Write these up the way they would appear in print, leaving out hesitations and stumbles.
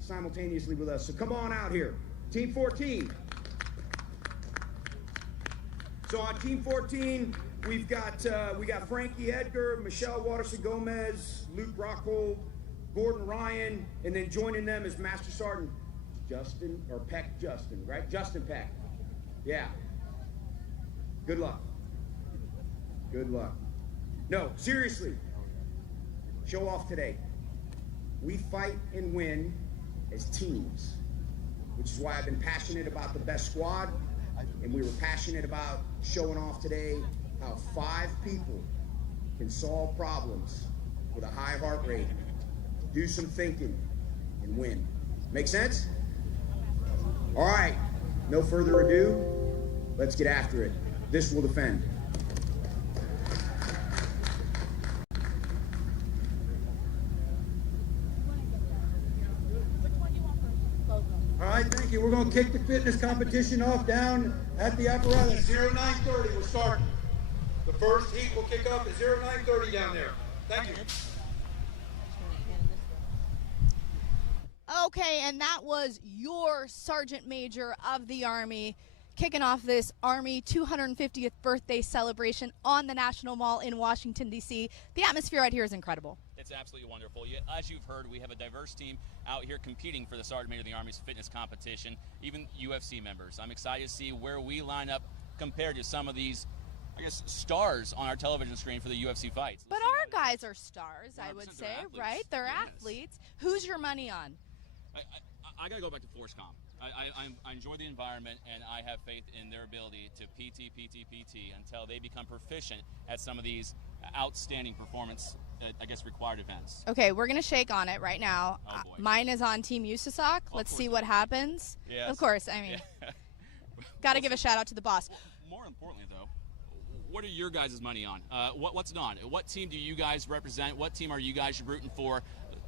simultaneously with us. So come on out here. Team 14. So on Team 14, we got Frankie Edgar, Michelle Watterson-Gomez, Luke Rockhold, Gordon Ryan, and then joining them is Master Sergeant Justin Peck, right? Justin Peck. Yeah. Good luck. Good luck. No, seriously. Show off today. We fight and win as teams, which is why I've been passionate about the best squad, and we were passionate about showing off today how 5 people can solve problems with a high heart rate, do some thinking, and win. Make sense? All right, no further ado, let's get after it. This will defend. All right, thank you. We're going to kick the fitness competition off down at the apparatus. 0930, we'll start. The first heat will kick off at 0930 down there. Thank you. Okay, and that was your Sergeant Major of the Army kicking off this Army 250th birthday celebration on the National Mall in Washington, D.C. The atmosphere out here is incredible. It's absolutely wonderful. As you've heard, we have a diverse team out here competing for the Sergeant Major of the Army's fitness competition, even UFC members. I'm excited to see where we line up compared to some of these, I guess, stars on our television screen for the UFC fights. But our guys are stars, I would say, right? They're yes. athletes. Who's your money on? I got to go back to ForceCom. I enjoy the environment, and I have faith in their ability to PT until they become proficient at some of these outstanding performance, I guess, required events. Okay, we're going to shake on it right now. Oh, boy. Mine is on Team USASOC. Let's see what happens. Yes. Of course, I mean, got to give a shout out to the boss. Well, more importantly, though, what are your guys' money on? What's it on? What team do you guys represent? What team are you guys rooting for?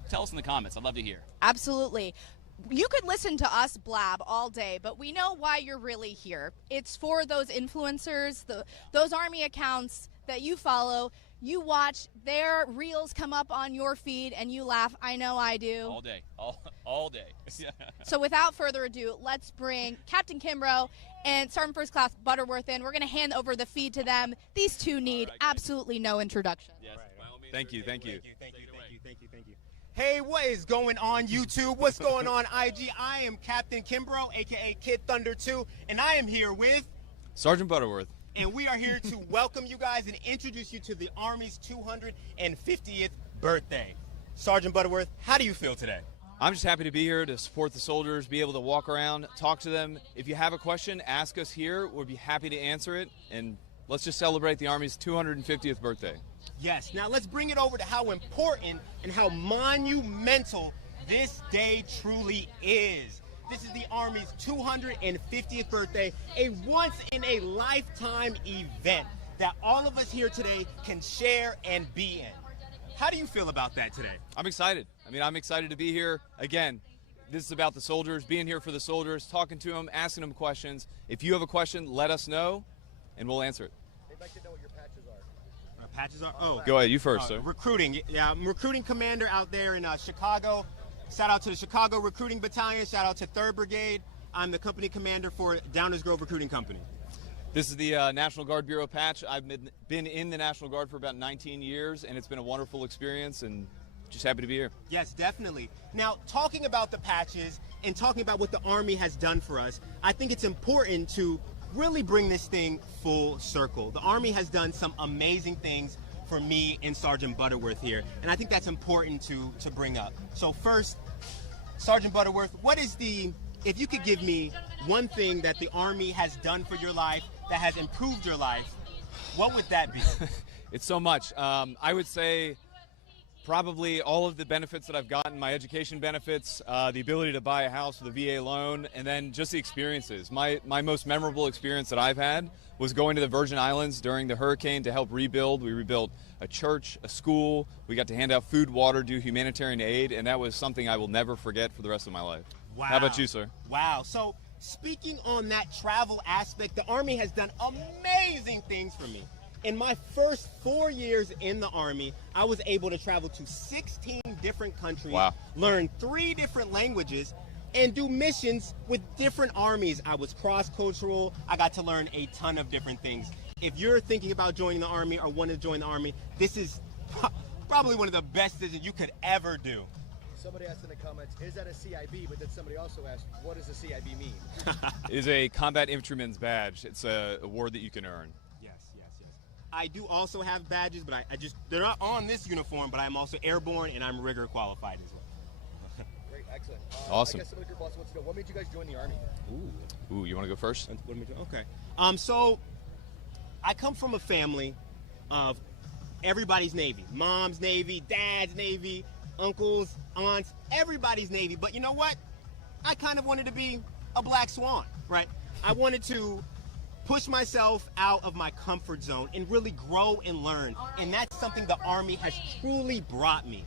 Tell us in the comments. I'd love to hear. Absolutely. You could listen to us blab all day, but we know why you're really here. It's for those influencers, those Army accounts that you follow. You watch their reels come up on your feed and you laugh. I know I do. All day. All day. So without further ado, let's bring Captain Kimbrough and Sergeant First Class Butterworth in. We're going to hand over the feed to them. These two need absolutely no introduction. Yes, by all means. Thank you. Thank you. Hey, what is going on, YouTube? What's going on, IG? I am Captain Kimbrough, a.k.a. Kid Thunder 2, and I am here with Sergeant Butterworth. And we are here to welcome you guys and introduce you to the Army's 250th birthday. Sergeant Butterworth, how do you feel today? I'm just happy to be here to support the soldiers, be able to walk around, talk to them. If you have a question, ask us here. We'll be happy to answer it. And let's just celebrate the Army's 250th birthday. Yes, now let's bring it over to how important and how monumental this day truly is. This is the Army's 250th birthday, a once-in-a-lifetime event that all of us here today can share and be in. How do you feel about that today? I'm excited. I'm excited to be here. Again, this is about the soldiers, being here for the soldiers, talking to them, asking them questions. If you have a question, let us know, and we'll answer it. They'd like to know what your patches are. Our patches are? Oh. Go ahead, you first, sir. Recruiting. Yeah, I'm recruiting commander out there in Chicago. Shout out to the Chicago Recruiting Battalion. Shout out to 3rd Brigade. I'm the company commander for Downers Grove Recruiting Company. This is the National Guard Bureau patch. I've been in the National Guard for about 19 years, and it's been a wonderful experience, and just happy to be here. Yes, definitely. Now, talking about the patches and talking about what the Army has done for us, I think it's important to really bring this thing full circle. The Army has done some amazing things for me and Sergeant Butterworth here, and I think that's important to bring up. So first, Sergeant Butterworth, if you could give me one thing that the Army has done for your life that has improved your life, what would that be? It's so much. I would say probably all of the benefits that I've gotten, my education benefits, the ability to buy a house with a VA loan, and then just the experiences. My most memorable experience that I've had was going to the Virgin Islands during the hurricane to help rebuild. We rebuilt a church, a school. We got to hand out food, water, do humanitarian aid, and that was something I will never forget for the rest of my life. Wow. How about you, sir? Wow. So speaking on that travel aspect, the Army has done amazing things for me. In my first 4 years in the Army, I was able to travel to 16 different countries, Wow. learn 3 different languages, and do missions with different armies. I was cross-cultural. I got to learn a ton of different things. If you're thinking about joining the Army or want to join the Army, this is probably one of the best decisions you could ever do. Somebody asked in the comments, is that a CIB? But then somebody also asked, what does a CIB mean? It is a Combat Infantryman's Badge. It's a award that you can earn. Yes. I do also have badges, but they're not on this uniform, but I'm also airborne and I'm rigor qualified as well. Great, excellent. Awesome. I guess some of the group also wants to know, what made you guys join the Army? Ooh, you want to go first? Okay. So I come from a family of everybody's Navy. Mom's Navy, Dad's Navy, uncles, aunts, everybody's Navy. But you know what? I kind of wanted to be a black swan, right? I wanted to push myself out of my comfort zone and really grow and learn. And that's something the Army has truly brought me.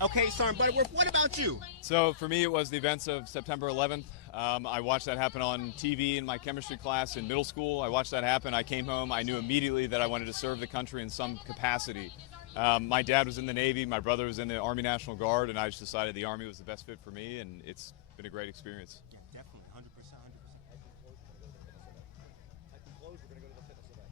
Okay, Sergeant Butterworth, what about you? So for me, it was the events of September 11th. I watched that happen on TV in my chemistry class in middle school. I watched that happen. I came home. I knew immediately that I wanted to serve the country in some capacity. My dad was in the Navy. My brother was in the Army National Guard, and I just decided the Army was the best fit for me, and it's been a great experience. Yeah, definitely, 100%.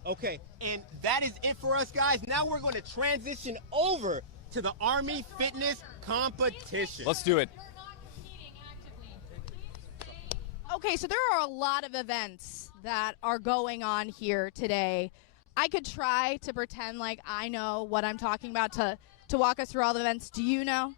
Okay, and that is it for us, guys. Now we're going to transition over to the Army Fitness Competition. Let's do it. Okay, so there are a lot of events that are going on here today. I could try to pretend like I know what I'm talking about to walk us through all the events. Do you know?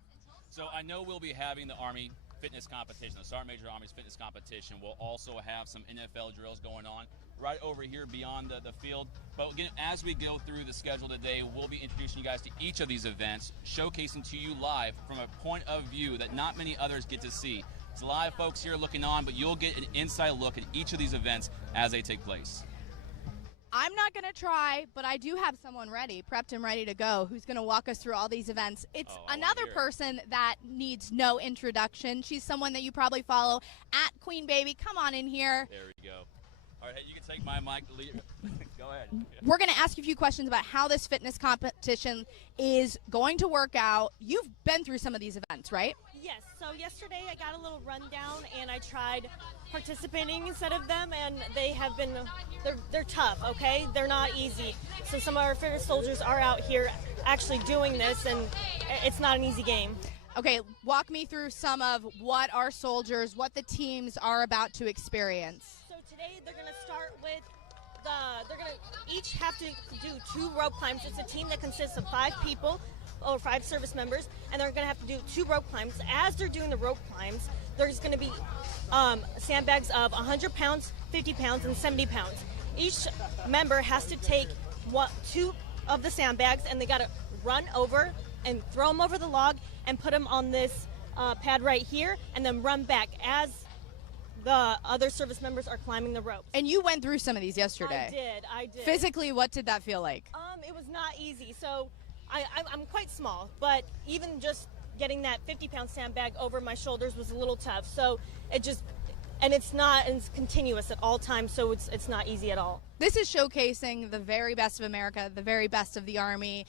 So I know we'll be having the Army Fitness Competition, the Sergeant Major Army's Fitness Competition. We'll also have some NFL drills going on right over here beyond the field. But again, as we go through the schedule today, we'll be introducing you guys to each of these events, showcasing to you live from a point of view that not many others get to see. It's a lot of folks here looking on, but you'll get an inside look at each of these events as they take place. I'm not going to try, but I do have someone ready, prepped and ready to go, who's going to walk us through all these events. It's another person that needs no introduction. She's someone that you probably follow at Queen Baby. Come on in here. There we go. All right, hey, you can take my mic. Go ahead. We're going to ask you a few questions about how this fitness competition is going to work out. You've been through some of these events, right? Yes, so yesterday I got a little rundown and I tried participating instead of them, and they have been, they're tough, okay? They're not easy. So some of our fittest soldiers are out here actually doing this, and it's not an easy game. Okay, walk me through some of what our soldiers, what the teams are about to experience. So today they're going to start with they're going to each have to do 2 rope climbs. It's a team that consists of 5 people, or 5 service members, and they're going to have to do 2 rope climbs. As they're doing the rope climbs, there's going to be sandbags of 100 pounds, 50 pounds, and 70 pounds. Each member has to take 2 of the sandbags, and they got to run over and throw them over the log and put them on this pad right here, and then run back as the other service members are climbing the ropes. And you went through some of these yesterday. I did. Physically, what did that feel like? It was not easy. So I'm quite small, but even just getting that 50-pound sandbag over my shoulders was a little tough. So it's continuous at all times, so it's not easy at all. This is showcasing the very best of America, the very best of the Army.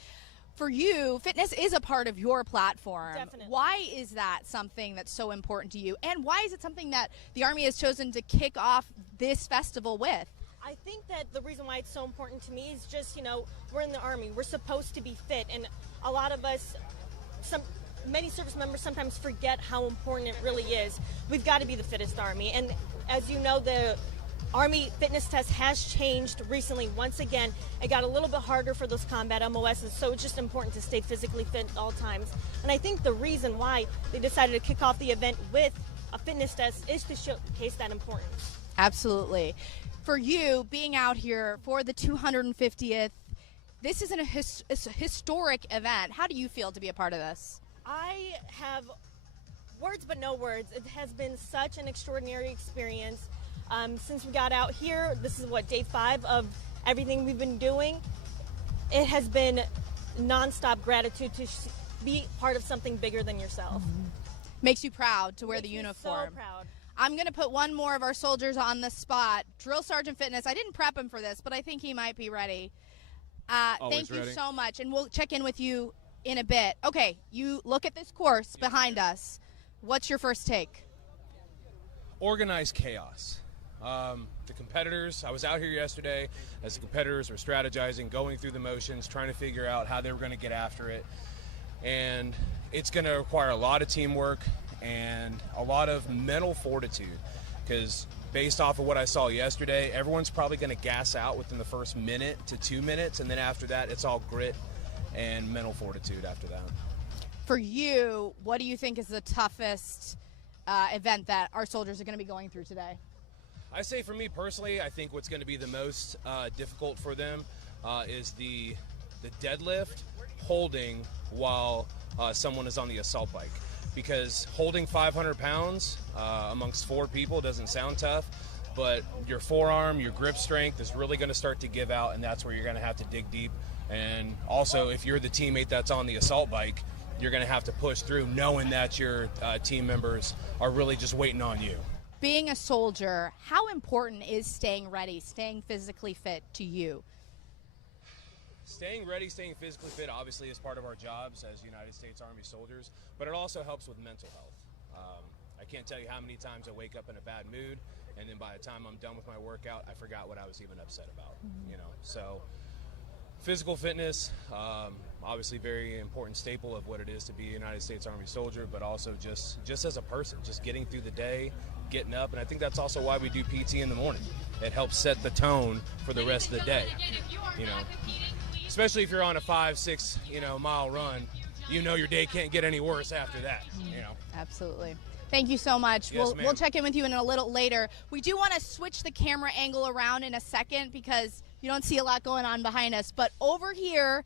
For you, fitness is a part of your platform. Definitely. Why is that something that's so important to you? And why is it something that the Army has chosen to kick off this festival with? I think that the reason why it's so important to me is just, we're in the Army. We're supposed to be fit. And a lot of us, many service members sometimes forget how important it really is. We've got to be the fittest Army. And as you know, the Army fitness test has changed recently. Once again, it got a little bit harder for those combat MOSs, so it's just important to stay physically fit at all times. And I think the reason why they decided to kick off the event with a fitness test is to showcase that importance. Absolutely. For you, being out here for the 250th, this is it's a historic event. How do you feel to be a part of this? I have words but no words. It has been such an extraordinary experience. Since we got out here, this is day 5 of everything we've been doing. It has been nonstop gratitude to be part of something bigger than yourself. Mm-hmm. Makes you proud to wear Makes the me uniform. So proud. I'm going to put one more of our soldiers on the spot. Drill Sergeant Fitness. I didn't prep him for this, but I think he might be ready. Thank you ready. so much, and we'll check in with you in a bit. Okay, you look at this course behind us. What's your first take? Organized chaos. The competitors, I was out here yesterday as the competitors were strategizing, going through the motions, trying to figure out how they were going to get after it. And it's going to require a lot of teamwork and a lot of mental fortitude, because based off of what I saw yesterday, everyone's probably going to gas out within the first minute to 2 minutes, and then after that it's all grit and mental fortitude after that. For you, what do you think is the toughest event that our soldiers are going to be going through today? I say for me personally, I think what's going to be the most difficult for them is the deadlift holding while someone is on the assault bike. Because holding 500 pounds amongst 4 people doesn't sound tough, but your forearm, your grip strength is really going to start to give out, and that's where you're going to have to dig deep. And also, if you're the teammate that's on the assault bike, you're going to have to push through knowing that your team members are really just waiting on you. Being a soldier, how important is staying ready, staying physically fit to you? Staying ready, staying physically fit obviously is part of our jobs as United States Army soldiers, but it also helps with mental health. I can't tell you how many times I wake up in a bad mood, and then by the time I'm done with my workout, I forgot what I was even upset about. You know, so physical fitness, obviously very important staple of what it is to be a United States Army soldier, but also just as a person, just getting through the day, getting up, and I think that's also why we do PT in the morning. It helps set the tone for the rest of the day, you know. Especially if you're on a 5-6 mile run, you know your day can't get any worse after that. You know. Absolutely. Thank you so much. Yes, We'll check in with you in a little later. We do want to switch the camera angle around in a second because you don't see a lot going on behind us. But over here,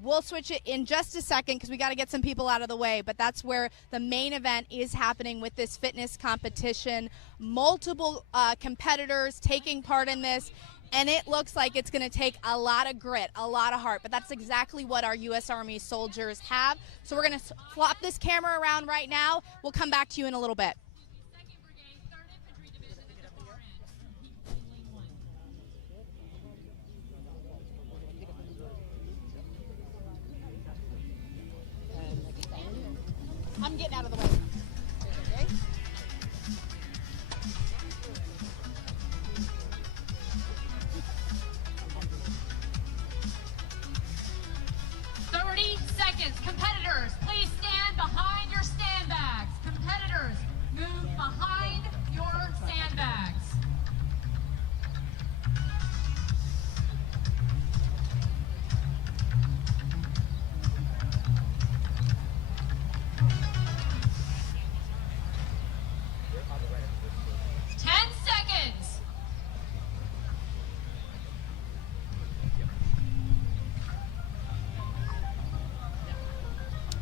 we'll switch it in just a second because we got to get some people out of the way. But that's where the main event is happening with this fitness competition. Multiple competitors taking part in this. And it looks like it's going to take a lot of grit, a lot of heart. But that's exactly what our U.S. Army soldiers have. So we're going to flop this camera around right now. We'll come back to you in a little bit. I'm getting out of the way. Okay. 30 seconds. Competitors, please stand behind your sandbags. Competitors, move behind your sandbags.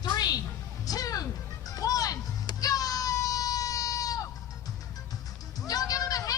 Three, two, one, go! Y'all give them a hand.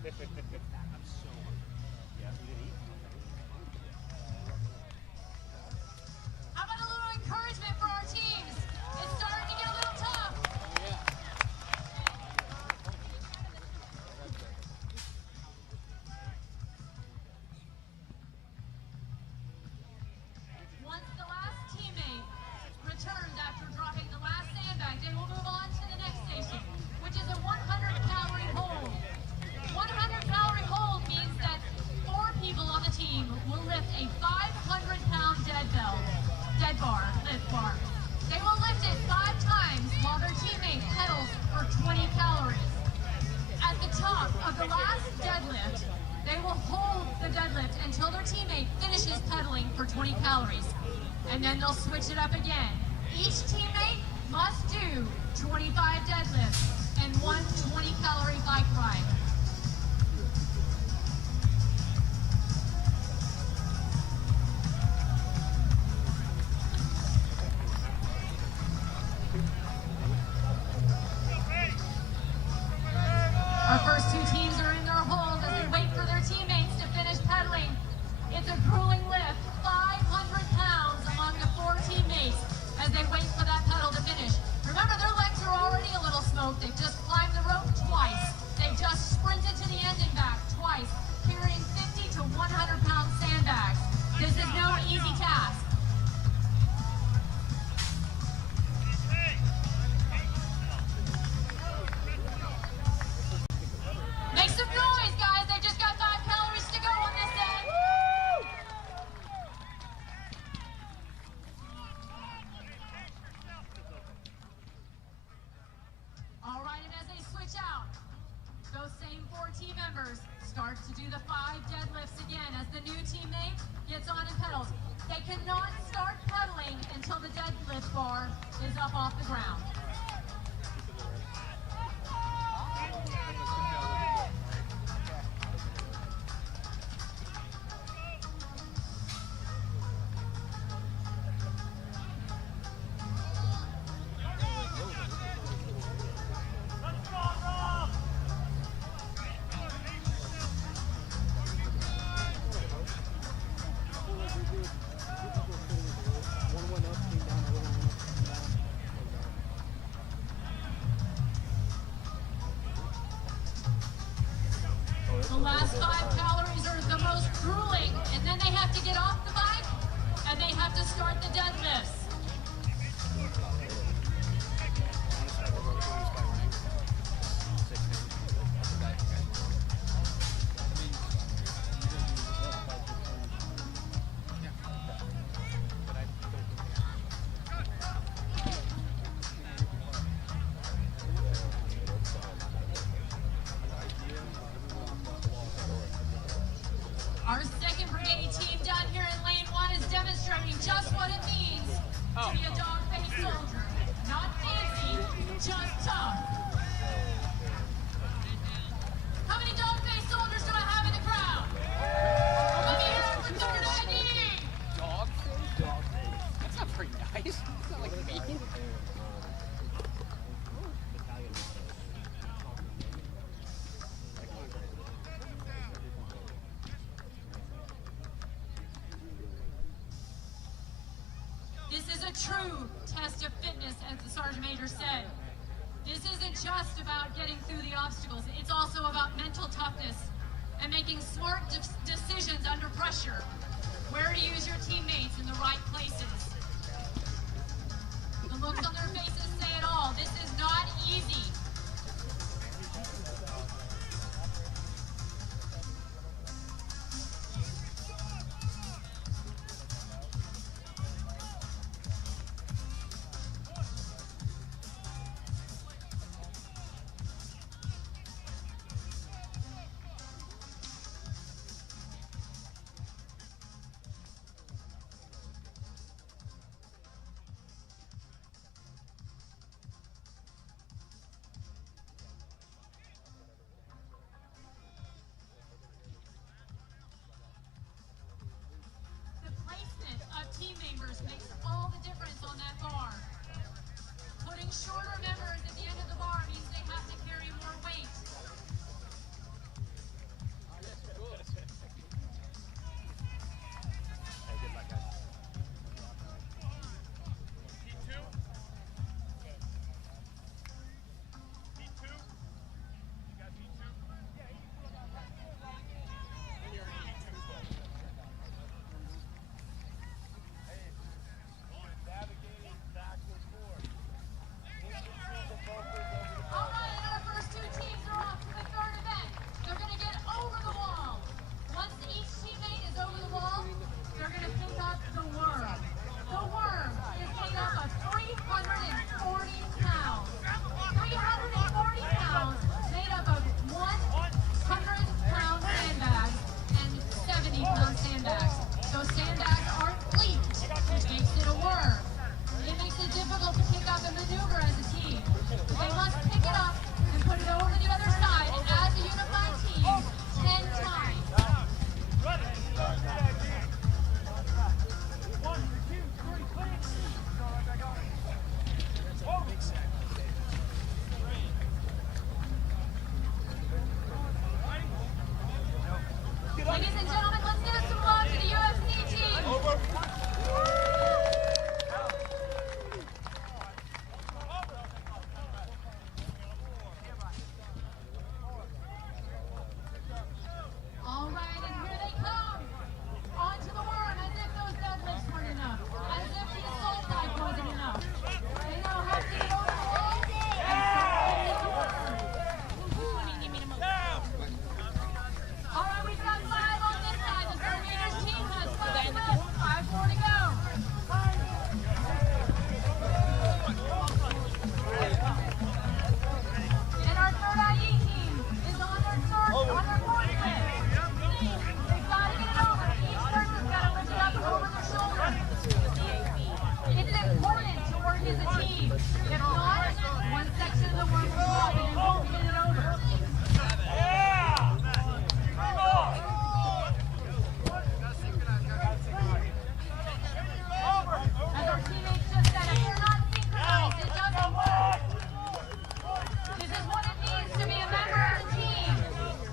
How about a little encouragement for our teams? It's starting to get a little tough. Once the last teammate returns after dropping the last sandbag, then we'll move on to the next station, which is a 100-calorie hold. 100-calorie hold means that 4 people on the team will lift a 500-pound lift bar. They will lift it 5 times while their teammate pedals for 20 calories. At the top of the last deadlift, they will hold the deadlift until their teammate finishes pedaling for 20 calories. And then they'll switch it up again. Each teammate must do 25 deadlifts and 1 20-calorie bike ride. Our first 2 teams are in their hold as they wait for their teammates to finish pedaling. It's a grueling lift, 500 pounds among the 4 teammates as they wait for that pedal to finish. Remember, their legs are already a little smoked. They've just climbed the rope twice. They've just sprinted to the end and back twice, carrying 50 to 100-pound sandbags. This is no easy task. Make some noise, guys. They just got 5 calories to go on this end. All right, and as they switch out, those same 4 team members start to do the 5 deadlifts again as the new teammate gets on and pedals. They cannot start pedaling until the deadlift bar is up off the ground. The last 5 calories are the most grueling, and then they have to get off the bike, and they have to start the deadlifts. Our 2nd Brigade team down here in Lane 1 is demonstrating just what it means to be a dog-faced soldier. Not fancy, just tough. How many dog-faced soldiers do I have in the crowd? Let me hear it for 390! Dog-faced? That's not very nice. That's not like me. This is a true test of fitness, as the Sergeant Major said. This isn't just about getting through the obstacles. It's also about mental toughness and making smart decisions under pressure. Where to use your teammates in the right places. The looks on their faces say it all. This is not easy. Ladies and gentlemen, let's give some love to the UFC team. All right, and here they come. Onto the worm, as if those deadlifts weren't enough. As if the assault dive wasn't enough. They now have to get over the wall and all right, we've got 5 on this side. The Terminators team has 5 left. 5 more to go. And our third IE team is on their fourth hit. They've got to get it over. Each person's got to lift it up over their shoulder. It's important to work as a team. If not, one section of the work will drop and you won't get it over. As our teammates just said, if you're not synchronized, it doesn't work. This is what it means to be a member of the team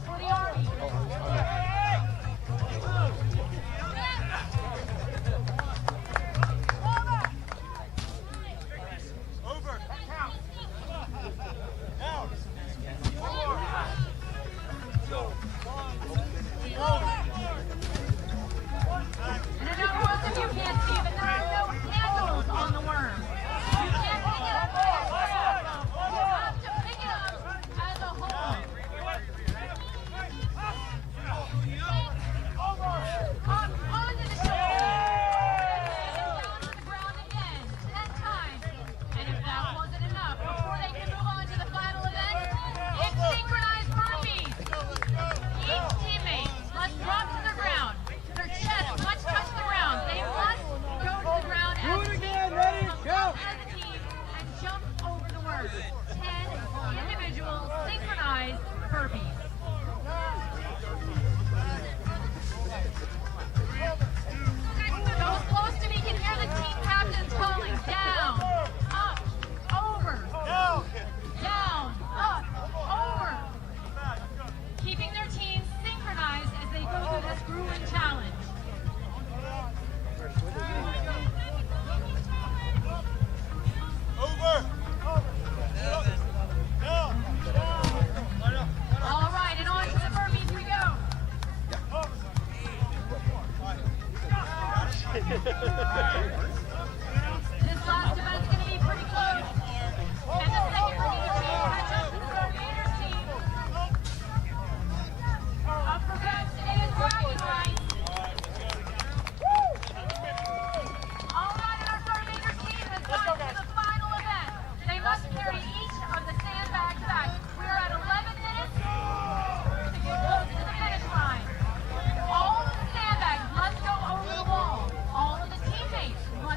for the Army. And I know most of you can't see, but there are no handles on the worm. You can't pick it up by yourself. You have to pick it up as a whole. Up onto the shoulder. Down on the ground again, 10 times. And if that wasn't enough, before they can move on to the final event, it's synchronized burpees. Each teammate must drop to the ground. Their chest must touch the ground. They must go to the ground as a team, and jump over the worm. 10 individual synchronized burpees. Those close to me can hear the team captains calling down, up, over, down, up, over. Keeping their teams synchronized as they go through this grueling challenge. All right, and on to the burpees we go. This last event's going to be pretty close. And the second brigade team catches up to the Terminators team. Up for grabs today is bragging rights. All right, and our Terminators team has gotten to the final event. They must carry each of the sandbags back. We are at 11 minutes to get close to the finish line. All of the sandbags must go over the wall. All of the teammates must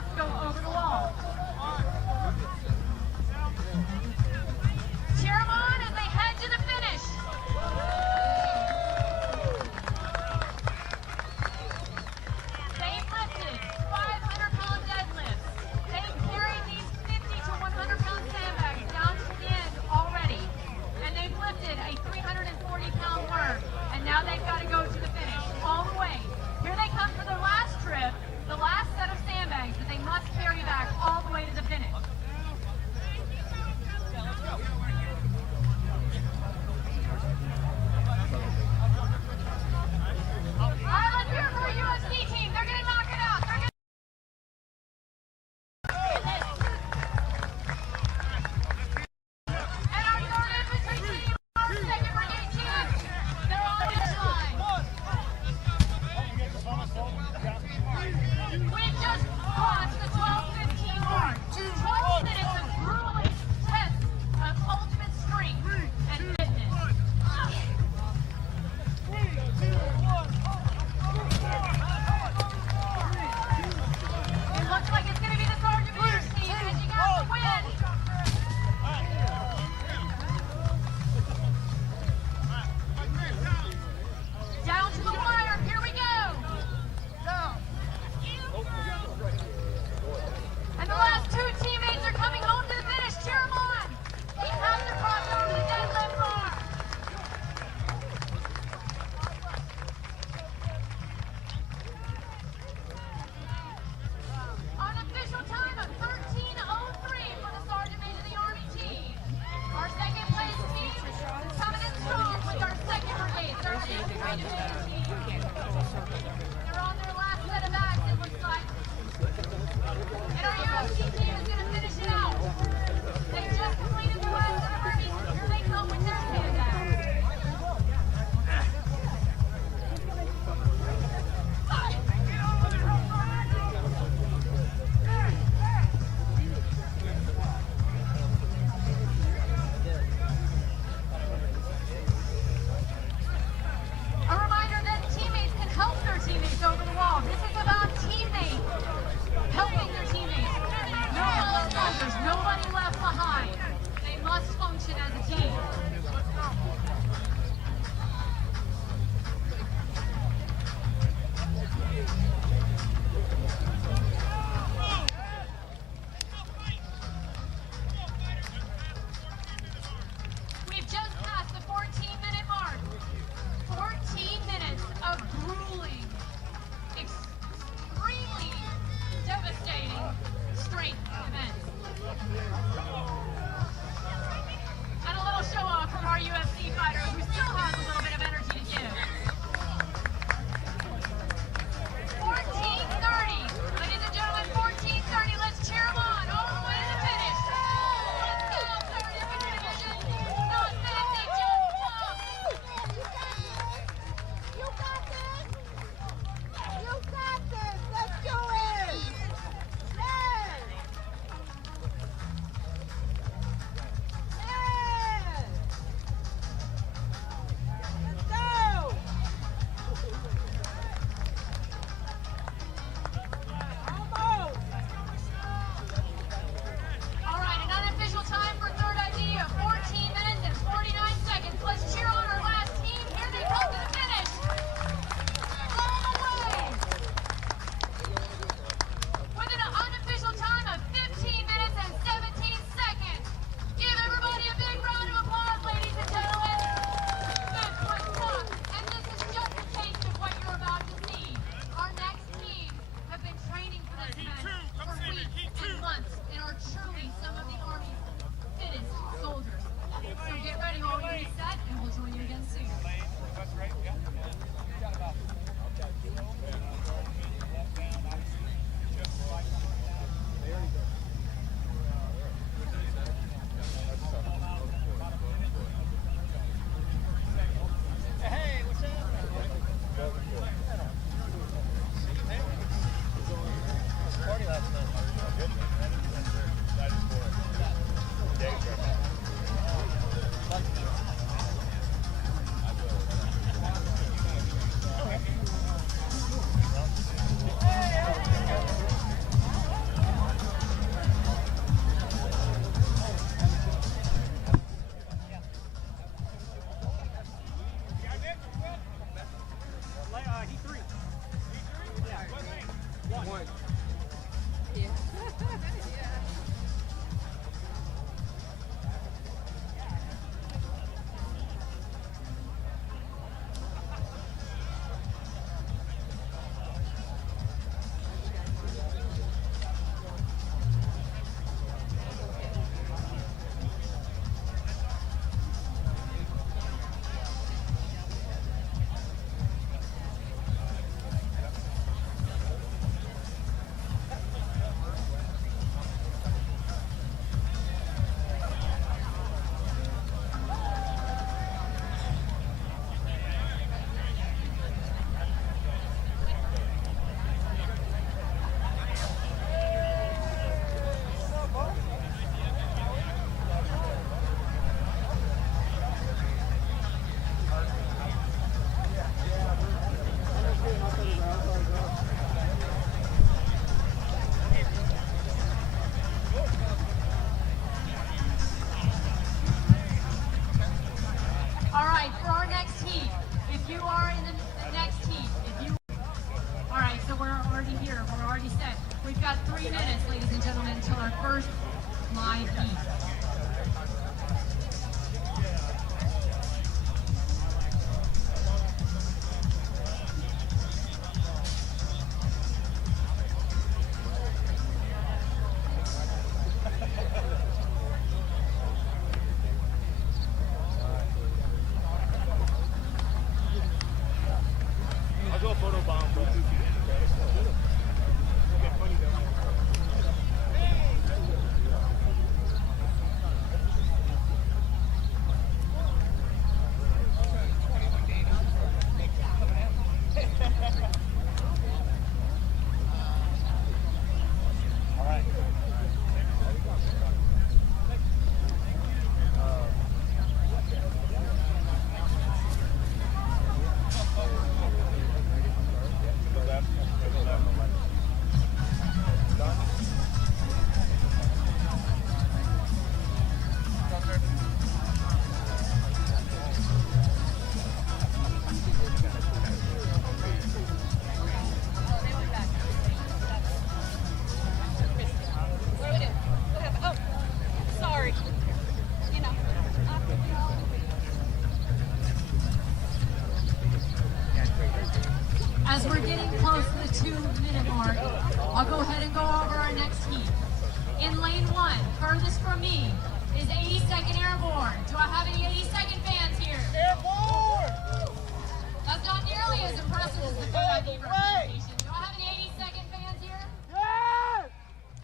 One. Yeah. All right, for our next heat, if you are in the next heat, all right, so we're already here, we're already set. We've got 3 minutes, ladies and gentlemen, until our first live heat. I'll do a photo bomb, but As we're getting close to the 2-minute mark, I'll go ahead and go over our next heat. In lane 1, furthest from me, is 82nd Airborne. Do I have any 82nd fans here? Airborne! That's not nearly as impressive as the VIP representation. Do I have any 82nd fans here? yes!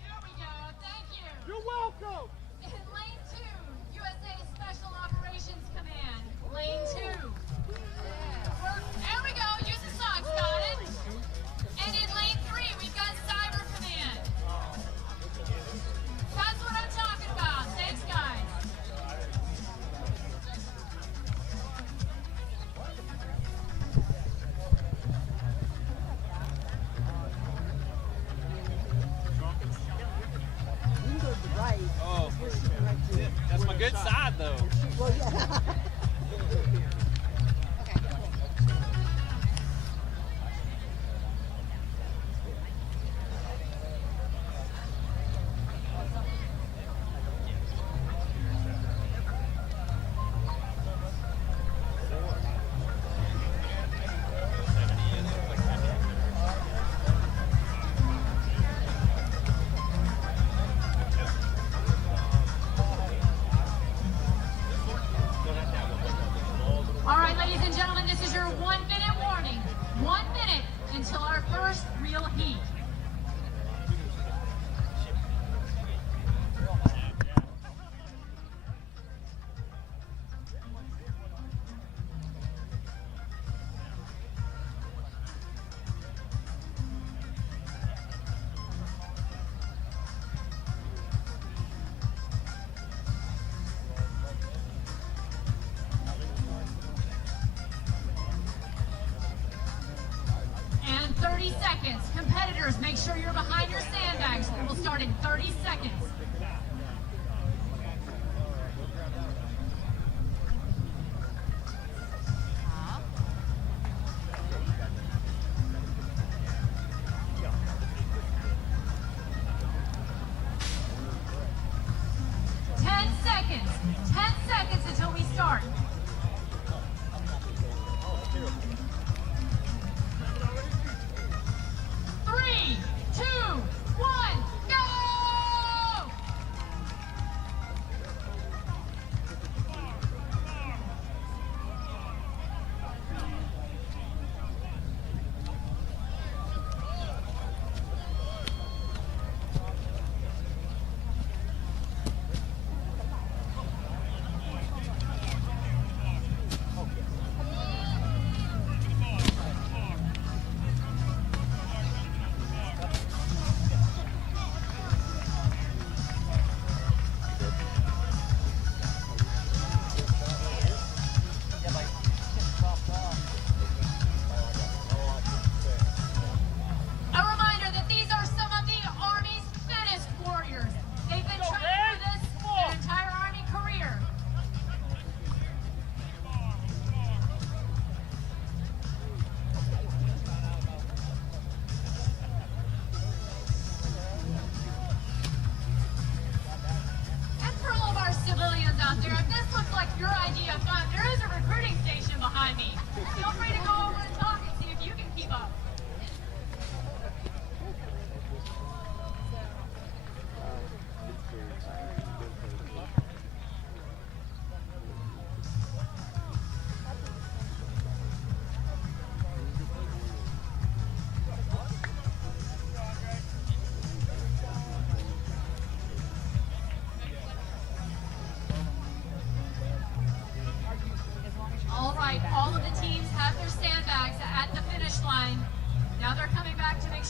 There we go. Thank you. You're welcome. In lane 2, USA Special Operations Command. Lane 2. There we go. Use the socks. Got it. And in lane 3, we've got Cyber Command. That's what I'm talking about. Thanks, guys. Oh, that's my good side though. All right, ladies and gentlemen, this is your 1-minute warning. 1 minute until our first real heat. And 30 seconds. Competitors, make sure you're behind your sandbags. We will start in 30 seconds.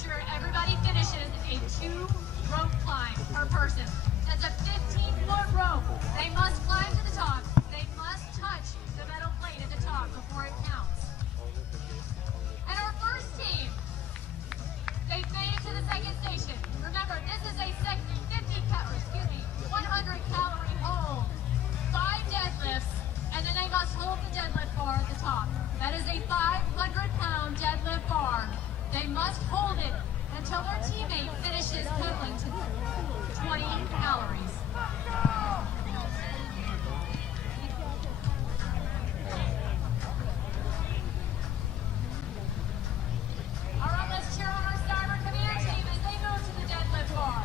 sure everybody finishes a 2 rope climb per person. That's a 15-foot rope. They must climb to the top. They must touch the metal plate at the top before it counts. And our first team, they've made it to the second station. Remember, this is a 100-calorie hold, 5 deadlifts, and then they must hold the deadlift bar at the top. That is a 500-pound deadlift bar. They must hold it until their teammate finishes pedaling to 20 calories. All right, let's cheer on our Cyber Command team as they move to the deadlift bar.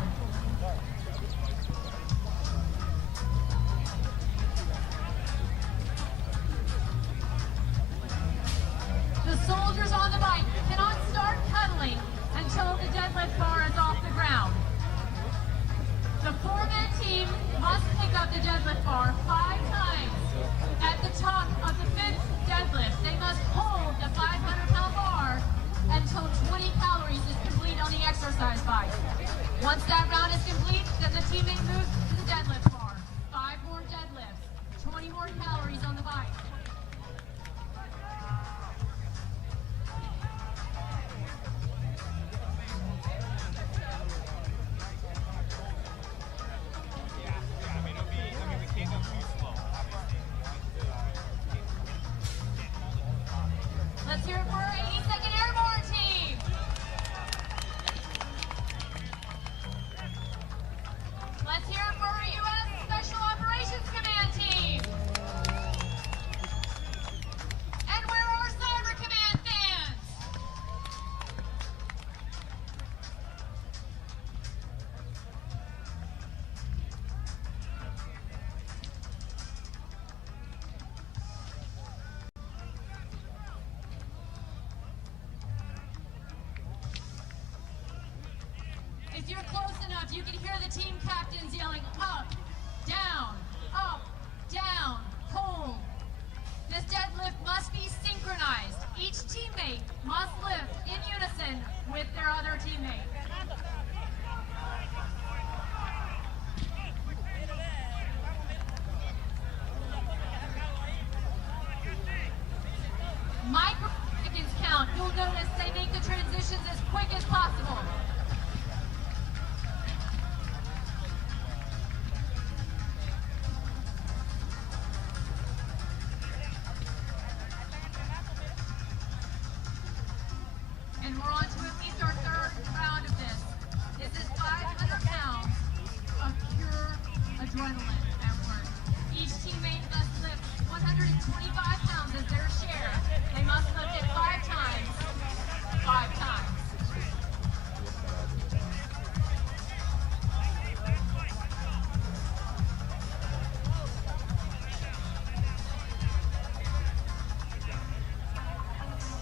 The soldiers on the bike cannot start pedaling until the deadlift bar is off the ground. The 4-man team must pick up the deadlift bar 5 times. At the top of the 5th deadlift, they must hold the 500-pound bar until 20 calories is complete on the exercise bike. Once that round is complete, then the teammate moves to the deadlift bar. 5 more deadlifts, 20 more calories on the bike. Let's hear it for our 82nd Airborne team. Let's hear it for our U.S. Special Operations Command team. And where are our Cyber Command fans? If you're close enough, you can hear the team captains yelling up, down, hold. This deadlift must be synchronized. Each teammate must lift in unison with their other teammate. Microseconds count. You'll notice they make the transitions as quick as possible. And we're on to at least our 3rd round of this. This is 500 pounds of pure adrenaline at work. Each teammate must lift 125 pounds as their share. They must lift it 5 times. 5 times.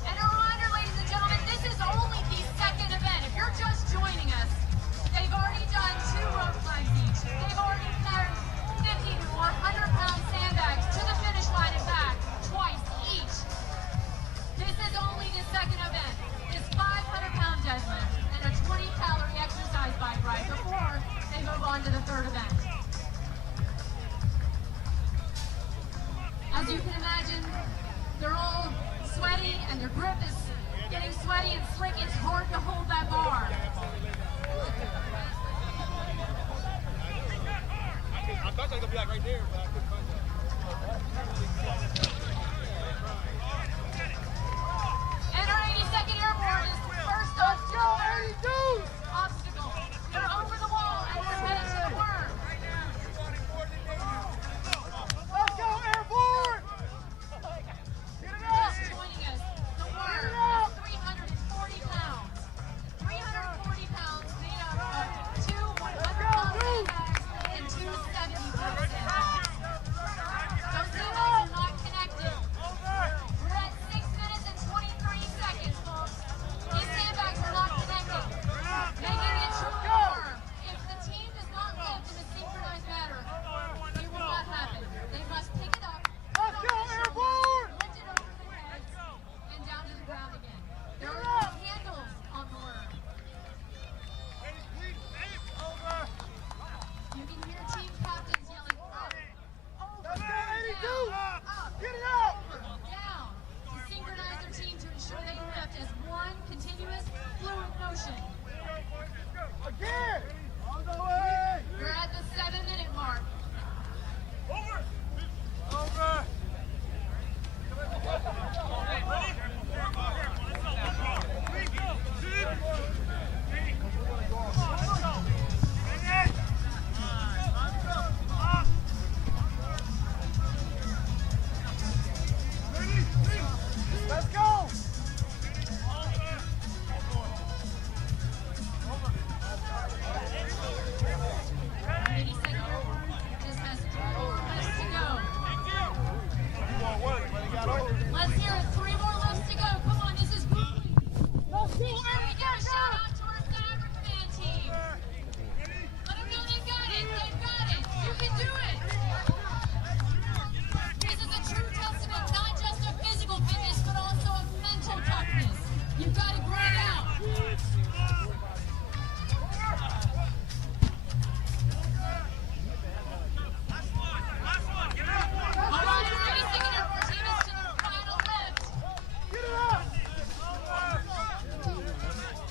And a reminder, ladies and gentlemen, this is only the 2nd event. If you're just joining us, they've already done 2 rope climbs each. They've already carried 50 to 100-pound sandbags to the finish line and back twice each. This is only the 2nd event. This 500-pound deadlift and a 20-calorie exercise bike ride before they move on to the 3rd event. As you can imagine, they're all sweaty and their grip is getting sweaty and slick. It's hard to hold that bar. I thought they were going to be like right there, but I couldn't find that. And our 82nd Airborne is first up to the obstacle. They're over the wall and they're headed to the worm. Let's go, Airborne! Just joining us, the worm is 340 pounds. 340 pounds made up of 2 100-pound sandbags and 2 70-pound sandbags. We got a shout out to our Cyber Command team. Let them know they've got it. They've got it. You can do it. This is a true testament, not just of physical fitness, but also of mental toughness. You've got to grind out. All right, our 82nd Airborne team is to the final lift.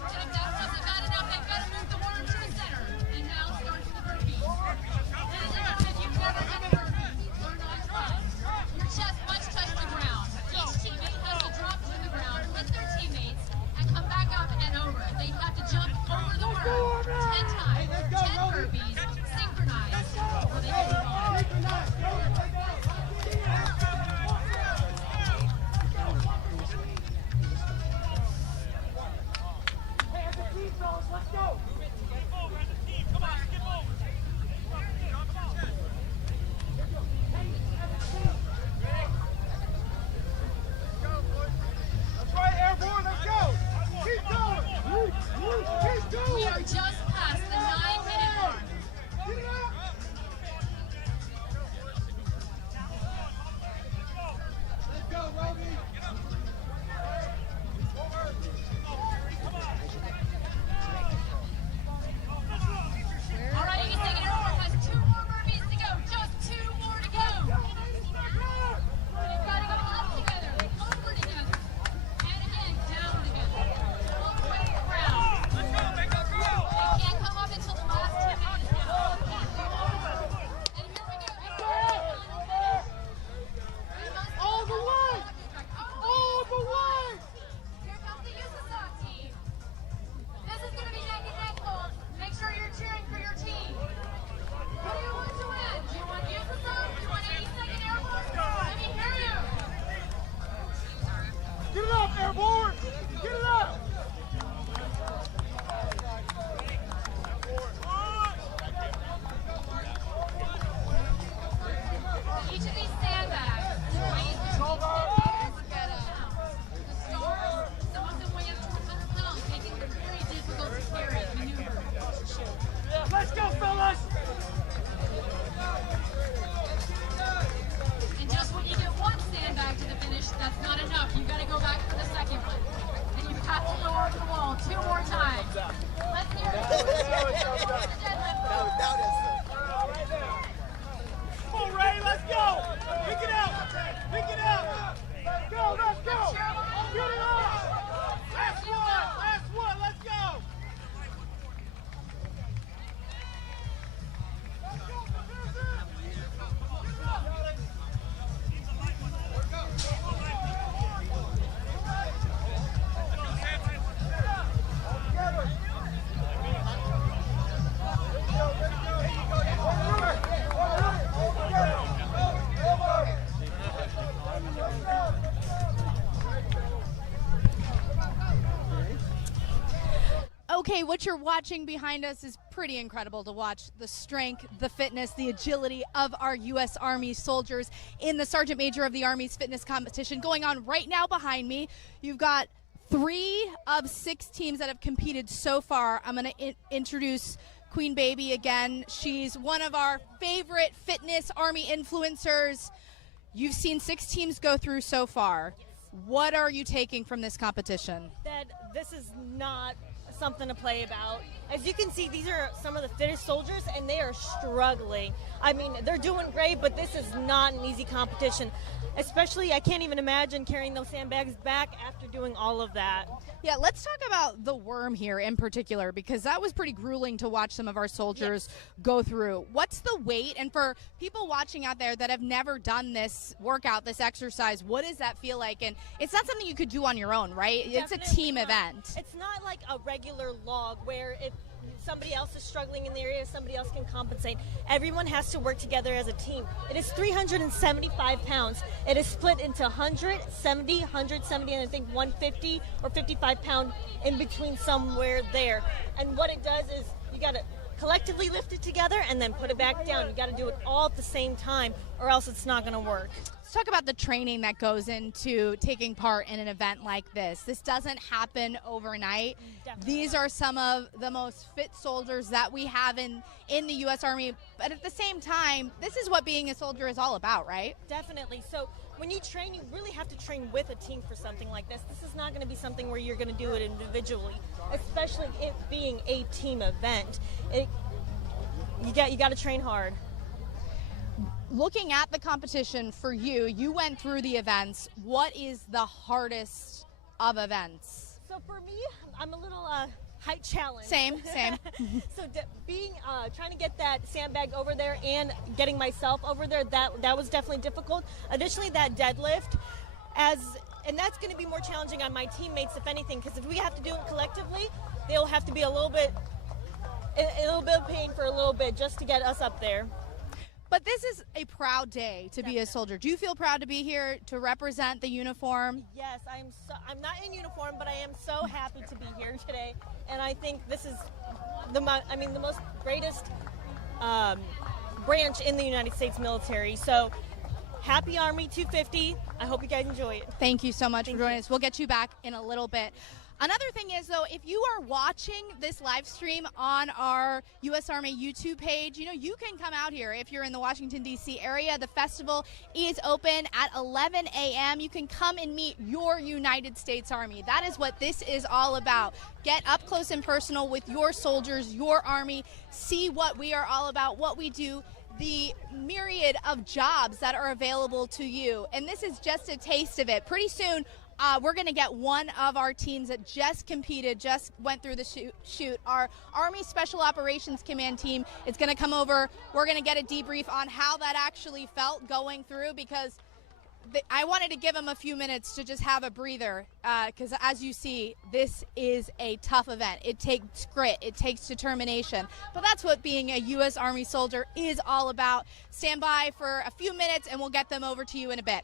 And if that wasn't bad enough, they've got to move the worm to the center. And now starts the burpee. Ladies and gentlemen, if you've never done a burpee, learn on time. Your chest must touch the ground. Each teammate has to drop to the ground with their teammates and come back up and over. They have to jump over the worm 10 times, 10 burpees, synchronized, before they can move on. We are just past the 9-minute mark. All right, 82nd Airborne has 2 more burpees to go. Just 2 more to go. You've got to go up together, over together, and again down together. All the way to the ground. They can't come up until the last teammate is down. And here we go. All the way! All the way! Here comes the USASOC team. This is going to be neck and neck, folks. Make sure you're cheering for your team. Who do you want to win? Do you want USASOC? Do you want 82nd Airborne? Let me hear you. Get it up, Airborne! Get it up! Each of these sandbags weighs between 50 and the stars, some of them weigh up to 100 pounds, making them very difficult to carry and maneuver. Let's go, fellas! And just when you get one sandbag to the finish, that's not enough. You've got to go back for the second one. And you have to go over the wall 2 more times. Let's hear it. Come on, Ray, let's go! Pick it out! Pick it out! Let's go, let's go! Get it up! Last one, let's go! Okay, what you're watching behind us is pretty incredible to watch. The strength, the fitness, the agility of our U.S. Army soldiers in the Sergeant Major of the Army's fitness competition going on right now behind me. You've got 3 of 6 teams that have competed so far. I'm going to introduce Queen Baby again. She's one of our favorite fitness Army influencers. You've seen 6 teams go through so far. What are you taking from this competition? That this is not something to play about. As you can see, these are some of the fittest soldiers, and they are struggling. I mean, they're doing great, but this is not an easy competition. Especially, I can't even imagine carrying those sandbags back after doing all of that. Yeah, let's talk about the worm here in particular, because that was pretty grueling to watch some of our soldiers go through. What's the weight? And for people watching out there that have never done this workout, this exercise, what does that feel like? And it's not something you could do on your own, right? It's a team event. It's not like a regular log where if somebody else is struggling in the area, somebody else can compensate. Everyone has to work together as a team. It is 375 pounds. It is split into 170, and I think 150 or 55 pound in between somewhere there. And what it does is you got to collectively lift it together and then put it back down. You got to do it all at the same time, or else it's not going to work. Let's talk about the training that goes into taking part in an event like this. This doesn't happen overnight. Definitely. These are some of the most fit soldiers that we have in the U.S. Army. But at the same time, this is what being a soldier is all about, right? Definitely. So when you train, you really have to train with a team for something like this. This is not going to be something where you're going to do it individually, especially it being a team event. You got to train hard. Looking at the competition for you, you went through the events. What is the hardest of events? So for me, I'm a little height challenge. Same. So trying to get that sandbag over there and getting myself over there, that was definitely difficult. Additionally, that deadlift, and that's going to be more challenging on my teammates, if anything, because if we have to do it collectively, they'll have to be a little bit of pain for a little bit just to get us up there. But this is a proud day to be a soldier. Do you feel proud to be here to represent the uniform? Yes, I'm not in uniform, but I am so happy to be here today. And I think this is the most greatest branch in the United States military. So happy Army 250. I hope you guys enjoy it. Thank you so much for joining us. We'll get you back in a little bit. Another thing is, though, if you are watching this live stream on our U.S. Army YouTube page, you can come out here if you're in the Washington, D.C. area. The festival is open at 11 a.m. You can come and meet your United States Army. That is what this is all about. Get up close and personal with your soldiers, your Army. See what we are all about, what we do, the myriad of jobs that are available to you. And this is just a taste of it. Pretty soon, we're going to get one of our teams that just went through the shoot. Our Army Special Operations Command team is going to come over. We're going to get a debrief on how that actually felt going through, because I wanted to give them a few minutes to just have a breather, because as you see, this is a tough event. It takes grit. It takes determination. But that's what being a U.S. Army soldier is all about. Stand by for a few minutes, and we'll get them over to you in a bit.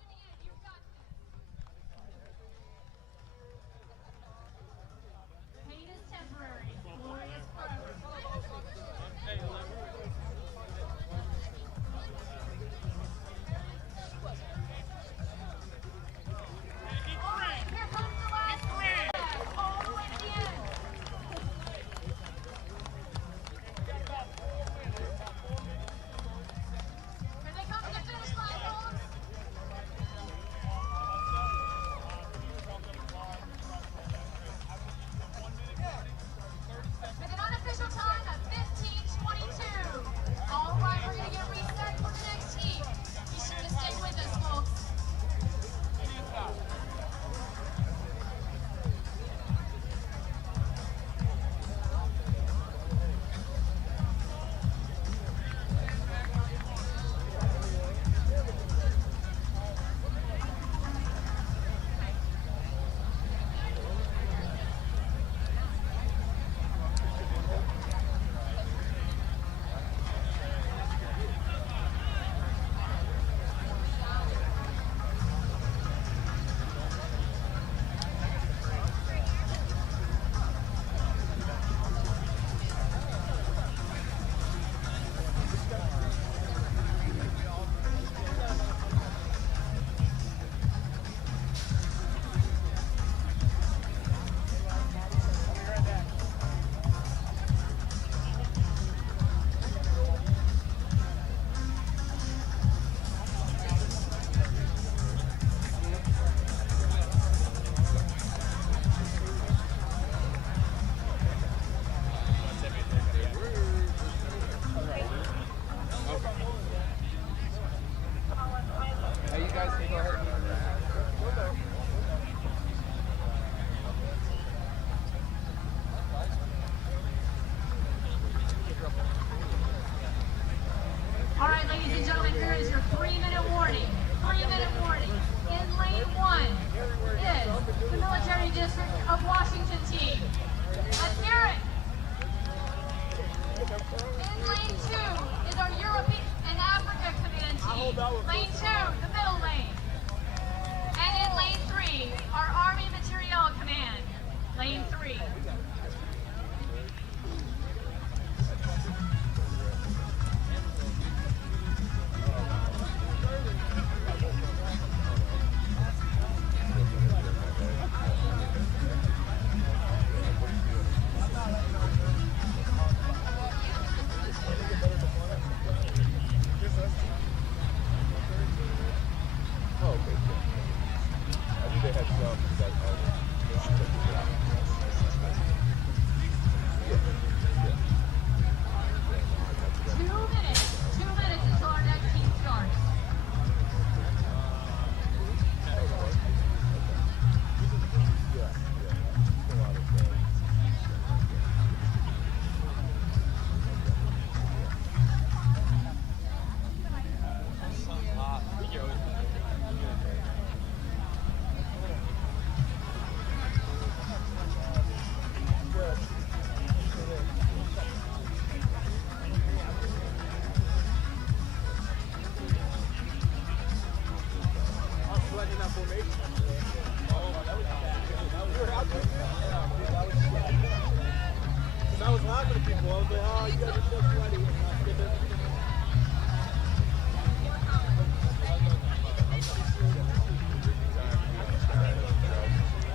was laughing at people. I was like, oh, you guys are so funny.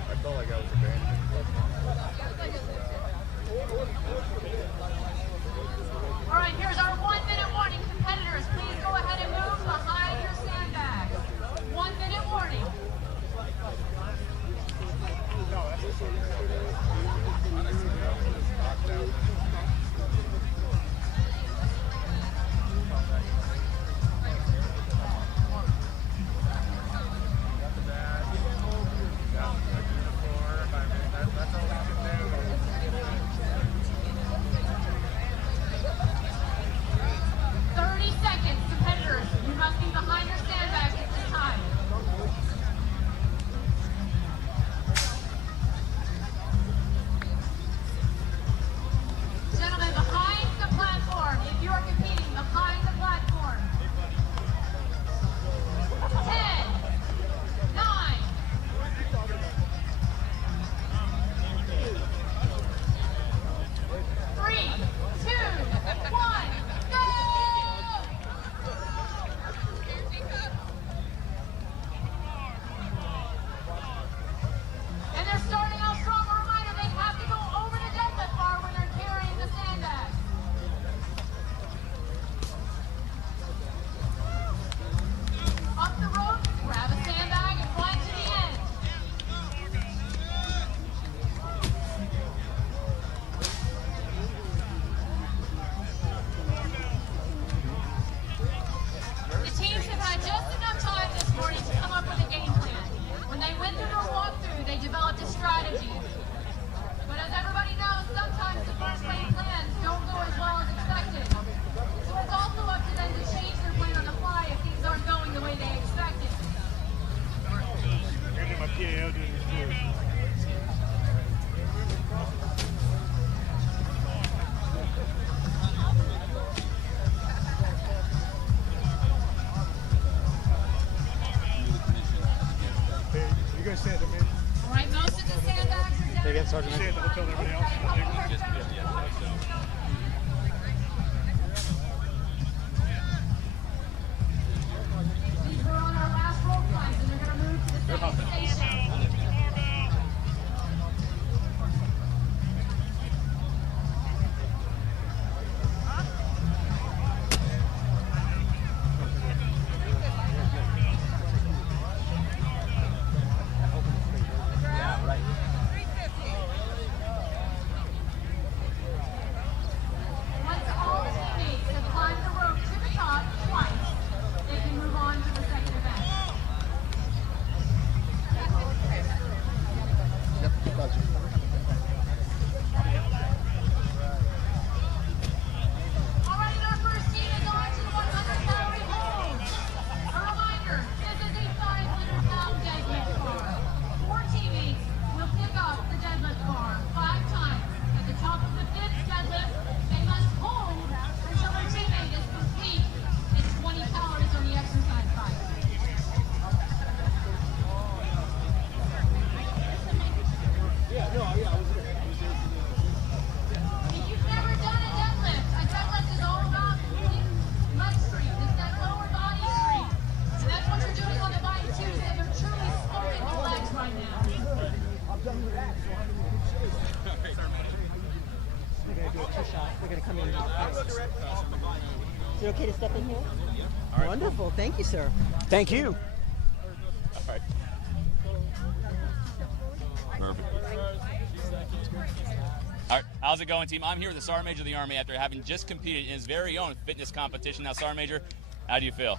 I felt like I was abandoned. All right, here's our 1 minute warning. Competitors, please go ahead and move behind your sandbags. 1 minute warning. Sergeant. Stand up, tell everybody else. These were on our last roll flights, and they're going to move to the second station. Is it okay to step in here? Right. Wonderful. Thank you, sir. Thank you. All right. Perfect. All right, how's it going, team? I'm here with the Sergeant Major of the Army after having just competed in his very own fitness competition. Now, Sergeant Major, how do you feel?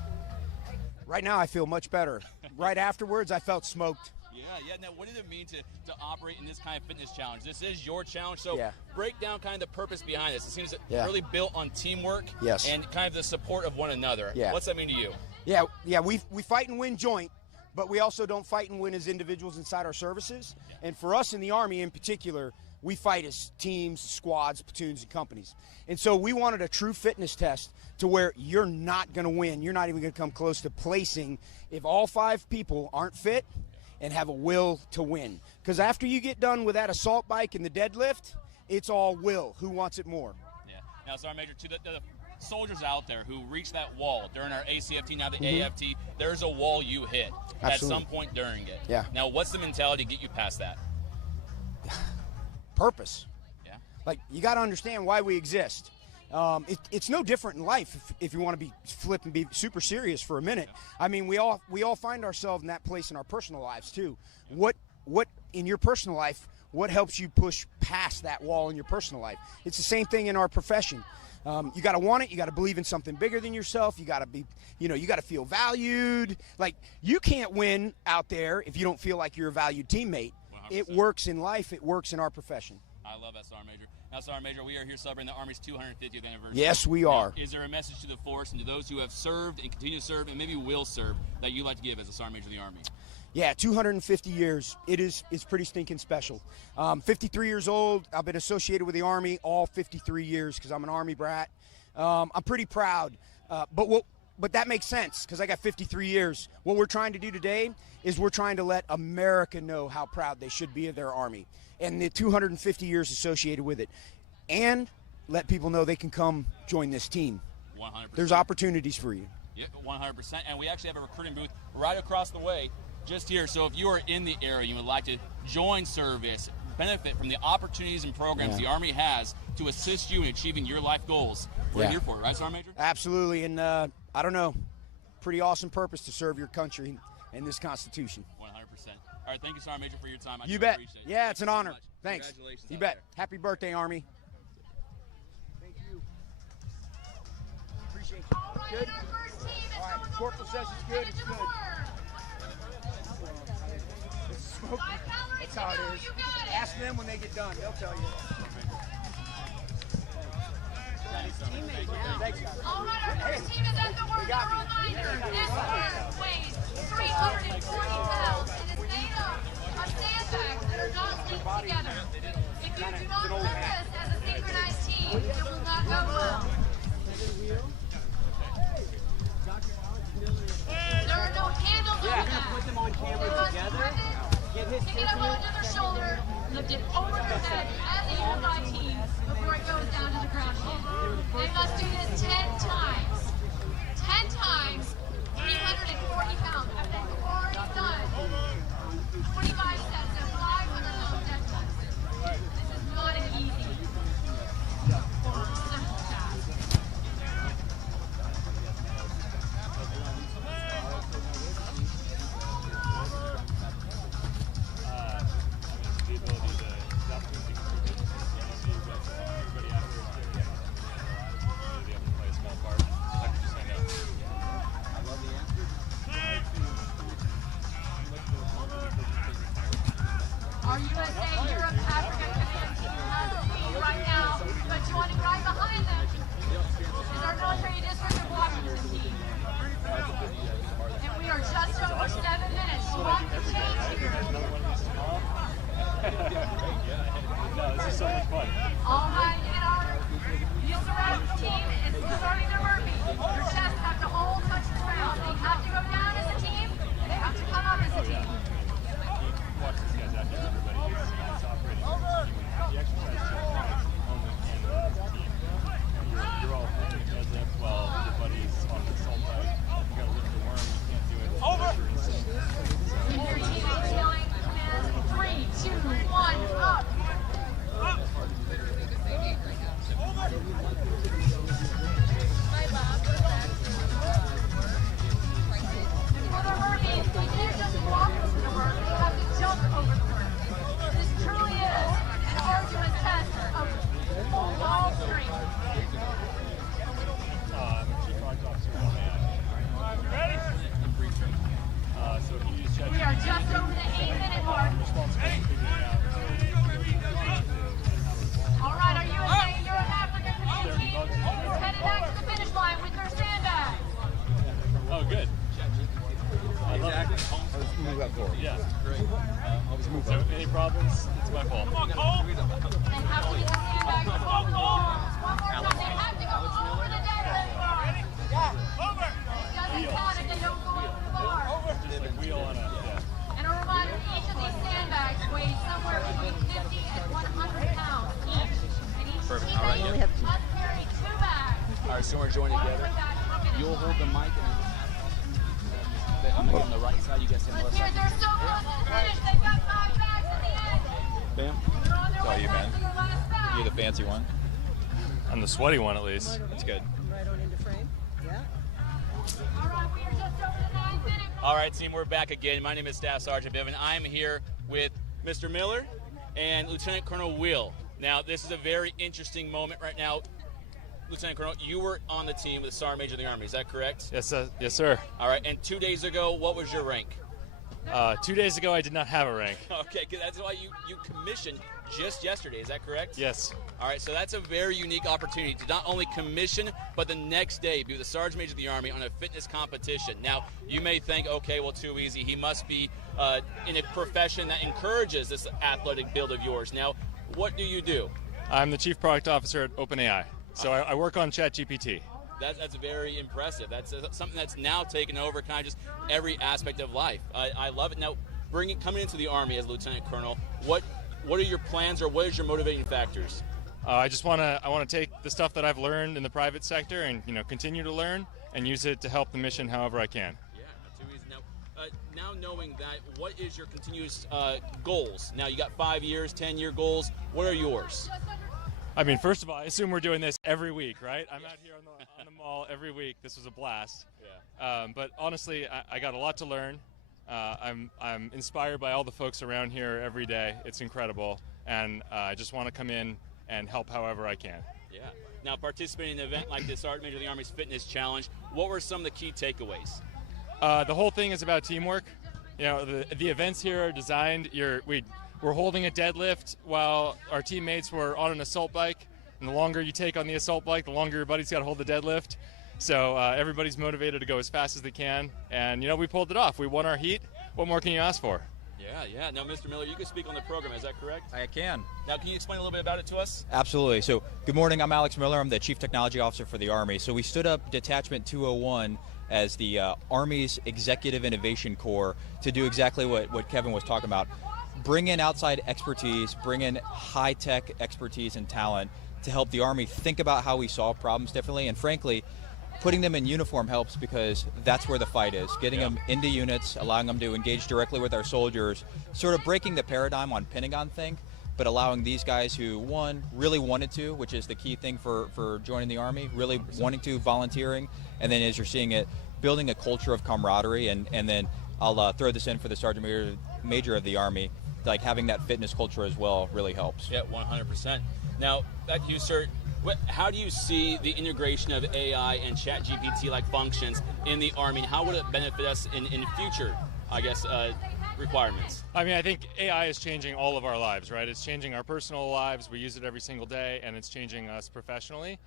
Right now, I feel much better. Right afterwards, I felt smoked. Yeah. Now, what did it mean to operate in this kind of fitness challenge? This is your challenge, so break down kind of the purpose behind this. It seems really built on teamwork and kind of the support of one another. Yeah. What's that mean to you? Yeah. We fight and win joint, but we also don't fight and win as individuals inside our services. Yeah. And for us in the Army in particular, we fight as teams, squads, platoons, and companies. And so we wanted a true fitness test to where you're not going to win. You're not even going to come close to placing if all 5 people aren't fit and have a will to win. Because after you get done with that assault bike and the deadlift, It's all will. Who wants it more? Yeah. Now, Sergeant Major, to the soldiers out there who reach that wall during our ACFT, now the AFT, there's a wall you hit at some point during it. Yeah. Now, what's the mentality to get you past that? Purpose. Yeah. Like, you got to understand why we exist. It's no different in life if you want to be super serious for a minute. I mean, we all find ourselves in that place in our personal lives too. What in your personal life, what helps you push past that wall in your personal life? It's the same thing in our profession. You got to want it. You got to believe in something bigger than yourself. You got to be, you got to feel valued. Like, you can't win out there if you don't feel like you're a valued teammate. 100%. It works in life. It works in our profession. I love that, Sergeant Major. Now, Sergeant Major, we are here celebrating the Army's 250th anniversary. Yes, we are. Now, is there a message to the force and to those who have served and continue to serve and maybe will serve that you'd like to give as a Sergeant Major of the Army? Yeah, 250 years. It's pretty stinking special. 53 years old. I've been associated with the Army all 53 years because I'm an Army brat. I'm pretty proud. But that makes sense because I got 53 years. What we're trying to do today is we're trying to let America know how proud they should be of their Army and the 250 years associated with it, and let people know they can come join this team. 100%. There's opportunities for you. Yeah, 100%. And we actually have a recruiting booth right across the way, just here. So if you are in the area, you would like to join service, benefit from the opportunities and programs the Army has to assist you in achieving your life goals, we're here for it, right, Sergeant Major? Absolutely. And I don't know, pretty awesome purpose to serve your country and this Constitution. 100%. All right, thank you, Sergeant Major, for your time. You bet. Appreciate it. Yeah, it's an honor. So thanks. Congratulations. You bet. Happy birthday, Army. Thank you. Appreciate you. All right, Good? our first team is All right, going Corporal says it's good. It's good. That's how it is. Ask them when they get done. They'll tell you. All right, our first team is at the work. A reminder, this arm weighs 340 pounds and is made up of sandbags that are not linked together. If you do not lift this as a synchronized team, it will not go well. There are no handles on that. Put them on camera together. Get his Pick it up onto their shoulder, lift it over their head as a unified team before it goes down to the ground. They must do this 10 times. 10 times, 340 pounds. And they've already done 25 sets of 500 pound dead touch. This is not an easy or simple task. Our USA Europe Africa Command team has the lead right now, but joining right behind them is our military district of Washington team. And we are just over 7 minutes. Watch the change here. All right, and our wheels around the team is starting to Murphy. Your chests have to all touch the ground. They have to go down as a team, and they have to come up as a team. When your teammates yelling commands 3, 2, 1, up. For the Mermaids, they can't just walk over the work, they have to jump over the work. This truly is an arduous test of full ball strength. We are just over the 8-minute mark. All right, our USA and Europe Africa Command team is headed back to the finish line with their sandbags. Oh, good. I love it. Let's move that forward. Yeah, great. So, any problems? It's my fault. And have to get the sandbags over the bar. One more time, they have to go over the deadlift bar. It doesn't count if they don't go over the bar. Just a wheel on a, And a reminder, each of these sandbags weighs somewhere between 50 and 100 pounds each. right, so we're joining together. You'll hold the mic. I'm going to get on the right side. You guys stand on the left side. They're so close to the finish. They've got 5 bags at the end. Bam. It's all you, man. You're the fancy one. I'm the sweaty one, at least. That's good. Right on into frame. Yeah. All right, we are just over the 9-minute. All right, team, we're back again. My name is Staff Sergeant Bevan. I'm here with Mr. Miller and Lieutenant Colonel Will. Now, this is a very interesting moment right now. Lieutenant Colonel, you were on the team with the Sergeant Major of the Army, is that correct? Yes, yes, sir. All right, and 2 days ago, what was your rank? 2 days ago, I did not have a rank. Okay, 'cause that's why you commissioned just yesterday, is that correct? Yes. All right, so that's a very unique opportunity to not only commission, but the next day be with the Sergeant Major of the Army on a fitness competition. Now, you may think, okay, well, too easy. He must be in a profession that encourages this athletic build of yours. Now, what do you do? I'm the Chief Product Officer at OpenAI, so I work on ChatGPT. That's very impressive. That's something that's now taken over kind of just every aspect of life. I love it. Now, coming into the Army as Lieutenant Colonel, what are your plans or what is your motivating factors? I want to take the stuff that I've learned in the private sector and continue to learn and use it to help the mission however I can. Yeah, not too easy. Now knowing that, what is your continuous goals? Now you got 5 years, 10-year goals. What are yours? I mean, first of all, I assume we're doing this every week, right? I'm out here on the mall every week. This was a blast. Yeah. But honestly, I got a lot to learn. I'm inspired by all the folks around here every day. It's incredible, and I just want to come in and help however I can. Yeah. Now, participating in an event like this, Sergeant Major of the Army's Fitness Challenge, what were some of the key takeaways? The whole thing is about teamwork. The events here are designed. We're holding a deadlift while our teammates were on an assault bike, and the longer you take on the assault bike, the longer your buddy's got to hold the deadlift. So everybody's motivated to go as fast as they can, and we pulled it off. We won our heat. What more can you ask for? Yeah. Now, Mr. Miller, you can speak on the program. Is that correct? I can. Now, can you explain a little bit about it to us? Absolutely. So, good morning. I'm Alex Miller. I'm the Chief Technology Officer for the Army. So we stood up Detachment 201 as the Army's Executive Innovation Corps to do exactly what Kevin was talking about. Bring in outside expertise, bring in high-tech expertise and talent to help the Army think about how we solve problems differently. And frankly, putting them in uniform helps because that's where the fight is. Getting them into units, allowing them to engage directly with our soldiers, sort of breaking the paradigm on Pentagon think, but allowing these guys who, one, really wanted to, which is the key thing for joining the Army, really wanting to, volunteering, and then as you're seeing it, building a culture of camaraderie, and then I'll throw this in for the Sergeant Major of the Army, like having that fitness culture as well really helps. Yeah, 100%. Now, back to you, sir. How do you see the integration of AI and ChatGPT-like functions in the Army? How would it benefit us in future, requirements? I mean, I think AI is changing all of our lives, right? It's changing our personal lives. We use it every single day, and it's changing us professionally.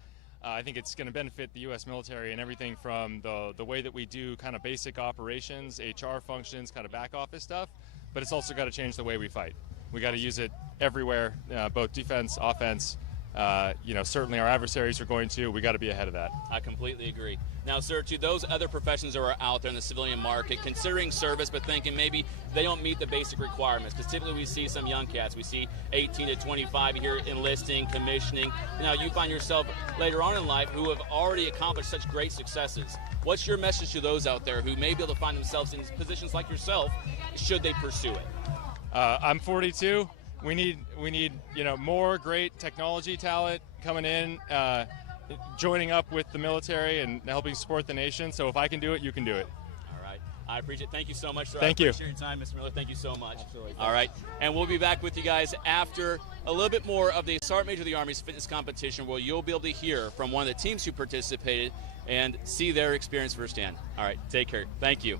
I think it's going to benefit the U.S. military and everything from the way that we do kind of basic operations, HR functions, kind of back office stuff, but it's also got to change the way we fight. We got to use it everywhere, both defense, offense. Certainly our adversaries are going to. We got to be ahead of that. I completely agree. Now, sir, to those other professions that are out there in the civilian market, considering service, but thinking maybe they don't meet the basic requirements, because typically we see some young cats. We see 18 to 25 here enlisting, commissioning. Now, you find yourself later on in life who have already accomplished such great successes. What's your message to those out there who may be able to find themselves in positions like yourself, should they pursue it? I'm 42. We need more great technology talent coming in, joining up with the military and helping support the nation. So if I can do it, you can do it. All right. I appreciate it. Thank you so much, sir. Thank you. I appreciate your time, Mr. Miller. Thank you so much. Absolutely. All right. And we'll be back with you guys after a little bit more of the Sergeant Major of the Army's fitness competition, where you'll be able to hear from one of the teams who participated and see their experience firsthand. All right. Take care. Thank you.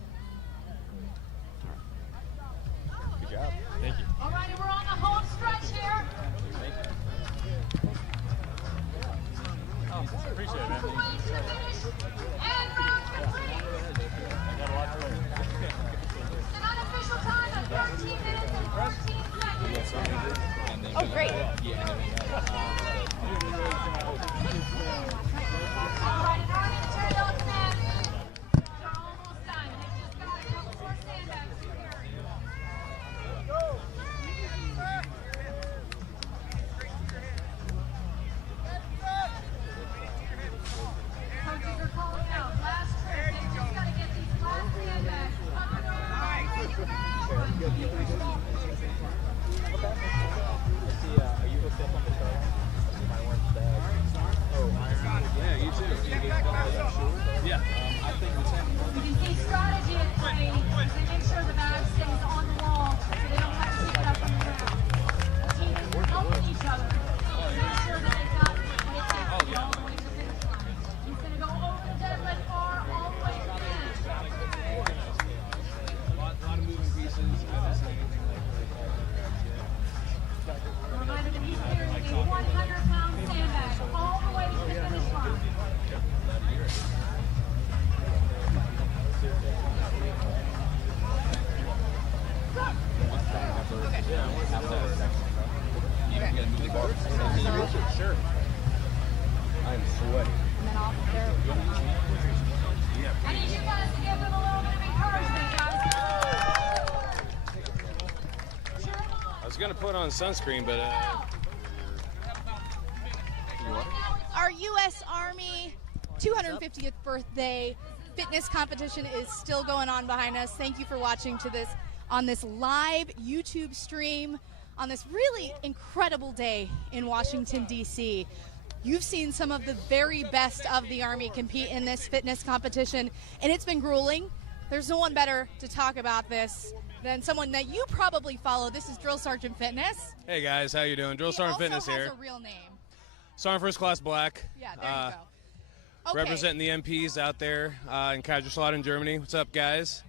Good job. Thank you. All right, and we're on the home stretch here. Appreciate it, man. And round three. I got a lot to learn. An unofficial time of 13 minutes and 14 seconds. Oh, great. All right, and our material exams are almost done. They've just got a couple more sandbags to carry. away. And then off there. I need you guys to give them a little bit of encouragement, guys. I was gonna put on sunscreen, but Our U.S. Army 250th birthday fitness competition is still going on behind us. Thank you for watching on this live YouTube stream on this really incredible day in Washington, D.C. You've seen some of the very best of the Army compete in this fitness competition, and it's been grueling. There's no one better to talk about this than someone that you probably follow. This is Drill Sergeant Fitness. hey guys, how you doing? Drill Sergeant Fitness here. He also has a real name. Sergeant First Class Black. Yeah, there you go. Okay. Representing the MPs out there in Kaiserslautern, Germany. What's up, guys?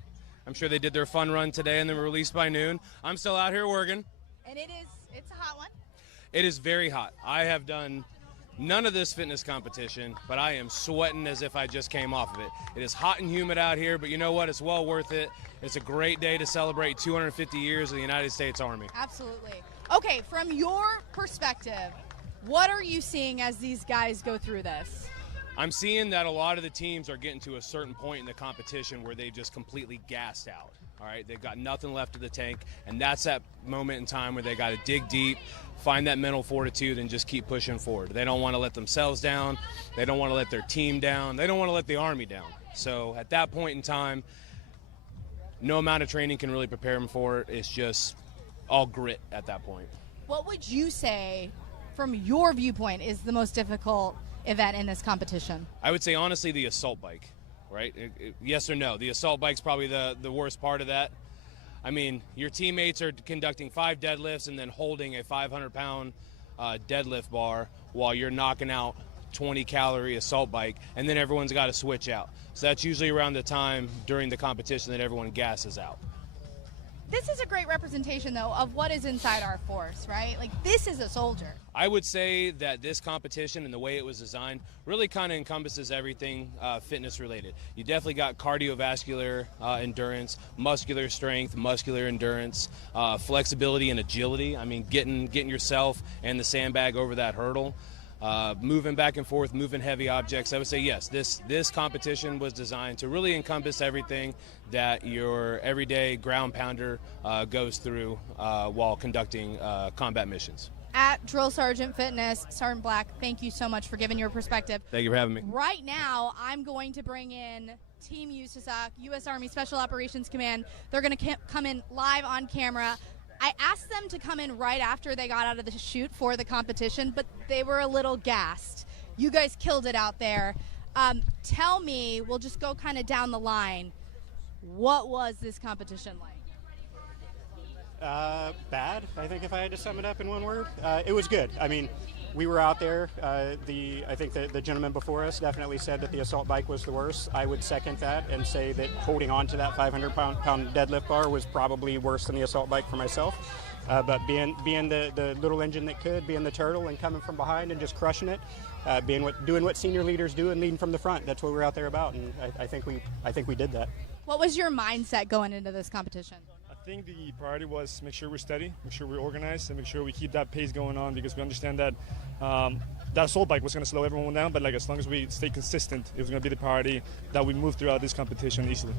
I'm sure they did their fun run today and then were released by noon. I'm still out here working. And it's a hot one. It is very hot. I have done none of this fitness competition, but I am sweating as if I just came off of it. It is hot and humid out here, but you know what? It's well worth it. It's a great day to celebrate 250 years of the United States Army. Absolutely. Okay, from your perspective, what are you seeing as these guys go through this? I'm seeing that a lot of the teams are getting to a certain point in the competition where they've just completely gassed out. All right, they've got nothing left of the tank, and that's that moment in time where they got to dig deep, find that mental fortitude, and just keep pushing forward. They don't want to let themselves down. They don't want to let their team down. They don't want to let the Army down. So at that point in time, no amount of training can really prepare them for it. It's just all grit at that point. What would you say, from your viewpoint, is the most difficult event in this competition? I would say, honestly, the assault bike. Right? Yes or no? The assault bike's probably the worst part of that. I mean, your teammates are conducting 5 deadlifts and then holding a 500-pound deadlift bar while you're knocking out 20-calorie assault bike, and then everyone's got to switch out. So that's usually around the time during the competition that everyone gasses out. This is a great representation, though, of what is inside our force, right? Like, this is a soldier. I would say that this competition and the way it was designed really kind of encompasses everything fitness related. You definitely got cardiovascular endurance, muscular strength, muscular endurance, flexibility and agility. I mean, getting yourself and the sandbag over that hurdle. Moving back and forth, moving heavy objects. I would say yes, this competition was designed to really encompass everything that your everyday ground pounder goes through while conducting combat missions. At Drill Sergeant Fitness, Sergeant Black, thank you so much for giving your perspective. Thank you for having me. Right now, I'm going to bring in Team USASOC, U.S. Army Special Operations Command. They're going to come in live on camera. I asked them to come in right after they got out of the chute for the competition, but they were a little gassed. You guys killed it out there. Tell me, we'll just go kind of down the line, what was this competition like? Bad, I think, if I had to sum it up in one word. It was good. I mean, we were out there. I think the gentleman before us definitely said that the assault bike was the worst. I would second that and say that holding on to that 500-pound deadlift bar was probably worse than the assault bike for myself. But being the little engine that could, being the turtle and coming from behind and just crushing it, doing what senior leaders do and leading from the front. That's what we're out there about, and I think we did that. What was your mindset going into this competition? I think the priority was make sure we're steady, make sure we're organized, and make sure we keep that pace going on, because we understand that that assault bike was going to slow everyone down, but as long as we stay consistent, it was going to be the priority that we move throughout this competition easily.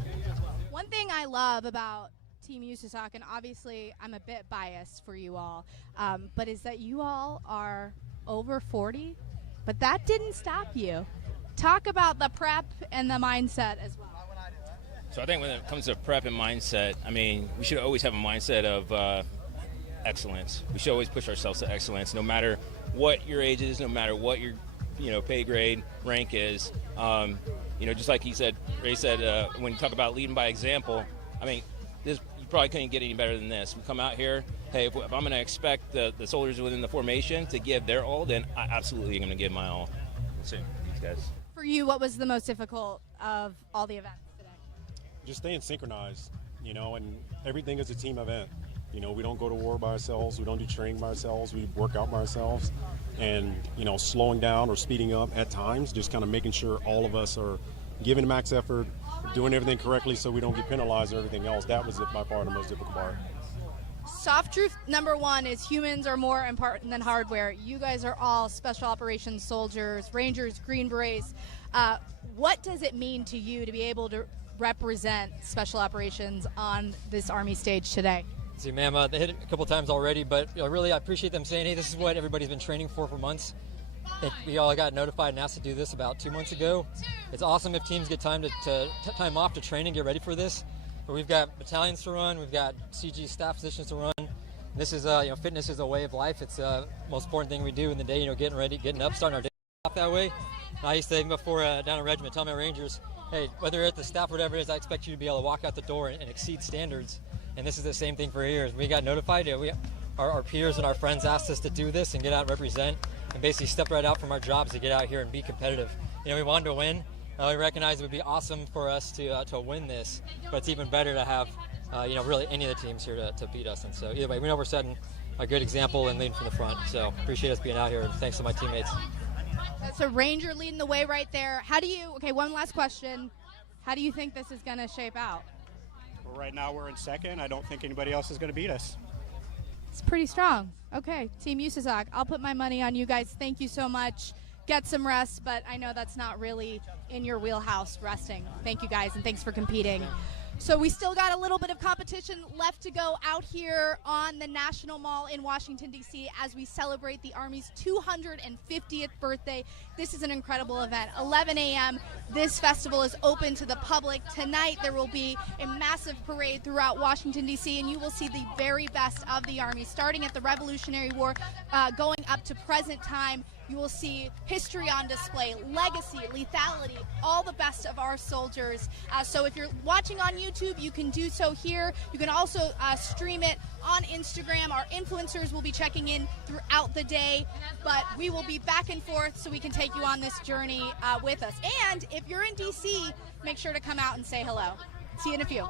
One thing I love about Team USASOC, and obviously I'm a bit biased for you all, but is that you all are over 40, but that didn't stop you. Talk about the prep and the mindset as well. So I think when it comes to prep and mindset, I mean, we should always have a mindset of excellence. We should always push ourselves to excellence, no matter what your age is, no matter what your pay grade, rank is. Just like Ray said, when you talk about leading by example, I mean, you probably couldn't get any better than this. We come out here, hey, if I'm going to expect the soldiers within the formation to give their all, then I absolutely am going to give my all. So, these guys. For you, what was the most difficult of all the events? Just staying synchronized, and everything is a team event. We don't go to war by ourselves. We don't do training by ourselves. We work out by ourselves. And, slowing down or speeding up at times, just kind of making sure all of us are giving max effort, doing everything correctly so we don't get penalized or everything else. That was by far the most difficult part. soft truth number one is humans are more important than hardware. You guys are all special operations soldiers, Rangers, Green Berets. What does it mean to you to be able to represent special operations on this Army stage today? See, ma'am, they hit it a couple times already, but really I appreciate them saying, hey, this is what everybody's been training for months. We all got notified and asked to do this about 2 months ago. It's awesome if teams get time time off to train and get ready for this. But we've got battalions to run, we've got CG staff positions to run. This is, fitness is a way of life. It's the most important thing we do in the day, getting ready, getting up, starting our day off that way. And I used to, even before down in regiment, tell my Rangers, hey, whether you're at the staff or whatever it is, I expect you to be able to walk out the door and exceed standards. And this is the same thing for here. We got notified, our peers and our friends asked us to do this and get out and represent and basically step right out from our jobs to get out here and be competitive. We wanted to win. We recognize it would be awesome for us to win this, but it's even better to have, really any of the teams here to beat us. And so either way, we know we're setting a good example and leading from the front. So appreciate us being out here, and thanks to my teammates. That's a Ranger leading the way right there. One last question. How do you think this is going to shape out? Well, right now we're in second. I don't think anybody else is going to beat us. It's pretty strong. Okay, Team USASOC, I'll put my money on you guys. Thank you so much. Get some rest, but I know that's not really in your wheelhouse, resting. Thank you guys, and thanks for competing. So we still got a little bit of competition left to go out here on the National Mall in Washington, D.C. as we celebrate the Army's 250th birthday. This is an incredible event. 11 a.m. This festival is open to the public. Tonight there will be a massive parade throughout Washington, D.C., and you will see the very best of the Army, starting at the Revolutionary War, going up to present time. You will see history on display, legacy, lethality, all the best of our soldiers. So if you're watching on YouTube, you can do so here. You can also stream it on Instagram. Our influencers will be checking in throughout the day, but we will be back and forth so we can take you on this journey with us. And if you're in DC, make sure to come out and say hello. See you in a few.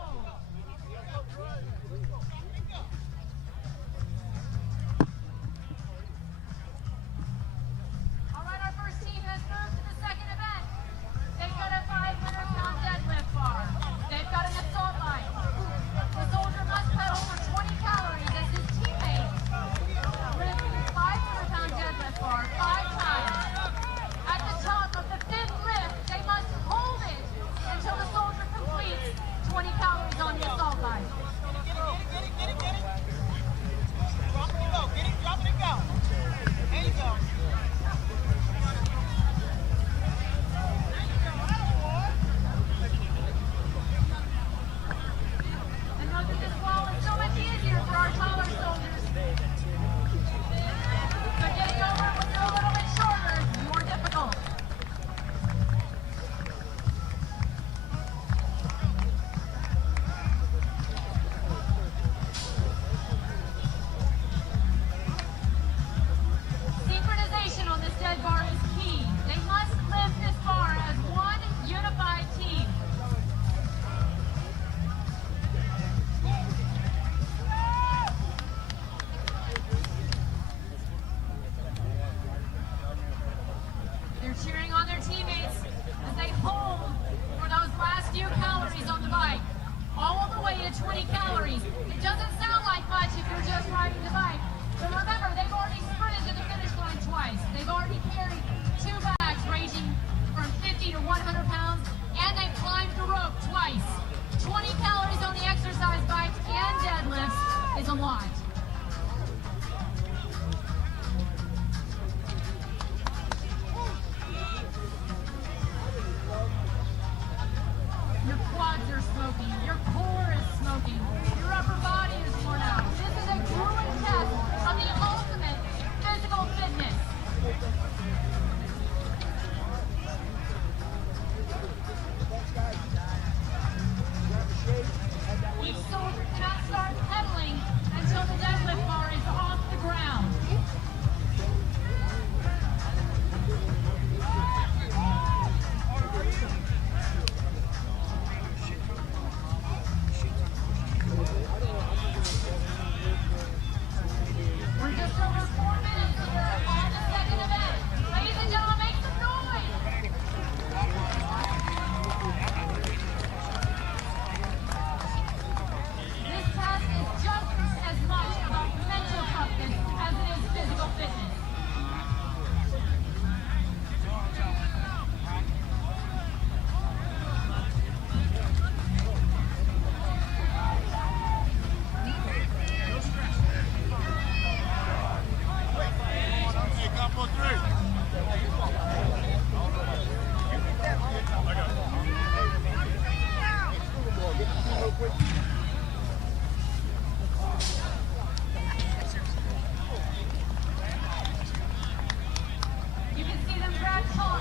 top.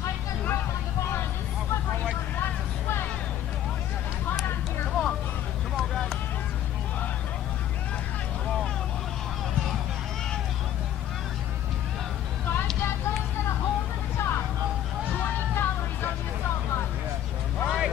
Tighten your grip on the bar. This is slippery from that sweat. Hot out here. Come on, guys. Come on. 5 dead lifts and a hold at the top. 20 calories on the assault bike. All right.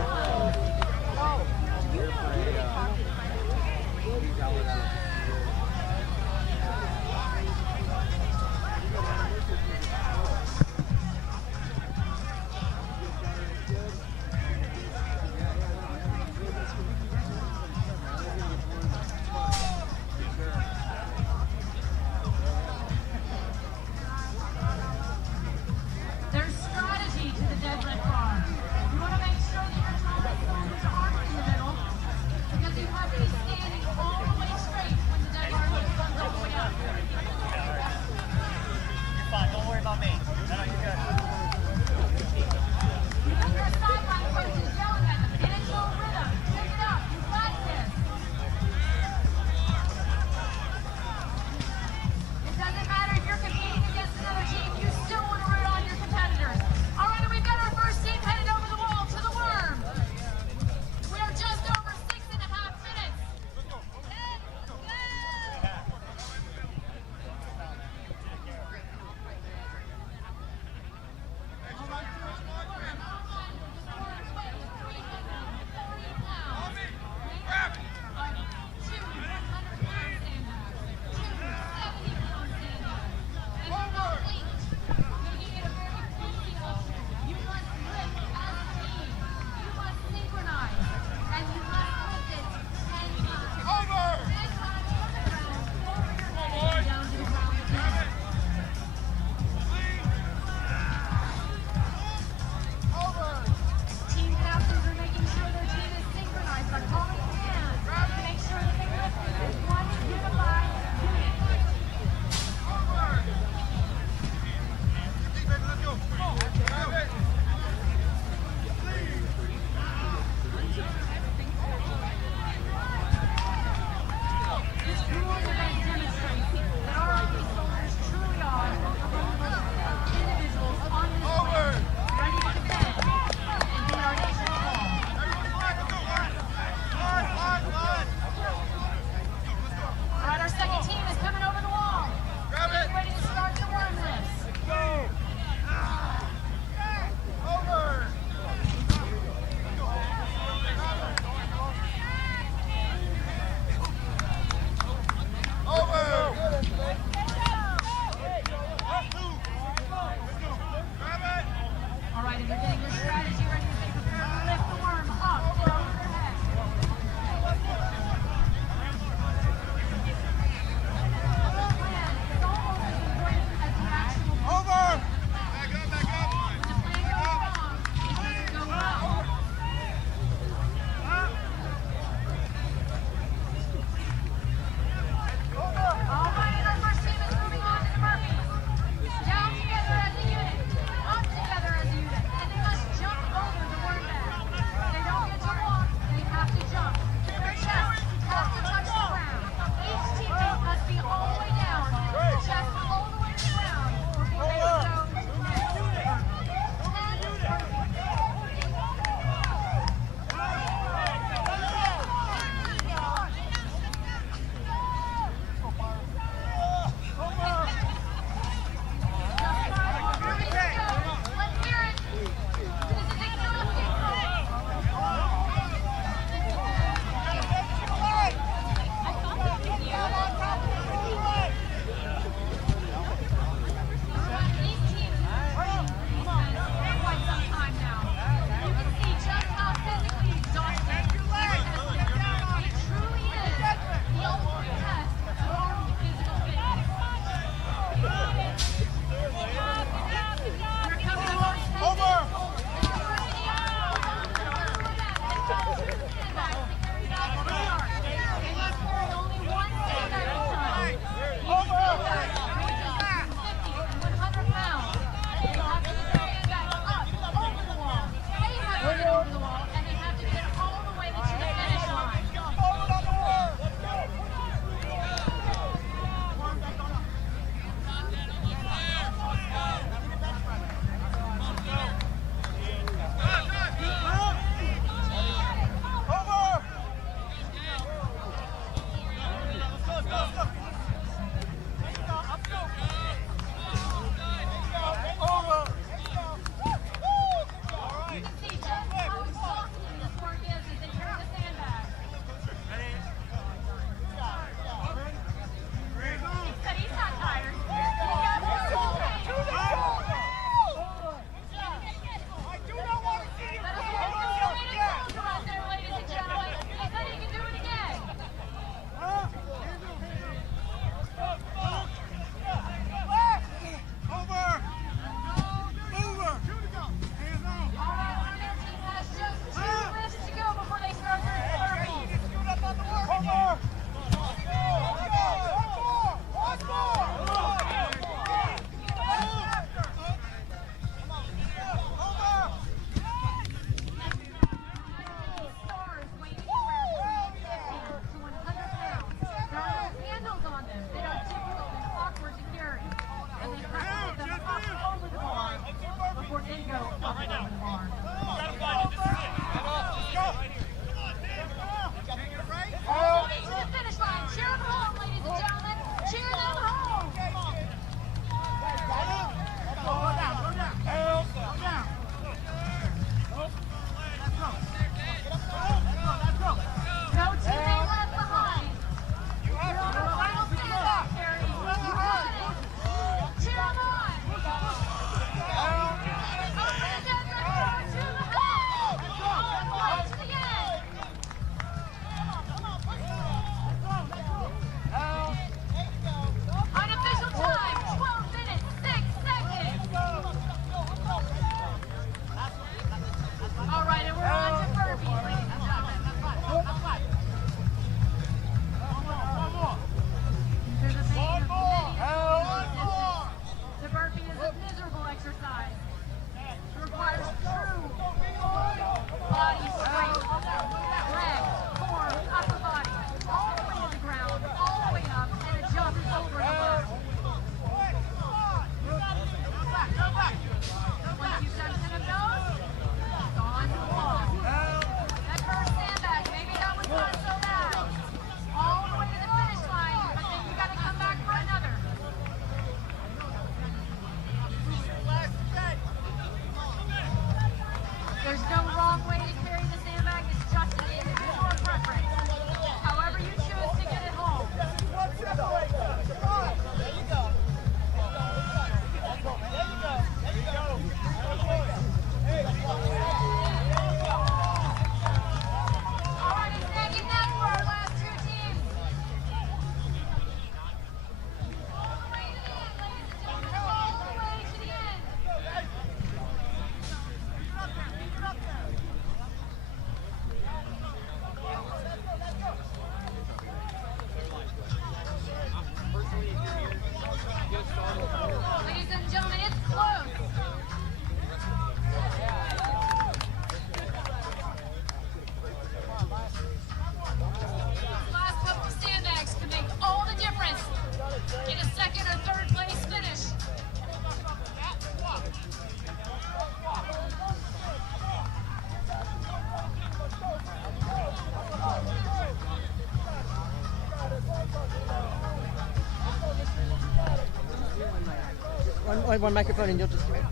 one microphone and you'll just do it.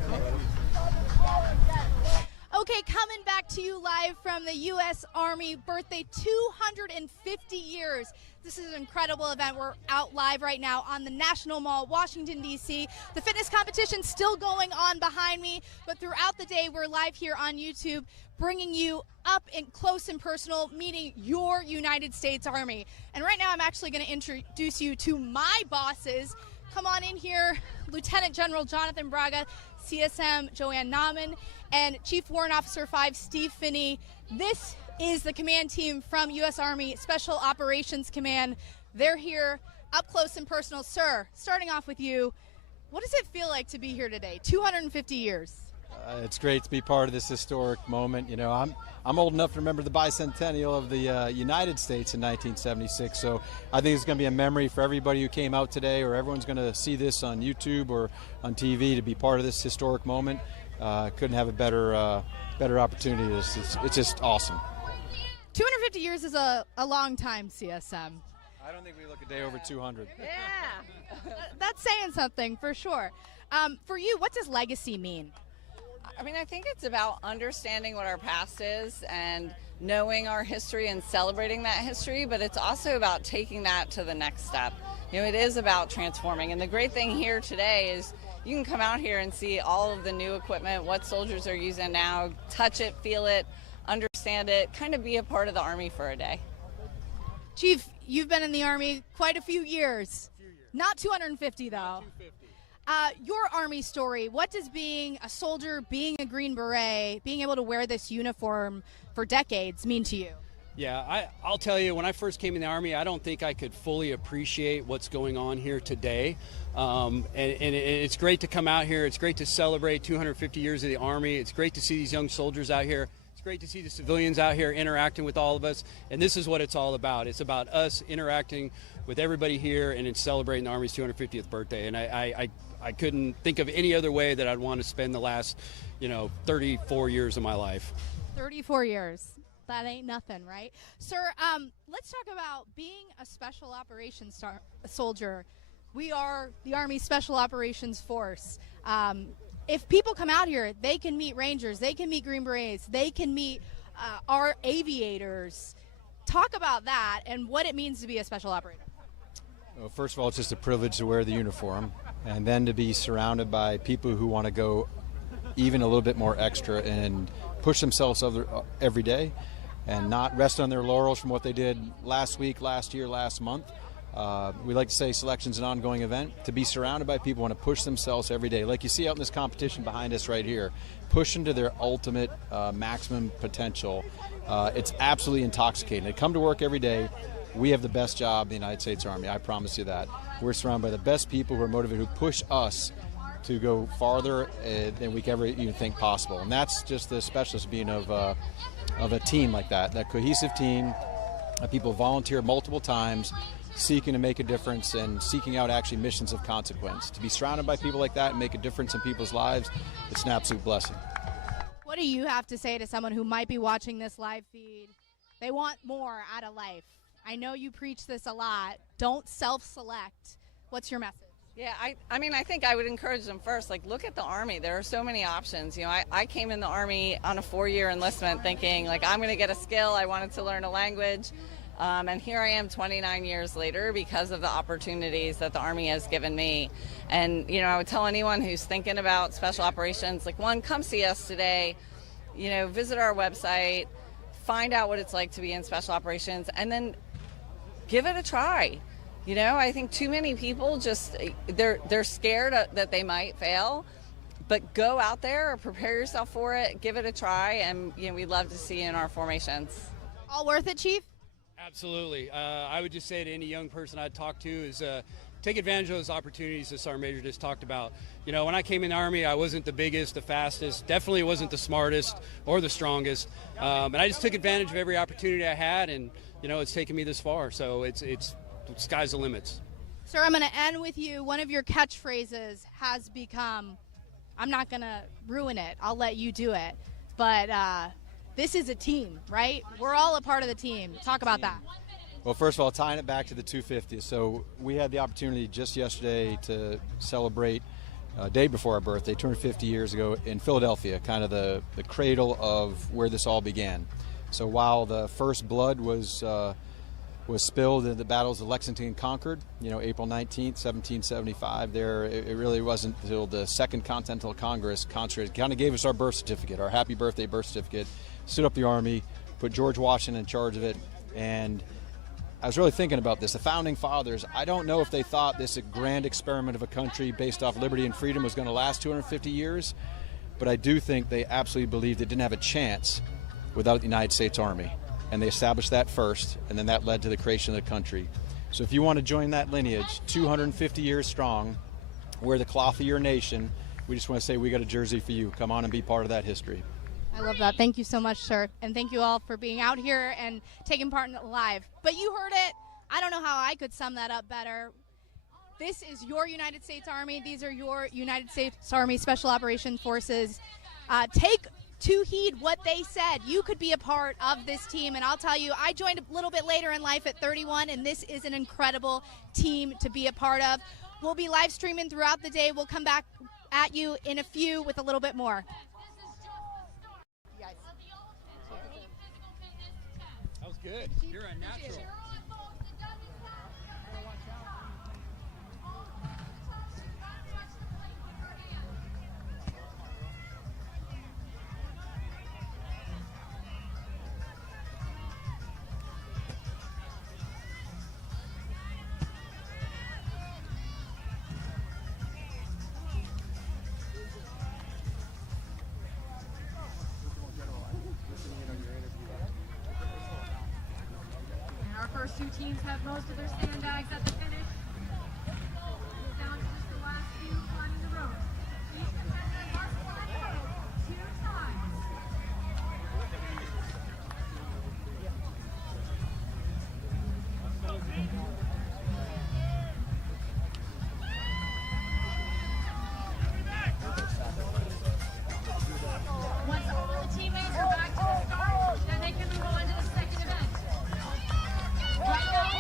Okay, coming back to you live from the U.S. Army birthday, 250 years. This is an incredible event. We're out live right now on the National Mall, Washington, D.C. The fitness competition's still going on behind me, but throughout the day, we're live here on YouTube, bringing you up and close and personal, meeting your United States Army. And right now, I'm actually going to introduce you to my bosses. Come on in here, Lieutenant General Jonathan Braga, CSM Joanne Nauman, and Chief Warrant Officer 5 Steve Finney. This is the command team from U.S. Army Special Operations Command. They're here up close and personal. Sir, starting off with you, what does it feel like to be here today? 250 years. It's great to be part of this historic moment. You know, I'm old enough to remember the bicentennial of the United States in 1976, so I think it's going to be a memory for everybody who came out today, or everyone's going to see this on YouTube or on TV to be part of this historic moment. Couldn't have a better opportunity. It's just awesome. 250 years is a long time, CSM. I don't think we look a day over 200. Yeah. That's saying something for sure. For you, what does legacy mean? I mean, I think it's about understanding what our past is and knowing our history and celebrating that history, but it's also about taking that to the next step. You know, it is about transforming. And the great thing here today is you can come out here and see all of the new equipment, what soldiers are using now, touch it, feel it, understand it, kind of be a part of the Army for a day. Chief, you've been in the Army quite a few years. Not 250, though. Not 250. Your Army story, what does being a soldier, being a Green Beret, being able to wear this uniform for decades mean to you? Yeah, I'll tell you, when I first came in the Army, I don't think I could fully appreciate what's going on here today. And it's great to come out here. It's great to celebrate 250 years of the Army. It's great to see these young soldiers out here. It's great to see the civilians out here interacting with all of us. And this is what it's all about. It's about us interacting with everybody here, and it's celebrating the Army's 250th birthday. And I couldn't think of any other way that I'd want to spend the last, 34 years of my life. 34 years. That ain't nothing, right? Sir, let's talk about being a special operations soldier. We are the Army Special Operations Force. If people come out here, they can meet Rangers, they can meet Green Berets, they can meet our aviators. Talk about that and what it means to be a special operator. Well, first of all, it's just a privilege to wear the uniform, and then to be surrounded by people who want to go even a little bit more extra and push themselves every day and not rest on their laurels from what they did last week, last year, last month. We like to say selection's an ongoing event. To be surrounded by people who want to push themselves every day, like you see out in this competition behind us right here, pushing to their ultimate maximum potential. It's absolutely intoxicating. They come to work every day. We have the best job in the United States Army, I promise you that. We're surrounded by the best people who are motivated, who push us to go farther than we could ever even think possible. And that's just the specialist being of a team like that cohesive team, people volunteer multiple times, seeking to make a difference and seeking out actually missions of consequence. To be surrounded by people like that and make a difference in people's lives, it's an absolute blessing. What do you have to say to someone who might be watching this live feed? They want more out of life. I know you preach this a lot. Don't self-select. What's your message? Yeah, I mean, I think I would encourage them first, look at the Army. There are so many options. I came in the Army on a 4-year enlistment thinking, I'm going to get a skill. I wanted to learn a language. And here I am 29 years later because of the opportunities that the Army has given me. And, I would tell anyone who's thinking about special operations, come see us today, visit our website, find out what it's like to be in special operations, and then give it a try. I think too many people they're scared that they might fail, but go out there, prepare yourself for it, give it a try, and we'd love to see you in our formations. All worth it, Chief? Absolutely. I would just say to any young person I'd talk to is take advantage of those opportunities that Sergeant Major just talked about. When I came in the Army, I wasn't the biggest, the fastest, definitely wasn't the smartest or the strongest, and I just took advantage of every opportunity I had, and it's taken me this far. So it's sky's the limits. Sir, I'm going to end with you. One of your catchphrases has become, I'm not going to ruin it, I'll let you do it, but this is a team, right? We're all a part of the team. Talk about that. Well, first of all, tying it back to the 250. So we had the opportunity just yesterday to celebrate day before our birthday, 250 years ago in Philadelphia, kind of the cradle of where this all began. So while the first blood was spilled in the battles of Lexington and Concord, April 19th, 1775, it really wasn't until the Second Continental Congress kind of gave us our birth certificate, our happy birthday birth certificate, stood up the Army, put George Washington in charge of it, and I was really thinking about this. The Founding Fathers, I don't know if they thought this grand experiment of a country based off liberty and freedom was going to last 250 years, but I do think they absolutely believed it didn't have a chance without the United States Army. And they established that first, and then that led to the creation of the country. So if you want to join that lineage, 250 years strong, wear the cloth of your nation, we just want to say we got a jersey for you. Come on and be part of that history. I love that. Thank you so much, sir. And thank you all for being out here and taking part in it live. But you heard it. I don't know how I could sum that up better. This is your United States Army. These are your United States Army Special Operations Forces. Take to heed what they said. You could be a part of this team, and I'll tell you, I joined a little bit later in life at 31, and this is an incredible team to be a part of. We'll be live streaming throughout the day. We'll come back at you in a few with a little bit more. That was good. You're a natural. First two teams have most of their sandbags at the finish. It's down to just the last few climbing the rope. Each contestant must climb the rope 2 times. Once all the teammates are back to the start, then they can move on to the second event. Right now,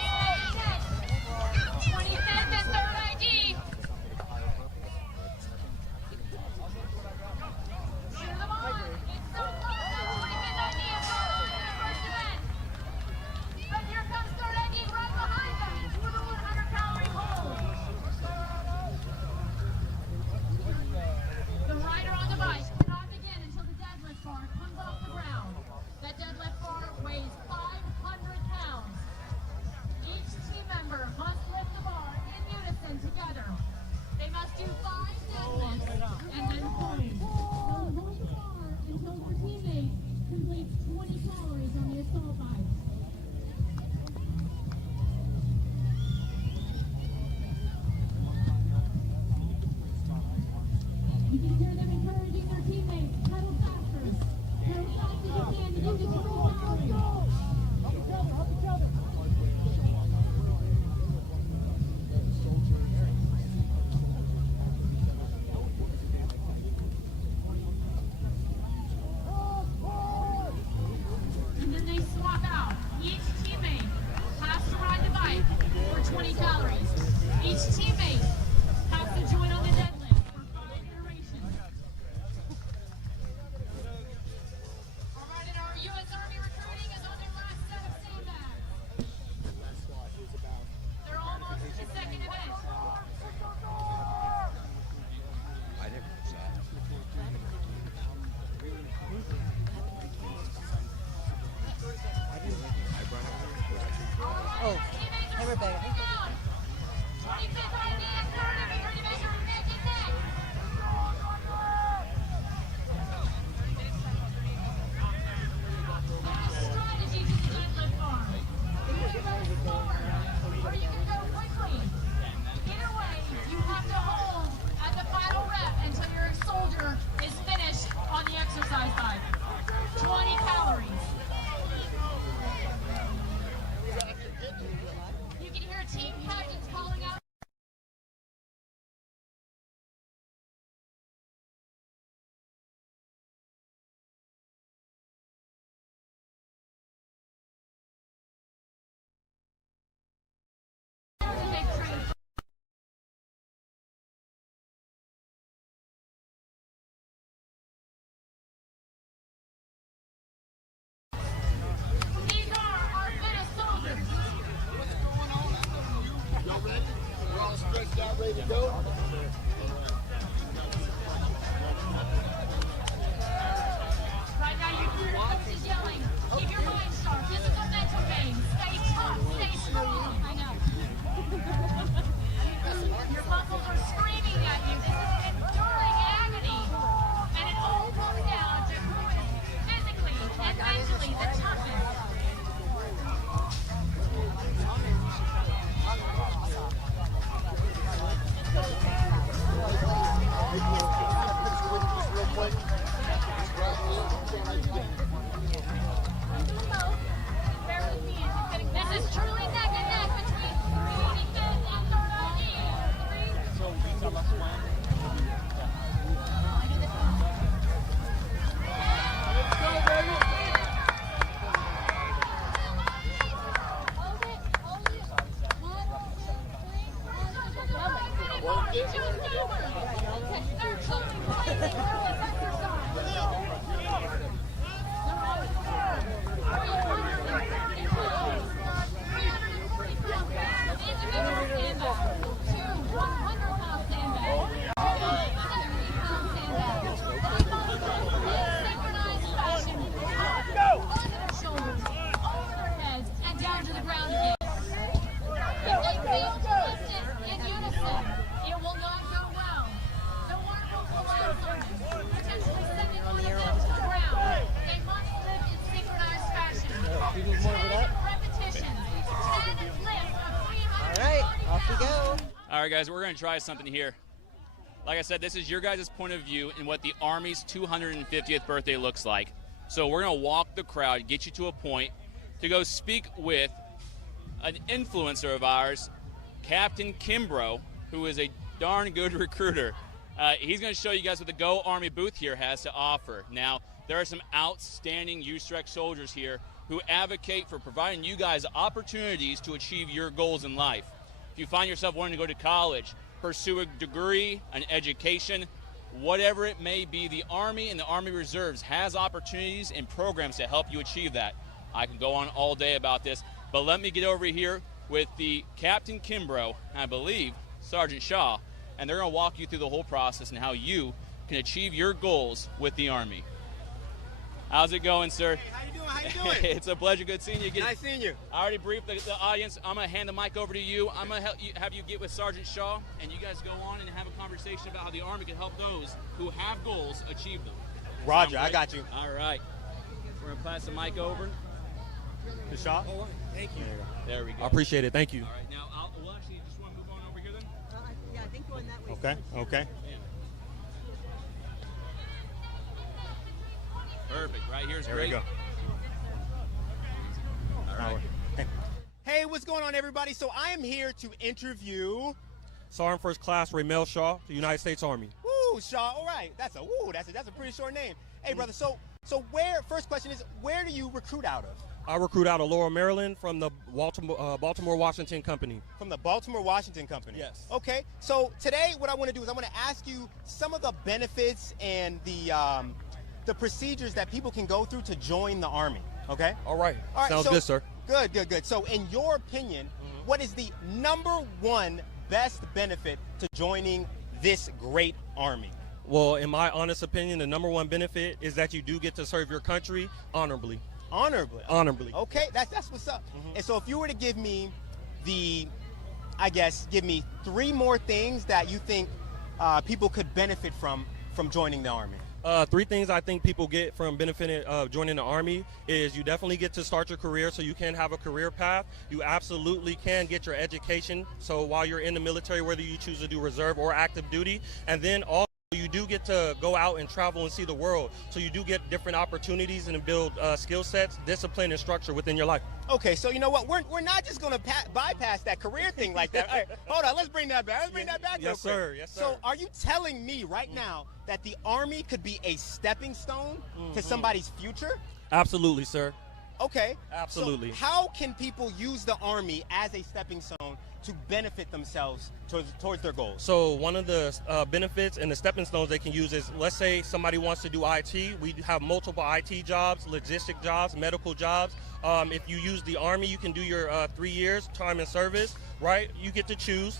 All right, guys, we're going to try something here. Like I said, this is your guys' point of view in what the Army's 250th birthday looks like. So we're going to walk the crowd, get you to a point to go speak with an influencer of ours, Captain Kimbrough, who is a darn good recruiter. He's going to show you guys what the Go Army booth here has to offer. Now, there are some outstanding U-Strike soldiers here who advocate for providing you guys opportunities to achieve your goals in life. If you find yourself wanting to go to college, pursue a degree, an education, whatever it may be, the Army and the Army Reserves has opportunities and programs to help you achieve that. I can go on all day about this, but let me get over here with the Captain Kimbrough, I believe Sergeant Shaw, and they're going to walk you through the whole process and how you can achieve your goals with the Army. How's it going, sir? Hey, how you doing? How you doing? It's a pleasure. Good seeing you. Nice seeing you. I already briefed the audience. I'm going to hand the mic over to you. I'm going to have you get with Sergeant Shaw, and you guys go on and have a conversation about how the Army can help those who have goals achieve them. Roger, I got you. All right. We're going to pass the mic over to Shaw. Oh, thank you. There we go. I appreciate it. Thank you. All right. Now, we'll actually just want to move on over here then. Yeah, I think going that way. Okay, okay. Perfect. Right here's There great. we go. All right. Hey, what's going on, everybody? So I am here to interview Sergeant First Class Raymel Shaw, the United States Army. Woo, Shaw. All right, that's a pretty short name. Hey, brother. So first question is, where do you recruit out of? I recruit out of Laurel, Maryland, from the Baltimore Washington Company. From the Baltimore Washington Company. Yes. Okay. So today, what I want to do is I want to ask you some of the benefits and the procedures that people can go through to join the Army. Okay. All right. Sounds good, sir. Good. So, in your opinion, what is the #1 best benefit to joining this great Army? Well, in my honest opinion, the #1 benefit is that you do get to serve your country honorably. Honorably. Okay, that's what's up. And so, if you were to give me give me 3 more things that you think people could benefit from joining the Army. 3 things I think people get from benefiting joining the Army is you definitely get to start your career, so you can have a career path. You absolutely can get your education, so while you're in the military, whether you choose to do reserve or active duty, and then also you do get to go out and travel and see the world, so you do get different opportunities and build skill sets, discipline, and structure within your life. Okay, so you know what? We're not just going to bypass that career thing like that. All right, hold on, let's bring that back. Yes, sir. Yes, sir. So are you telling me right now that the Army could be a stepping stone to somebody's future? Absolutely, sir. Okay. Absolutely. So how can people use the Army as a stepping stone to benefit themselves towards their goals? So one of the benefits and the stepping stones they can use is, let's say somebody wants to do IT. We have multiple IT jobs, logistic jobs, medical jobs. If you use the Army, you can do your 3 years time in service, right? You get to choose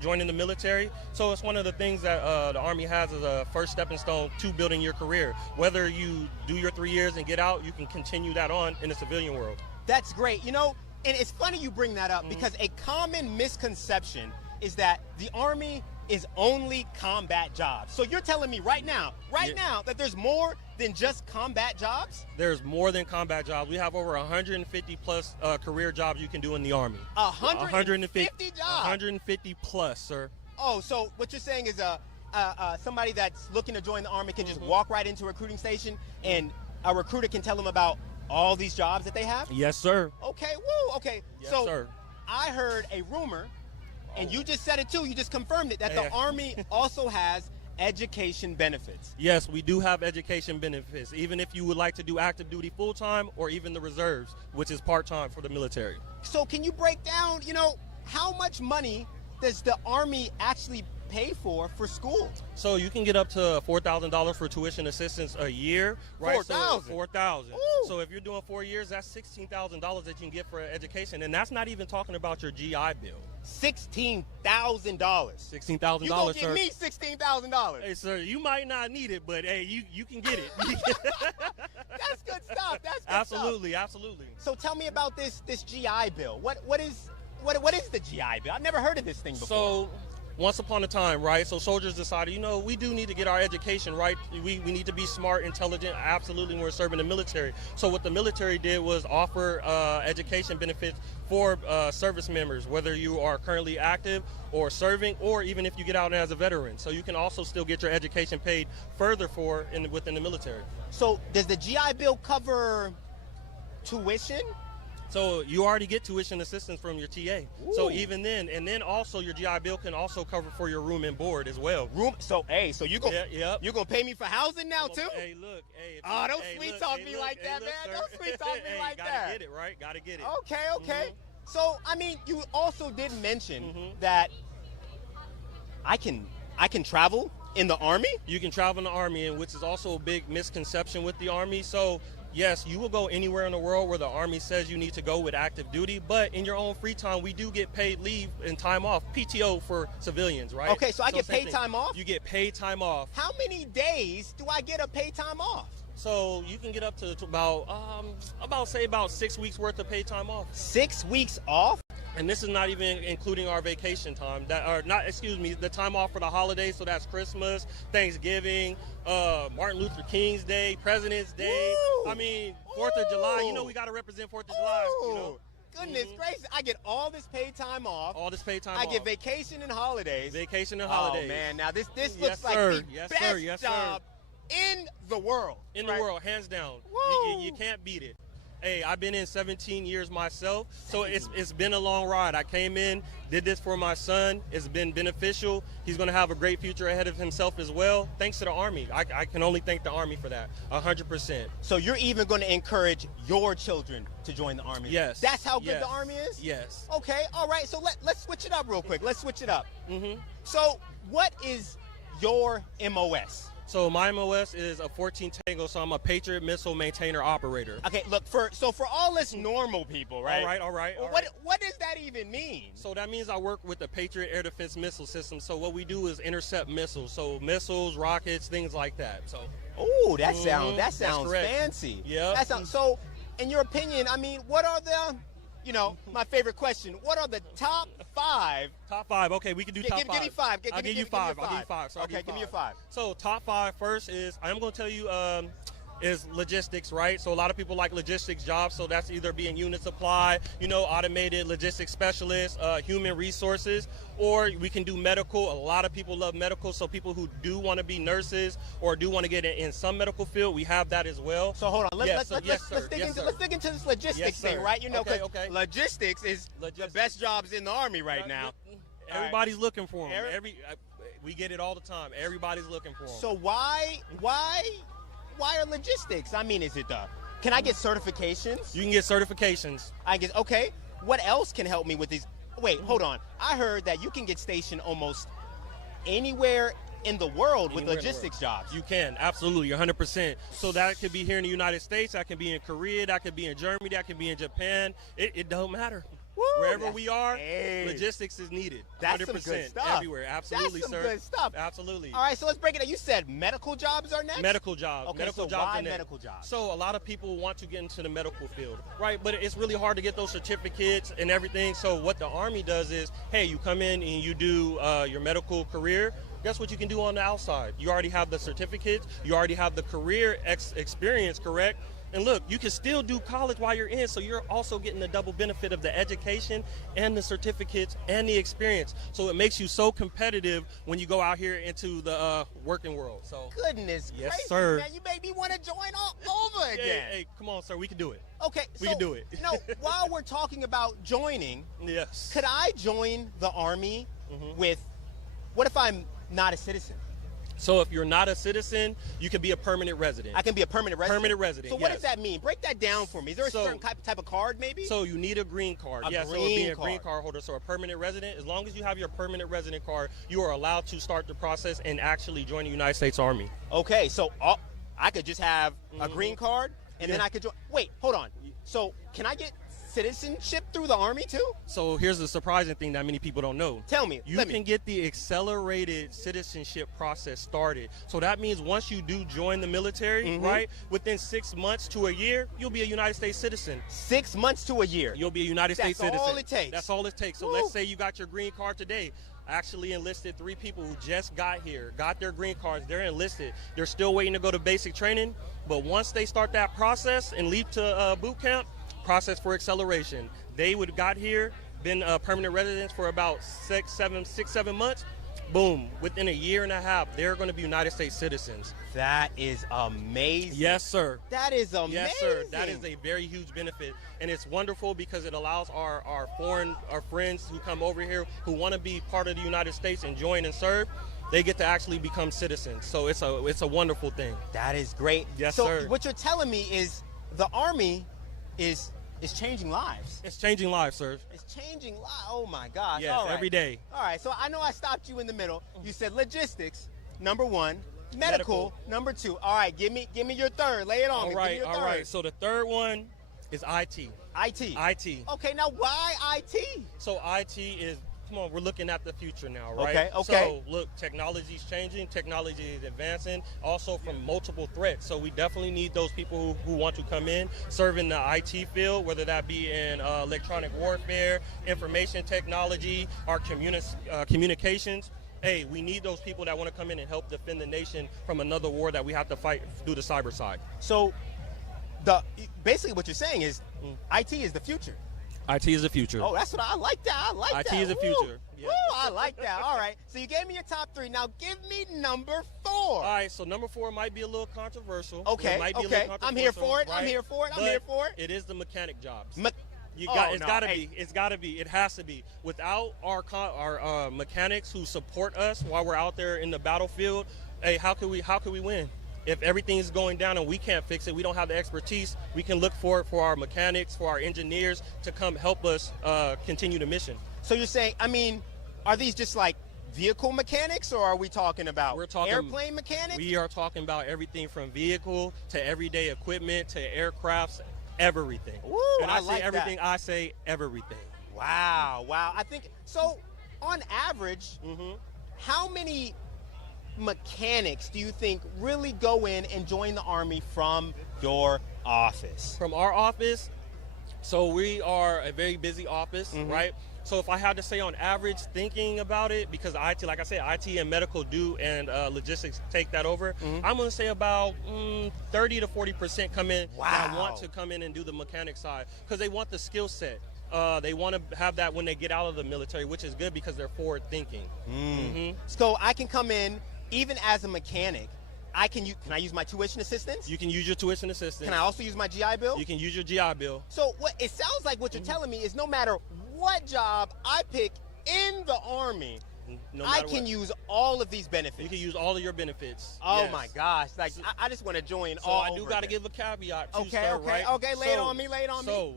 joining the military. So it's one of the things that the Army has as a first stepping stone to building your career. Whether you do your 3 years and get out, you can continue that on in the civilian world. That's great. You know, and it's funny you bring that up because a common misconception is that the Army is only combat jobs. So you're telling me right now that there's more than just combat jobs? There's more than combat jobs. We have over 150 plus career jobs you can do in the Army. 150 jobs? 150 plus, sir. Oh, so what you're saying is somebody that's looking to join the Army can just walk right into a recruiting station and a recruiter can tell them about all these jobs that they have? Yes, sir. Okay, woo, okay. Yes, so sir. I heard a rumor, and you just said it too, you just confirmed it, that the Army also has education benefits. Yes, we do have education benefits, even if you would like to do active duty full-time or even the reserves, which is part-time for the military. So can you break down, how much money does the Army actually pay for school? So you can get up to $4,000 for tuition assistance a year, right? $4,000? So $4,000. So if you're doing 4 years, that's $16,000 that you can get for education, and that's not even talking about your GI Bill. $16,000. $16,000, You gonna sir. give me $16,000? Hey, sir, you might not need it, but hey, you can get it. That's good stuff. That's good Absolutely, stuff. absolutely. So tell me about this GI Bill. What is the GI Bill? I've never heard of this thing before. So, once upon a time, right, so soldiers decided, we do need to get our education right. We need to be smart, intelligent, absolutely, when we're serving the military. So what the military did was offer education benefits for service members, whether you are currently active or serving, or even if you get out as a veteran. So you can also still get your education paid further for within the military. So does the GI Bill cover tuition? So you already get tuition assistance from your TA. Ooh. So even then, and then also your GI Bill can also cover for your room and board as well. So you gonna you gonna pay me for housing now too? Hey, look, hey. Don't sweet talk me like that, man. Don't sweet talk me like that. Gotta get it, right? Gotta get it. Okay. So I mean, you also did mention that I can travel in the Army. You can travel in the Army, and which is also a big misconception with the Army. So yes, you will go anywhere in the world where the Army says you need to go with active duty, but in your own free time, we do get paid leave and time off, PTO for civilians, right? Okay, so I get paid time off? You get paid time off. How many days do I get a paid time off? So you can get up to about 6 weeks worth of paid time off. 6 weeks off? And this is not even including our vacation time. The time off for the holidays. So that's Christmas, Thanksgiving, Martin Luther King's Day, President's Day. Woo! I mean, 4th of July. We got to represent 4th of July. Goodness gracious, I get all this paid time off. All this paid time I off. get vacation and holidays. Vacation and holidays. Oh man, now this Yes, looks like sir. the Yes, best sir. Yes, sir. job in the world. In the world, hands down. You can't beat it. Hey, I've been in 17 years myself, so it's been a long ride. I came in, did this for my son. It's been beneficial. He's going to have a great future ahead of himself as well, thanks to the Army. I can only thank the Army for that, 100%. So you're even going to encourage your children to join the Army? Yes. That's how good the Army is? Yes. Okay, all right, so let's switch it up real quick. Let's switch it up. Mm-hmm. So what is your MOS? So my MOS is a 14 Tango, so I'm a Patriot Missile Maintainer Operator. Okay, look, for all us normal people, right? All right. What does that even mean? So that means I work with the Patriot Air Defense Missile System. So what we do is intercept missiles. So missiles, rockets, things like that. So. Oh, that sounds fancy. Yeah. So, in your opinion, I mean, what are the, my favorite question, what are the top 5? Top 5, okay, we can do top 5. Give me 5. I'll give you 5. I'll give you 5. So okay, give me a 5. So top 5 first is, I'm going to tell you, is logistics, right? So a lot of people like logistics jobs, so that's either being unit supply, automated logistics specialist, human resources, or we can do medical. A lot of people love medical, so people who do want to be nurses or do want to get in some medical field, we have that as well. So hold on, let's dig into this logistics thing, right? Okay. Logistics is the best jobs in the Army right now. Everybody's looking for them. We get it all the time. Everybody's looking for them. So why are logistics? I mean, can I get certifications? You can get certifications. Okay. What else can help me with these? Wait, hold on. I heard that you can get stationed almost anywhere in the world with logistics jobs. You can, absolutely, 100%. So that could be here in the United States, that could be in Korea, that could be in Germany, that could be in Japan. It don't matter. Woo, wherever we are, logistics is needed. That's 100% some good stuff. Everywhere. Absolutely, That's some sir. good stuff. Absolutely. All right, so let's break it down. You said medical jobs are next? Medical jobs. Okay, medical so jobs why are next. medical jobs? So a lot of people want to get into the medical field, right? But it's really hard to get those certificates and everything. So what the Army does is, hey, you come in and you do your medical career. Guess what you can do on the outside? You already have the certificates. You already have the career experience, correct? And look, you can still do college while you're in, so you're also getting the double benefit of the education and the certificates and the experience. So it makes you so competitive when you go out here into the working world. So goodness yes, gracious, sir. Man, you made me want to join all over again. Hey, come on, sir, we can do it. Okay, we can do it. While we're talking about joining, yes, could I join the Army with? What if I'm not a citizen? So if you're not a citizen, you can be a permanent resident. I can be a permanent resident? Permanent resident, So what does that mean? Break that down for me. Is there a certain type of card, maybe? So you need a green card. A So being a green card. card holder, so a permanent resident, as long as you have your permanent resident card, you are allowed to start the process and actually join the United States Army. Okay, so I could just have a green card, and then I could join. Wait, hold on. So can I get citizenship through the Army too? So here's the surprising thing that many people don't know. Tell me. You can get the accelerated citizenship process started. So that means once you do join the military, right, within 6 months to a year, you'll be a United States citizen. 6 months to a year? You'll be a United States citizen. That's all it takes? That's all it takes. So let's say you got your green card today. I actually enlisted 3 people who just got here, got their green cards. They're enlisted. They're still waiting to go to basic training. But once they start that process and leave to boot camp, process for acceleration. They would have got here, been permanent residents for about 6, 7 months. Boom, within a year and a half, they're going to be United States citizens. That is amazing. Yes, sir. That is amazing. Yes, sir. That is a very huge benefit. And it's wonderful because it allows our friends who come over here who want to be part of the United States and join and serve, they get to actually become citizens. So it's a wonderful thing. That is great. Yes, so sir. What you're telling me is the Army is changing lives. It's changing lives, sir. It's changing lives. Oh my gosh. Yes, all right. every day. All right, so I know I stopped you in the middle. You said logistics, number 1, medical, number 2. All right, give me your third. Lay it on me. Give me your third. All right. So the third one is IT. IT. Okay, now why IT? So IT is, come on, we're looking at the future now, right? Okay. So look, technology's changing, technology is advancing, also from multiple threats. So we definitely need those people who want to come in, serve in the IT field, whether that be in electronic warfare, information technology, or communications. Hey, we need those people that want to come in and help defend the nation from another war that we have to fight through the cyber side. So basically what you're saying is IT is the future. IT is the future. Oh, that's what I like that. I like IT that. is the future. Woo, I like that. All right. So you gave me your top 3. Now give me number 4. All right. So number 4 might be a little controversial. Okay. It might be a okay. little I'm here for it. right? I'm here for it. I'm But here for it. It is the mechanic jobs. It's gotta be. It's gotta be. It has to be. Without our mechanics who support us while we're out there in the battlefield, hey, how can we win? If everything is going down and we can't fix it, we don't have the expertise, we can look for it for our mechanics, for our engineers to come help us continue the mission. So you're saying, I mean, are these just like vehicle mechanics, or are we talking about airplane mechanics? We are talking about everything from vehicle to everyday equipment to aircrafts, everything. Woo, and I say like everything, that. I say everything. Wow. I think, so on average, how many mechanics do you think really go in and join the Army from your office? From our office, so we are a very busy office, right? So if I had to say on average, thinking about it, because IT, like I said, IT and medical do and logistics take that over, I'm going to say about 30 to 40% come in that want to come in and do the mechanic side because they want the skill set. They want to have that when they get out of the military, which is good because they're forward thinking. So I can come in even as a mechanic. Can I use my tuition assistance? You can use your tuition assistance. Can I also use my GI Bill? You can use your GI Bill. So what it sounds like what you're telling me is no matter what job I pick in the Army, I can use all of these benefits. You can use all of your benefits. Oh my gosh! Like I just want to join so all. I do got to give a caveat too, sir, right? Okay, lay it on me. So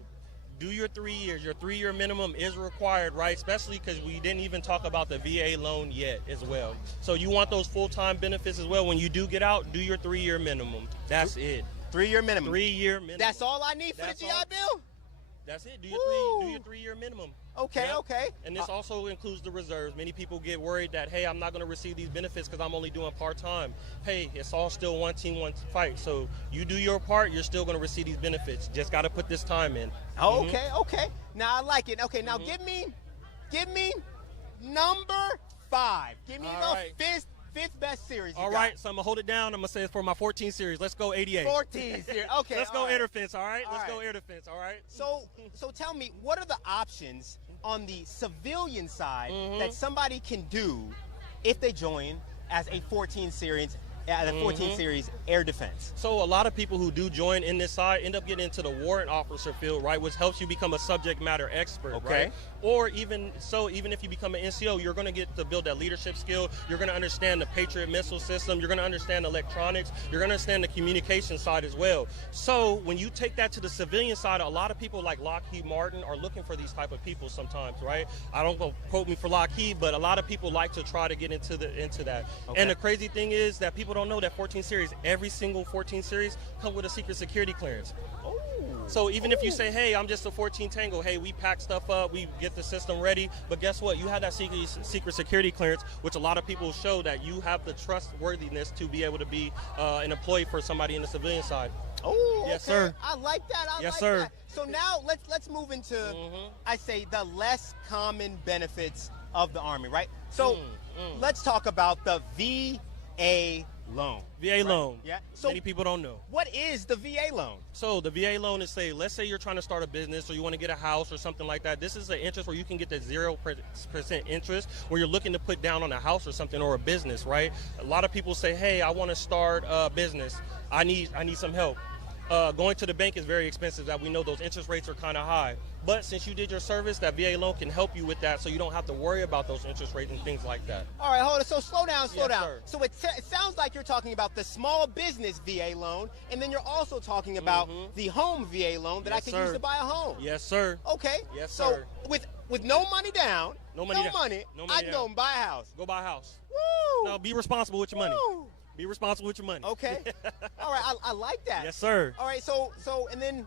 do your 3 years. Your 3-year minimum is required, right? Especially because we didn't even talk about the VA loan yet as well. So you want those full-time benefits as well. When you do get out, do your 3-year minimum. That's it. 3-year minimum. 3-year minimum. That's all I need for the GI Bill? That's it. Do your 3-year minimum. Okay. And this also includes the reserves. Many people get worried that, hey, I'm not going to receive these benefits because I'm only doing part-time. Hey, it's all still one team, one fight. So you do your part, you're still going to receive these benefits. Just got to put this time in. Oh, okay. Now I like it. Okay, now give me number 5. Give me the fifth best series you All got. right, so I'm going to hold it down. I'm going to say it's for my 14 series. Let's go 88. 14 series. Okay. Let's go right. air defense, all right? All Let's right. go air defense, all right? So tell me, what are the options on the civilian side that somebody can do if they join as a 14 series the 14 series air defense. So a lot of people who do join in this side end up getting into the warrant officer field, right, which helps you become a subject matter expert, right? Or even if you become an NCO, you're going to get to build that leadership skill. You're going to understand the Patriot missile system. You're going to understand electronics. You're going to understand the communication side as well. So when you take that to the civilian side, a lot of people like Lockheed Martin are looking for these type of people sometimes, right? I don't go quote me for Lockheed, but a lot of people like to try to get into that. And the crazy thing is that people don't know that 14 series, every single 14 series come with a secret security clearance. So even if you say, hey, I'm just a 14 Tango, hey, we pack stuff up, we get the system ready, but guess what? You have that secret security clearance, which a lot of people show that you have the trustworthiness to be able to be an employee for somebody in the civilian side. Oh, yes, sir. I like that. I like that. So now let's move into, I say, the less common benefits of the Army, right? So let's talk about the VA loan. VA loan. Yeah. So many people don't know. What is the VA loan? So the VA loan is, let's say you're trying to start a business or you want to get a house or something like that. This is an interest where you can get the 0% interest where you're looking to put down on a house or something or a business, right? A lot of people say, hey, I want to start a business. I need some help. Going to the bank is very expensive. That we know those interest rates are kind of high. But since you did your service, that VA loan can help you with that, so you don't have to worry about those interest rates and things like that. All right, hold on. So slow down. Sir. So it sounds like you're talking about the small business VA loan, and then you're also talking about the home VA loan that I can use to buy a home. Yes, sir. Okay. Yes, sir. So with no money down, no money, I can go and buy a house. Go buy a house. Woo! Now be responsible with your money. Woo! Be responsible with your money. Okay. All right, I like that. Yes, sir. All right, so and then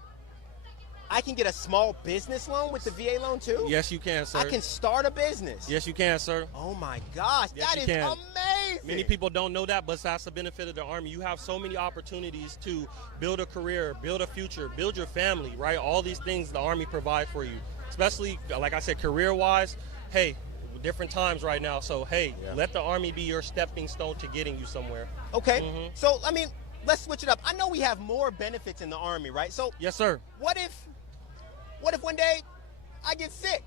I can get a small business loan with the VA loan too? Yes, you can, sir. I can start a business. Yes, you can, sir. Oh my gosh, yes, that is amazing. Many people don't know that, but that's the benefit of the Army. You have so many opportunities to build a career, build a future, build your family, right? All these things the Army provides for you, especially, like I said, career-wise. Hey, different times right now, so hey, let the Army be your stepping stone to getting you somewhere. Okay, so I mean, let's switch it up. I know we have more benefits in the Army, right? So yes, sir. What if one day I get sick,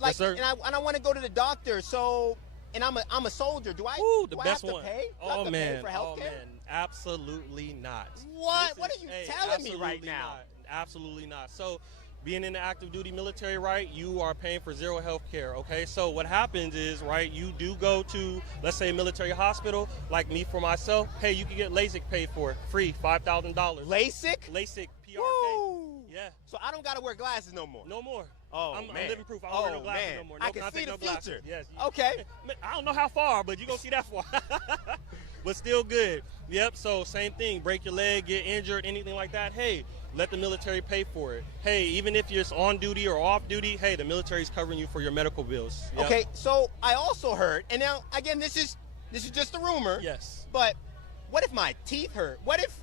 like, yes, sir. and I want to go to the doctor? So, and I'm a soldier. Do I? The do best I have one. to pay? Do I have to pay for healthcare? Absolutely not. What? What are you telling me right now? Not. Absolutely not. So, being in the active duty military, right, you are paying for zero health care, okay? So what happens is, right, you do go to, let's say, a military hospital, like me for myself, hey, you can get LASIK paid for, free, $5,000. LASIK? LASIK, PRK. Woo! Yeah. So I don't got to wear glasses no more? No more. Oh, I'm man. living proof. I don't wear no glasses no more. No, I can see the glasses. future. Yes. Okay. I don't know how far, but you're going to see that far. But still good. Yep, so same thing. Break your leg, get injured, anything like that. Hey, let the military pay for it. Hey, even if you're on duty or off duty, hey, the military's covering you for your medical bills. Yep. Okay, so I also heard, and now, again, this is just a rumor. Yes. But what if my teeth hurt? What if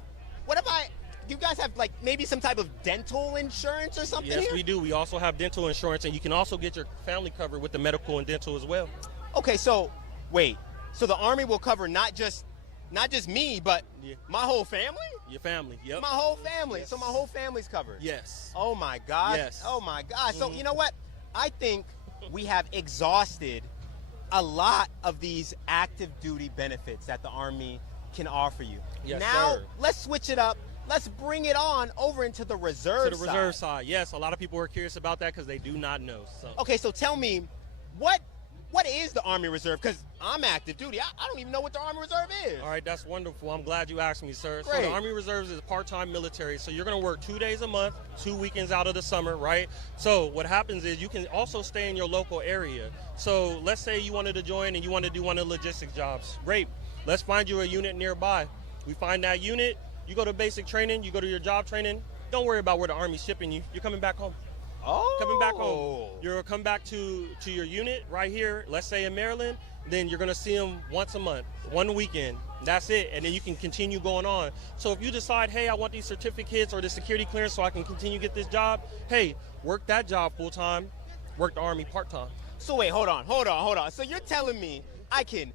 you guys have, like, maybe some type of dental insurance or something Yes, here? we do. We also have dental insurance, and you can also get your family covered with the medical and dental as well. Okay, so, wait. So the Army will cover not just me, but my whole family? Your family, yep. My whole family. Yes. So my whole family's covered? Yes. Oh, my gosh. Yes. Oh, my gosh. So, you know what? I think we have exhausted a lot of these active duty benefits that the Army can offer you. Yes, now, sir. Let's switch it up. Let's bring it on over into the reserve side. To the reserve side, yes. A lot of people are curious about that because they do not know. So. Okay, so tell me, what is the Army Reserve? Because I'm active duty. I don't even know what the Army Reserve is. All right, that's wonderful. I'm glad you asked me, sir. Great. So the Army Reserves is part-time military. So you're going to work 2 days a month, 2 weekends out of the summer, right? So what happens is you can also stay in your local area. So let's say you wanted to join and you want to do one of the logistics jobs. Great. Let's find you a unit nearby. We find that unit. You go to basic training. You go to your job training. Don't worry about where the Army's shipping you. You're coming back home. Oh. Coming back home. You'll come back to your unit right here, let's say in Maryland, then you're going to see them once a month, one weekend. That's it. And then you can continue going on. So if you decide, hey, I want these certificates or the security clearance so I can continue to get this job, hey, work that job full-time, work the Army part-time. So wait, hold on. So you're telling me I can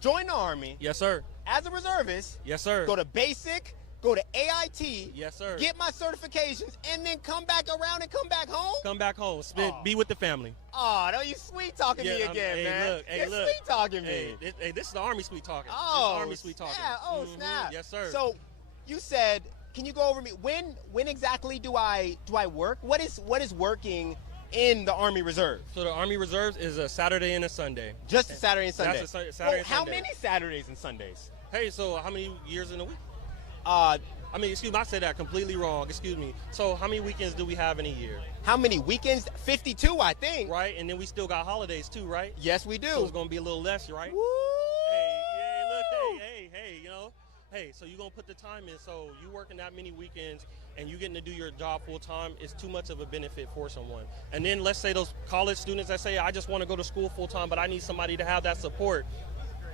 join the Army. Yes, sir. As a reservist. Yes, sir. Go to basic, go to AIT, yes, sir, get my certifications, and then come back around and come back home? Come back home, be with the family. Oh, no, you sweet talking me again, man. You're sweet talking me. Hey, this is the Army sweet talking. Oh, Army sweet talking. Snap. Oh, snap. Yes, sir. So, you said, can you go over me? When exactly do I work? What is working in the Army Reserve? So the Army Reserves is a Saturday and a Sunday. Just a Saturday and Sunday. That's a Saturday and Sunday. How many Saturdays and Sundays? Hey, so how many years in a week? I mean, excuse me, I said that completely wrong. Excuse me. So how many weekends do we have in a year? How many weekends? 52, I think. Right, and then we still got holidays too, right? Yes, we do. So it's gonna be a little less, right? Woo! Hey, you know, so you're gonna put the time in. So you working that many weekends and you getting to do your job full time is too much of a benefit for someone. And then let's say those college students that say, I just want to go to school full time, but I need somebody to have that support.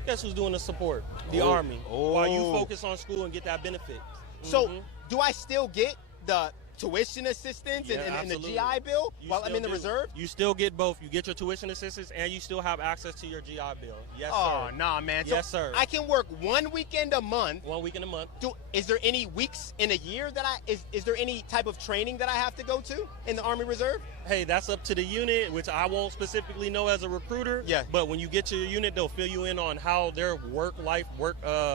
Guess who's doing the support? The Army. While you focus on school and get that benefit. So do I still get the tuition assistance and the GI Bill while I'm in the reserve? You still get both. You get your tuition assistance and you still have access to your GI Bill. Yes, sir. Oh, nah, man. Yes, sir. I can work 1 weekend a month. 1 weekend a month. Is there any weeks in a year that is there any type of training that I have to go to in the Army Reserve? Hey, that's up to the unit, which I won't specifically know as a recruiter. Yeah. But when you get to your unit, they'll fill you in on how their work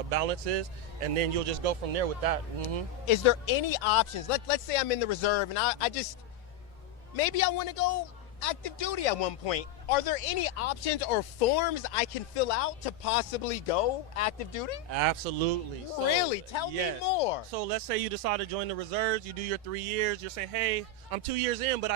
balance is, and then you'll just go from there with that. Is there any options? Let's say I'm in the reserve and I just, maybe I want to go active duty at one point. Are there any options or forms I can fill out to possibly go active duty? Absolutely. Really? Tell me more. So let's say you decide to join the reserves, you do your 3 years, you're saying, hey, I'm 2 years in, but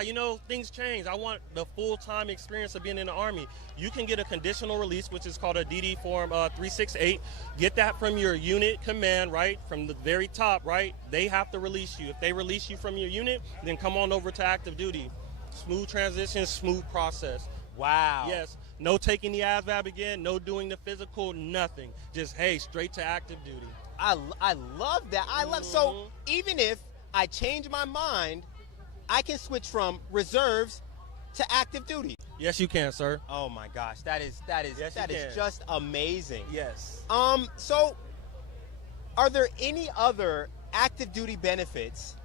things change. I want the full-time experience of being in the Army. You can get a conditional release, which is called a DD Form 368. Get that from your unit command, right? From the very top, right? They have to release you. If they release you from your unit, then come on over to active duty. Smooth transition, smooth process. Wow. Yes. No taking the ASVAB again, no doing the physical, nothing. Just, hey, straight to active duty. I love that. So even if I change my mind, I can switch from reserves to active duty. Yes, you can, sir. Oh my gosh, that is Yes, just amazing. Yes. So are there any other active duty benefits?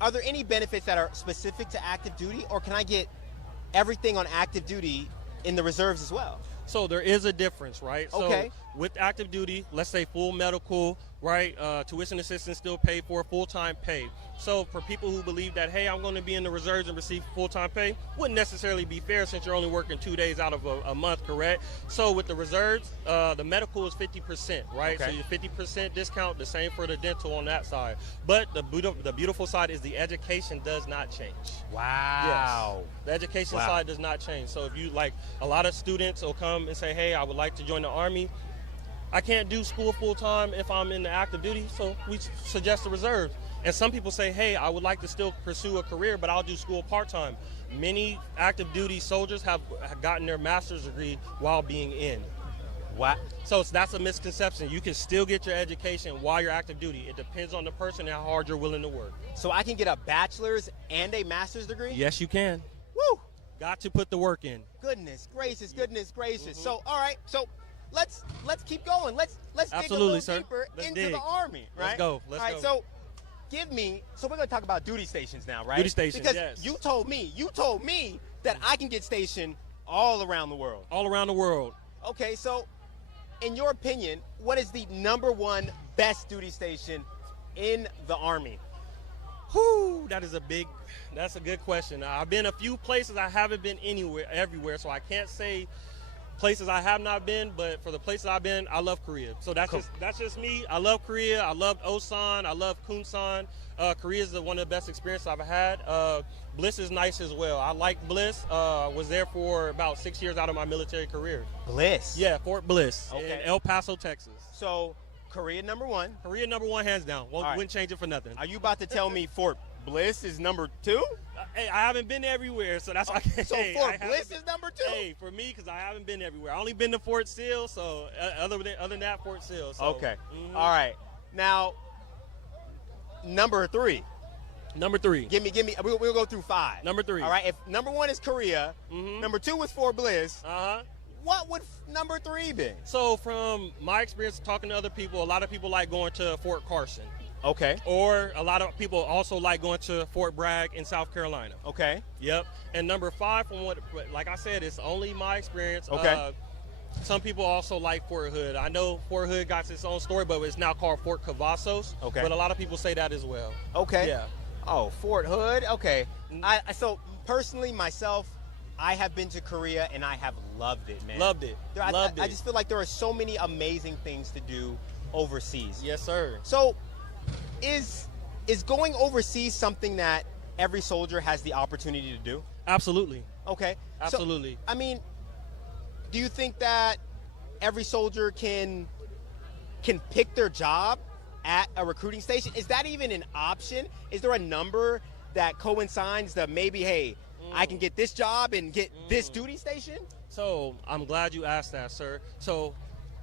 Are there any benefits that are specific to active duty, or can I get everything on active duty in the reserves as well? So there is a difference, right? Okay. So with active duty, let's say full medical, right? Tuition assistance still paid for, full-time pay. So for people who believe that, hey, I'm going to be in the reserves and receive full-time pay, wouldn't necessarily be fair since you're only working 2 days out of a month, correct? So with the reserves, the medical is 50%, right? Okay. So your 50% discount, the same for the dental on that side. But the beautiful side is the education does not change. Wow. Yes. The education side does not change. So if you, a lot of students will come and say, hey, I would like to join the Army. I can't do school full-time if I'm in the active duty, so we suggest the reserves. And some people say, hey, I would like to still pursue a career, but I'll do school part-time. Many active duty soldiers have gotten their master's degree while being in. What? So that's a misconception. You can still get your education while you're active duty. It depends on the person and how hard you're willing to work. So I can get a bachelor's and a master's degree? Yes, you can. Woo! Got to put the work in. Goodness gracious, goodness gracious. So, all right, so let's keep going. Let's dig a little deeper into the Army, right? Let's go. All right, so so we're going to talk about duty stations now, right? Duty stations, because yes. you told me that I can get stationed all around the world. All around the world. Okay, so in your opinion, what is the #1 best duty station in the Army? Whew, that's a good question. I've been a few places. I haven't been everywhere, so I can't say places I have not been, but for the places I've been, I love Korea. So that's just me. I love Korea. I love Osan. I love Kunsan. Korea is one of the best experiences I've had. Bliss is nice as well. I like Bliss. Was there for about 6 years out of my military career. Bliss? Yeah, Fort Bliss in Okay. El Paso, Texas. So Korea #1. Korea #1 hands down. right. Wouldn't change it for nothing. Are you about to tell me Fort Bliss is #2? Hey, I haven't been everywhere, so that's why I can't. So Fort Bliss is #2? Hey, for me, because I haven't been everywhere. I only been to Fort Sill, so other than that, Fort Sill. So, Okay. All right. Now, #3. #3. Give me. We'll go through 5. #3. All right. If #1 is Korea, #2 was Fort Bliss. What would #3 be? So from my experience talking to other people, a lot of people like going to Fort Carson. Okay. Or a lot of people also like going to Fort Bragg in South Carolina. Okay. Yep. And number 5, from what, like I said, it's only my experience. Okay. Some people also like Fort Hood. I know Fort Hood got its own story, but it's now called Fort Cavazos. Okay. But a lot of people say that as well. Okay. Yeah. Oh, Fort Hood. Okay. So personally, myself, I have been to Korea and I have loved it, man. Loved it. I just feel like there are so many amazing things to do overseas. Yes, sir. So, is going overseas something that every soldier has the opportunity to do? Absolutely. Okay. Absolutely. So, I mean, do you think that every soldier can pick their job at a recruiting station? Is that even an option? Is there a number that coincides that maybe, hey, I can get this job and get this duty station? So I'm glad you asked that, sir. So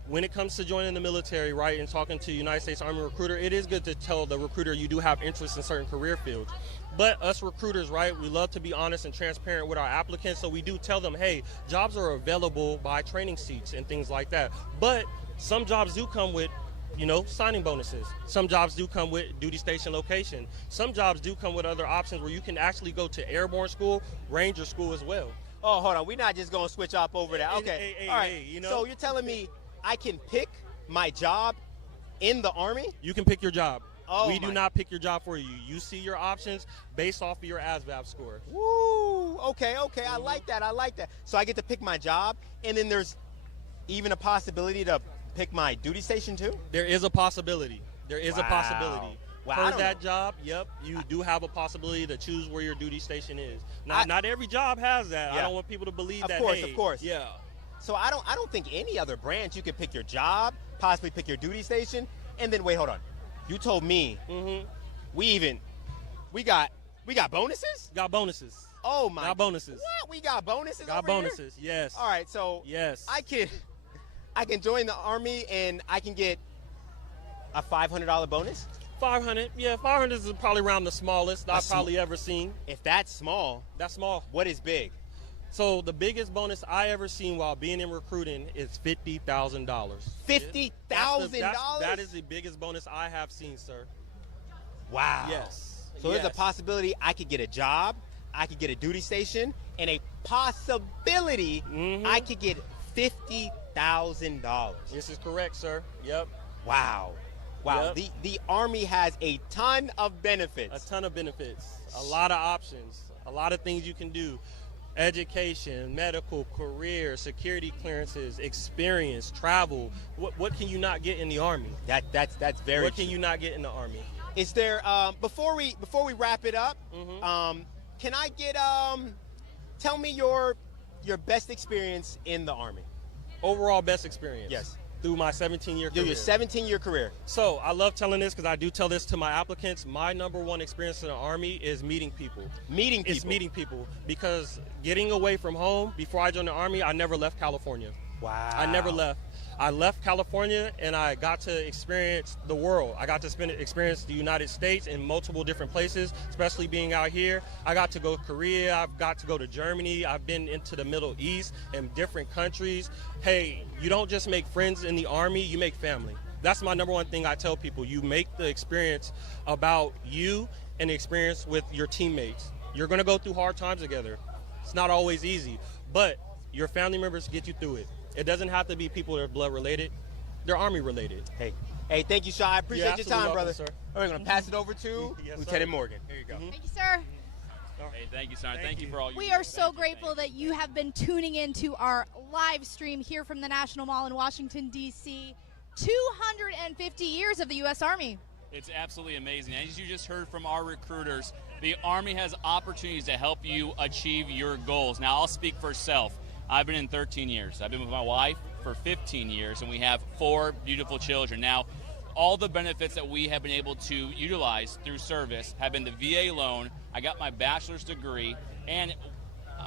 when it comes to joining the military, right, and talking to United States Army recruiter, it is good to tell the recruiter you do have interest in certain career fields. But us recruiters, right, we love to be honest and transparent with our applicants, so we do tell them, hey, jobs are available by training seats and things like that. But some jobs do come with, signing bonuses. Some jobs do come with duty station location. Some jobs do come with other options where you can actually go to airborne school, ranger school as well. Oh, hold on. We're not just going to switch up over that. Okay. Hey, all right. So you're telling me I can pick my job in the Army? You can pick your job. Oh, we do not pick your job for you. You see your options based off of your ASVAB score. Woo! Okay. I like that. So I get to pick my job, and then there's even a possibility to pick my duty station too? There is a possibility. Wow. For that job, yep, you do have a possibility to choose where your duty station is. Not every job has that. Yeah. I don't want people to believe Of that. course. Yeah. So I don't think any other branch you could pick your job, possibly pick your duty station, and then wait, hold on. You told me we got bonuses? Got bonuses. Oh my! Got bonuses. What? We got bonuses? Got over bonuses. Here? Yes. All right. So yes, I can join the Army and I can get a $500 bonus. 500. Yeah, 500 is probably around the smallest I've probably ever seen. If that's small, that's small. What is big? So the biggest bonus I ever seen while being in recruiting is $50,000. $50,000? That is the biggest bonus I have seen, sir. Wow. Yes. So there's a possibility I could get a job, I could get a duty station, and a possibility I could get $50,000. This is correct, sir. Yep. Wow. Yep. The Army has a ton of benefits. A ton of benefits. A lot of options. A lot of things you can do. Education, medical, career, security clearances, experience, travel. What can you not get in the Army? That's very What can you not get in the Army? Is there before we wrap it up, can I get tell me your best experience in the Army? Overall best experience? Yes. Through my 17-year career. Your 17-year career. So I love telling this because I do tell this to my applicants. My number one experience in the Army is meeting people. It's meeting people because getting away from home, before I joined the Army, I never left California. Wow. I never left. I left California and I got to experience the world. I got to experience the United States in multiple different places, especially being out here. I got to go to Korea. I've got to go to Germany. I've been into the Middle East and different countries. Hey, you don't just make friends in the Army, you make family. That's my number one thing I tell people. You make the experience about you and the experience with your teammates. You're going to go through hard times together. It's not always easy, but your family members get you through it. It doesn't have to be people that are blood related. They're Army related. Hey, thank you, Shaw. I appreciate your time, brother. Sir. We're going to pass it over to Lieutenant Morgan. Here you go. Thank you, sir. Hey, thank you, Sergeant. Thank you for all you We are so grateful that you have been tuning in to our live stream here from the National Mall in Washington, D.C. 250 years of the U.S. Army. It's absolutely amazing. As you just heard from our recruiters, the Army has opportunities to help you achieve your goals. Now, I'll speak for self. I've been in 13 years. I've been with my wife for 15 years, and we have 4 beautiful children. Now, all the benefits that we have been able to utilize through service have been the VA loan. I got my bachelor's degree, and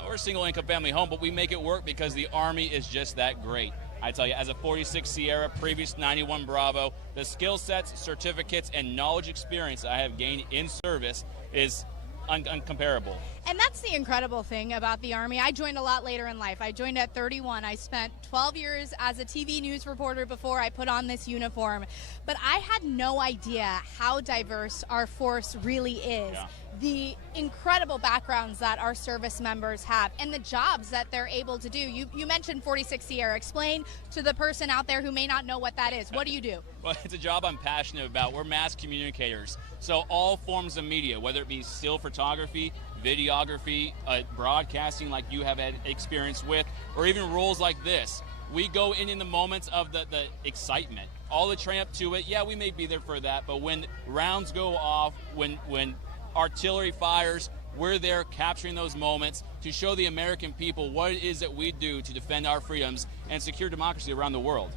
we're a single-income family home, but we make it work because the Army is just that great. I tell you, as a 46 Sierra, previous 91 Bravo, the skill sets, certificates, and knowledge experience I have gained in service is uncomparable. And that's the incredible thing about the Army. I joined a lot later in life. I joined at 31. I spent 12 years as a TV news reporter before I put on this uniform. But I had no idea how diverse our force really is. Yeah. The incredible backgrounds that our service members have and the jobs that they're able to do. You mentioned 46 Sierra. Explain to the person out there who may not know what that is. What do you do? Well, it's a job I'm passionate about. We're mass communicators. So all forms of media, whether it be still photography, videography, broadcasting like you have had experience with, or even roles like this, we go in the moments of the excitement. All the train up to it, yeah, we may be there for that, but when rounds go off, when artillery fires, we're there capturing those moments to show the American people what it is that we do to defend our freedoms and secure democracy around the world.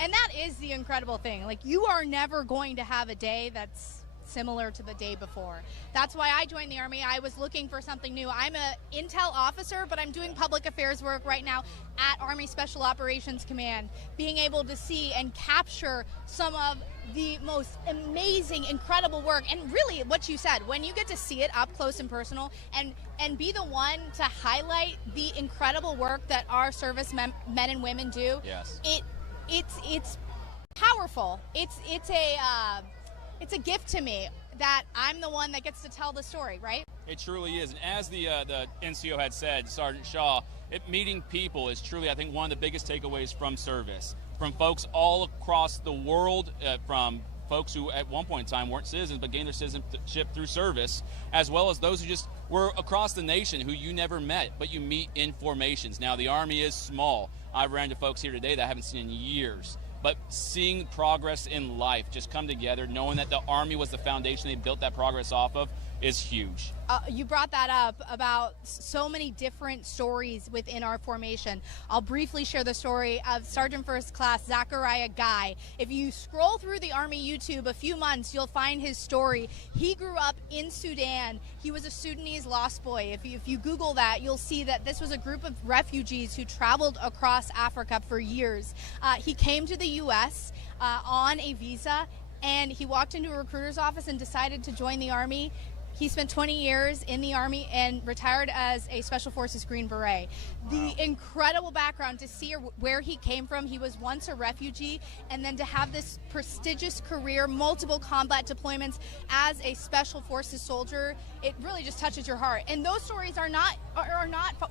And that is the incredible thing. Like, you are never going to have a day that's similar to the day before. That's why I joined the Army. I was looking for something new. I'm an intel officer, but I'm doing public affairs work right now at Army Special Operations Command, being able to see and capture some of the most amazing, incredible work. And really, what you said, when you get to see it up close and personal and be the one to highlight the incredible work that our service men and women do, yes, it's powerful. It's a gift to me that I'm the one that gets to tell the story, right? It truly is. And as the NCO had said, Sergeant Shaw, meeting people is truly, I think, one of the biggest takeaways from service. From folks all across the world, from folks who at one point in time weren't citizens but gained their citizenship through service, as well as those who just were across the nation who you never met, but you meet in formations. Now, the Army is small. I've ran into folks here today that I haven't seen in years. But seeing progress in life just come together, knowing that the Army was the foundation they built that progress off of, is huge. You brought that up about so many different stories within our formation. I'll briefly share the story of Sergeant First Class Zachariah Guy. If you scroll through the Army YouTube a few months, you'll find his story. He grew up in Sudan. He was a Sudanese lost boy. If you Google that, you'll see that this was a group of refugees who traveled across Africa for years. He came to the U.S. On a visa, and he walked into a recruiter's office and decided to join the Army. He spent 20 years in the Army and retired as a Special Forces Green Beret. The incredible background to see where he came from. He was once a refugee, and then to have this prestigious career, multiple combat deployments as a Special Forces soldier, it really just touches your heart. And those stories are not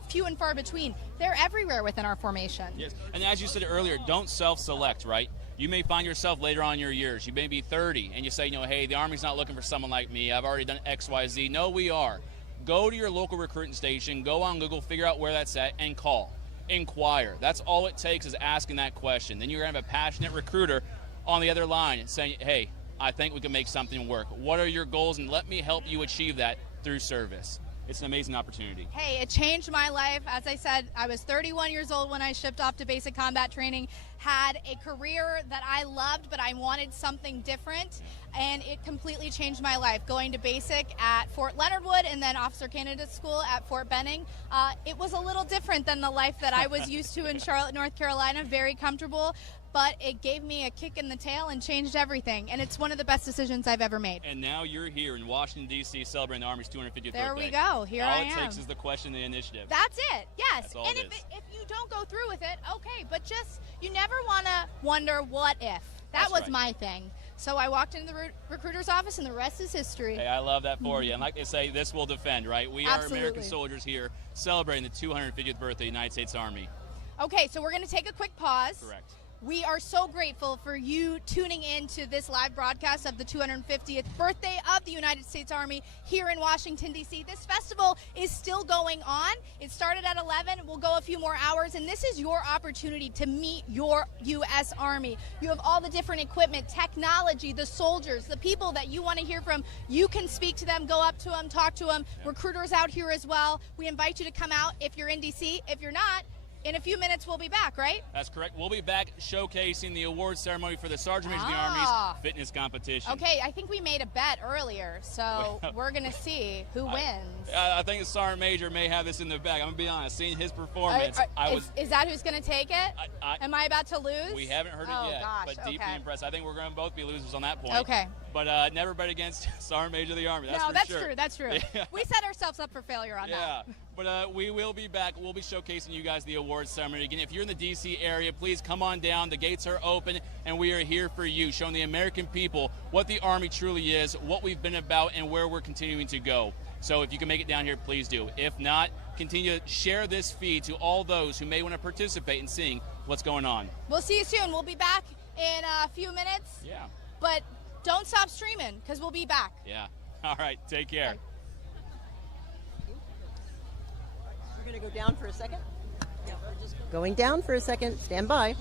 few and far between. They're everywhere within our formation. Yes, and as you said earlier, don't self-select, right? You may find yourself later on in your years. You may be 30 and you say, hey, the Army's not looking for someone like me. I've already done X, Y, Z. No, we are. Go to your local recruiting station, go on Google, figure out where that's at, and call. Inquire. That's all it takes is asking that question. Then you're going to have a passionate recruiter on the other line saying, hey, I think we can make something work. What are your goals? And let me help you achieve that through service. It's an amazing opportunity. Hey, it changed my life. As I said, I was 31 years old when I shipped off to basic combat training, had a career that I loved, but I wanted something different, and it completely changed my life. Going to basic at Fort Leonard Wood and then Officer Candidate School at Fort Benning, it was a little different than the life that I was used to in Charlotte, North Carolina, very comfortable. But it gave me a kick in the tail and changed everything. And it's one of the best decisions I've ever made. And now you're here in Washington, D.C., celebrating the Army's 250th birthday. There we go. Here I am. All it takes is the question and the initiative. That's it. Yes. That's all and if you don't go through with it, okay. But just, you never want to wonder what if. That was my thing. So I walked into the recruiter's office, and the rest is history. Hey, I love that for you. And like they say, this will defend, right? We are American soldiers here celebrating the 250th birthday of the United States Army. Okay, so we're going to take a quick pause. Correct. We are so grateful for you tuning in to this live broadcast of the 250th birthday of the United States Army here in Washington, D.C. This festival is still going on. It started at 11. We'll go a few more hours, and this is your opportunity to meet your U.S. Army. You have all the different equipment, technology, the soldiers, the people that you want to hear from. You can speak to them, go up to them, talk to them. Yep. Recruiters out here as well. We invite you to come out if you're in D.C. If you're not, in a few minutes, we'll be back, right? That's correct. We'll be back showcasing the award ceremony for the Sergeant Major of the Army's fitness competition. Okay, I think we made a bet earlier, so we're going to see who wins. I think the Sergeant Major may have this in the bag. I'm going to be honest. Seeing his performance, is that who's going to take it? Am I about to lose? We haven't heard it yet, gosh, but deeply impressed. I think we're going to both be losers on that point. Okay. but never bet against Sergeant Major of the Army. That's no, for that's sure. true. That's true. Yeah. We set ourselves up for failure on Yeah, that. but we will be back. We'll be showcasing you guys the awards ceremony. Again, if you're in the D.C. area, please come on down. The gates are open, and we are here for you, showing the American people what the Army truly is, what we've been about, and where we're continuing to go. So if you can make it down here, please do. If not, continue to share this feed to all those who may want to participate in seeing what's going on. We'll see you soon. We'll be back in a few minutes. Yeah. But don't stop streaming, because we'll be back. Yeah. All right. Take care. Okay. We're going to go down for a second. Going down for a second. Stand by.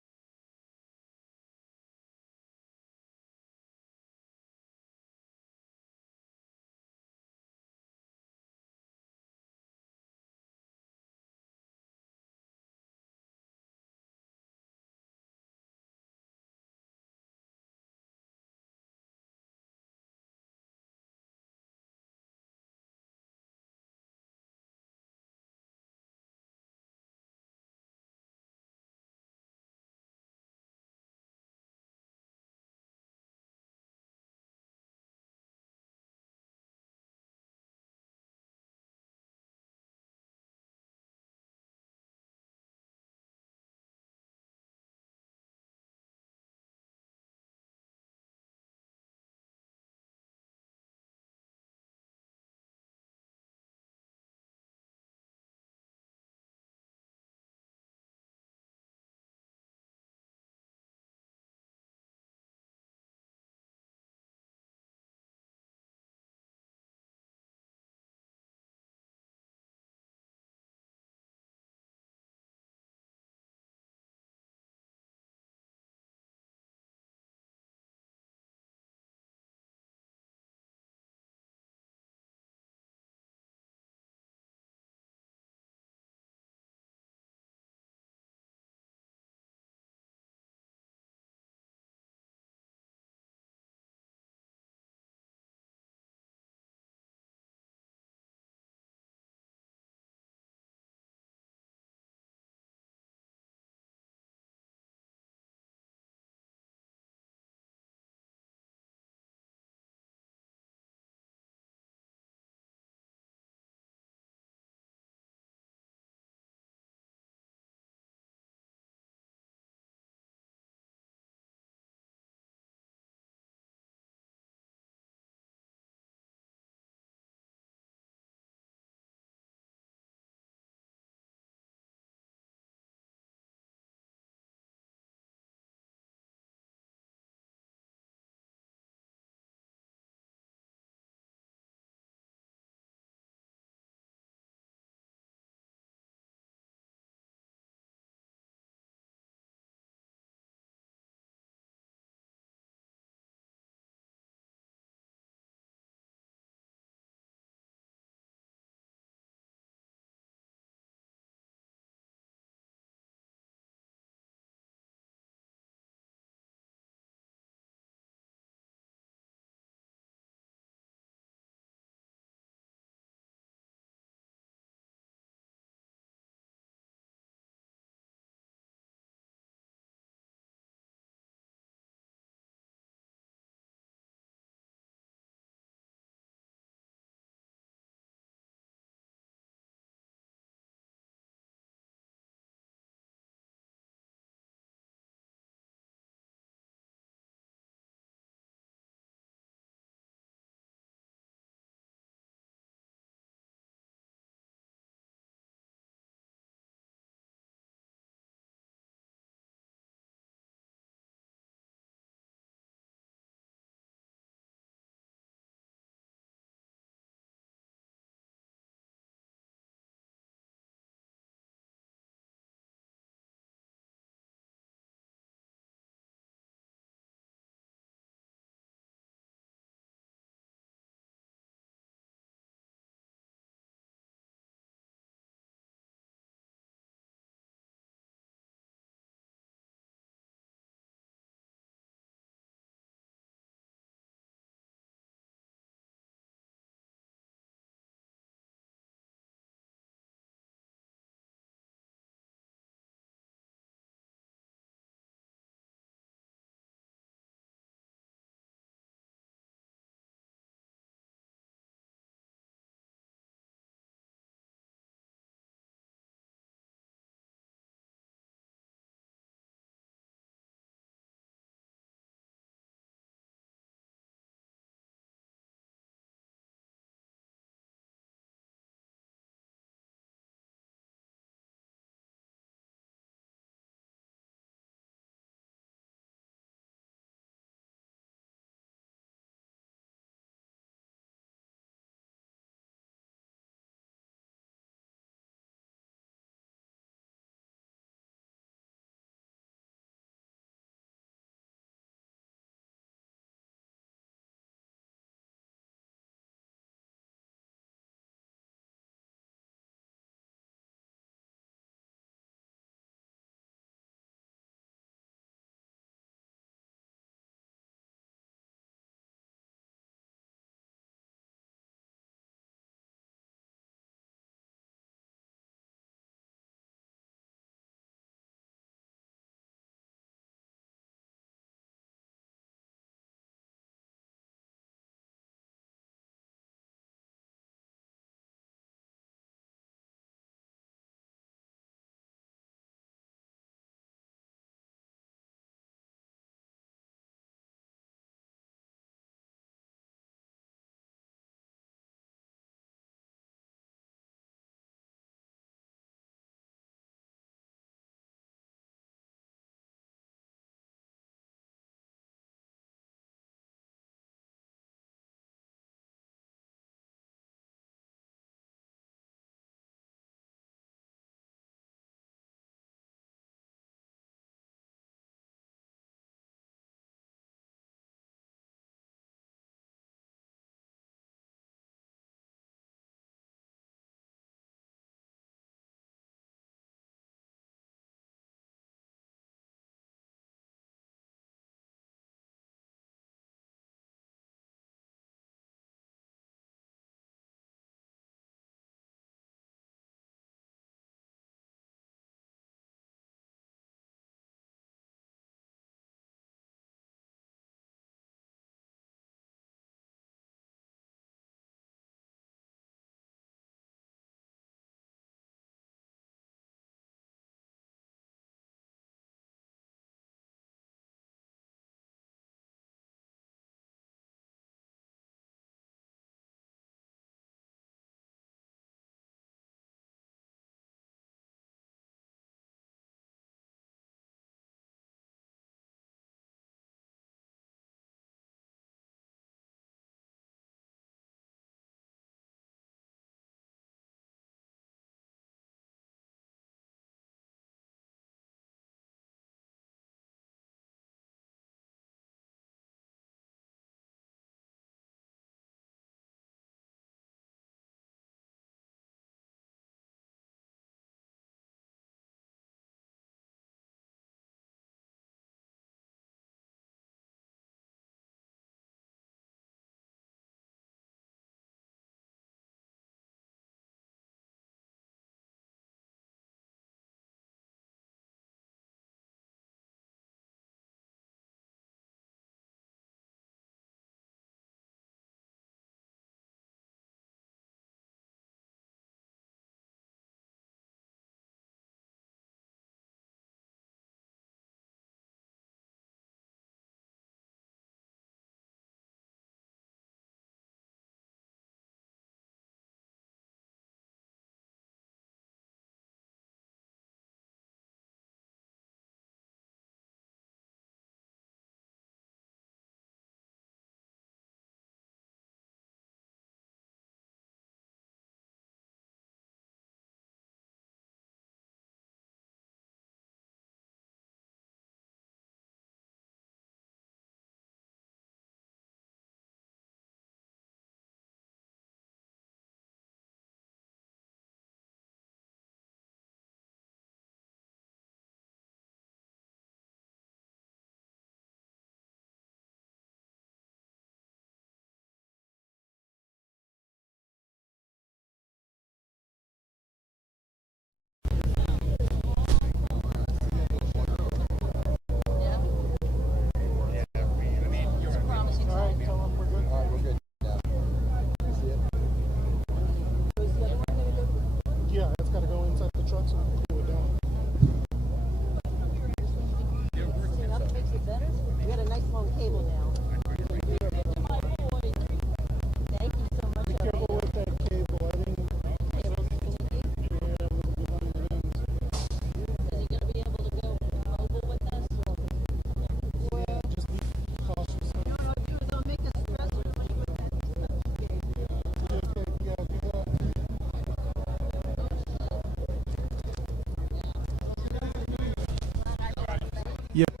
Yep.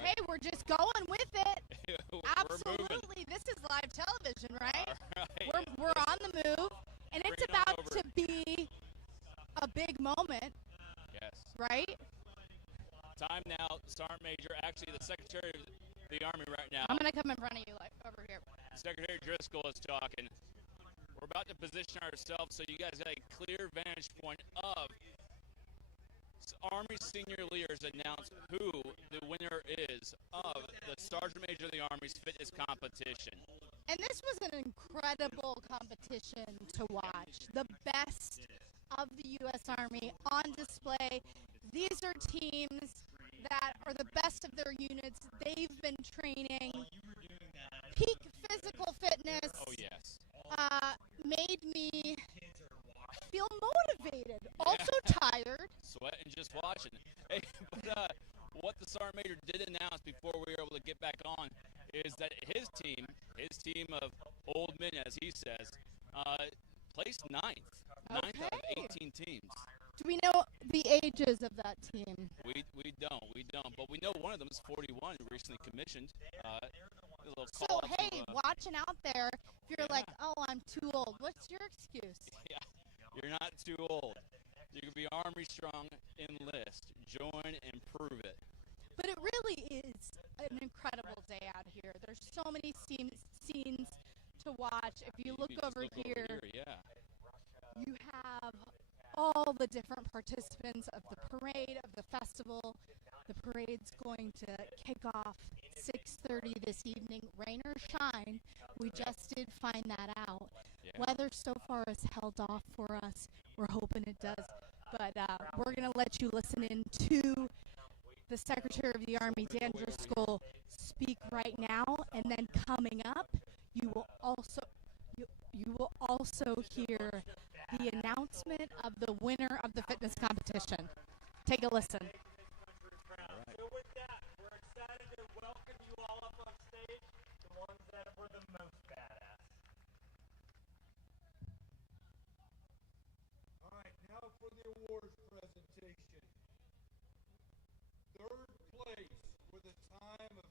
Hey, we're just going with it. Absolutely. This is live television, right? We're on the move, and it's about to be a big moment. Yes. Right? Time now, Sergeant Major, actually the Secretary of the Army right now. I'm going to come in front of you, like, over here. Secretary Driscoll is talking. We're about to position ourselves so you guys have a clear vantage point of Army senior leaders announce who the winner is of the Sergeant Major of the Army's fitness competition. And this was an incredible competition to watch. The best of the U.S. Army on display. These are teams that are the best of their units. They've been training. Peak physical fitness. Oh, yes. Made me feel motivated. Also tired. Sweating just watching. Hey, but what the Sergeant Major did announce before we were able to get back on is that his team of old men, as he says, placed ninth. Ninth out of 18 teams. Do we know the ages of that team? We don't. But we know one of them is 41, recently commissioned. So, hey, watching out there, if you're like, oh, I'm too old, what's your excuse? Yeah, you're not too old. You can be Army strong, enlist, join, and prove it. But it really is an incredible day out here. There's so many scenes to watch. If you look over here, you have all the different participants of the parade, of the festival. The parade's going to kick off 6:30 this evening. Rain or shine, we just did find that out. Weather so far has held off for us. We're hoping it does. But we're going to let you listen in to the Secretary of the Army, Dan Driscoll, speak right now. And then coming up, you will also hear the announcement of the winner of the fitness competition. Take a listen. So with that, we're excited to welcome you all up on stage, the ones that were the most badass. All right, now for the awards presentation. Third place with a time of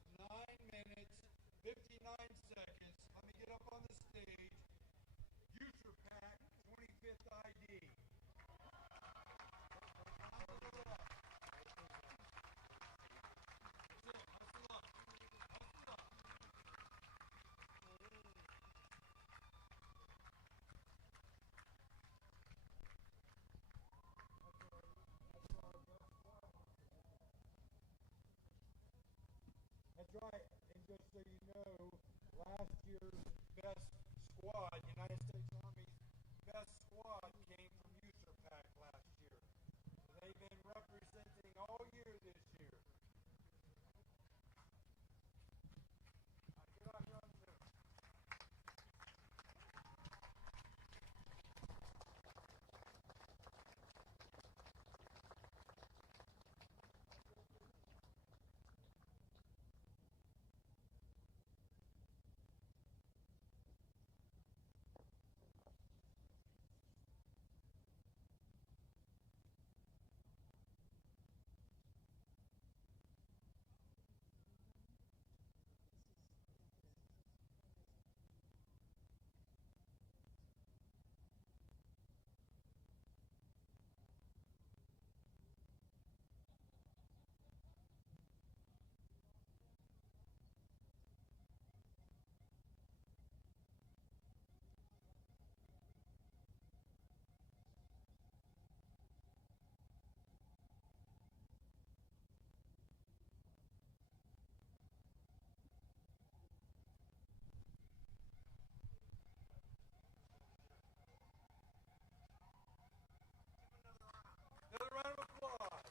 right. And just so you know, last year's best squad, United States Army's best squad, came from USERPAC last year. They've been representing all year this year. Get off your own Zoom. Another round of applause.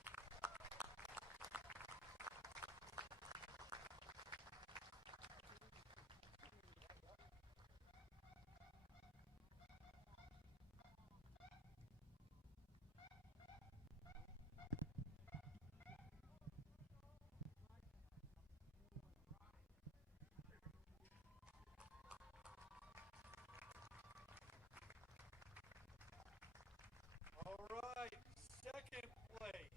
All right, second place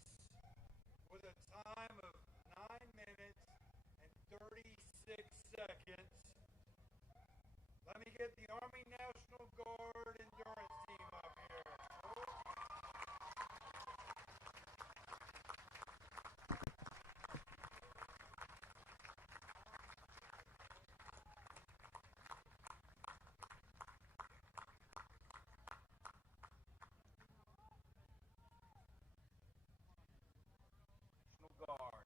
with a time of 9 minutes and 36 seconds. Let me get the Army National Guard endurance team up here. National Guard.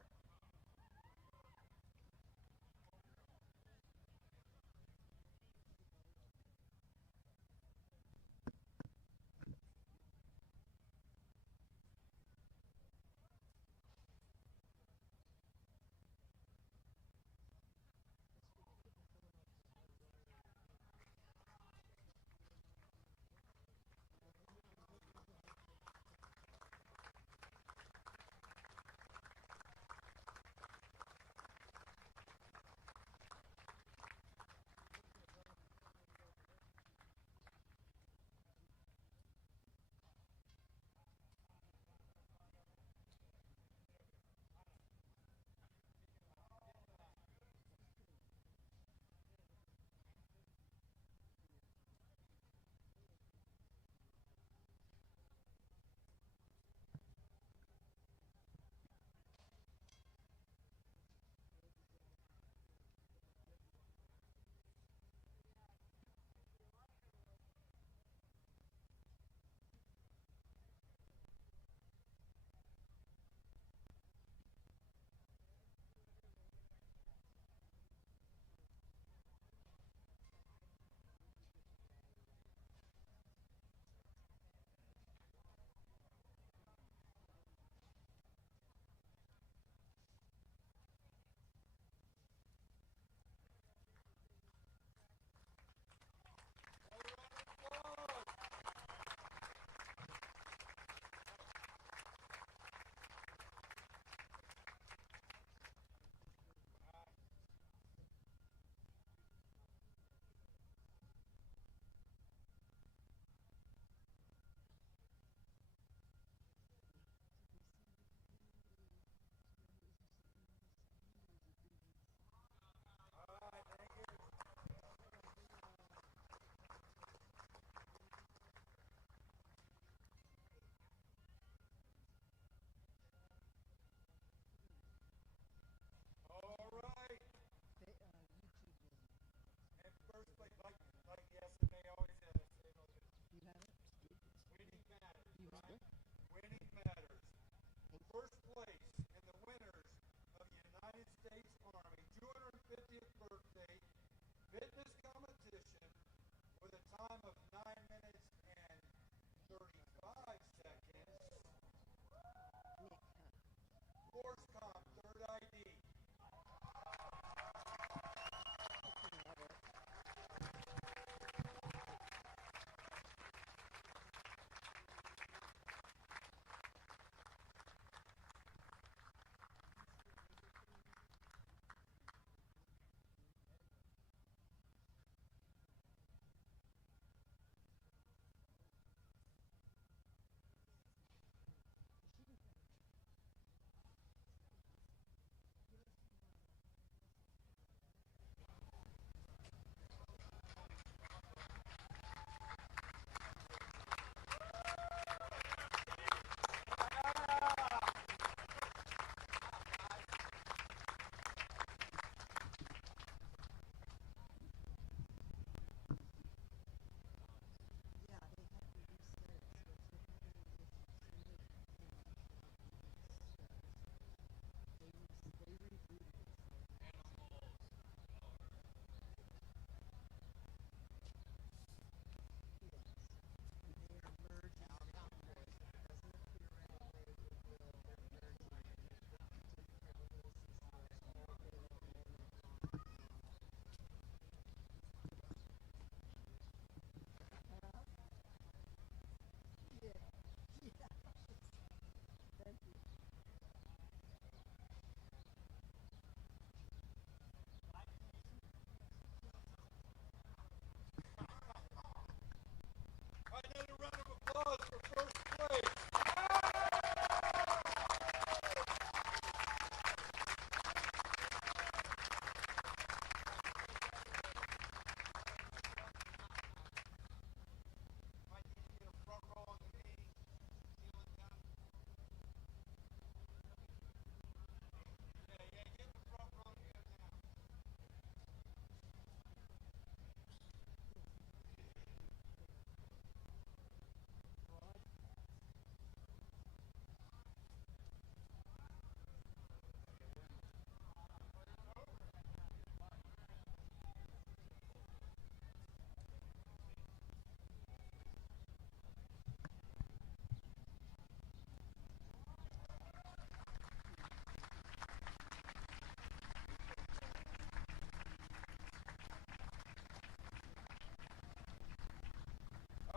first place.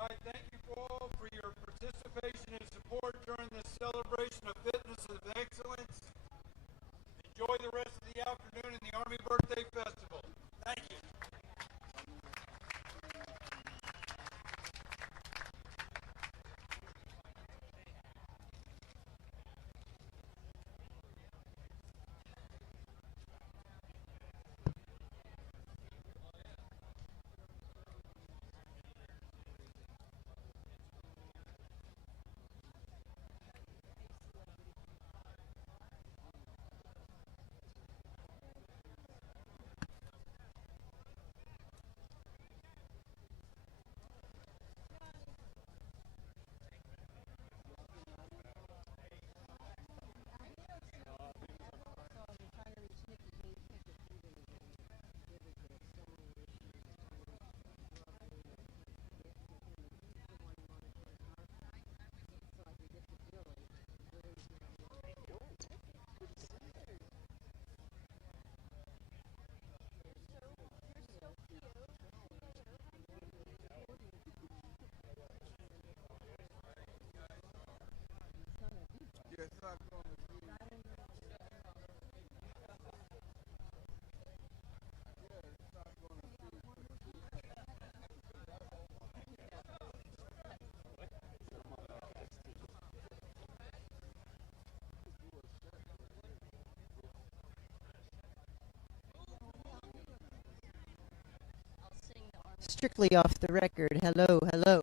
All right, thank you all for your participation and support during this celebration of fitness and excellence. Enjoy the rest of the afternoon in the Army Birthday Festival. Thank you. Strictly off the record. Hello, hello.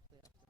Strictly off the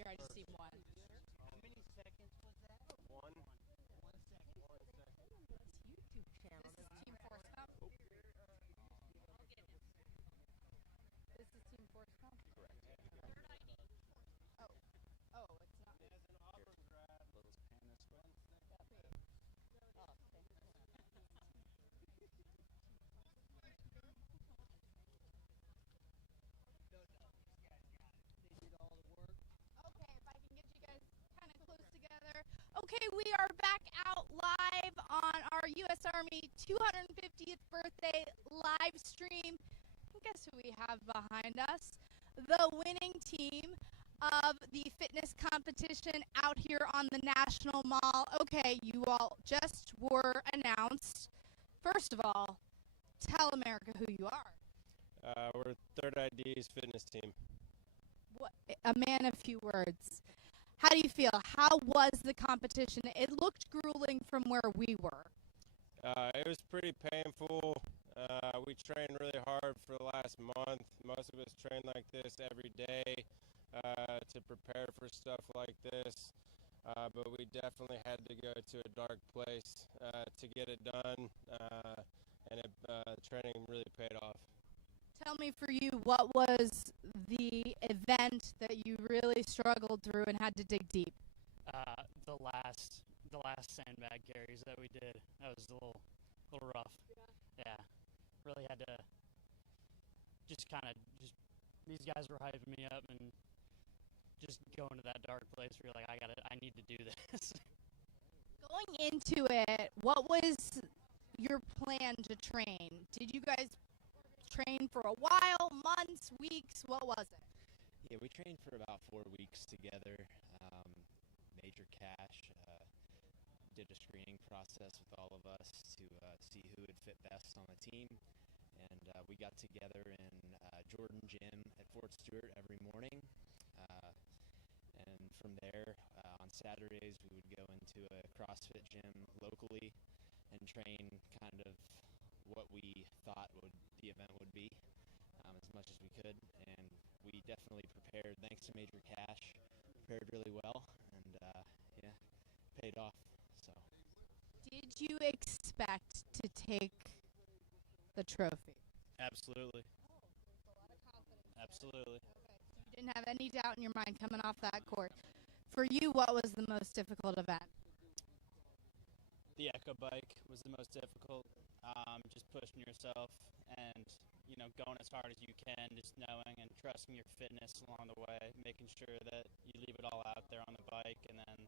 Here, I just need one. How many seconds was that? 1 second. That's YouTube channel. This is Team Force Cup. This is Team Force Cup? Correct. Oh, it's not. Let's pan this way. Oh, thank you. Okay, if I can get you guys kind of close together. Okay, we are back out live on our U.S. Army 250th birthday live stream. And guess who we have behind us? The winning team of the fitness competition out here on the National Mall. Okay, you all just were announced. First of all, tell America who you are. We're Third ID's fitness team. What, a man of few words. How do you feel? How was the competition? It looked grueling from where we were. It was pretty painful. We trained really hard for the last month. Most of us train like this every day to prepare for stuff like this. But we definitely had to go to a dark place to get it done. And training really paid off. Tell me, for you, what was the event that you really struggled through and had to dig deep? The last sandbag carries that we did. That was a little rough. Yeah, really had to just these guys were hyping me up and just going to that dark place where you're like, I need to do this. Going into it, what was your plan to train? Did you guys train for a while, months, weeks? What was it? Yeah, we trained for about 4 weeks together. Major Cash did a screening process with all of us to see who would fit best on the team. And we got together in Jordan Gym at Fort Stewart every morning. And from there, on Saturdays, we would go into a CrossFit gym locally and train kind of what we thought the event would be as much as we could. And we definitely prepared, thanks to Major Cash, prepared really well, and yeah, paid off. So, did you expect to take the trophy? absolutely. Absolutely. You didn't have any doubt in your mind coming off that court. For you, what was the most difficult event? The Echo Bike was the most difficult. Just pushing yourself and, going as hard as you can, just knowing and trusting your fitness along the way, making sure that you leave it all out there on the bike, and then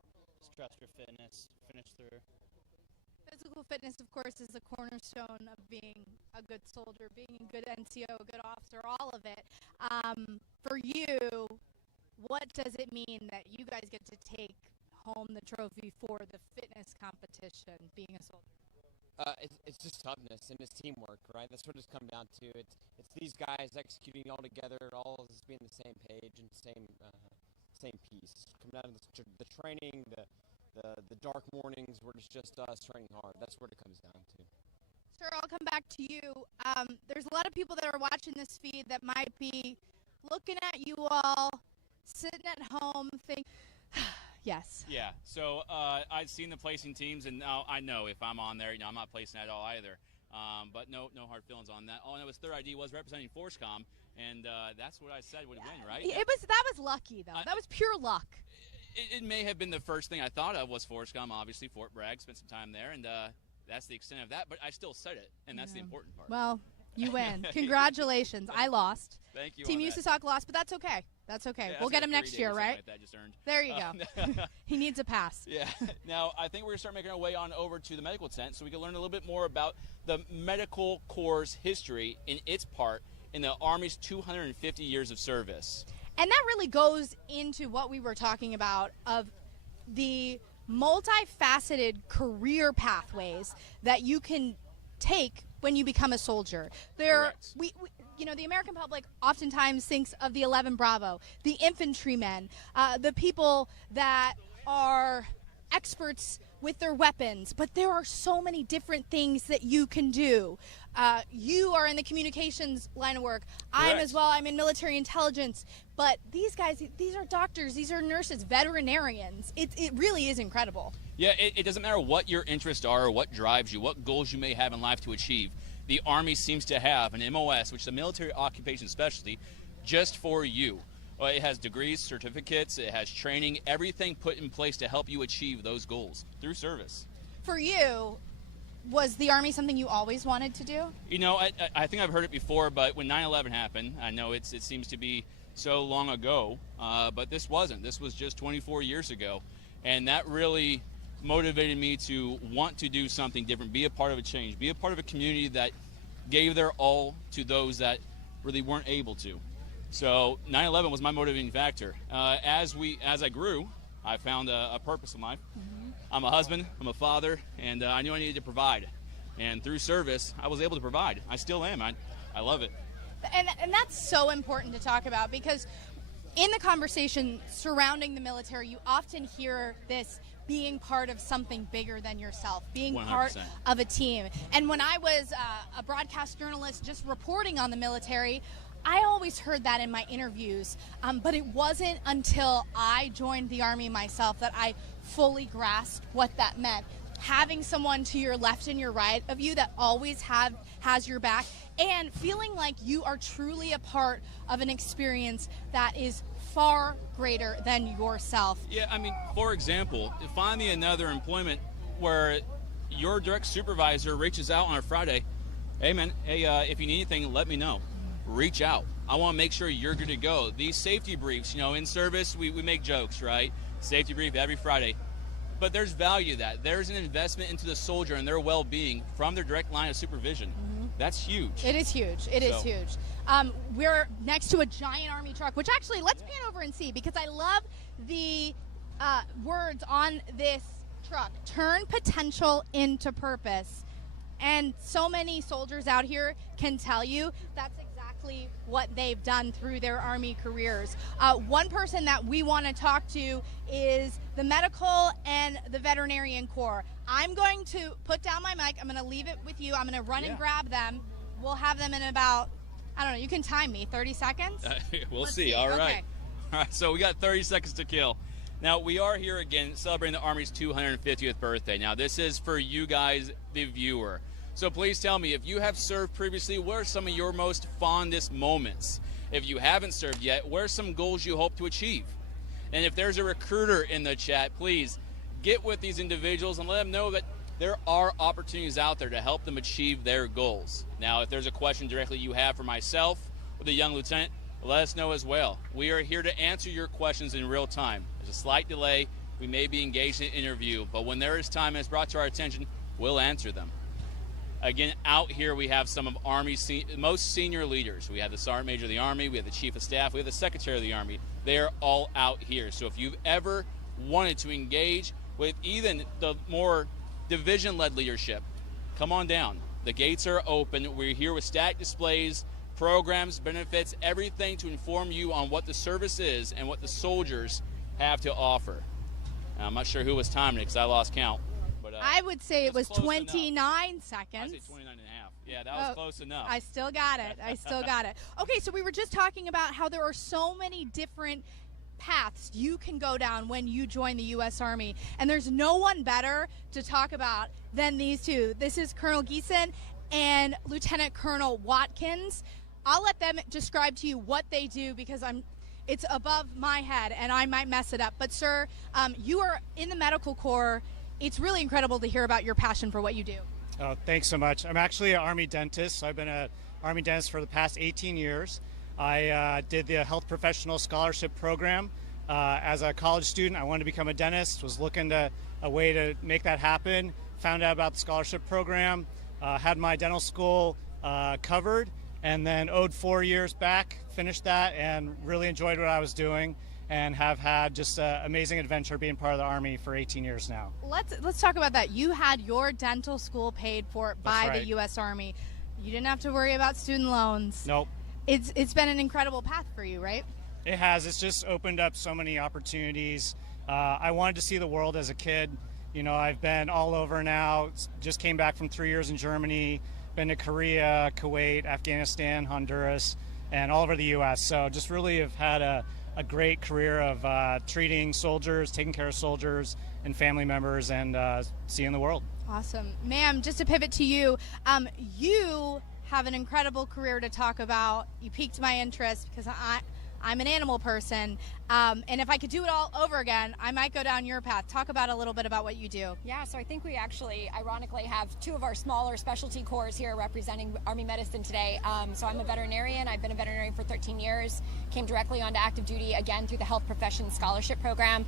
just trust your fitness, finish through. Physical fitness, of course, is the cornerstone of being a good soldier, being a good NCO, a good officer, all of it. For you, what does it mean that you guys get to take home the trophy for the fitness competition, being a soldier? It's just toughness and it's teamwork, right? That's what it's come down to. It's these guys executing all together, all of us being on the same page and same piece. Come down to the training, the dark mornings where it's just us training hard. That's what it comes down to. Sir, I'll come back to you. There's a lot of people that are watching this feed that might be looking at you all, sitting at home, thinking, yes. Yeah, so I've seen the placing teams, and now I know if I'm on there, I'm not placing at all either. But no hard feelings on that. All I know is Third ID was representing ForceCom, and that's what I said would win, right? That was lucky, though. That was pure luck. It may have been the first thing I thought of was ForceCom, obviously. Fort Bragg, spent some time there, and that's the extent of that. But I still said it, and that's the important part. Well, you win. Congratulations. I lost. Thank you. Team Usasock lost, but that's okay. That's okay. Yeah, we'll get him next year, right? Like that just earned. There you go. He needs a pass. Yeah. Now, I think we're going to start making our way on over to the medical tent so we can learn a little bit more about the Medical Corps' history in its part in the Army's 250 years of service. And that really goes into what we were talking about of the multifaceted career pathways that you can take when you become a soldier. The American public oftentimes thinks of the 11 Bravo, the infantrymen, the people that are experts with their weapons, but there are so many different things that you can do. You are in the communications line of work. I'm as well. I'm in military intelligence. But these guys, these are doctors, these are nurses, veterinarians. It really is incredible. Yeah, it doesn't matter what your interests are or what drives you, what goals you may have in life to achieve. The Army seems to have an MOS, which is a military occupation specialty, just for you. It has degrees, certificates, it has training, everything put in place to help you achieve those goals through service. For you, was the Army something you always wanted to do? You know, I think I've heard it before, but when 9/11 happened, I know it seems to be so long ago, but this wasn't. This was just 24 years ago, and that really motivated me to want to do something different, be a part of a change, be a part of a community that gave their all to those that really weren't able to. So 9/11 was my motivating factor. As I grew, I found a purpose in life. I'm a husband, I'm a father, and I knew I needed to provide. And through service, I was able to provide. I still am. I love it. And that's so important to talk about, because in the conversation surrounding the military, you often hear this being part of something bigger than yourself, being 100%. part of a team. And when I was a broadcast journalist just reporting on the military, I always heard that in my interviews, but it wasn't until I joined the Army myself that I fully grasped what that meant. Having someone to your left and your right of you that always has your back, and feeling like you are truly a part of an experience that is far greater than yourself. Yeah, I mean, for example, find me another employment where your direct supervisor reaches out on a Friday, hey man, if you need anything, let me know. Reach out. I want to make sure you're good to go. These safety briefs, in service, we make jokes, right? Safety brief every Friday. But there's value to that. There's an investment into the soldier and their well-being from their direct line of supervision. That's huge. It is huge. It is huge. We're next to a giant Army truck, which actually, let's pan over and see, because I love the words on this truck. Turn potential into purpose. And so many soldiers out here can tell you that's exactly what they've done through their Army careers. One person that we want to talk to is the medical and the veterinarian corps. I'm going to put down my mic. I'm going to leave it with you. I'm going to run and grab them. We'll have them in about, I don't know, you can time me, 30 seconds? Let's see. All right. Okay. All right, so we got 30 seconds to kill. Now, we are here again celebrating the Army's 250th birthday. Now, this is for you guys, the viewer. So please tell me, if you have served previously, what are some of your most fondest moments? If you haven't served yet, what are some goals you hope to achieve? And if there's a recruiter in the chat, please get with these individuals and let them know that there are opportunities out there to help them achieve their goals. Now, if there's a question directly you have for myself or the young lieutenant, let us know as well. We are here to answer your questions in real time. There's a slight delay. We may be engaged in an interview, but when there is time and it's brought to our attention, we'll answer them. Again, out here we have some of Army's most senior leaders. We have the Sergeant Major of the Army, we have the Chief of Staff, we have the Secretary of the Army. They are all out here. So if you've ever wanted to engage with even the more division-led leadership, come on down. The gates are open. We're here with static displays, programs, benefits, everything to inform you on what the service is and what the soldiers have to offer. Now, I'm not sure who was timing it because I lost count. But, I would say it was 29 seconds. I say 29 and a half. Yeah, that was close enough. I still got it. I still got it. Okay, so we were just talking about how there are so many different paths you can go down when you join the U.S. Army, and there's no one better to talk about than these two. This is Colonel Geeson and Lieutenant Colonel Watkins. I'll let them describe to you what they do because it's above my head and I might mess it up. But sir, you are in the medical corps. It's really incredible to hear about your passion for what you do. Oh, thanks so much. I'm actually an Army dentist. I've been an Army dentist for the past 18 years. I did the Health Professional Scholarship Program. As a college student, I wanted to become a dentist, was looking to a way to make that happen, found out about the scholarship program, had my dental school covered, and then owed 4 years back, finished that, and really enjoyed what I was doing, and have had just an amazing adventure being part of the Army for 18 years now. Let's talk about that. You had your dental school paid for by the U.S. Army. You didn't have to worry about student loans. Nope. It's been an incredible path for you, right? It has. It's just opened up so many opportunities. I wanted to see the world as a kid. You know, I've been all over now. Just came back from 3 years in Germany. been to Korea, Kuwait, Afghanistan, Honduras, and all over the U.S. So just really have had a great career of treating soldiers, taking care of soldiers and family members, and seeing the world. Awesome. Ma'am, just to pivot to you, you have an incredible career to talk about. You piqued my interest because I'm an animal person, and if I could do it all over again, I might go down your path. Talk about a little bit about what you do. Yeah, so I think we actually, ironically, have two of our smaller specialty corps here representing Army medicine today. So I'm a veterinarian. I've been a veterinarian for 13 years, came directly onto active duty, again, through the Health Professions Scholarship Program.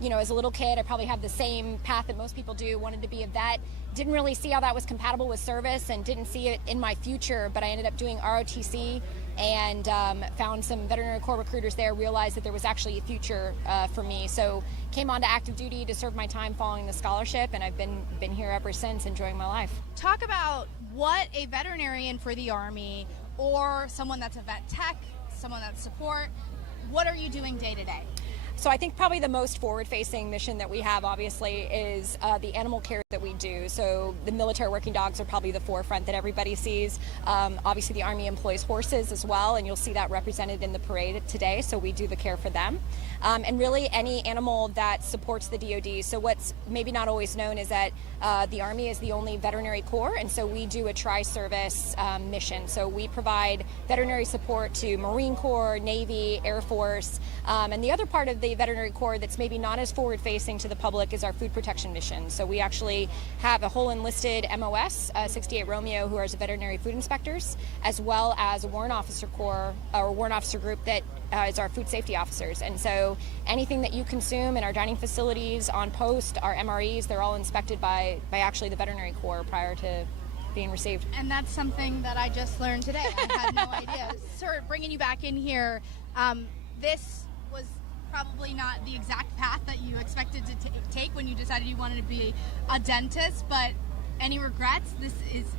You know, as a little kid, I probably have the same path that most people do, wanted to be a vet. Didn't really see how that was compatible with service and didn't see it in my future, but I ended up doing ROTC and found some veterinary corps recruiters there, realized that there was actually a future for me. So came on to active duty to serve my time following the scholarship, and I've been here ever since, enjoying my life. Talk about what a veterinarian for the Army, or someone that's a vet tech, someone that's support, what are you doing day to day? So I think probably the most forward-facing mission that we have, obviously, is the animal care that we do. So the military working dogs are probably the forefront that everybody sees. Obviously, the Army employs horses as well, and you'll see that represented in the parade today. So we do the care for them. And really any animal that supports the DoD. So what's maybe not always known is that the Army is the only veterinary corps, and so we do a tri-service mission. So we provide veterinary support to Marine Corps, Navy, Air Force, and the other part of the veterinary corps that's maybe not as forward-facing to the public is our food protection mission. So we actually have a whole enlisted MOS, 68 Romeo, who are veterinary food inspectors, as well as a warrant officer corps, or warrant officer group that is our food safety officers. And so anything that you consume in our dining facilities, on post, our MREs, they're all inspected by actually the veterinary corps prior to being received. And that's something that I just learned today. I had no idea. Sir, bringing you back in here, this was probably not the exact path that you expected to take when you decided you wanted to be a dentist, but any regrets?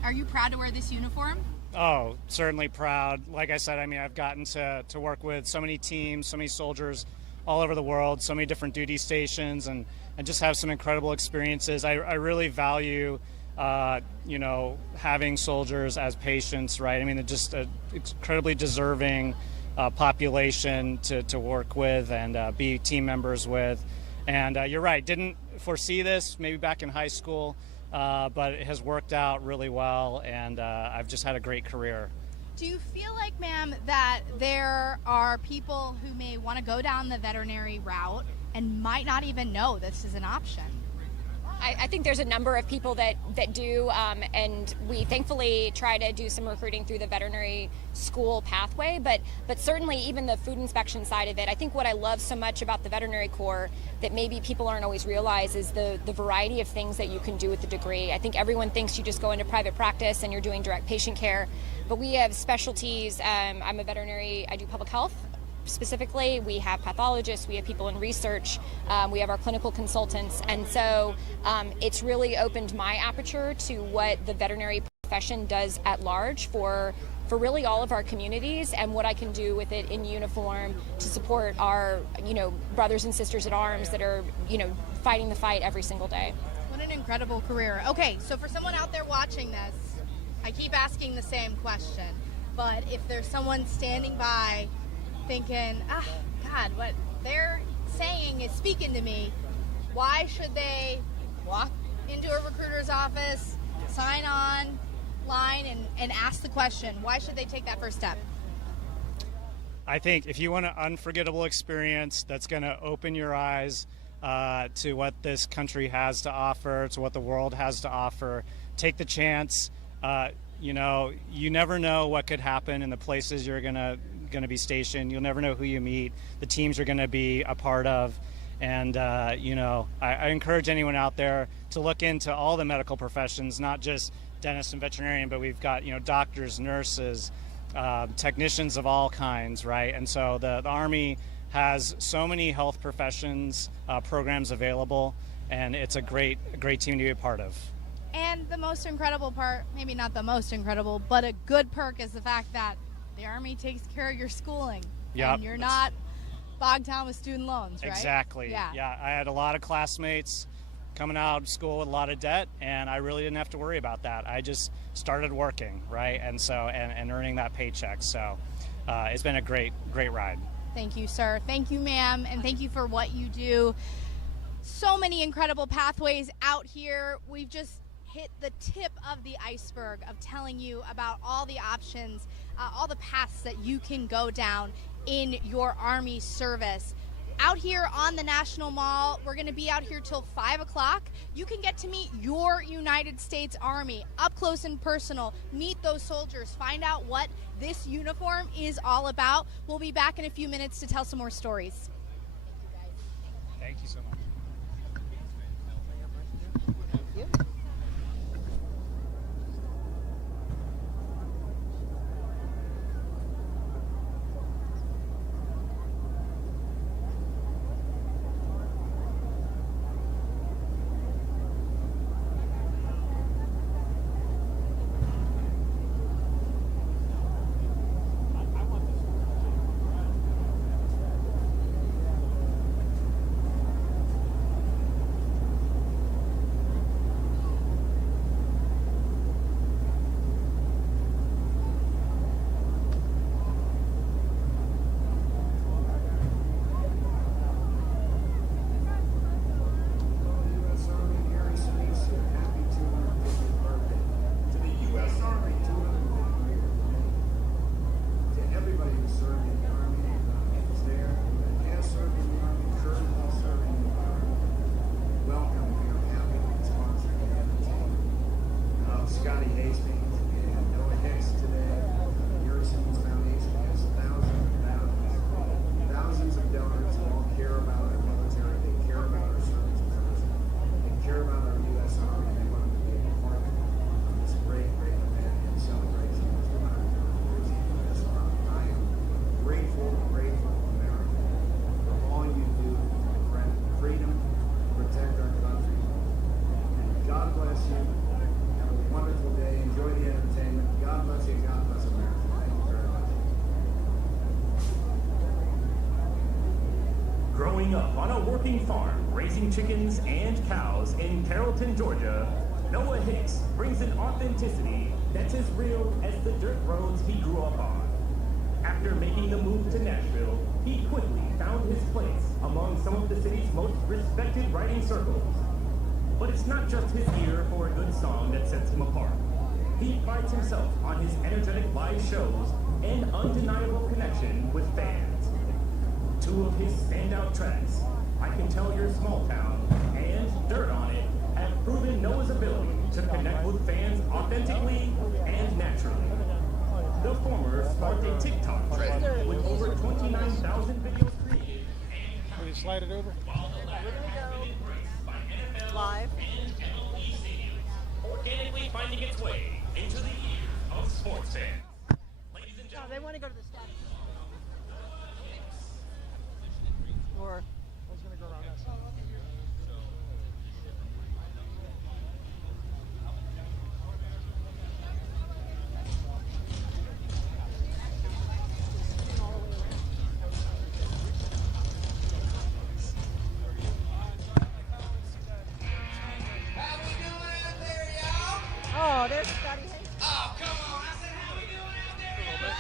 Are you proud to wear this uniform? Oh, certainly proud. Like I said, I mean, I've gotten to work with so many teams, so many soldiers all over the world, so many different duty stations, and just have some incredible experiences. I really value, you know, having soldiers as patients, right? I mean, they're just an incredibly deserving population to work with and be team members with. And you're right, didn't foresee this maybe back in high school, but it has worked out really well, and I've just had a great career. Do you feel like, ma'am, that there are people who may want to go down the veterinary route and might not even know this is an option? I think there's a number of people that do, and we thankfully try to do some recruiting through the veterinary school pathway, but certainly even the food inspection side of it. I think what I love so much about the veterinary corps that maybe people aren't always realize is the variety of things that you can do with the degree. I think everyone thinks you just go into private practice and you're doing direct patient care, but we have specialties. I'm a veterinary, I do public health. Specifically, we have pathologists, we have people in research, we have our clinical consultants, and so it's really opened my aperture to what the veterinary profession does at large for really all of our communities, and what I can do with it in uniform to support our, you know, brothers and sisters at arms that are, you know, fighting the fight every single day. What an incredible career. Okay, so for someone out there watching this, I keep asking the same question, but if there's someone standing by thinking, God, what they're saying is speaking to me, why should they walk into a recruiter's office, sign on line, and ask the question? Why should they take that first step? I think if you want an unforgettable experience that's going to open your eyes to what this country has to offer, to what the world has to offer, take the chance. You know, you never know what could happen in the places you're going to be stationed. You'll never know who you meet, the teams you're going to be a part of. And, you know, I encourage anyone out there to look into all the medical professions, not just dentists and veterinarian, but we've got, you know, doctors, nurses, technicians of all kinds, right? And so the Army has so many health professions programs available, and it's a great team to be a part of. And the most incredible part, maybe not the most incredible, but a good perk is the fact that the Army takes care of your schooling. Yep. And you're not bogged down with student loans, right? Exactly. Yeah. I had a lot of classmates coming out of school with a lot of debt, and I really didn't have to worry about that. I just started working, right, and earning that paycheck. So it's been a great ride. Thank you, sir. Thank you, ma'am, and thank you for what you do. So many incredible pathways out here. We've just hit the tip of the iceberg of telling you about all the options, all the paths that you can go down in your Army service. Out here on the National Mall, we're going to be out here till 5 o'clock. You can get to meet your United States Army up close and personal, meet those soldiers, find out what this uniform is all about. We'll be back in a few minutes to tell some more stories. Thank you so much. Growing up on a working farm, raising chickens and cows in Carrollton, Georgia, Noah Hicks brings an authenticity that's as real as the dirt roads he grew up on. After making the move to Nashville, he quickly found his place among some of the city's most respected writing circles. But it's not just his ear for a good song that sets him apart. He prides himself on his energetic live shows and undeniable connection with fans. Two of his standout tracks, I Can Tell You're Small Town and Dirt on It, have proven Noah's ability to connect with fans authentically and naturally. The former sparked a TikTok trend with over 29,000 videos created. Will you slide it over? Live. Organically finding its way into the ears of sports fans. Ladies and No, gentlemen, they want to go to the stadium. Or I was going to go around that side. Oh, there's Scotty Hayes. oh, come on, I said, how we doing out there, y'all?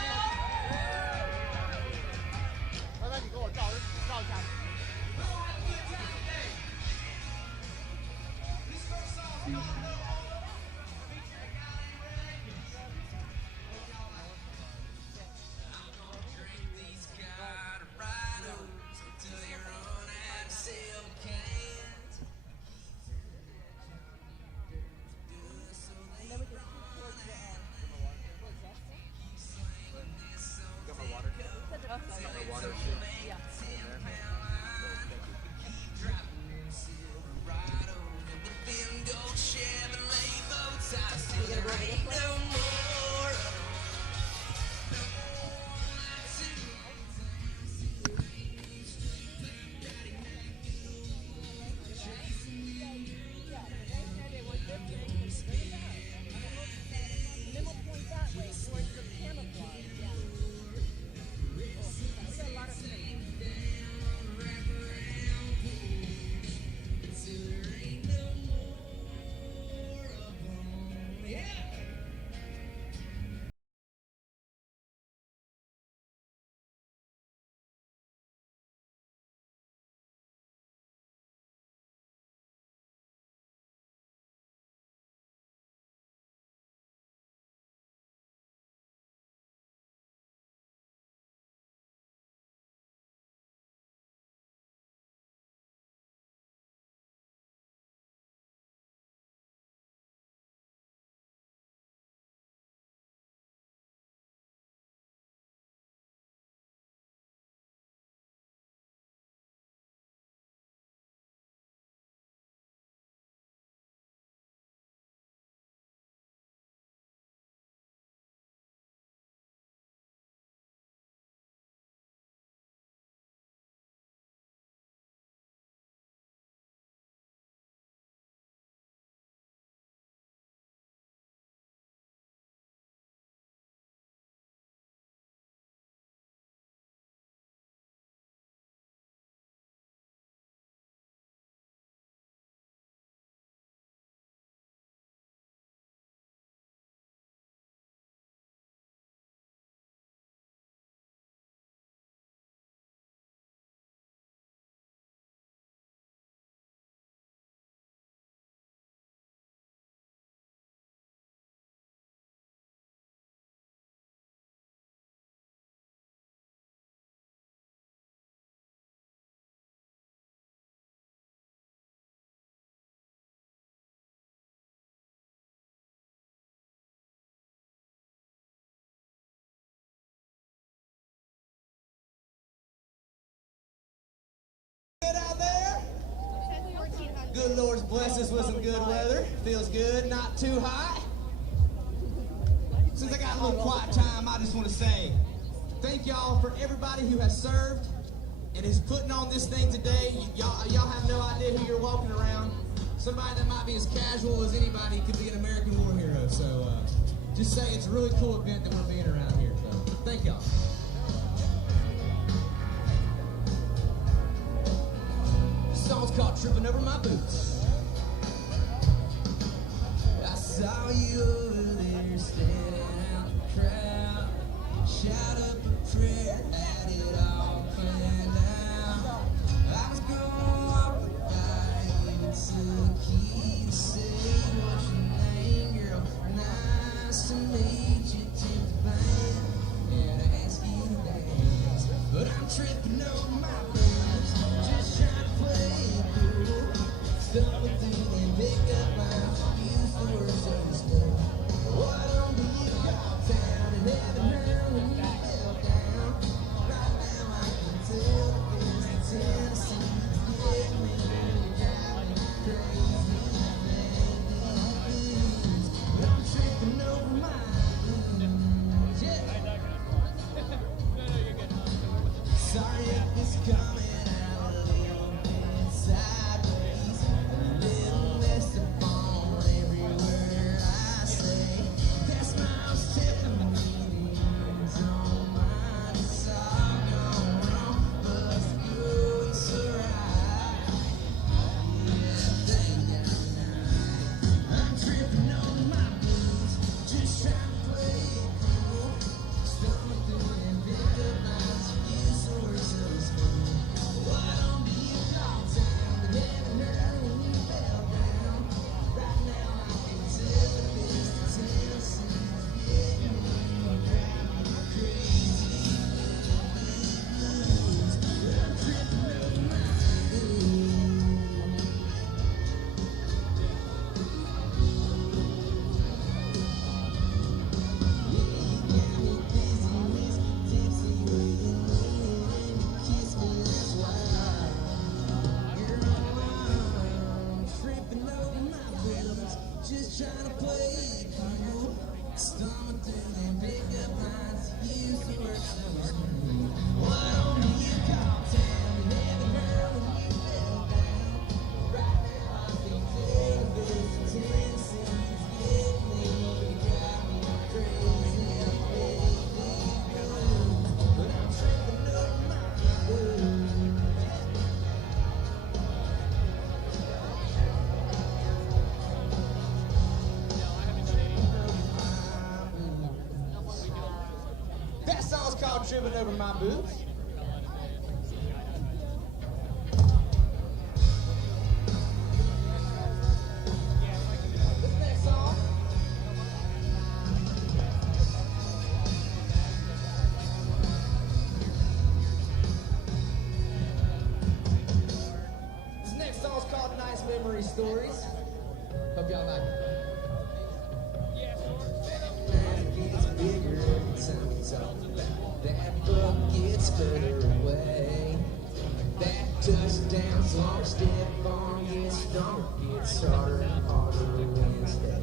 Good Lord's blessed us with some good weather. Feels good, not too hot. Since I got a little quiet time, I just want to say thank y'all for everybody who has served and is putting on this thing today. Y'all have no idea who you're walking around. Somebody that might be as casual as anybody could be an American war hero. So just say it's a really cool event that we're being around here. So thank y'all. This song's called Tripping Over My Boots. I saw you over there standing out in the crowd. Shout up a prayer, had it all planned out. I was gonna walk by you to the key to say what's your name, girl. Nice to meet you to the band, and I ask you to dance. But I'm tripping over my boots, just trying to play it cool. Stumbling through and pick up my use the words of the school. Why don't we go down and heaven now when you fell down? Right now I can tell the feels in Tennessee get me, drive me crazy. But I'm tripping over my boots. Yeah. Sorry if it's coming out a little bit sideways, a little messed up on everywhere I say. That smile's telling me things on mine. It's all gone wrong, but it's good, it's alright. Yeah, I'm tripping on my blues, just trying to play it cool. Stumbling through and pick up lines, use the words of the school. Why don't you call time and heaven heard when you fell down? Right now I can tell the feels in Tennessee getting me, driving me crazy. But I'm tripping over my blues. Just trying to play it cool. Stumbling through and pick up lines, use the words of the school. Why don't you call town and heaven heard when you fell down? Right now I can tell the feels in Tennessee getting me, drive me crazy. But I'm tripping over my blues. That song's called Tripping Over My Boots. This next song. This next song's called Nice Memory Stories. Hope y'all like it. It gets bigger every time we talk about that book gets further away. That touchdown's long step on gets stronger, gets harder and harder to Wednesday.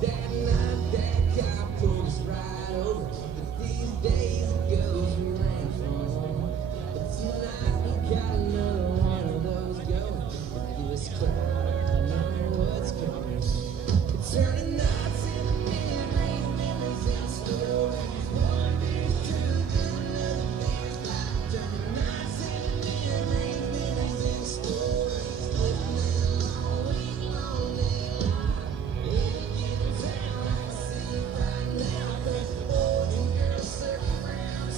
That night that guy pulled us right over, but these days it goes we ran from home. But tonight we got another one of those going. With this crowd, I don't know what's coming. It's turning nights into memories, memories and stories. One beer's truth and another beer's lie. Turning nights into memories, memories and stories. Living in a lonely, lonely life. In a given town, I see right now 'cause boys and girls circle around.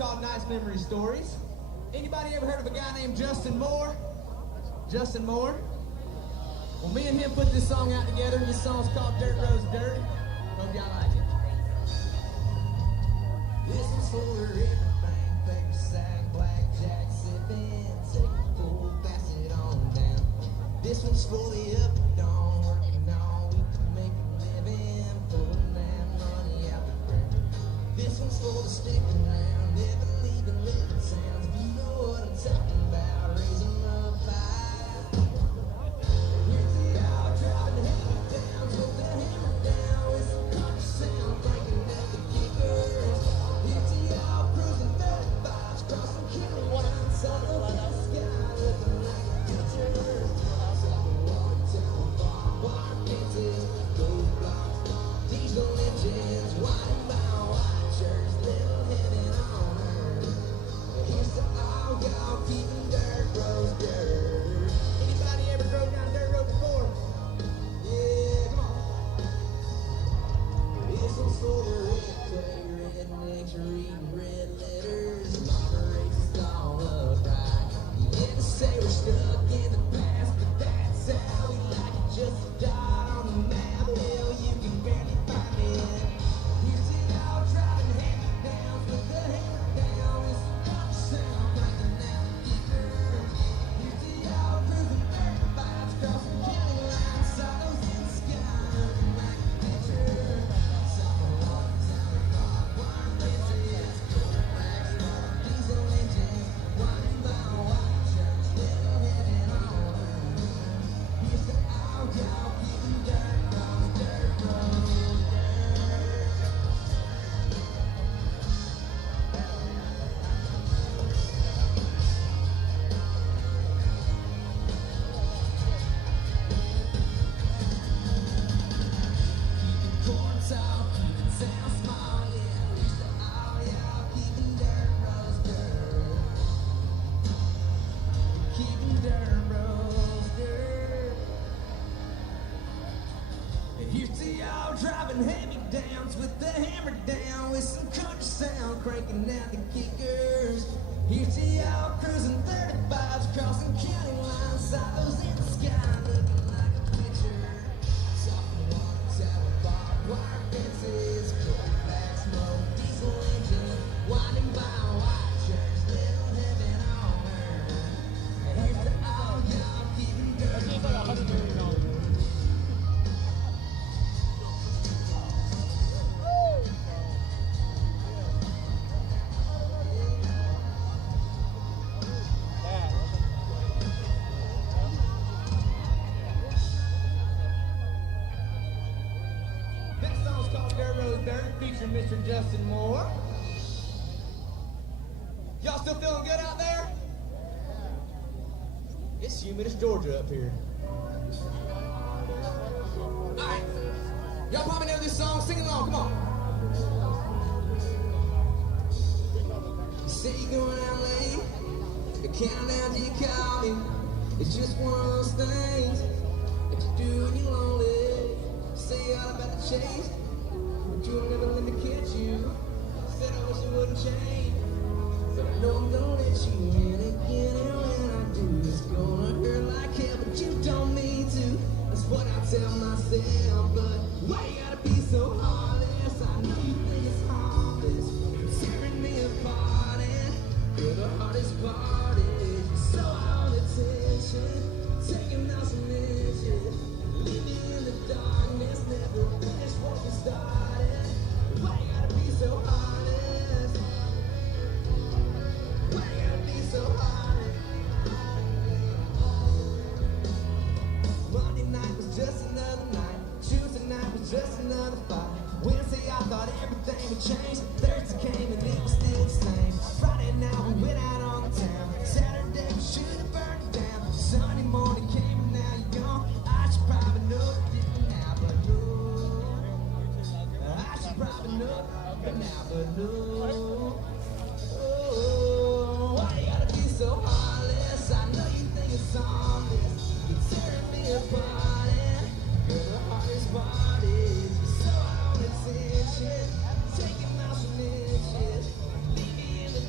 called Nice Memory Stories. Anybody ever heard of a guy named Justin Moore? Justin Moore? Well, me and him put this song out together. This song's called Dirt Roads Dirt. Hope y'all like it. This one's for everything, paper sack, blackjack, sipping, take a pull, pass it on down. This one's for the up and down, working all week to make a living, pulling that money out the ground. This one's for the stick around, never leaving little towns. You know what I'm talking about, raising up high. Here's the all driving hammer down, with the hammer down, with some country sound, breaking out the kickers. Here's the all cruising 35s, crossing killing lines, sun up in the sky, looking like a picture. Diesel engines, white and brown, white shirts, little heaven on earth. Here's to all y'all keeping dirt roads dirt. Anybody ever drove down dirt road before? Yeah, come on. This one's for the rednecks reading red letters. Mama races all upright. Yeah, to say we're stuck in the past, but that's how we like it. Just a dot on the map. Hell, you can barely find me. Here's it all driving hammer down with the hammer down. It's the country sound breaking out the geeker. Here's it all cruising 35s, crossing county lines. Saw those in the sky looking like a picture. Saw the water town with barbed wire fences, cold racks, diesel engines, white and brown, white shirts, little heaven on earth. Here's to all y'all keeping dirt roads dirt. Corn talk, keeping town small, yeah. Here's to all y'all keeping dirt roads dirt. Keeping dirt roads dirt. And here's to y'all driving hand-me-downs with the hammer down, with some country sound cranking out the kickers. Here's to y'all cruising 35s, crossing county lines, silos in the sky looking like a picture. Soft water tower, barbed wire fences, cold black smoke, diesel engine, winding by white shirts, little heaven on earth. And here's to all y'all keeping dirt. This song's called Dirt Road Dirt, featuring Mr. Justin Moore. Y'all still feeling good out there? It's humid as Georgia up here. Alright, y'all probably know this song, sing along, come on. You say you're going out late, the countdown till you call me. It's just one of those things that you do when you're lonely. Say all about the chase, but you'll never let me catch you. Said I wish it wouldn't change, but I know I'm gonna let you in again. And when I do, it's gonna hurt like hell, but you don't mean to. That's what I tell myself, but why you gotta be so heartless? I know you think it's harmless, tearing me apart, and you're the hardest part is so out of attention, taking out some inches, leave me in the darkness, never finish what we started. Why you gotta be so heartless? Why you gotta be so heartless? Monday night was just another night, Tuesday night was just another fight. Wednesday I thought everything would change, Thursday came and it was still the same. Friday night we went out on the town, Saturday we should have burned it down. Sunday morning came and now you're gone. I should probably know different now, but no. I should probably know but now, but no. Oh, why you gotta be so heartless? I know you think it's harmless, you're tearing me apart, and you're the hardest part is you're so out of attention, taking out some inches, leave me in the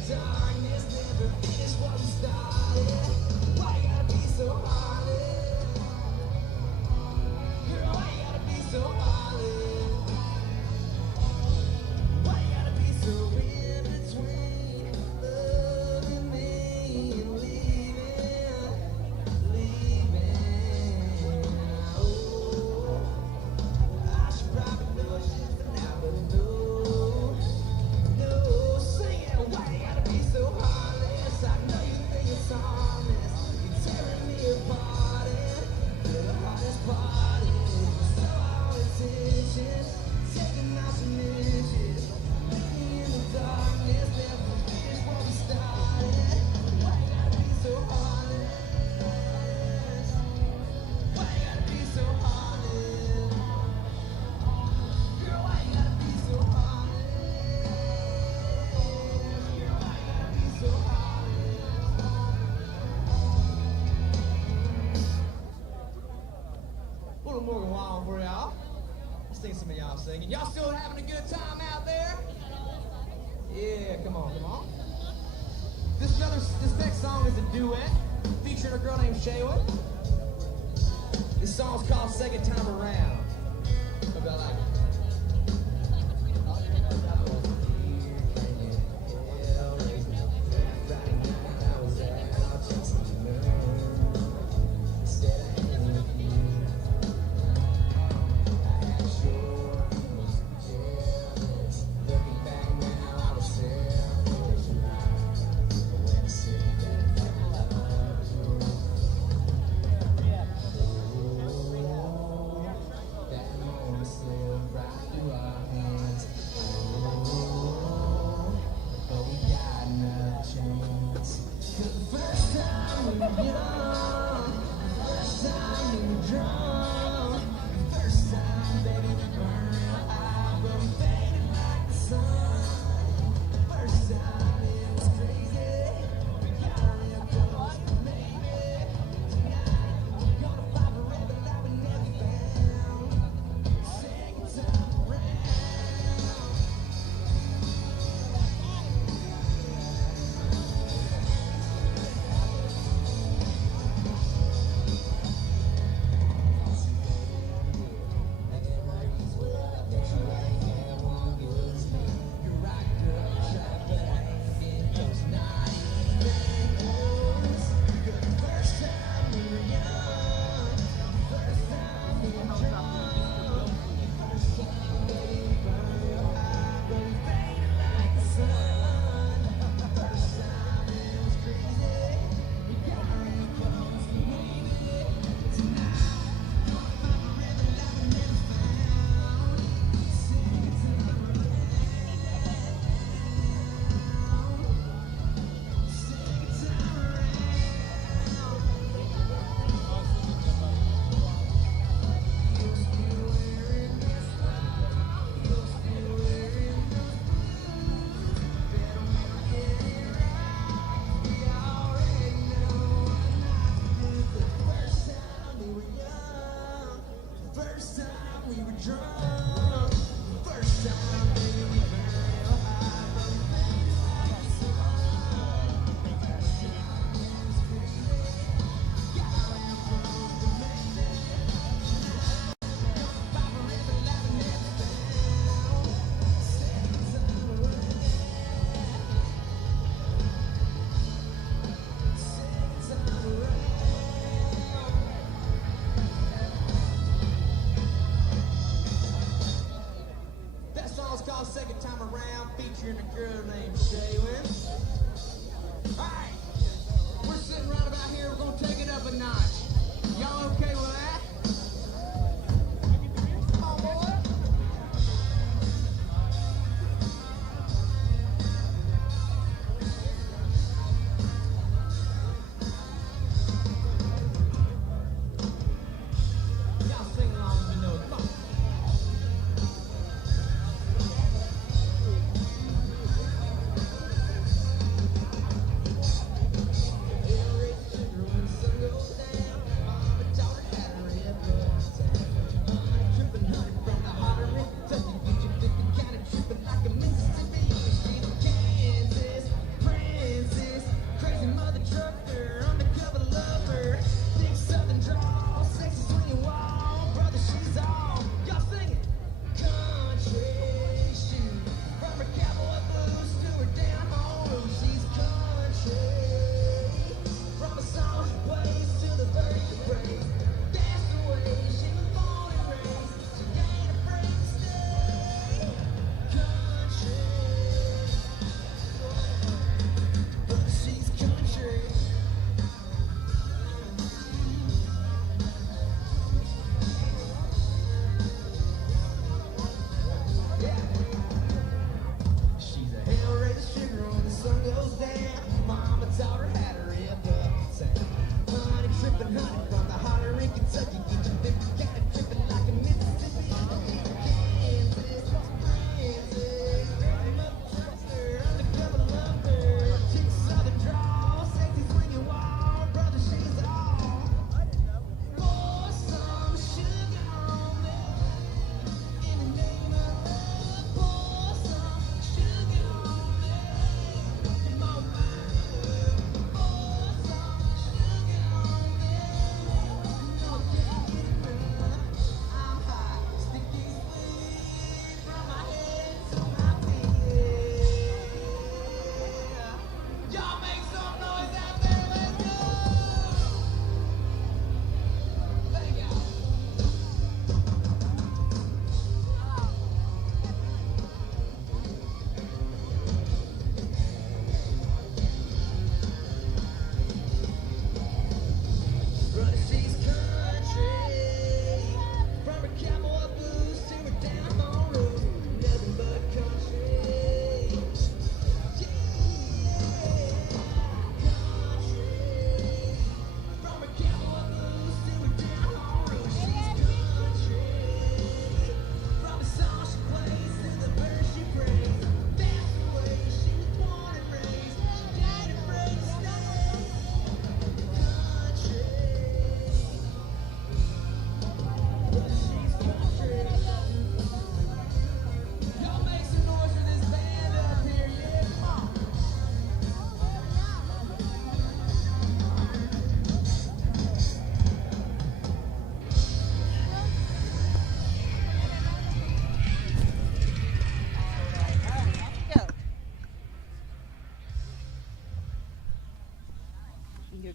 singing. Y'all still having a good time out there? Yeah, come on, come on. This next song is a duet featuring a girl named Shayla. This song's called Second Time Around. Hope y'all like it. Second Time Around, featuring a girl named Shaylin. Alright, we're sitting right about here, we're gonna take it up a notch. Y'all okay with that? Come on, boy. Y'all sing along if you know it. Come on. Sun goes down, Mama taught her how to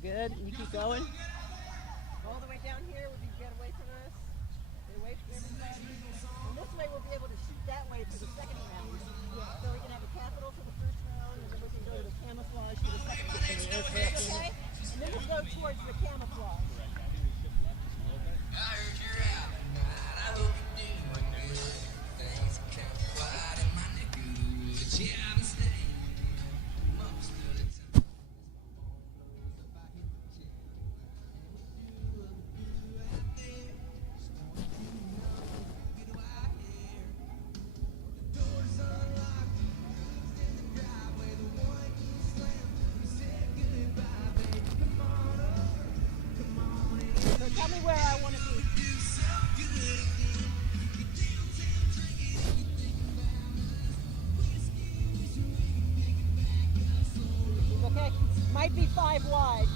Good. You keep going. All the way down here would be get away from us. Get away from everybody. And this way we'll be able to shoot that way for the second round. So we can have a capital for the first round, and then we can go to the camouflage for the second round. Okay? And then we'll go towards the camouflage. I heard you're out tonight. I hope you're doing good. Things are kind of quiet in my neck of the woods. Yeah, I'm staying most of the time. Doors unlocked, in the driveway, the one you slammed. We said goodbye, baby. Come on over, come on in. So tell me where I want to be. Okay, might be 5 wide.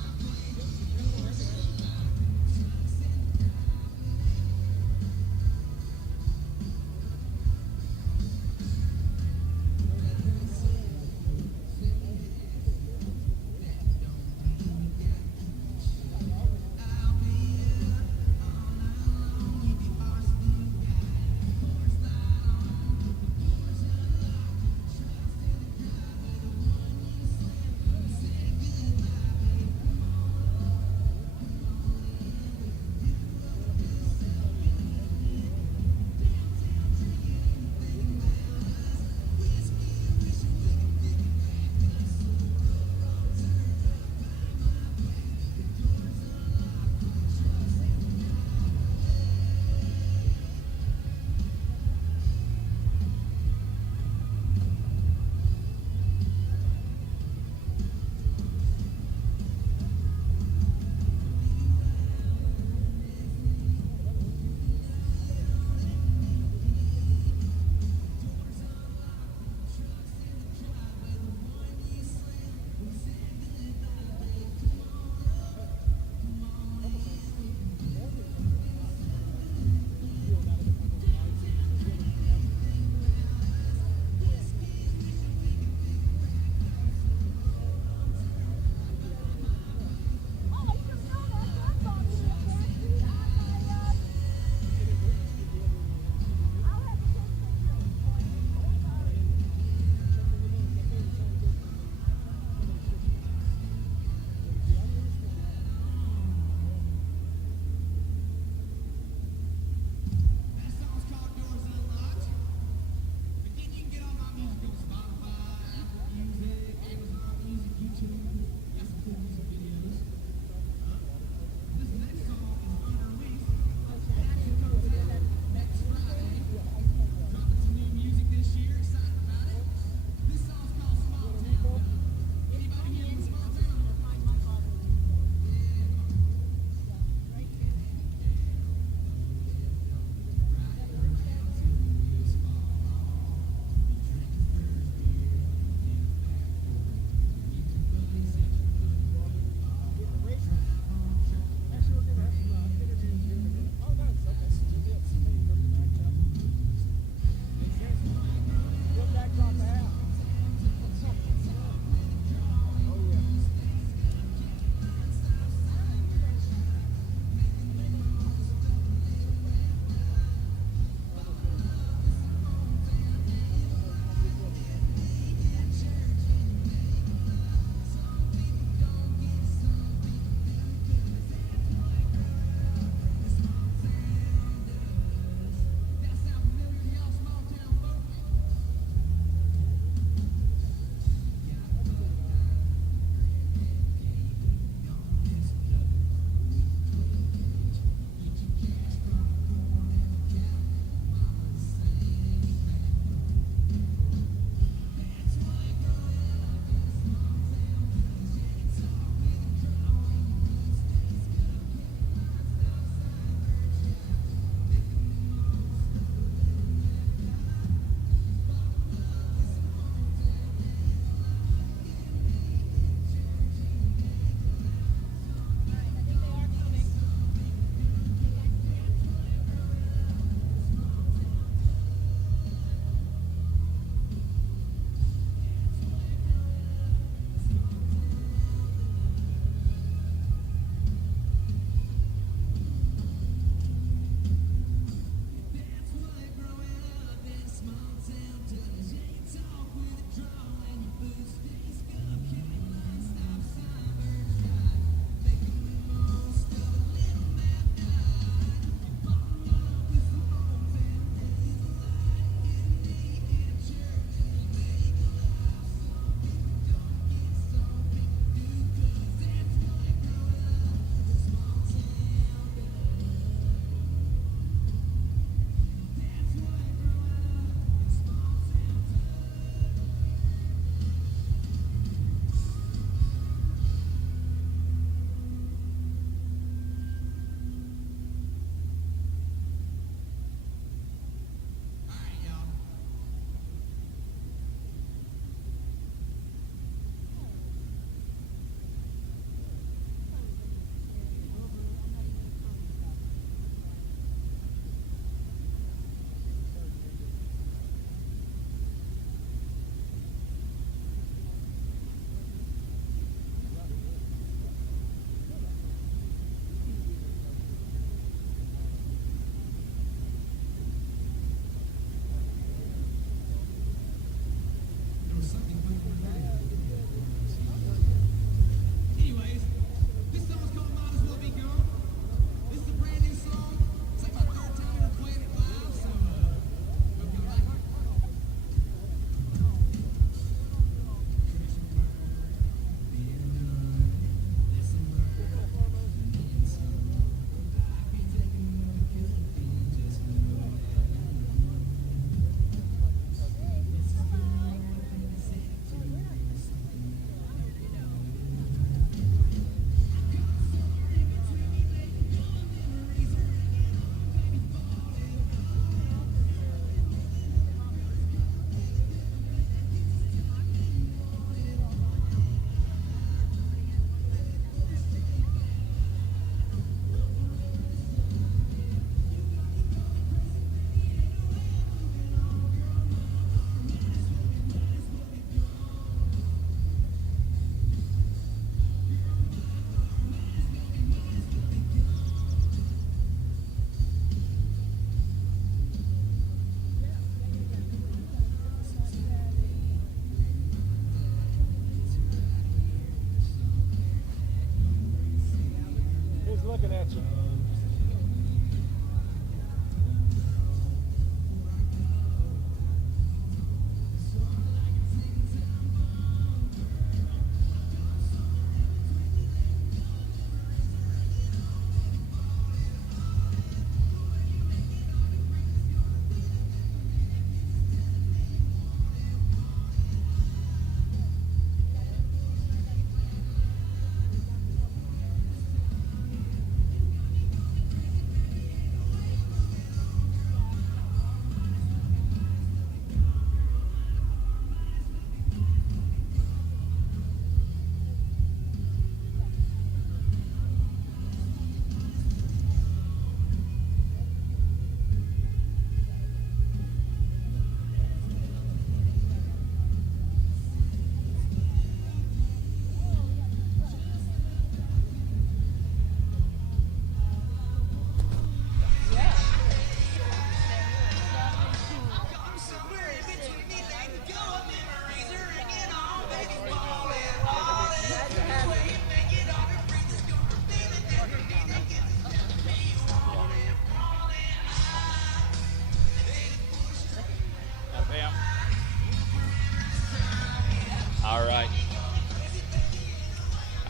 looking at you.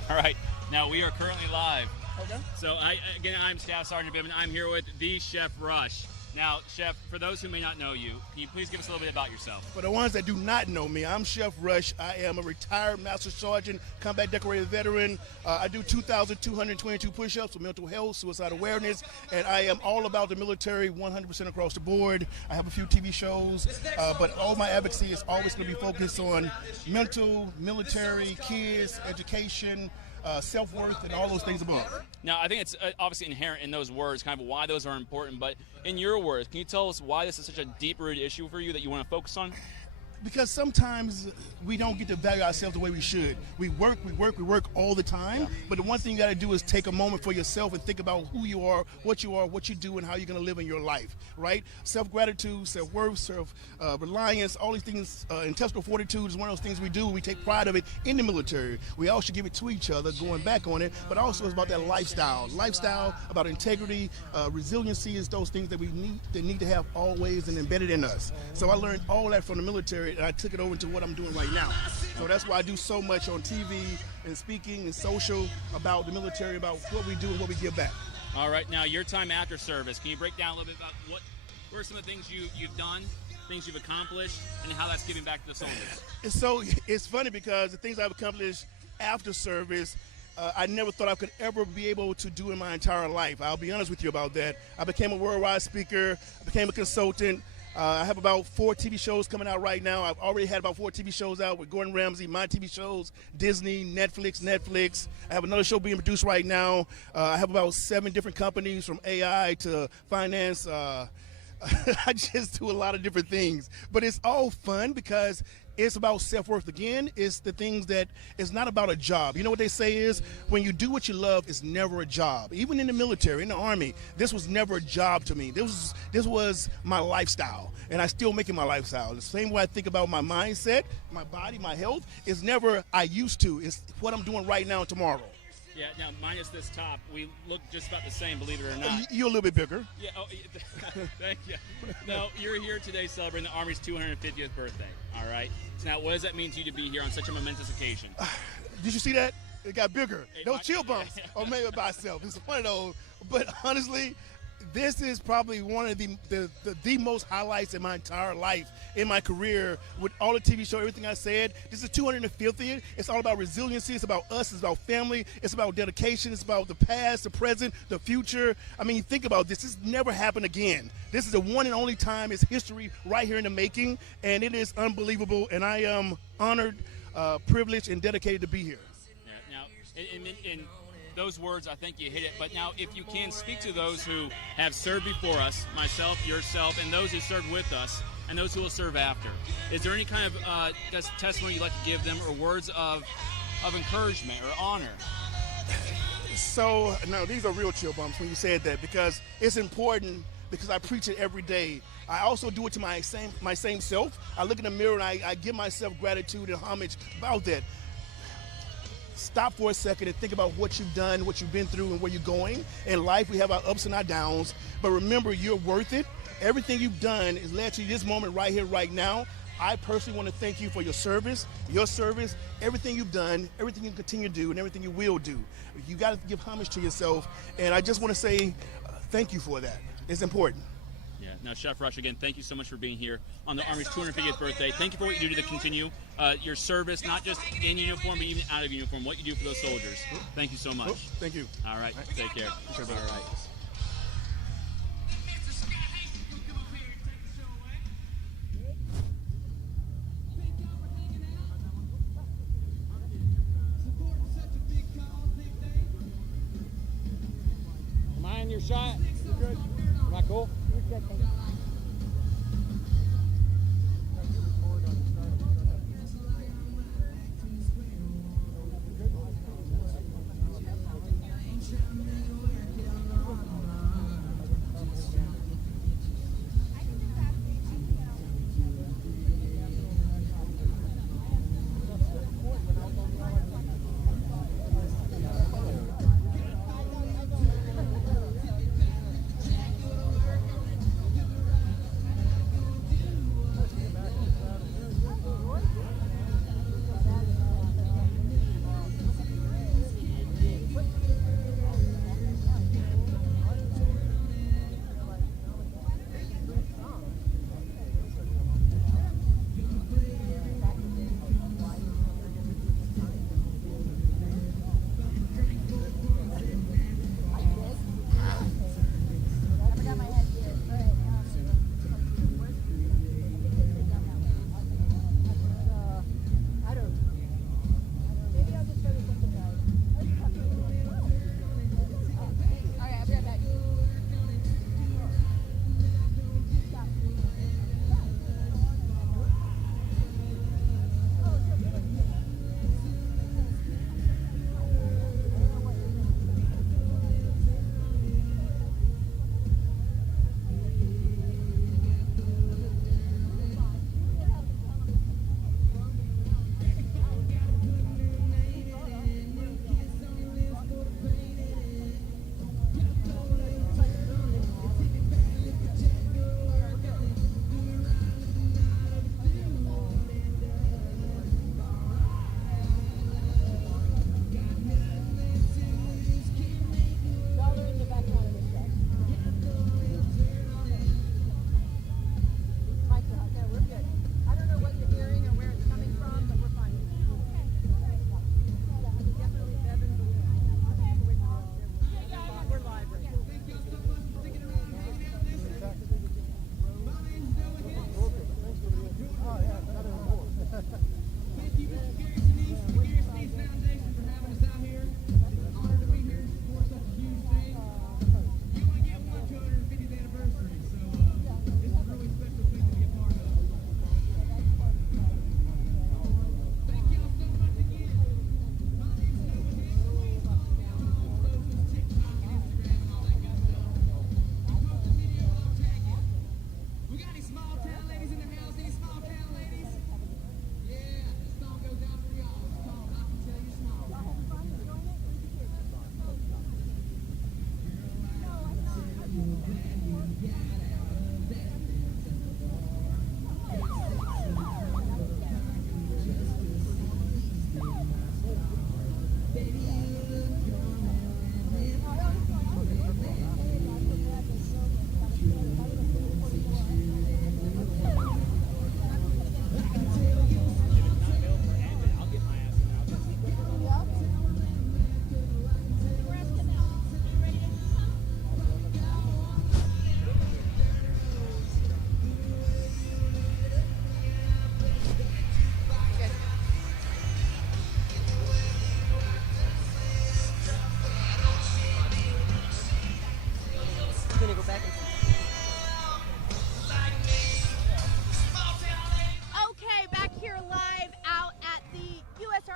All right. Now we are currently live. Okay. So I'm Staff Sergeant Bibbin. I'm here with the Chef Rush. Now, Chef, for those who may not know you, can you please give us a little bit about yourself? For the ones that do not know me, I'm Chef Rush. I am a retired Master Sergeant, combat decorated veteran. I do 2,222 push-ups for mental health, suicide awareness, and I am all about the military 100% across the board. I have a few TV shows, but all my advocacy is always going to be focused on mental, military, kids, education, self-worth, and all those things above. Now, I think it's obviously inherent in those words, kind of why those are important, but in your words, can you tell us why this is such a deep-rooted issue for you that you want to focus on? Because sometimes we don't get to value ourselves the way we should. We work all the time, but the one thing you got to do is take a moment for yourself and think about who you are, what you do, and how you're going to live in your life, right? Self-gratitude, self-worth, self-reliance, all these things, intestinal fortitude is one of those things we do. We take pride of it in the military. We all should give it to each other, going back on it, but also it's about that lifestyle. Lifestyle, about integrity, resiliency is those things that we need to have always and embedded in us. So I learned all that from the military, and I took it over to what I'm doing right now. So that's why I do so much on TV and speaking and social about the military, about what we do and what we give back. All right, now your time after service, can you break down a little bit about what are some of the things you've done, things you've accomplished, and how that's giving back to the soldiers? So it's funny because the things I've accomplished after service, I never thought I could ever be able to do in my entire life. I'll be honest with you about that. I became a worldwide speaker, I became a consultant. I have about 4 TV shows coming out right now. I've already had about 4 TV shows out with Gordon Ramsay, my TV shows, Disney, Netflix. I have another show being produced right now. I have about 7 different companies, from AI to finance. I just do a lot of different things. But it's all fun because it's about self-worth again. It's the things that it's not about a job. You know what they say is when you do what you love, it's never a job. Even in the military, in the Army, this was never a job to me. This was my lifestyle, and I still make it my lifestyle. The same way I think about my mindset, my body, my health, is never I used to. It's what I'm doing right now and tomorrow. Yeah, now minus this top, we look just about the same, believe it or not. You're a little bit bigger. Yeah, thank you. Now, you're here today celebrating the Army's 250th birthday, all right? So now, what does that mean to you to be here on such a momentous occasion? Did you see that? It got bigger. Those chill bumps, or maybe by itself. It's one of those. But honestly, this is probably one of the most highlights in my entire life, in my career, with all the TV show, everything I said. This is 250th. It's all about resiliency. It's about us. It's about family. It's about dedication. It's about the past, the present, the future. I mean, think about this. This never happened again. This is the one and only time. It's history right here in the making, and it is unbelievable. And I am honored, privileged, and dedicated to be here. Yeah, now, in those words, I think you hit it. But now, if you can speak to those who have served before us, myself, yourself, and those who served with us, and those who will serve after, is there any kind of testimony you'd like to give them, or words of encouragement or honor? So, no, these are real chill bumps when you said that, because it's important, because I preach it every day. I also do it to my same self. I look in the mirror and I give myself gratitude and homage about that. stop for a second and think about what you've done, what you've been through, and where you're going. In life, we have our ups and our downs, but remember, you're worth it. Everything you've done has led to this moment right here, right now. I personally want to thank you for your service, everything you've done, everything you continue to do, and everything you will do. You got to give homage to yourself, and I just want to say thank you for that. It's important. Yeah. Now, Chef Rush, again, thank you so much for being here on the Army's 250th birthday. Thank you for what you do to continue your service, not just in uniform, but even out of uniform, what you do for those soldiers. Thank you so much. Thank you. All right. Take care. All right. Am I in your shot? You're good. Am I cool? You're good, thank you.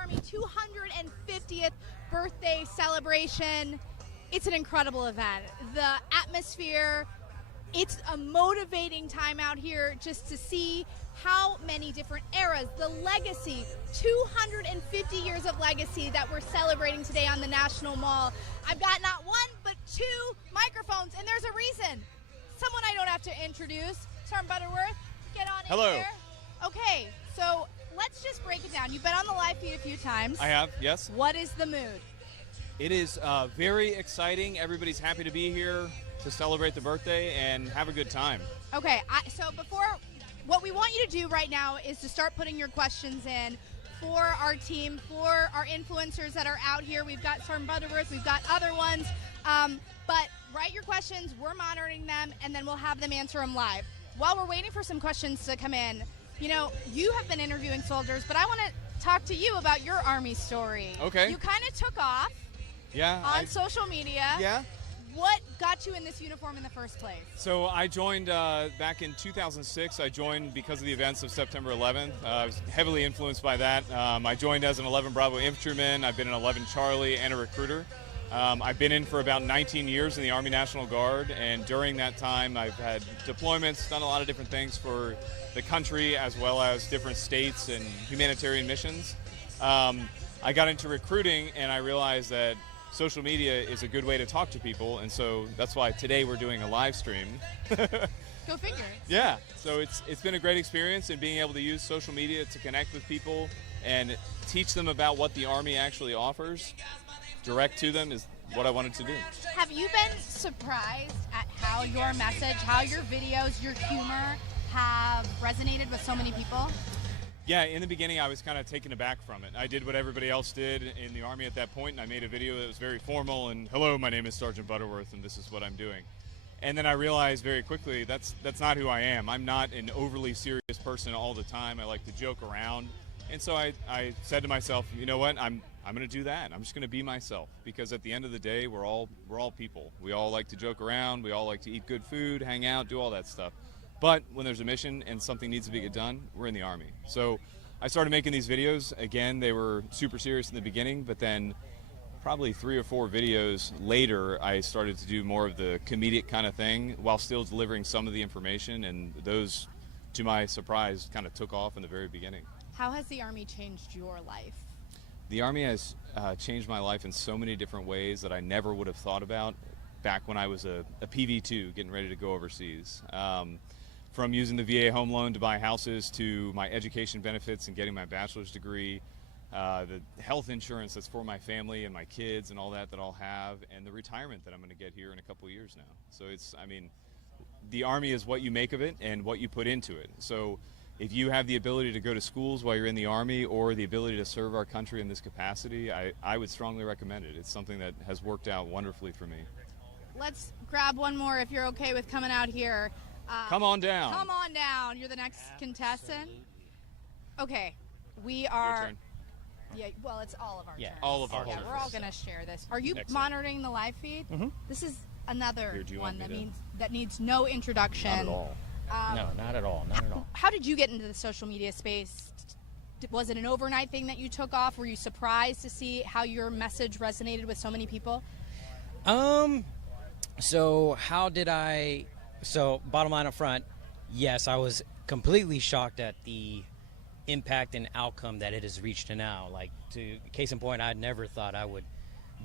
Army 250th birthday celebration. It's an incredible event. The atmosphere, it's a motivating time out here just to see how many different eras, the legacy, 250 years of legacy that we're celebrating today on the National Mall. I've got not one, but 2 microphones, and there's a reason. Someone I don't have to introduce, Sergeant Butterworth, get on Hello. in here. Okay, so let's just break it down. You've been on the live feed a few times. I have, yes. What is the mood? It is very exciting. Everybody's happy to be here to celebrate the birthday and have a good time. Okay, so before, what we want you to do right now is to start putting your questions in for our team, for our influencers that are out here. We've got Sergeant Butterworth, we've got other ones, but write your questions, we're monitoring them, and then we'll have them answer them live. While we're waiting for some questions to come in, you know, you have been interviewing soldiers, but I want to talk to you about your Army story. Okay. You kind of took off on social media. Yeah. What got you in this uniform in the first place? So I joined back in 2006. I joined because of the events of September 11th. I was heavily influenced by that. I joined as an 11 Bravo infantryman. I've been an 11 Charlie and a recruiter. I've been in for about 19 years in the Army National Guard, and during that time I've had deployments, done a lot of different things for the country as well as different states and humanitarian missions. I got into recruiting and I realized that social media is a good way to talk to people, and so that's why today we're doing a live stream. Go figure. Yeah, so it's been a great experience, and being able to use social media to connect with people and teach them about what the Army actually offers direct to them is what I wanted to do. Have you been surprised at how your message, how your videos, your humor have resonated with so many people? Yeah, in the beginning I was kind of taken aback from it. I did what everybody else did in the Army at that point, and I made a video that was very formal and, hello, my name is Sergeant Butterworth and this is what I'm doing. And then I realized very quickly that's not who I am. I'm not an overly serious person all the time. I like to joke around. And so I said to myself, you know what, I'm going to do that. I'm just going to be myself, because at the end of the day, we're all people. We all like to joke around. We all like to eat good food, hang out, do all that stuff. But when there's a mission and something needs to be done, we're in the Army. So I started making these videos. Again, they were super serious in the beginning, but then probably 3 or 4 videos later, I started to do more of the comedic kind of thing while still delivering some of the information, and those, to my surprise, kind of took off in the very beginning. How has the Army changed your life? The Army has changed my life in so many different ways that I never would have thought about back when I was a PV2 getting ready to go overseas. From using the VA home loan to buy houses, to my education benefits and getting my bachelor's degree, the health insurance that's for my family and my kids and all that I'll have, and the retirement that I'm going to get here in a couple years now. So the Army is what you make of it and what you put into it. So if you have the ability to go to schools while you're in the Army, or the ability to serve our country in this capacity, I would strongly recommend it. It's something that has worked out wonderfully for me. Let's grab one more if you're okay with coming out here. Come on down. Come on down. You're the next contestant. Okay, we are. Your turn. Yeah, well, it's all of our turns. all of our Yeah, turns. we're all going to share this. Are you Excellent. monitoring the live feed? Mhm. This is another Here, do you one want me that needs no introduction. Not at all. No, not at all. Not at all. How did you get into the social media space? Was it an overnight thing that you took off? Were you surprised to see how your message resonated with so many people? So how did I? So bottom line up front, yes, I was completely shocked at the impact and outcome that it has reached to now. Like, to case in point, I never thought I would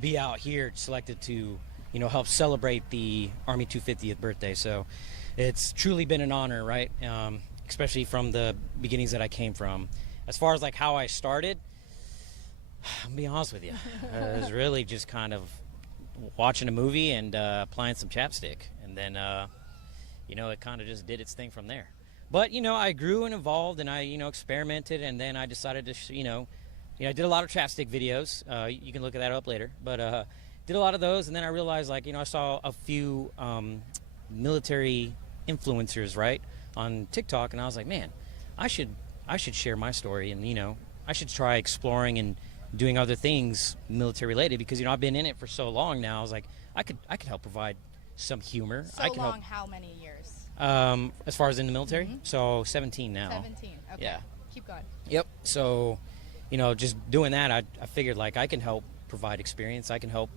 be out here selected to, help celebrate the Army 250th birthday. So it's truly been an honor, right? Especially from the beginnings that I came from. As far as like how I started, I'll be honest with you, it was really just kind of watching a movie and applying some chapstick, and then it kind of just did its thing from there. But I grew and evolved, and I experimented, and then I decided to I did a lot of chapstick videos. You can look at that up later, but did a lot of those, and then I realized I saw a few military influencers right on TikTok, and I was like, man, I should share my story, and I should try exploring and doing other things military related, because I've been in it for so long now. I was like, I could help provide some humor. So I can long, help. how many years? As far as in the military, so 17 now. 17. Okay. Yeah. Keep going. Yep. So, just doing that, I figured I can help provide experience. I can help,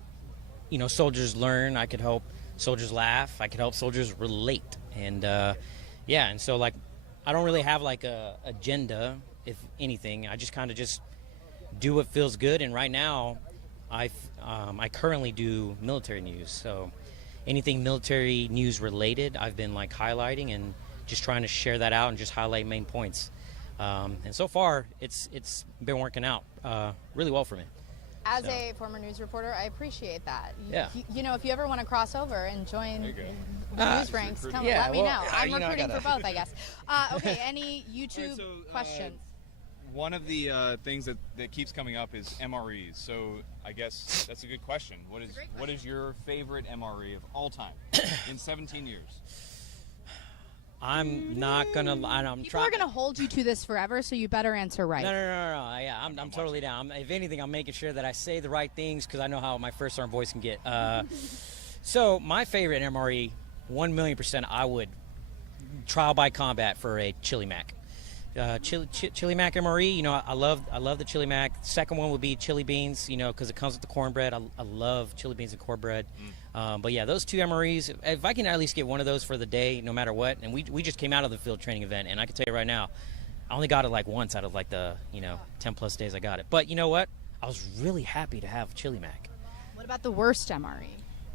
soldiers learn. I could help soldiers laugh. I could help soldiers relate. And and so I don't really have like a agenda, if anything. I just kind of just do what feels good. And right now, I currently do military news. So anything military news related, I've been like highlighting and just trying to share that out and just highlight main points. And so far, it's been working out really well for me. As a former news reporter, I appreciate that. Yeah. You know, if you ever want to cross over and join There you go. the news ranks, let me know. I'm recruiting for both, I guess. Okay, any YouTube questions? One of the things that keeps coming up is MREs. So I guess that's a good question. What is your favorite MRE of all time in 17 years? I'm not gonna. People are gonna hold you to this forever, so you better answer right. No. Yeah, I'm totally down. If anything, I'm making sure that I say the right things because I know how my first arm voice can get. So my favorite MRE, 1,000,000%, I would trial by combat for a Chili Mac. Chili Mac MRE, you know, I love the Chili Mac. Second one would be chili beans, you know, because it comes with the cornbread. I love chili beans and cornbread. But yeah, those two MREs, if I can at least get one of those for the day, no matter what. And we just came out of the field training event, and I can tell you right now, I only got it like once out of like the 10 plus days I got it. But you know what? I was really happy to have Chili Mac. What about the worst MRE?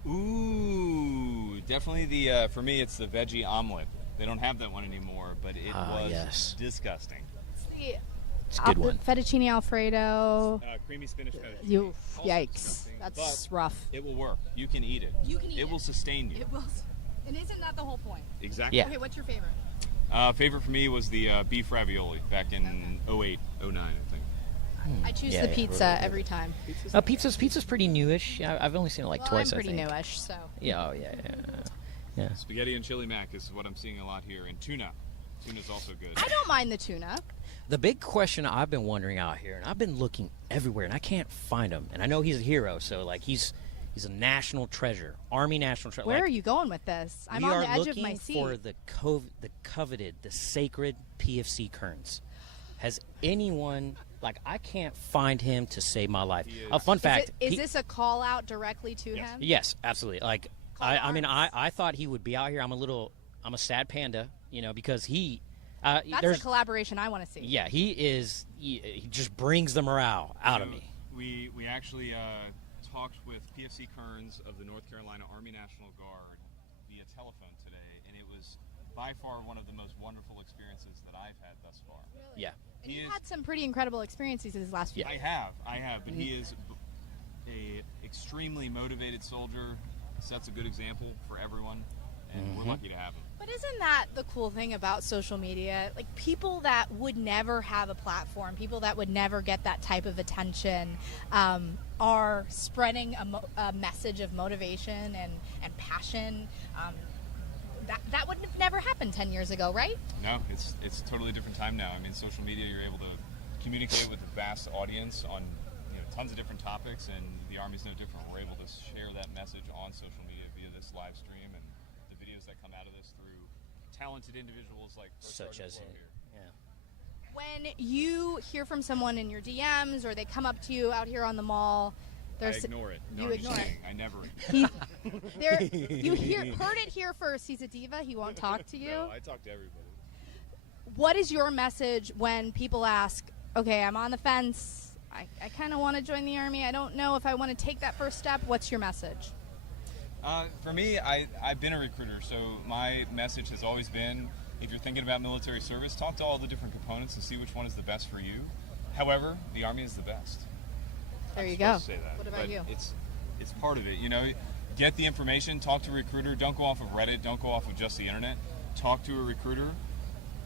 Ooh, definitely for me, it's the veggie omelet. They don't have that one anymore, but it was disgusting. It's a good one. Fettuccine Alfredo. Creamy spinach fettuccine. Yikes. That's rough. It will work. You can eat it. It will sustain you. It will. And isn't that the whole point? Exactly. Yeah. Okay, what's your favorite? Favorite for me was the beef ravioli back in 08, 09, I think. I choose the pizza every time. Pizza's pretty newish. I've only seen it like twice. I'm pretty I think. newish, so. Yeah. Yeah. Spaghetti and chili mac is what I'm seeing a lot here, and tuna. Tuna's also good. I don't mind the tuna. The big question I've been wondering out here, and I've been looking everywhere, and I can't find him. And I know he's a hero, so like he's a national treasure, Army national treasure. Where are you going with this? I'm on the edge of my seat. We are looking for the coveted, the sacred PFC Kearns. Has anyone, I can't find him to save my life. A fun fact. Is this a call out directly to him? Yes, absolutely. I thought he would be out here. I'm a sad panda, because he. That's a collaboration I want to see. Yeah, he just brings the morale out of me. We actually talked with PFC Kearns of the North Carolina Army National Guard via telephone today, and it was by far one of the most wonderful experiences that I've had thus far. Really? Yeah. And you've had some pretty incredible experiences these last few years. I have, but he is a extremely motivated soldier, sets a good example for everyone, and we're lucky to have him. But isn't that the cool thing about social media? Like, people that would never have a platform, people that would never get that type of attention, are spreading a message of motivation and passion. That would have never happened 10 years ago, right? No, it's a totally different time now. I mean, social media, you're able to communicate with a vast audience on tons of different topics, and the Army's no different. We're able to share that message on social media via this live stream and the videos that come out of this through talented individuals like such as him. Yeah. When you hear from someone in your DMs or they come up to you out here on the mall, I ignore it. No, you ignore it. I never. You heard it here first. He's a diva. He won't talk to you. No, I talk to everybody. What is your message when people ask, okay, I'm on the fence, I kind of want to join the Army, I don't know if I want to take that first step? What's your message? For me, I've been a recruiter, so my message has always been, if you're thinking about military service, talk to all the different components and see which one is the best for you. However, the Army is the best. There you go. Say that, what about you? It's part of it. Get the information, talk to a recruiter. Don't go off of Reddit. Don't go off of just the internet. Talk to a recruiter.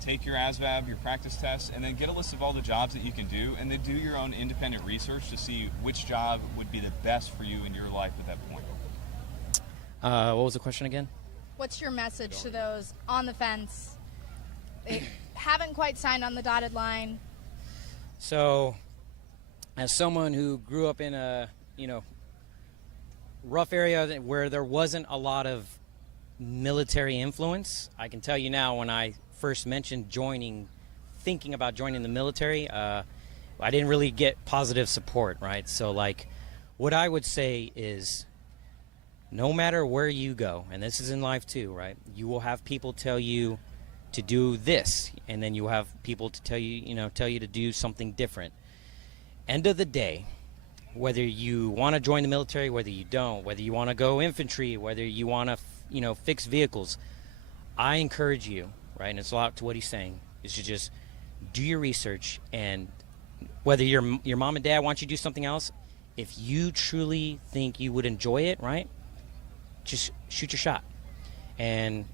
Take your ASVAB, your practice tests, and then get a list of all the jobs that you can do, and then do your own independent research to see which job would be the best for you in your life at that point. What was the question again? What's your message to those on the fence? They haven't quite signed on the dotted line. So, as someone who grew up in a, rough area where there wasn't a lot of military influence, I can tell you now, when I first mentioned thinking about joining the military, I didn't really get positive support, right? So, what I would say is, no matter where you go, and this is in life too, right? You will have people tell you to do this, and then you have people to tell you to do something different. End of the day, whether you want to join the military, whether you don't, whether you want to go infantry, whether you want to fix vehicles, I encourage you, right, and it's a lot to what he's saying, is to just do your research, and whether your mom and dad want you to do something else, if you truly think you would enjoy it, right, just shoot your shot. And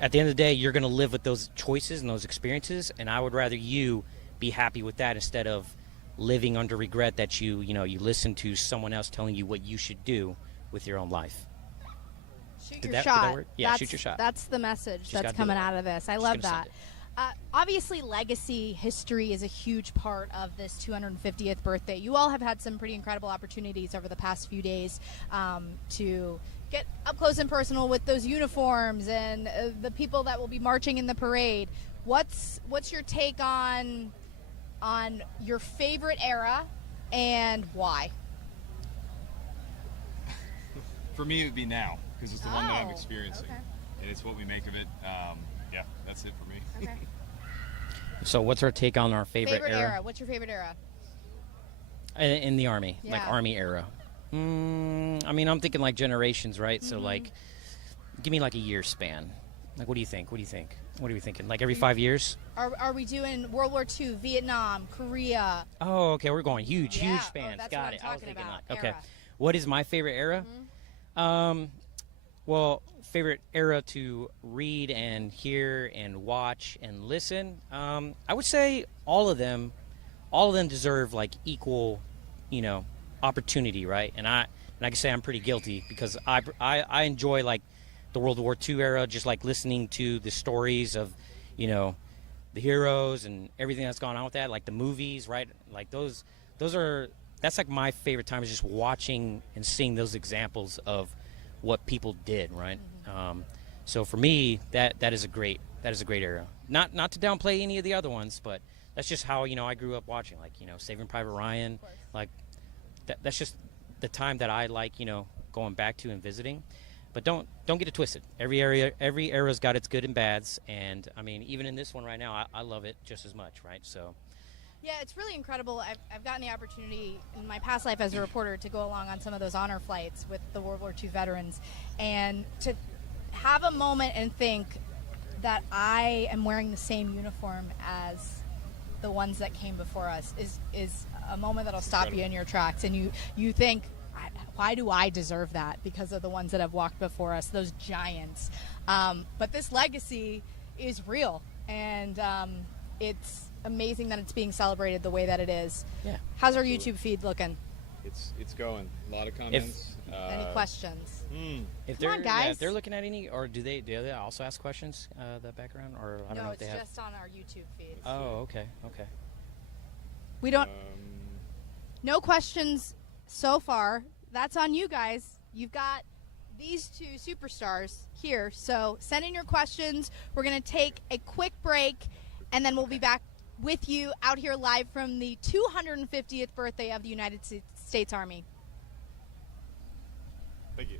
at the end of the day, you're going to live with those choices and those experiences, and I would rather you be happy with that instead of living under regret that you listen to someone else telling you what you should do with your own life. Shoot your shot. Yeah, shoot your shot. That's the message that's coming out of this. I love that. Obviously, legacy history is a huge part of this 250th birthday. You all have had some pretty incredible opportunities over the past few days to get up close and personal with those uniforms and the people that will be marching in the parade. What's your take on your favorite era and why? For me, it would be now, because it's the one that I'm experiencing. Okay. And it's what we make of it. Yeah, that's it for me. Okay. So what's our take on our favorite era? What's your favorite era? In the Army, Yeah. like Army era. I mean, I'm thinking like generations, right? So like, give me like a year span. Like, what do you think? What are we thinking? Like every 5 years? Are we doing World War II, Vietnam, Korea? Oh, okay. We're going huge Yeah. spans. That's Got what it. I'm I was talking thinking about. like, okay. Era. What is my favorite era? Well, favorite era to read and hear and watch and listen. I would say all of them deserve like equal, opportunity, right? And I can say I'm pretty guilty because I enjoy like the World War II era, just like listening to the stories of, the heroes and everything that's gone on with that, like the movies, right? Like that's like my favorite time, is just watching and seeing those examples of what people did, right? So for me, that is a great era. Not to downplay any of the other ones, but that's just how I grew up watching, like Saving Private Ryan, like that's just the time that I like going back to and visiting. But don't get it twisted. Every era's got its good and bads, and I mean even in this one right now, I love it just as much, right? So. Yeah, it's really incredible. I've gotten the opportunity in my past life as a reporter to go along on some of those honor flights with the World War II veterans, and to have a moment and think that I am wearing the same uniform as the ones that came before us is a moment that'll stop you in your tracks, and you think, why do I deserve that? Because of the ones that have walked before us, those giants. But this legacy is real, and it's amazing that it's being celebrated the way that it is. Yeah. How's our YouTube feed looking? It's going. A lot of comments. Any questions? If Come on, guys. Yeah, if they're looking at any, or do they also ask questions? The background, or I don't know if they have. No, it's just on our YouTube feed. Oh, okay. We don't. No questions so far. That's on you guys. You've got these two superstars here, so send in your questions. We're going to take a quick break, and then we'll be back with you out here live from the 250th birthday of the United States Army. Thank you.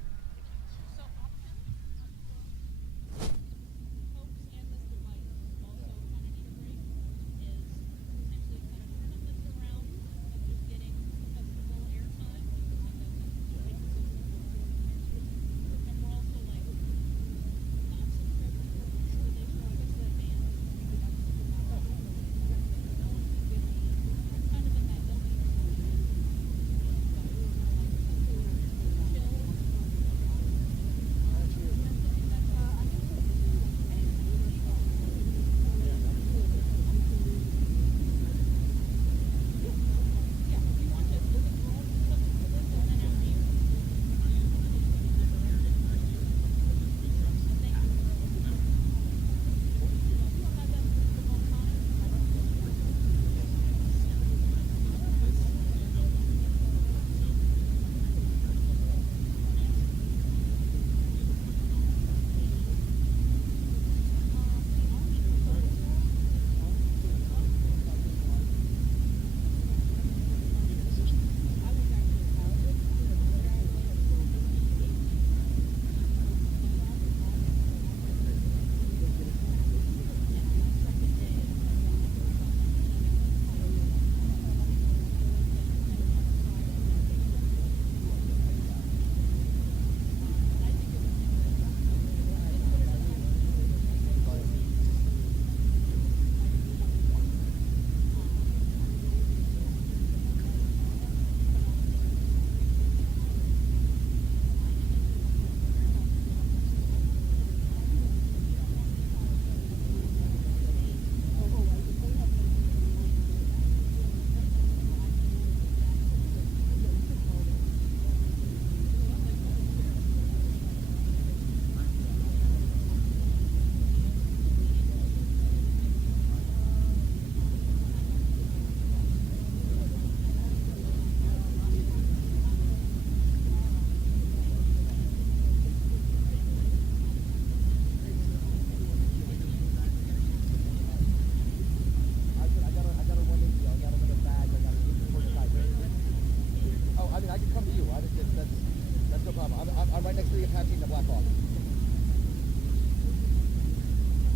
the Apache and the Black Hawk?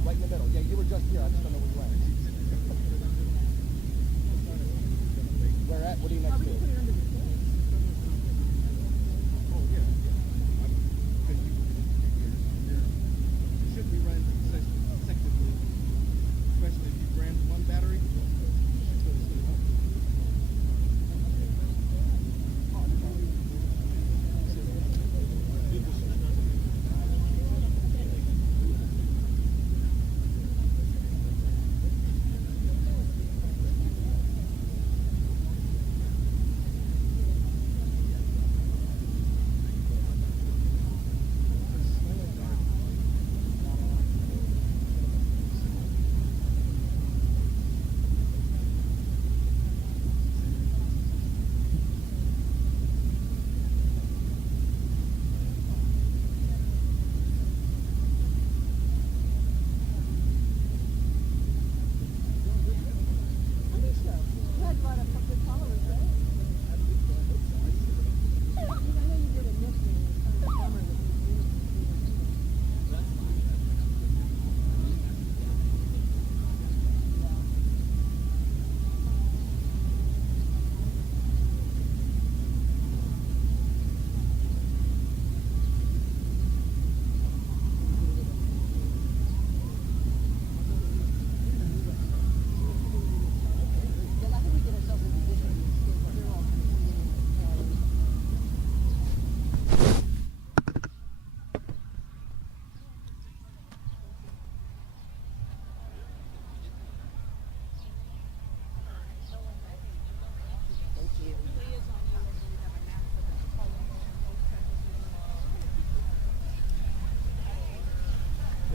Right in the middle. Yeah, you were just here. I just don't know where you went. Where at? What are you next to? Should be run consecutively, especially if you ran one battery.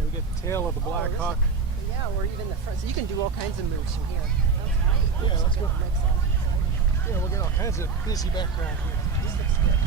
We get the tail of the Black Hawk. Yeah, or even the front. So you can do all kinds of moves from here. Yeah, let's go. Makes sense. Yeah, we'll get all kinds of busy background here. This looks good.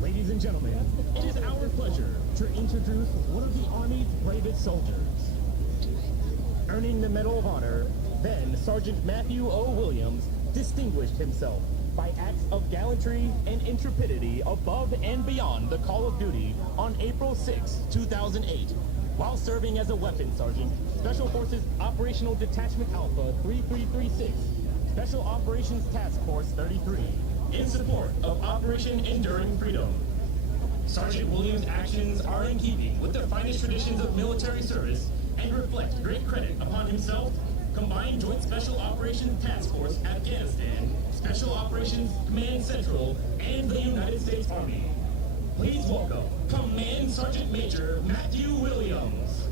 Ladies and gentlemen, it is our pleasure to introduce one of the Army's bravest soldiers. Earning the Medal of Honor, then Sergeant Matthew O. Williams distinguished himself by acts of gallantry and intrepidity above and beyond the call of duty on April 6, 2008, while serving as a weapons sergeant, Special Forces Operational Detachment Alpha 3336, Special Operations Task Force 33, in support of Operation Enduring Freedom. Sergeant Williams' actions are in keeping with the finest traditions of military service and reflect great credit upon himself, Combined Joint Special Operations Task Force Afghanistan, Special Operations Command Central, and the United States Army. Please welcome Command Sergeant Major Matthew Williams.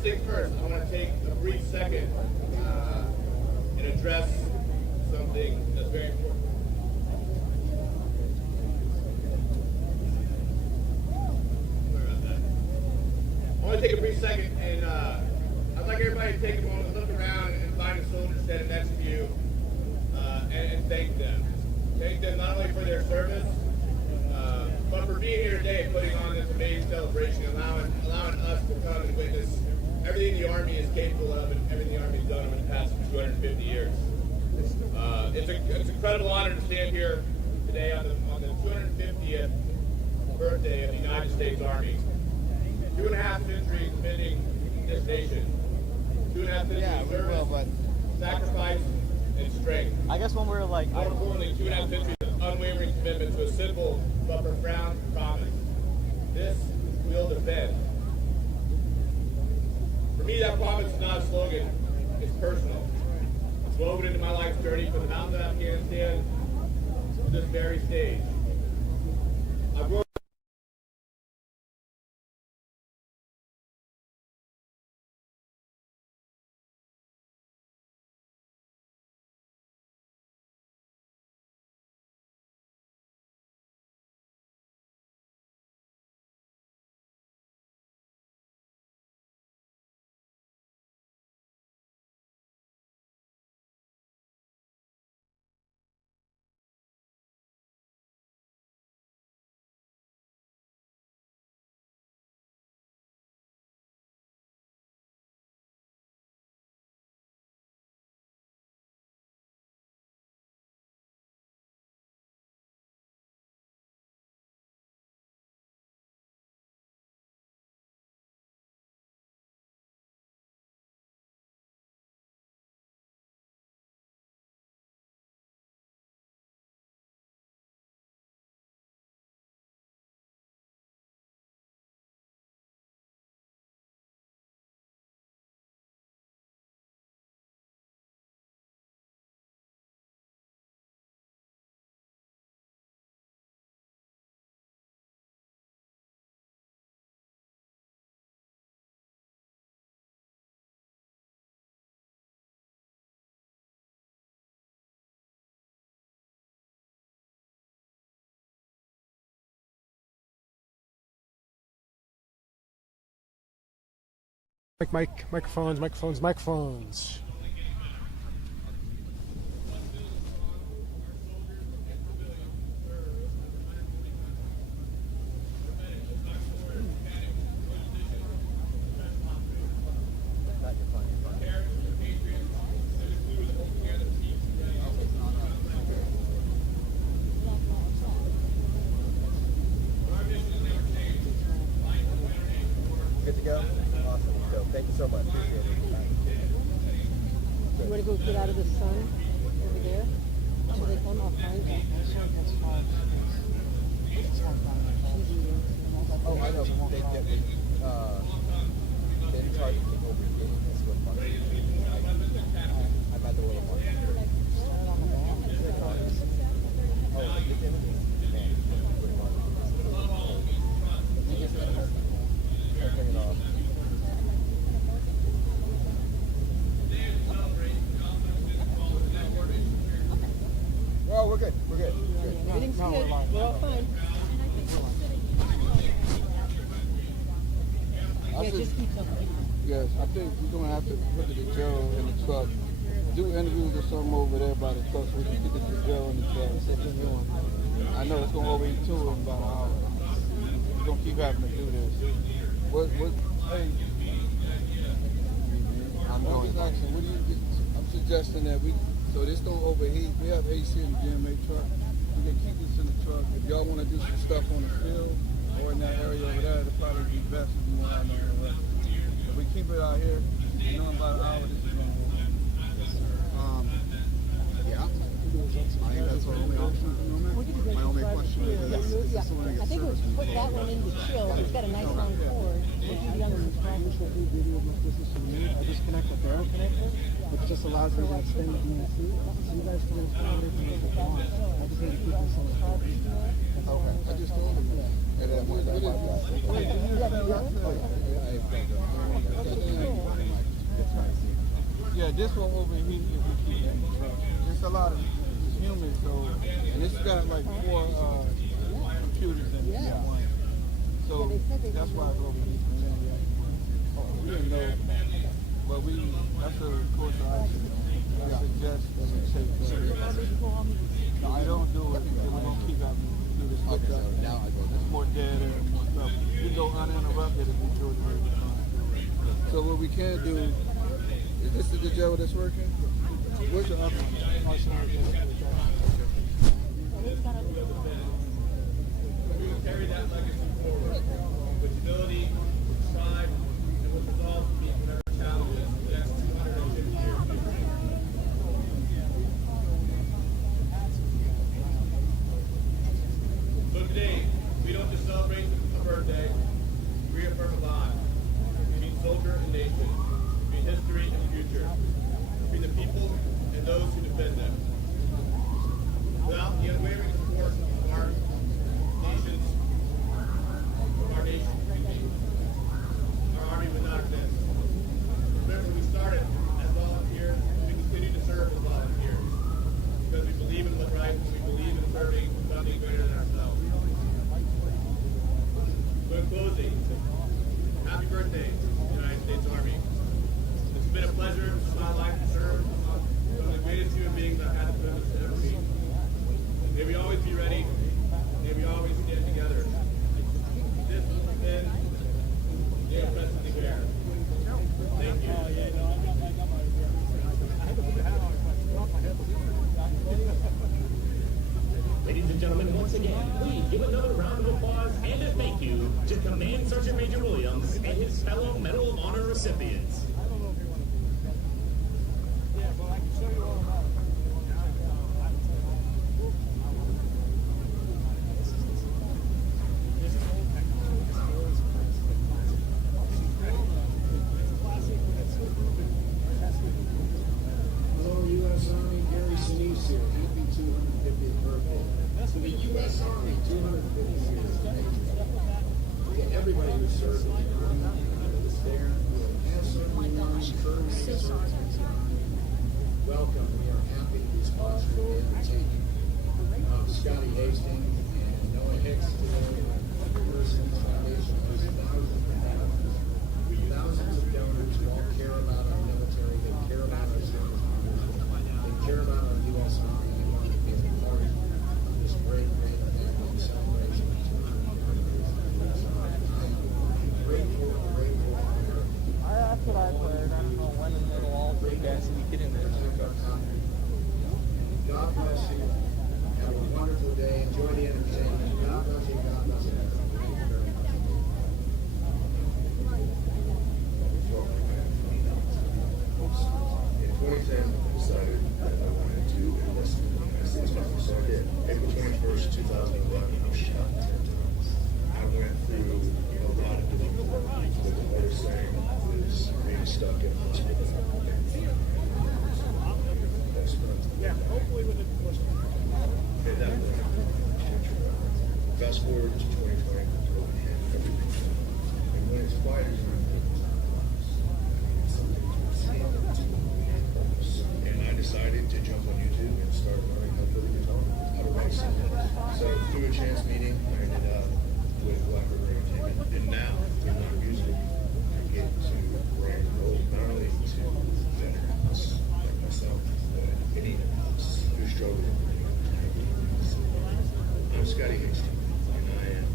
first things first, I want to take a brief second and address something that's very important. Sorry about that. I want to take a brief second and I'd like everybody to take a moment to look around and find a soldier standing next to you and thank them. Thank them not only for their service, but for being here today and putting on this amazing celebration, allowing us to come and witness everything the Army is capable of and everything the Army has done over the past 250 years. It's an incredible honor to stand here today on the 250th birthday of the United States Army. 2.5 centuries defending this nation. 2.5 centuries of service, sacrifice, and strength. I guess when we're like... More importantly, 2.5 centuries of unwavering commitment to a simple but profound promise. This we'll defend. For me, that promise is not a slogan. It's personal. It's woven into my life's journey from the mountains of Afghanistan to this very stage. I've grown Microphones. Good to go? Awesome. So thank you so much. Appreciate it. You want to go get out of the sun over there? So they come up behind you. Oh, I know. They get it. They try to take over the game. That's what fun. I'm at the little one. Oh, the enemy. Turn it off. Oh, we're good. We're good. Everything's good. We're all fine. Yeah, just keep talking. Yes, I think we're going to have to put the Joe in the truck. Do interviews or something over there by the truck so we can get the Joe in the truck. I know it's going to overeat too in about an hour. We're going to keep having to do this. Hey, I'm just asking, what do you get? I'm suggesting that so this don't overheat. We have AC in the GMA truck. We can keep this in the truck. If y'all want to do some stuff on the field or in that area over there, it'd probably be best if you want out there. If we keep it out here, you know, in about an hour, this is going to work. Yeah. I think that's our only option at the moment. My only question is, I think we'll put that one into chill. It's got a nice long cord. I disconnect the barrel connector, which just allows me to extend the DNC. So you guys can install everything as you want. I just need to keep this on the cord. Okay, I just told him that. And then this will overheat if we keep it in the truck. It's a lot of humid, so, and it's got like 4 computers in it. Yeah. So that's why it's overheating. We didn't know, but that's a course I suggest that we take. No, I don't do it. We're going to keep having to do this stuff. Now there's more data and more stuff. We go uninterrupted if we do it. So what we can do, is this the gel that's working? Where's your other one? We will carry that legacy forward with humility, with pride, and with resolve to meet whatever challenges the next 250 years may bring. So today, we don't just celebrate a birthday, we reaffirm a bond between soldier and nation, between history and future, between the people and those who defend them. Without the unwavering support of our nation, our Army would not exist. Remember, we started as volunteers, and we continue to serve as volunteers, because we believe in what's right, and we believe in serving something greater than ourselves. So in closing, happy birthday, United States Army. It's been a pleasure in my life to serve some of the greatest human beings I've had the privilege to ever meet. May we always be ready. May we always stand together. This has been the President Bear. Thank you. Ladies and gentlemen, once again, please give another round of applause and a thank you to Command Sergeant Major Williams and his fellow Medal of Honor recipients. Hello, U.S. Army, Gary Sinise here. Happy 250th birthday. To the U.S. Army, 250 years. To everybody who served in the Army, is there, who has served in the Army, currently serves. Welcome. We are happy to be sponsoring the entertainment of Scotty Hastings and Noah Hicks today. Person's Foundation has thousands of donors who all care about our military. They care about our service. They care about our U.S. Army. They want to be a part of this great annual celebration. I'm grateful. That's what I've heard. I don't know when it'll all be guys to get in there. God bless you. Have a wonderful day. Enjoy the entertainment. God bless you. God bless you. Thank you very much. In 2010, I decided that I wanted to enlist in the United States Army, so I did. April 21st, 2011, I was shot 10 times. I went through a lot of difficult things, but the hardest thing was being stuck in a hospital. Yeah, hopefully with a question. Okay, that was fast forward to 2020, everything. And when it's quiet, and I decided to jump on YouTube and start learning how to play the guitar, how to write songs. So through a chance meeting, I ended up with Black River Entertainment, and now with my music, I get to bring hope not only to veterans like myself, but any of us who struggle. I'm Scotty Hastings, and I am.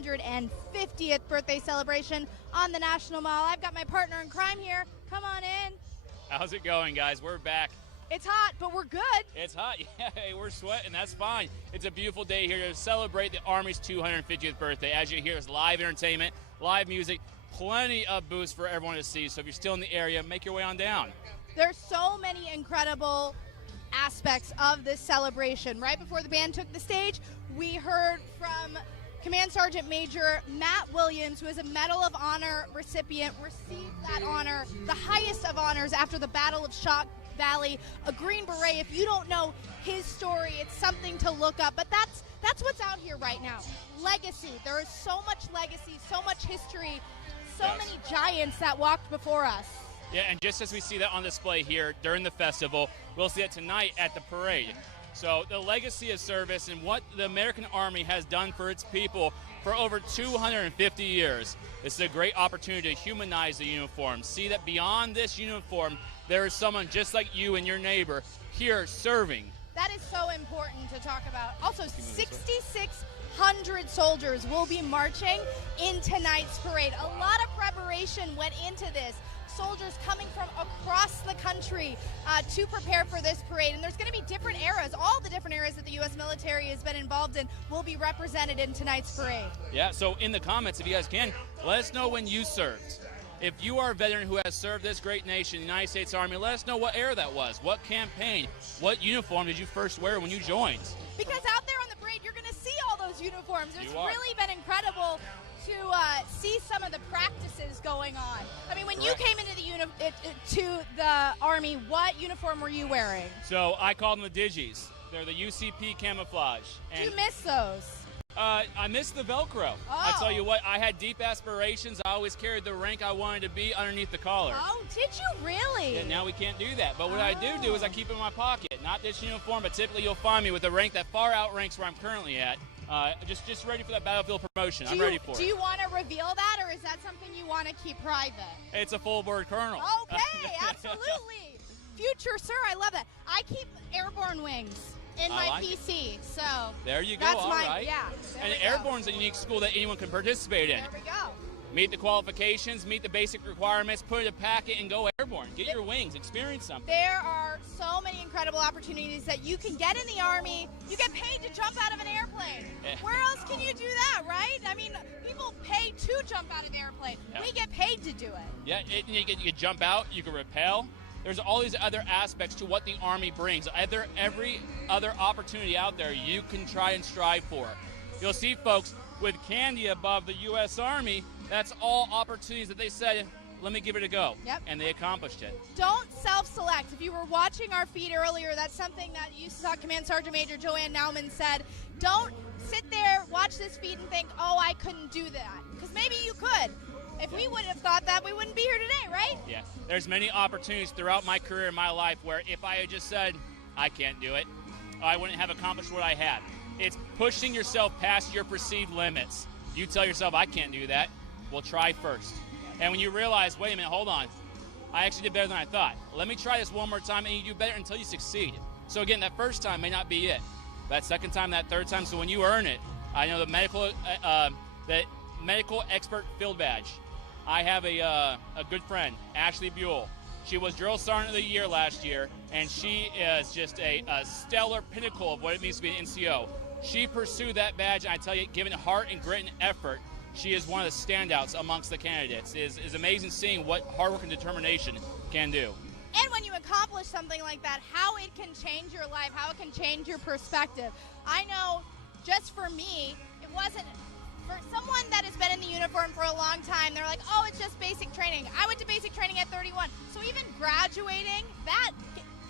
250th birthday celebration on the National Mall. I've got my partner in crime here. Come on in. How's it going, guys? We're back. It's hot, but we're good. It's hot. Yeah, hey, we're sweating. That's fine. It's a beautiful day here to celebrate the Army's 250th birthday. As you hear, it's live entertainment, live music, plenty of booths for everyone to see. So if you're still in the area, make your way on down. There's so many incredible aspects of this celebration. Right before the band took the stage, we heard from Command Sergeant Major Matt Williams, who is a Medal of Honor recipient, received that honor, the highest of honors after the Battle of Shock Valley, a Green Beret. If you don't know his story, it's something to look up. But that's what's out here right now. Legacy. There is so much legacy, so much history, so many giants that walked before us. Yeah, and just as we see that on display here during the festival, we'll see it tonight at the parade. So the legacy of service and what the American Army has done for its people for over 250 years. This is a great opportunity to humanize the uniform. See that beyond this uniform, there is someone just like you and your neighbor here serving. That is so important to talk about. Also, 6,600 soldiers will be marching in tonight's parade. A lot of preparation went into this. Soldiers coming from across the country to prepare for this parade. And there's going to be different eras. All the different eras that the U.S. military has been involved in will be represented in tonight's parade. Yeah, so in the comments, if you guys can, let us know when you served. If you are a veteran who has served this great nation, the United States Army, let us know what era that was, what campaign, what uniform did you first wear when you joined? Because out there on the parade, you're going to see all those uniforms. It's You are. really been incredible to see some of the practices going on. I mean, when Correct. you came into the Army, what uniform were you wearing? So I call them the Digis. They're the UCP camouflage. Do you miss those? I miss the Velcro. I tell you what, I had deep aspirations. I always carried the rank I wanted to be underneath the collar. Oh, did you really? Yeah, now we can't do that. But what I do is I keep it in my pocket. Not this uniform, but typically you'll find me with a rank that far outranks where I'm currently at. Just ready for that battlefield promotion. I'm ready for it. Do you want to reveal that, or is that something you want to keep private? It's a full-board colonel. Okay, absolutely. Future sir, I love that. I keep airborne wings in I my like it. PC, so There you go, that's all my, right. yeah. there And we go. Airborne's a unique school that anyone can participate in. There we go. Meet the qualifications, meet the basic requirements, put it in a packet, and go airborne. Get your wings, experience something. There are so many incredible opportunities that you can get in the Army. You get paid to jump out of an airplane. Yeah. Where else can you do that, right? I mean, people pay to jump out of an airplane. Yeah. We get paid to do it. Yeah, you can jump out, you can rappel. There's all these other aspects to what the Army brings. Every other opportunity out there you can try and strive for. You'll see folks with candy above the U.S. Army. That's all opportunities that they said, let me give it a go. Yep. And they accomplished it. Don't self-select. If you were watching our feed earlier, that's something that you saw Command Sergeant Major Joanne Nauman said. Don't sit there, watch this feed, and think, oh, I couldn't do that. Because maybe you could. If we would have thought that, we wouldn't be here today, right? Yeah, there's many opportunities throughout my career in my life where if I had just said, I can't do it, I wouldn't have accomplished what I had. It's pushing yourself past your perceived limits. You tell yourself, I can't do that. Well, try first. And when you realize, wait a minute, hold on, I actually did better than I thought. Let me try this one more time, and you do better until you succeed. So again, that first time may not be it. That second time, that third time, so when you earn it, I know the medical expert field badge. I have a good friend, Ashley Buell. She was Drill Sergeant of the Year last year, and she is just a stellar pinnacle of what it means to be an NCO. She pursued that badge, and I tell you, given heart and grit and effort, she is one of the standouts amongst the candidates. It is amazing seeing what hard work and determination can do. And when you accomplish something like that, how it can change your life, how it can change your perspective. I know, just for me, it wasn't... For someone that has been in the uniform for a long time, they're like, oh, it's just basic training. I went to basic training at 31. So even graduating, that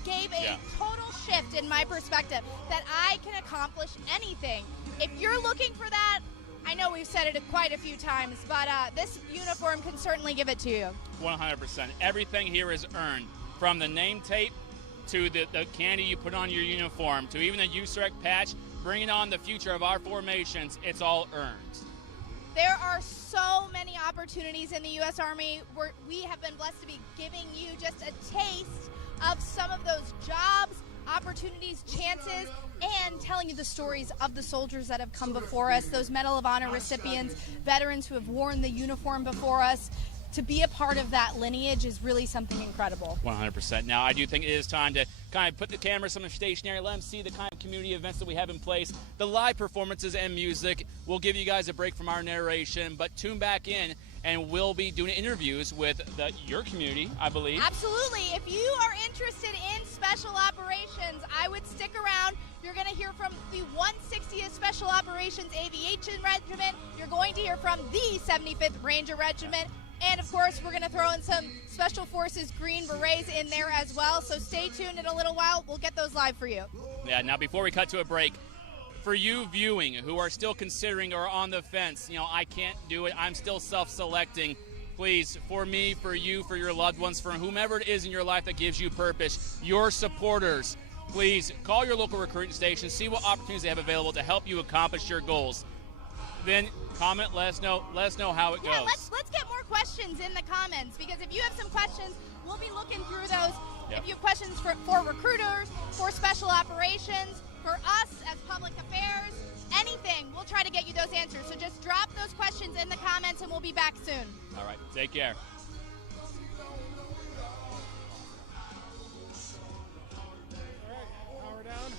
gave a total shift in my perspective that I can accomplish anything. If you're looking for that, I know we've said it quite a few times, but this uniform can certainly give it to you. 100%. Everything here is earned, from the name tape to the candy you put on your uniform to even the USREC patch, bringing on the future of our formations. It's all earned. There are so many opportunities in the U.S. Army where we have been blessed to be giving you just a taste of some of those jobs, opportunities, chances, and telling you the stories of the soldiers that have come before us, those Medal of Honor recipients, veterans who have worn the uniform before us. To be a part of that lineage is really something incredible. 100%. Now, I do think it is time to kind of put the camera somewhere stationary, let them see the kind of community events that we have in place. The live performances and music will give you guys a break from our narration, but tune back in and we'll be doing interviews with your community, I believe. Absolutely. If you are interested in special operations, I would stick around. You're going to hear from the 160th Special Operations Aviation Regiment. You're going to hear from the 75th Ranger Regiment. And, of course, we're going to throw in some Special Forces Green Berets in there as well. So stay tuned in a little while. We'll get those live for you. Yeah, now before we cut to a break, for you viewing who are still considering or on the fence, I can't do it, I'm still self-selecting. Please, for me, for you, for your loved ones, for whomever it is in your life that gives you purpose, your supporters, please call your local recruiting station, see what opportunities they have available to help you accomplish your goals. Then comment, let us know how it goes. Yeah, let's get more questions in the comments, because if you have some questions, we'll be looking through those. Yep. If you have questions for recruiters, for special operations, for us as public affairs, anything, we'll try to get you those answers. So just drop those questions in the comments and we'll be back soon. All right, take care. Power down.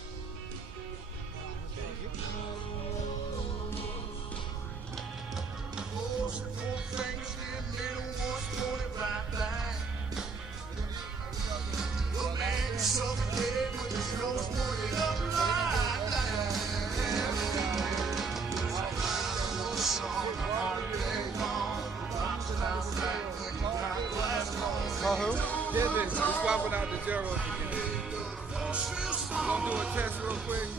Who? David, we're swapping out the zeros again. Gonna do a test real quick.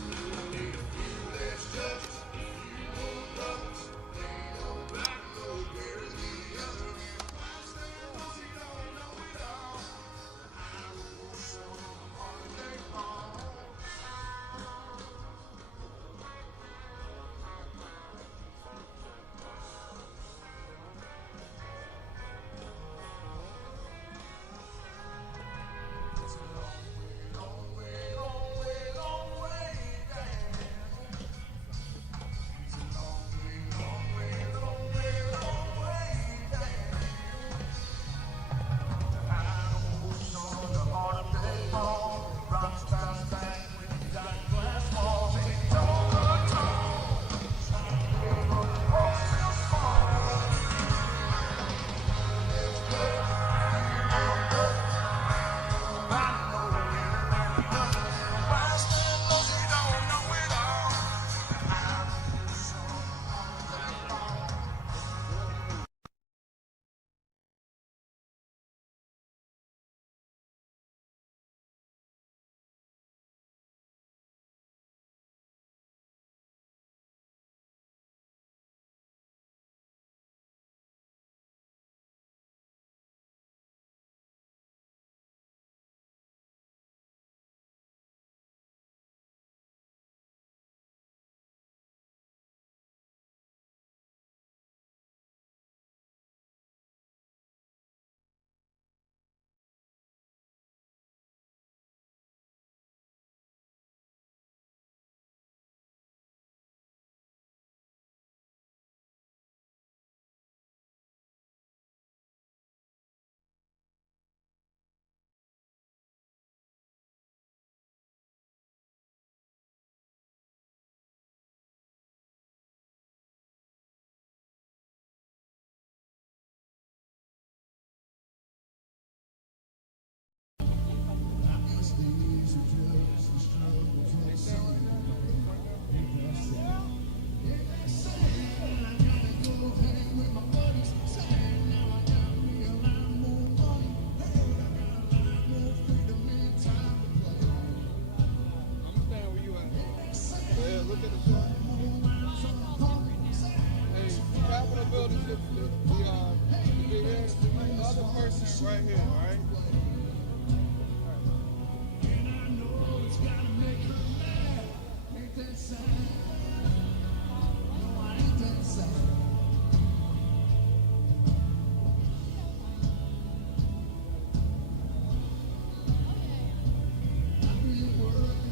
Right here, all right? Work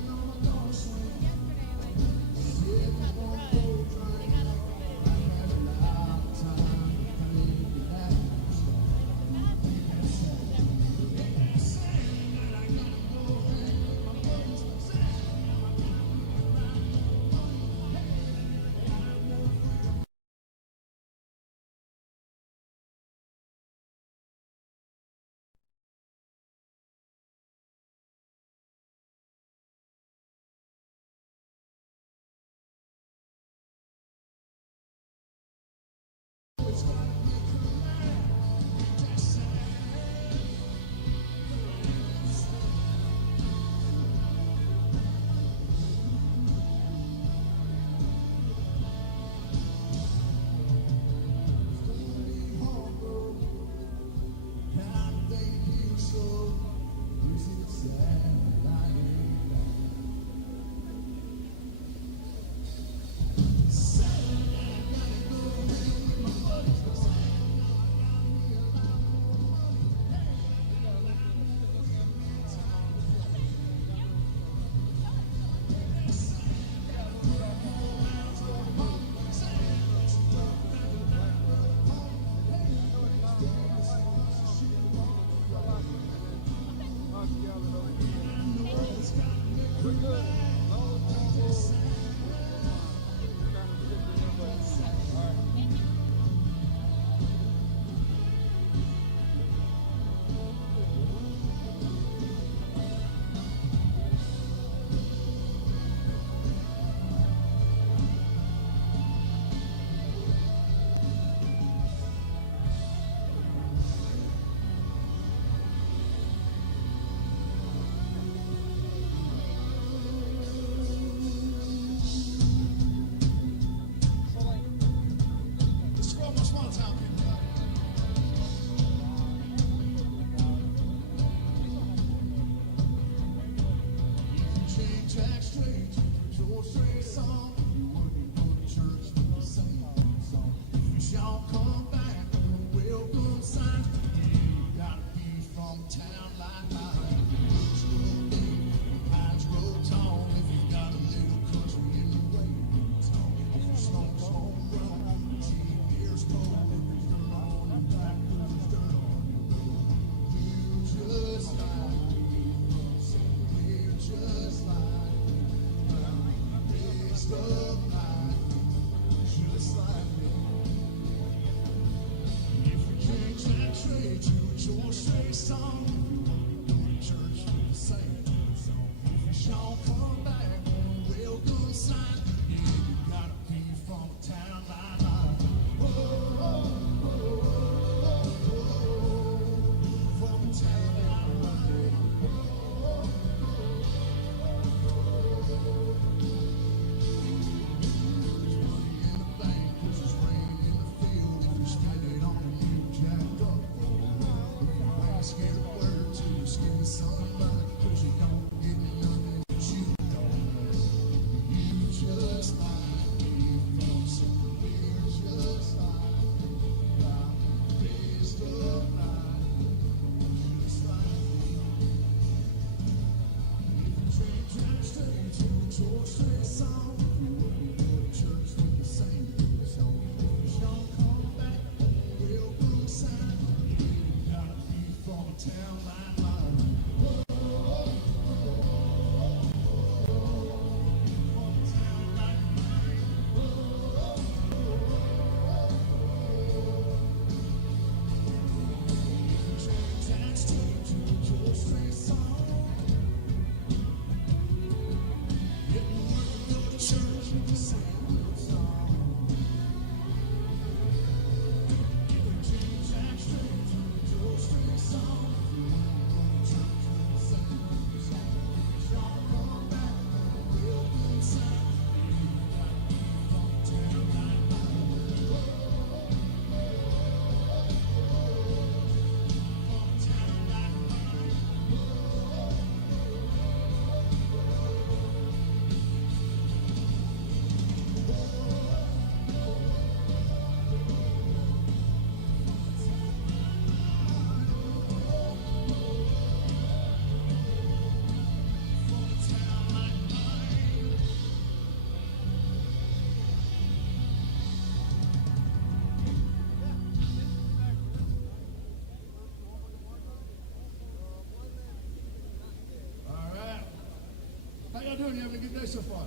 y'all doing? You having a good day so far?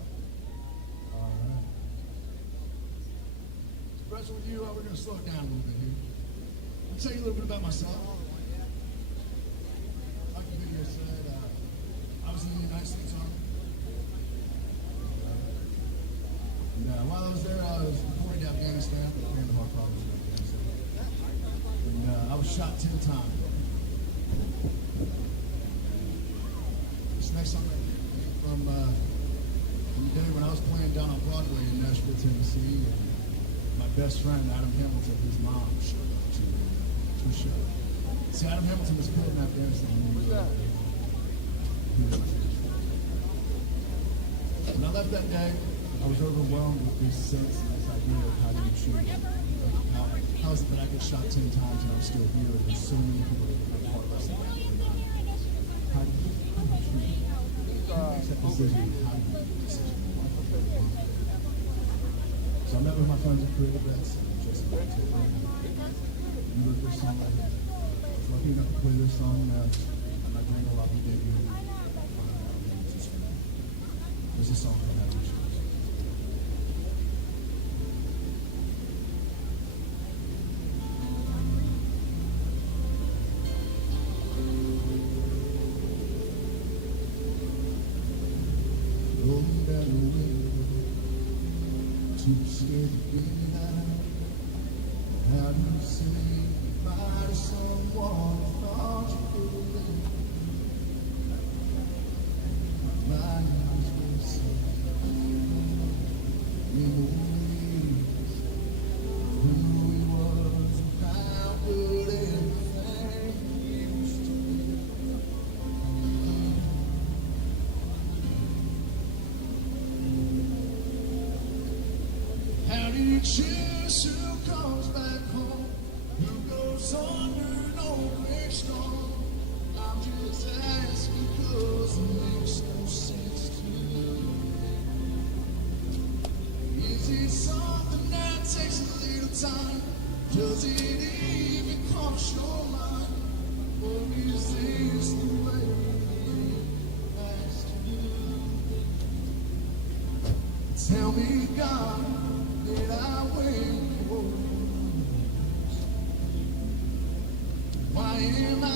All right. Especially with you, we're going to slow it down a little bit here. I'll tell you a little bit about myself. Like the video said, I was in the United States Army. And while I was there, I was deployed to Afghanistan, Kandahar province in Afghanistan. And I was shot 10 times. This next song right here from the day when I was playing down on Broadway in Nashville, Tennessee. And my best friend, Adam Hamilton, his mom showed up to the show. See, Adam Hamilton was killed in Afghanistan. When I left that day, I was overwhelmed with this sense and this idea of how do you choose. How is it that I get shot 10 times and I'm still here and there's so many people that are part of us? How do you choose? Who makes that decision? How do you make that decision? So I met with my friends at Creative Vets and just you wrote this song right here. I was lucky enough to play this song at my Grand Ole Opry debut. There's a song called Aviation. Too scared to be out. How do you say goodbye to someone who thought you could live? My eyes were set. Memories of who he was and how good everything used to be. How do you choose who comes back home? Who goes under no great storm? I'm just asking because it makes no sense to me. Is it something that takes a little time? Does it even cross your mind? Or is this the way it has to be? Tell me, God, did I win? Why am I?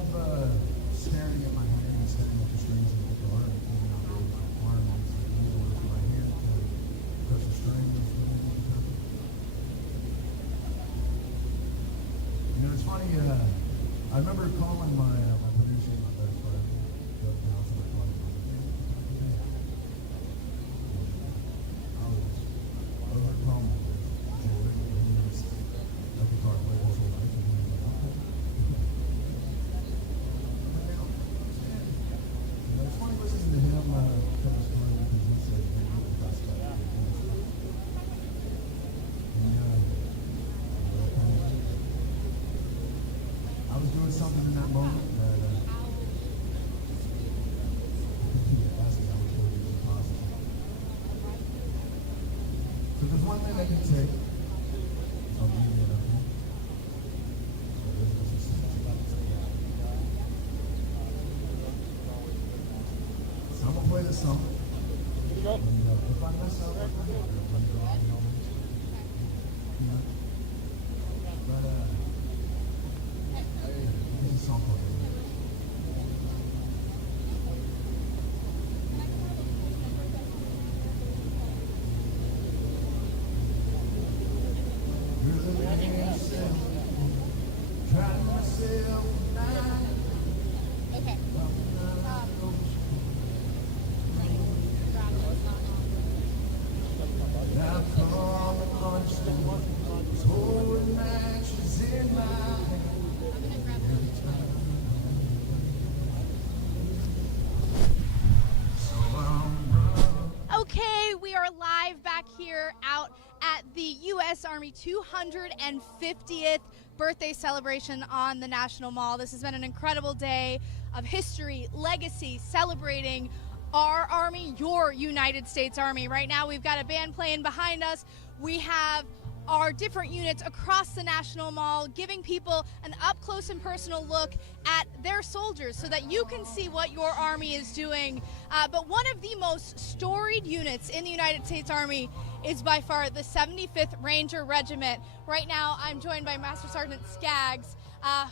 of staring at my hand, staring at the strings of the guitar, and figuring out those requirements that in order for my hand to touch the strings and feel the guitar. You know, it's funny, I remember calling my producer, my best friend, Doug Nelson, I called him, I was overcome with joy, and he was a guitar player his whole life, and he was like, okay. It's funny listening to him tell a story because he said he was the best guy in the industry. I was doing something in that moment that asked me I was going to be impossible. So there's one thing I can take from being in a group. So I'm going to play this song. And, if I mess up, I'm going to go out, you know. But, this is a song called Okay. Okay, we are live back here out at the U.S. Army 250th birthday celebration on the National Mall. This has been an incredible day of history, legacy, celebrating our Army, your United States Army. Right now we've got a band playing behind us. We have our different units across the National Mall giving people an up-close and personal look at their soldiers so that you can see what your Army is doing. But one of the most storied units in the United States Army is by far the 75th Ranger Regiment. Right now I'm joined by Master Sergeant Skaggs,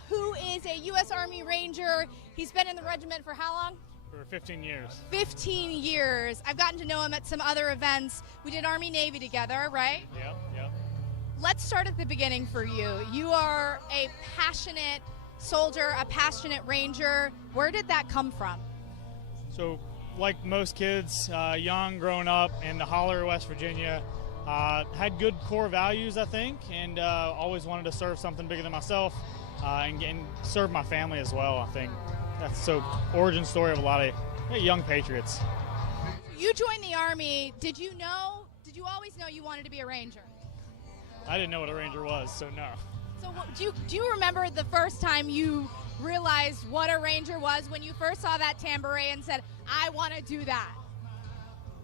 who is a U.S. Army Ranger. He's been in the regiment for how long? For 15 years. 15 years. I've gotten to know him at some other events. We did Army-Navy together, right? Yep. Let's start at the beginning for you. You are a passionate soldier, a passionate Ranger. Where did that come from? So, like most kids, young, growing up in the holler of West Virginia, had good core values, I think, and always wanted to serve something bigger than myself and serve my family as well, I think. That's so origin story of a lot of young patriots. You joined the Army. Did you always know you wanted to be a Ranger? I didn't know what a Ranger was, so no. So do you remember the first time you realized what a Ranger was, when you first saw that tambourine and said, I want to do that?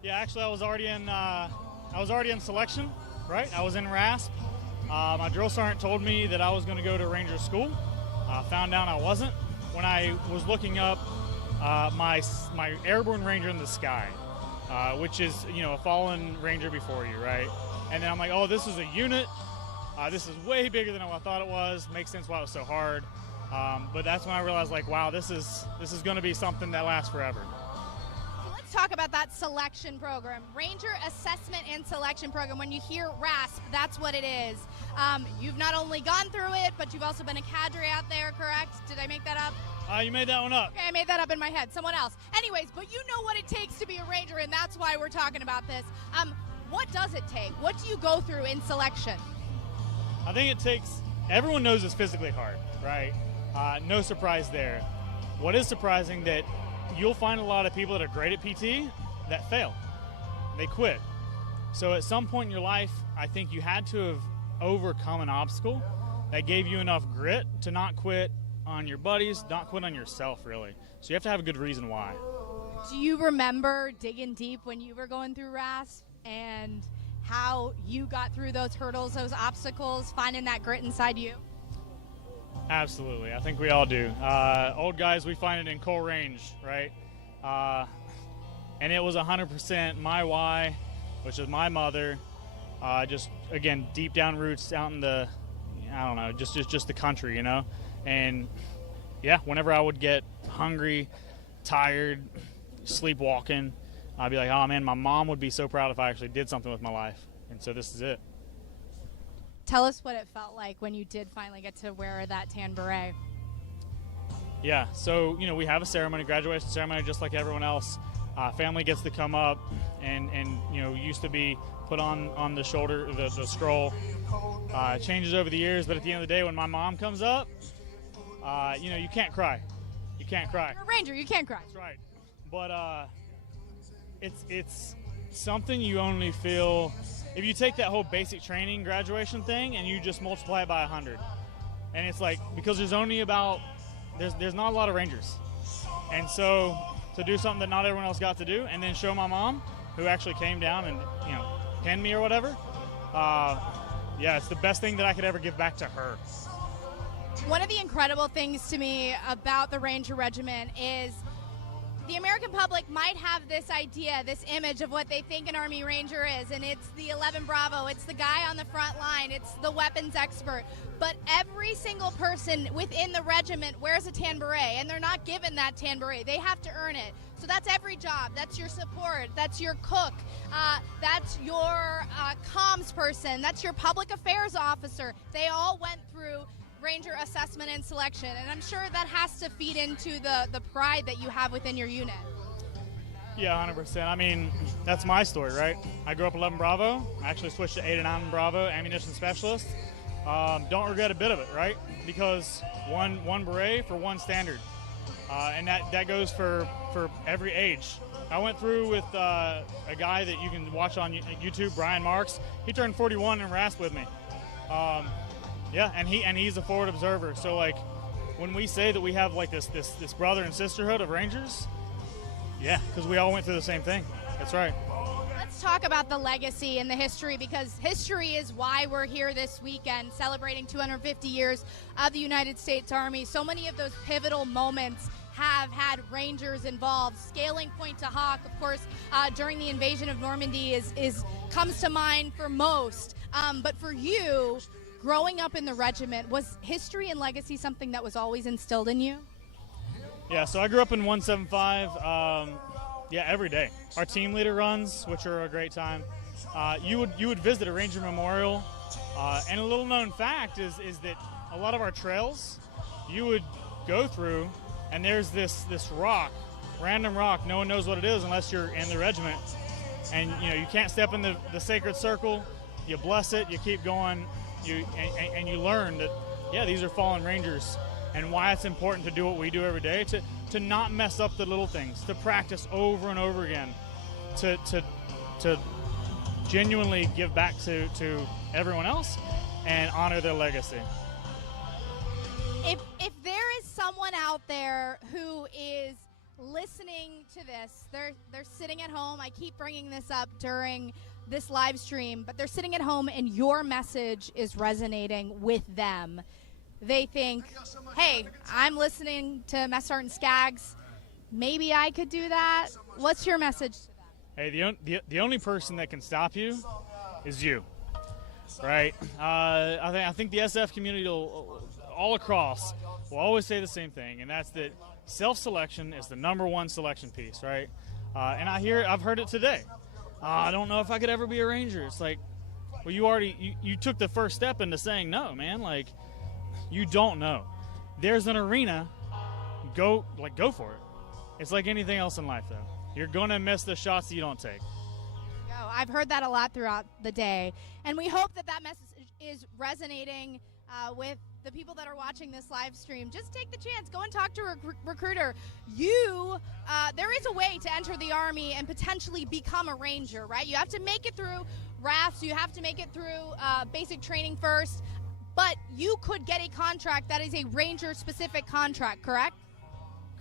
Yeah, actually I was already in selection, right? I was in RASP. My drill sergeant told me that I was going to go to Ranger school. Found out I wasn't when I was looking up my airborne Ranger in the sky, which is, a fallen Ranger before you, right? And then I'm like, oh, this is a unit. This is way bigger than I thought it was. Makes sense why it was so hard. But that's when I realized, like, wow, this is going to be something that lasts forever. So let's talk about that selection program, Ranger Assessment and Selection Program. When you hear RASP, that's what it is. You've not only gone through it, but you've also been a cadre out there, correct? Did I make that up? You made that one up. Okay, I made that up in my head. Someone else. Anyways, but you know what it takes to be a Ranger, and that's why we're talking about this. What does it take? What do you go through in selection? I think it takes, everyone knows it's physically hard, right? No surprise there. What is surprising that you'll find a lot of people that are great at PT that fail. They quit. So at some point in your life, I think you had to have overcome an obstacle that gave you enough grit to not quit on your buddies, not quit on yourself, really. So you have to have a good reason why. Do you remember digging deep when you were going through RASP and how you got through those hurdles, those obstacles, finding that grit inside you? Absolutely. I think we all do. Old guys, we find it in Coal Range, right? And it was 100% my why, which is my mother. Just, again, deep down roots out in the, I don't know, just the country, And yeah, whenever I would get hungry, tired, sleepwalking, I'd be like, oh man, my mom would be so proud if I actually did something with my life. And so this is it. Tell us what it felt like when you did finally get to wear that tan beret. Yeah, so, you know, we have a ceremony, graduation ceremony, just like everyone else. Family gets to come up and you know, used to be put on the shoulder, the scroll. It changes over the years, but at the end of the day, when my mom comes up, you know, you can't cry. You can't cry. You're a Ranger, you can't cry. That's right. But it's something you only feel if you take that whole basic training graduation thing and you just multiply it by 100. And it's like, because there's only about, there's not a lot of Rangers. And so to do something that not everyone else got to do and then show my mom, who actually came down and, you know, pinned me or whatever, yeah, it's the best thing that I could ever give back to her. One of the incredible things to me about the Ranger Regiment is the American public might have this idea, this image of what they think an Army Ranger is, and it's the 11 Bravo, it's the guy on the front line, it's the weapons expert. But every single person within the regiment wears a tan beret, and they're not given that tan beret. They have to earn it. So that's every job. That's your support. That's your cook. That's your comms person. That's your public affairs officer. They all went through Ranger assessment and selection, and I'm sure that has to feed into the pride that you have within your unit. Yeah, 100%. I mean, that's my story, right? I grew up 11 Bravo. I actually switched to 8 and 9 Bravo, ammunition specialist. Don't regret a bit of it, right? Because one beret for one standard, and that goes for every age. I went through with a guy that you can watch on YouTube, Brian Marks. He turned 41 and rasped with me. Yeah, and he's a forward observer. So like, when we say that we have like this brother and sisterhood of Rangers, yeah, because we all went through the same thing. That's right. Let's talk about the legacy and the history, because history is why we're here this weekend celebrating 250 years of the United States Army. So many of those pivotal moments have had Rangers involved. Scaling Point to Hawk, of course, during the invasion of Normandy comes to mind for most. But for you, growing up in the regiment, was history and legacy something that was always instilled in you? Yeah, so I grew up in 175. Yeah, every day. Our team leader runs, which are a great time. You would visit a Ranger Memorial, and a little known fact is that a lot of our trails you would go through, and there's this rock, random rock. No one knows what it is unless you're in the regiment, and you know you can't step in the sacred circle. You bless it. You keep going. And you learn that, yeah, these are fallen Rangers, and why it's important to do what we do every day, to not mess up the little things, to practice over and over again, to genuinely give back to everyone else and honor their legacy. If there is someone out there who is listening to this, they're sitting at home. I keep bringing this up during this live stream, but they're sitting at home and your message is resonating with them. They think, hey, I'm listening to Master Sergeant Skaggs. Maybe I could do that. What's your message to them? Hey, the only person that can stop you is you, right? I think the SF community all across will always say the same thing, and that's that self-selection is the #1 selection piece, right? And I've heard it today. I don't know if I could ever be a Ranger. It's like, well, you took the first step into saying no, man. Like, you don't know. There's an arena. Go for it. It's like anything else in life, though. You're gonna miss the shots that you don't take. I've heard that a lot throughout the day, and we hope that message is resonating with the people that are watching this live stream. Just take the chance. Go and talk to a recruiter. There is a way to enter the Army and potentially become a Ranger, right? You have to make it through RAFs. You have to make it through basic training first. But you could get a contract that is a Ranger-specific contract, correct?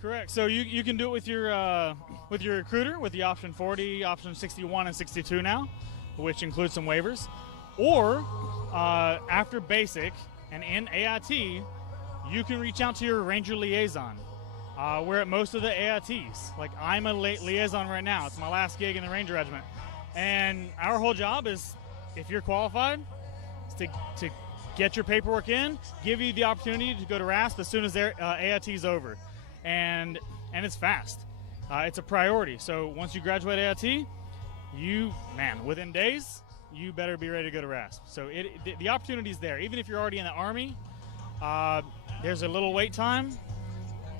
Correct. So you can do it with your recruiter with the option 40, option 61, and 62 now, which includes some waivers. Or after basic and in AIT, you can reach out to your Ranger liaison. We're at most of the AITs. Like, I'm a liaison right now. It's my last gig in the Ranger Regiment. And our whole job is, if you're qualified, is to get your paperwork in, give you the opportunity to go to RASP as soon as their AIT is over, and it's fast. It's a priority. So once you graduate AIT, within days, you better be ready to go to RASP. So the opportunity is there. Even if you're already in the Army, there's a little wait time,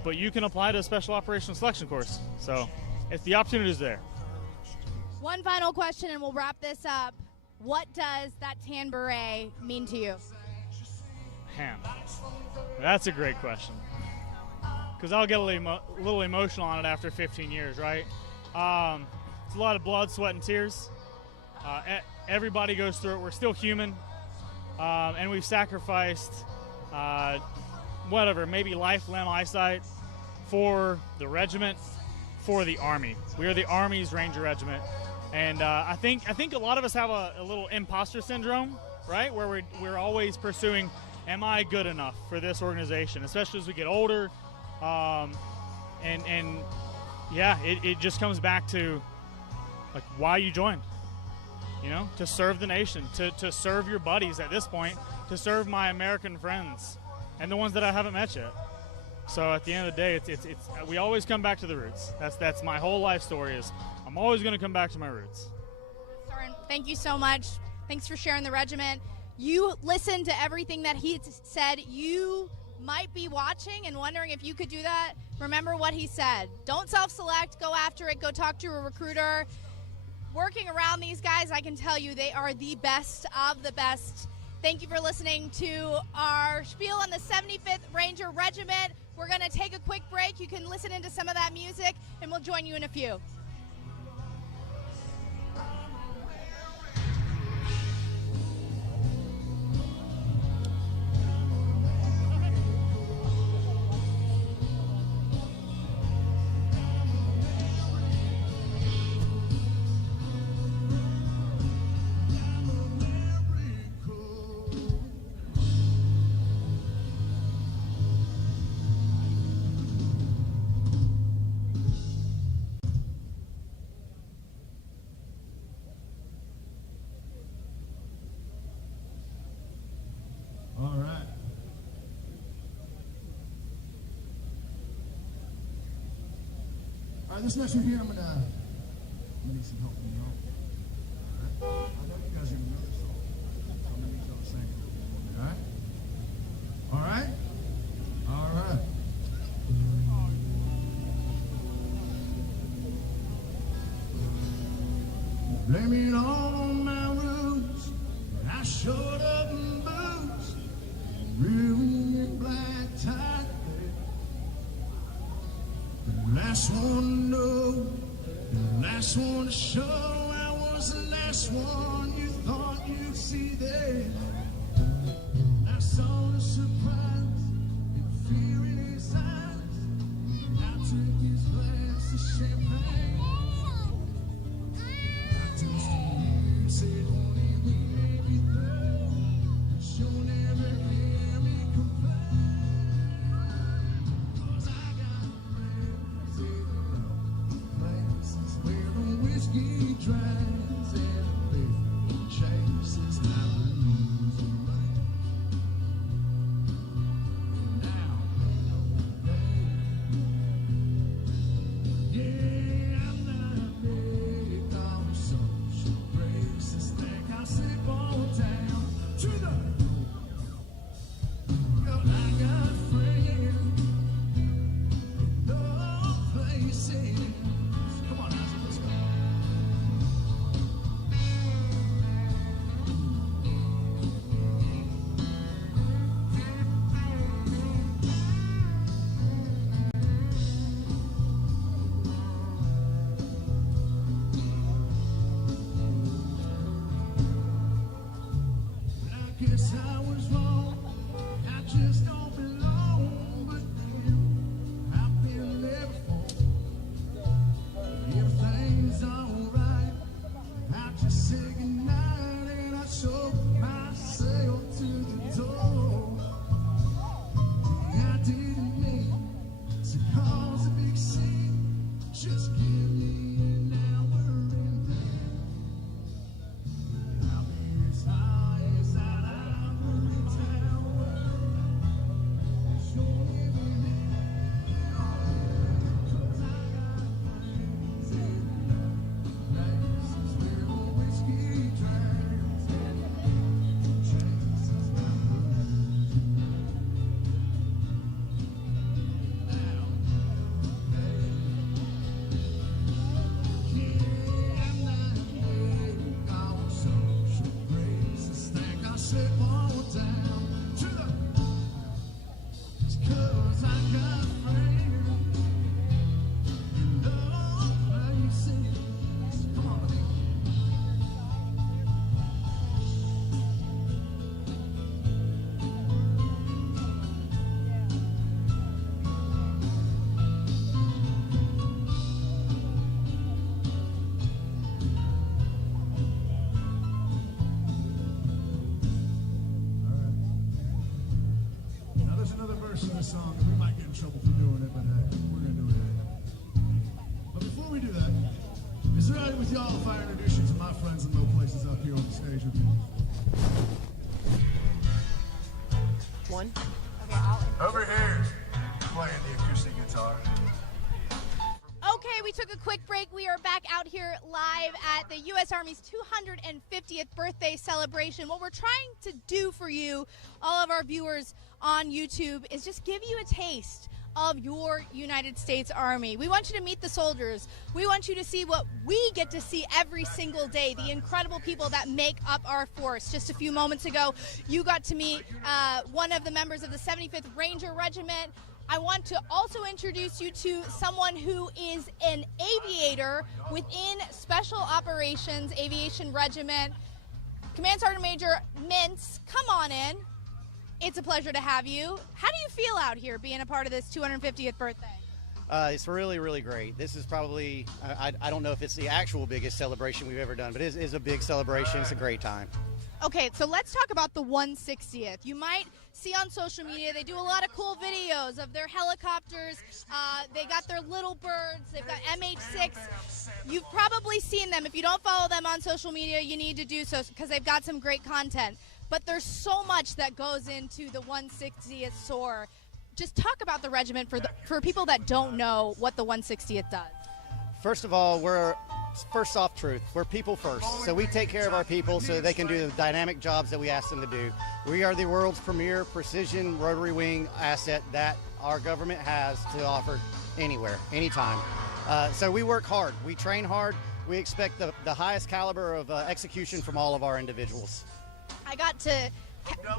but you can apply to a Special Operations Selection course. So the opportunity is there. One final question, and we'll wrap this up. What does that tan beret mean to you? Man, that's a great question. Because I'll get a little emotional on it after 15 years, right? It's a lot of blood, sweat, and tears. Everybody goes through it. We're still human. And we've sacrificed, maybe life, limb, eyesight for the regiment, for the Army. We are the Army's Ranger Regiment. And I think a lot of us have a little imposter syndrome, right? Where we're always pursuing, am I good enough for this organization? Especially as we get older. It just comes back to like why you joined. You know, to serve the nation, to serve your buddies at this point, to serve my American friends and the ones that I haven't met yet. So at the end of the day, it's we always come back to the roots. That's my whole life story is I'm always going to come back to my roots. Sergeant, thank you so much. Thanks for sharing the regiment. You listened to everything that he said. You might be watching and wondering if you could do that. Remember what he said. Don't self-select. Go after it. Go talk to a recruiter. Working around these guys, I can tell you they are the best of the best. Thank you for listening to our spiel on the 75th Ranger Regiment. We're going to take a quick break. You can listen into some of that music, and we'll join you in a few. All right. All right, this next one here, I'm gonna need some help from y'all. All right? I know you guys are gonna know this song, so I'm gonna need y'all to sing it. All right? All right? All right. Blame it all on my roots. I showed up in boots, ruined black tie. The last one to know, the last one to show. I was the last one you thought you'd see there. I saw the surprise and fear in his eyes. I took his glass of champagne. I toasted you, said, honey, we may be through. You'll never hear me complain. 'Cause I got friends in places where the whiskey dries and the chases not losing rain. And now I know yeah, I'm not big on social graces. Think I sleep all down to the. Well, I got friends in those places. Come on, Isaac, let's go. y'all if I introduce you to my friends in low places up here on the stage with me. One. Over here, playing the acoustic guitar. Okay, we took a quick break. We are back out here live at the U.S. Army's 250th birthday celebration. What we're trying to do for you, all of our viewers on YouTube, is just give you a taste of your United States Army. We want you to meet the soldiers. We want you to see what we get to see every single day, the incredible people that make up our force. Just a few moments ago, you got to meet one of the members of the 75th Ranger Regiment. I want to also introduce you to someone who is an aviator within Special Operations Aviation Regiment. Command Sergeant Major Mintz, come on in. It's a pleasure to have you. How do you feel out here being a part of this 250th birthday? It's really, really great. This is probably, I don't know if it's the actual biggest celebration we've ever done, but it is a big celebration. It's a great time. Okay, so let's talk about the 160th. You might see on social media, they do a lot of cool videos of their helicopters. They got their little birds. They've got MH6. You've probably seen them. If you don't follow them on social media, you need to do so because they've got some great content. But there's so much that goes into the 160th SOAR. Just talk about the regiment for people that don't know what the 160th does. First of all, first off truth. We're people first. So we take care of our people so they can do the dynamic jobs that we ask them to do. We are the world's premier precision rotary wing asset that our government has to offer anywhere, anytime. So we work hard. We train hard. We expect the highest caliber of execution from all of our individuals. I got to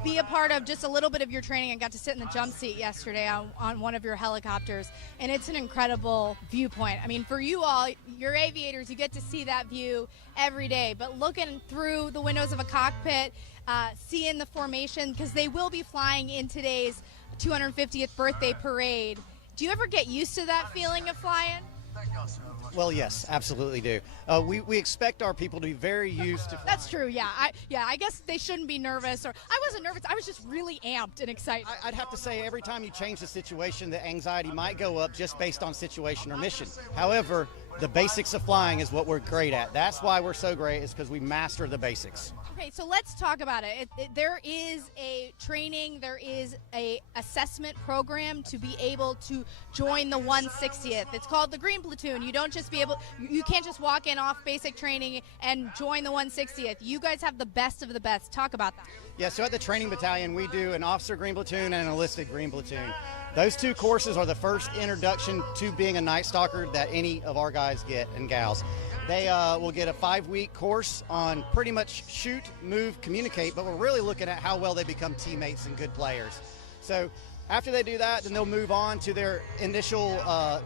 be a part of just a little bit of your training and got to sit in the jump seat yesterday on one of your helicopters, and it's an incredible viewpoint. I mean, for you all, you're aviators, you get to see that view every day, but looking through the windows of a cockpit, seeing the formation, because they will be flying in today's 250th birthday parade. Do you ever get used to that feeling of flying? Well, yes, absolutely do. We expect our people to be very used to. That's true. Yeah, I guess they shouldn't be nervous. Or I wasn't nervous. I was just really amped and excited. I'd have to say every time you change the situation, the anxiety might go up just based on situation or mission. However, the basics of flying is what we're great at. That's why we're so great, is because we master the basics. Okay, so let's talk about it. There is a training, there is a assessment program to be able to join the 160th. It's called the Green Platoon. You can't just walk in off basic training and join the 160th. You guys have the best of the best. Talk about that. Yeah, so at the training battalion, we do an officer Green Platoon and an enlisted Green Platoon. Those two courses are the first introduction to being a Night Stalker that any of our guys get and gals. They will get a 5-week course on pretty much shoot, move, communicate, but we're really looking at how well they become teammates and good players. So after they do that, then they'll move on to their initial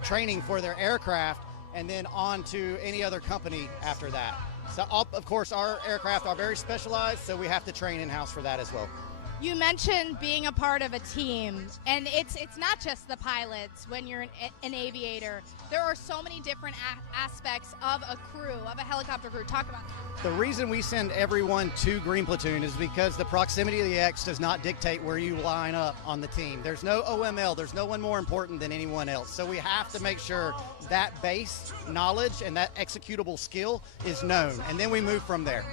training for their aircraft and then on to any other company after that. So, of course, our aircraft are very specialized, so we have to train in-house for that as well. You mentioned being a part of a team, and it's not just the pilots when you're an aviator. There are so many different aspects of a crew, of a helicopter crew. Talk about that. The reason we send everyone to Green Platoon is because the proximity of the X does not dictate where you line up on the team. There's no OML. There's no one more important than anyone else. So we have to make sure that base knowledge and that executable skill is known, and then we move from there.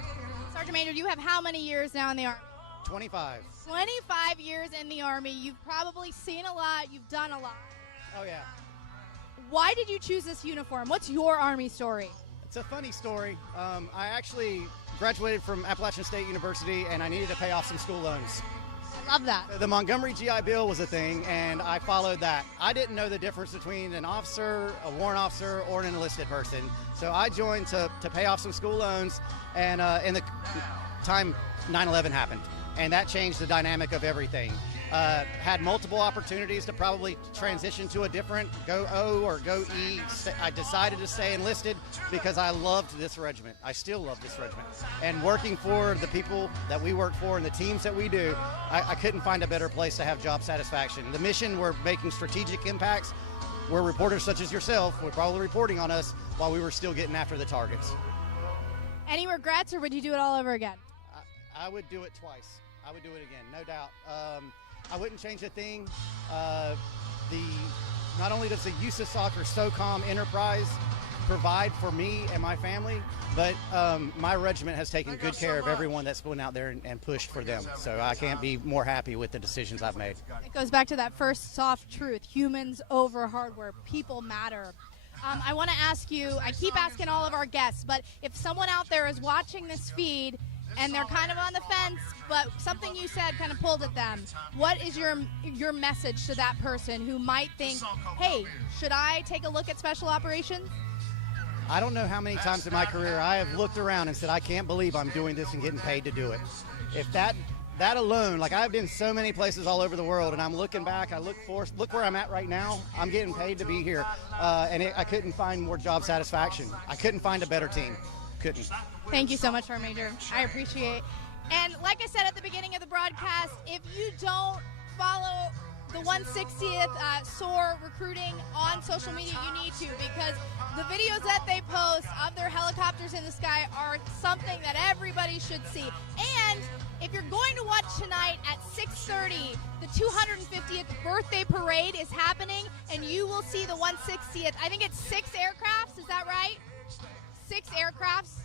Sergeant Major, you have how many years now in the Army? 25. 25 years in the Army. You've probably seen a lot. You've done a lot. Oh, yeah. Why did you choose this uniform? What's your Army story? It's a funny story. I actually graduated from Appalachian State University, and I needed to pay off some school loans. I love that. The Montgomery GI Bill was a thing, and I followed that. I didn't know the difference between an officer, a warrant officer, or an enlisted person. So I joined to pay off some school loans, and in the time 9/11 happened. And that changed the dynamic of everything. Had multiple opportunities to probably transition to a different, go O or go E. I decided to stay enlisted because I loved this regiment. I still love this regiment. And working for the people that we work for and the teams that we do, I couldn't find a better place to have job satisfaction. The mission, we're making strategic impacts. Where reporters such as yourself were probably reporting on us while we were still getting after the targets. Any regrets, or would you do it all over again? I would do it twice. I would do it again, no doubt. I wouldn't change a thing. Not only does the USASOC or SOCOM enterprise provide for me and my family, but my regiment has taken good care of everyone that's went out there and pushed for them. So I can't be more happy with the decisions I've made. It goes back to that first soft truth: humans over hardware. People matter. I want to ask you, I keep asking all of our guests, but if someone out there is watching this feed and they're kind of on the fence, but something you said kind of pulled at them, what is your message to that person who might think, hey, should I take a look at special operations? I don't know how many times in my career I have looked around and said, I can't believe I'm doing this and getting paid to do it. If that alone, like I've been so many places all over the world, and I'm looking back, look where I'm at right now. I'm getting paid to be here, I couldn't find more job satisfaction. I couldn't find a better team. Couldn't. Thank you so much, Sergeant Major. I appreciate. And like I said at the beginning of the broadcast, if you don't follow the 160th SOAR recruiting on social media, you need to, because the videos that they post of their helicopters in the sky are something that everybody should see. And if you're going to watch tonight at 6:30, the 250th birthday parade is happening, and you will see the 160th. I think it's 6 aircrafts, is that right? 6 aircrafts.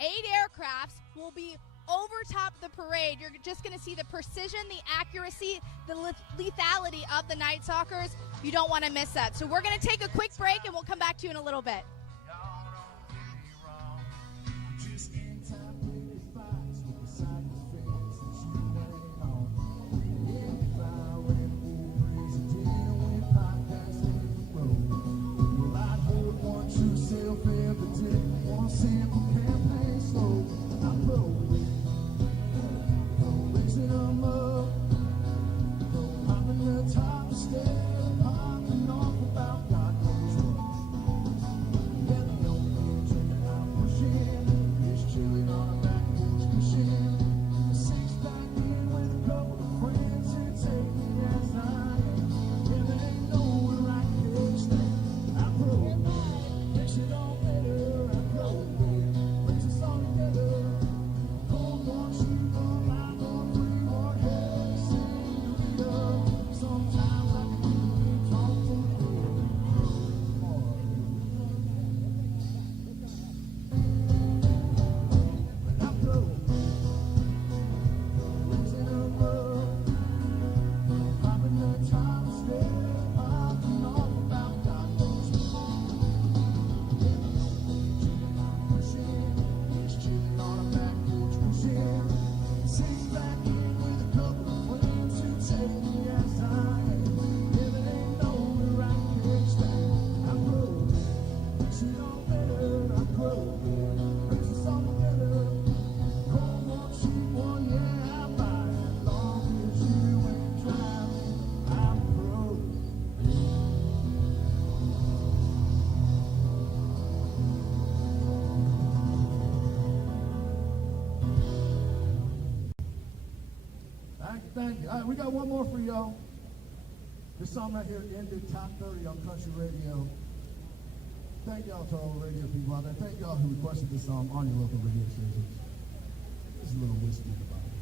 8 aircrafts will be over top the parade. You're just going to see the precision, the accuracy, the lethality of the Night Stalkers. You don't want to miss that. So we're going to take a quick break, and we'll come back to you in a little bit. Thank you. All right, we got one more for y'all. This song right here ended top 30 on country radio. Thank y'all to all the radio people out there. Thank y'all who requested this song on your local radio stations. This is a little whiskey about it.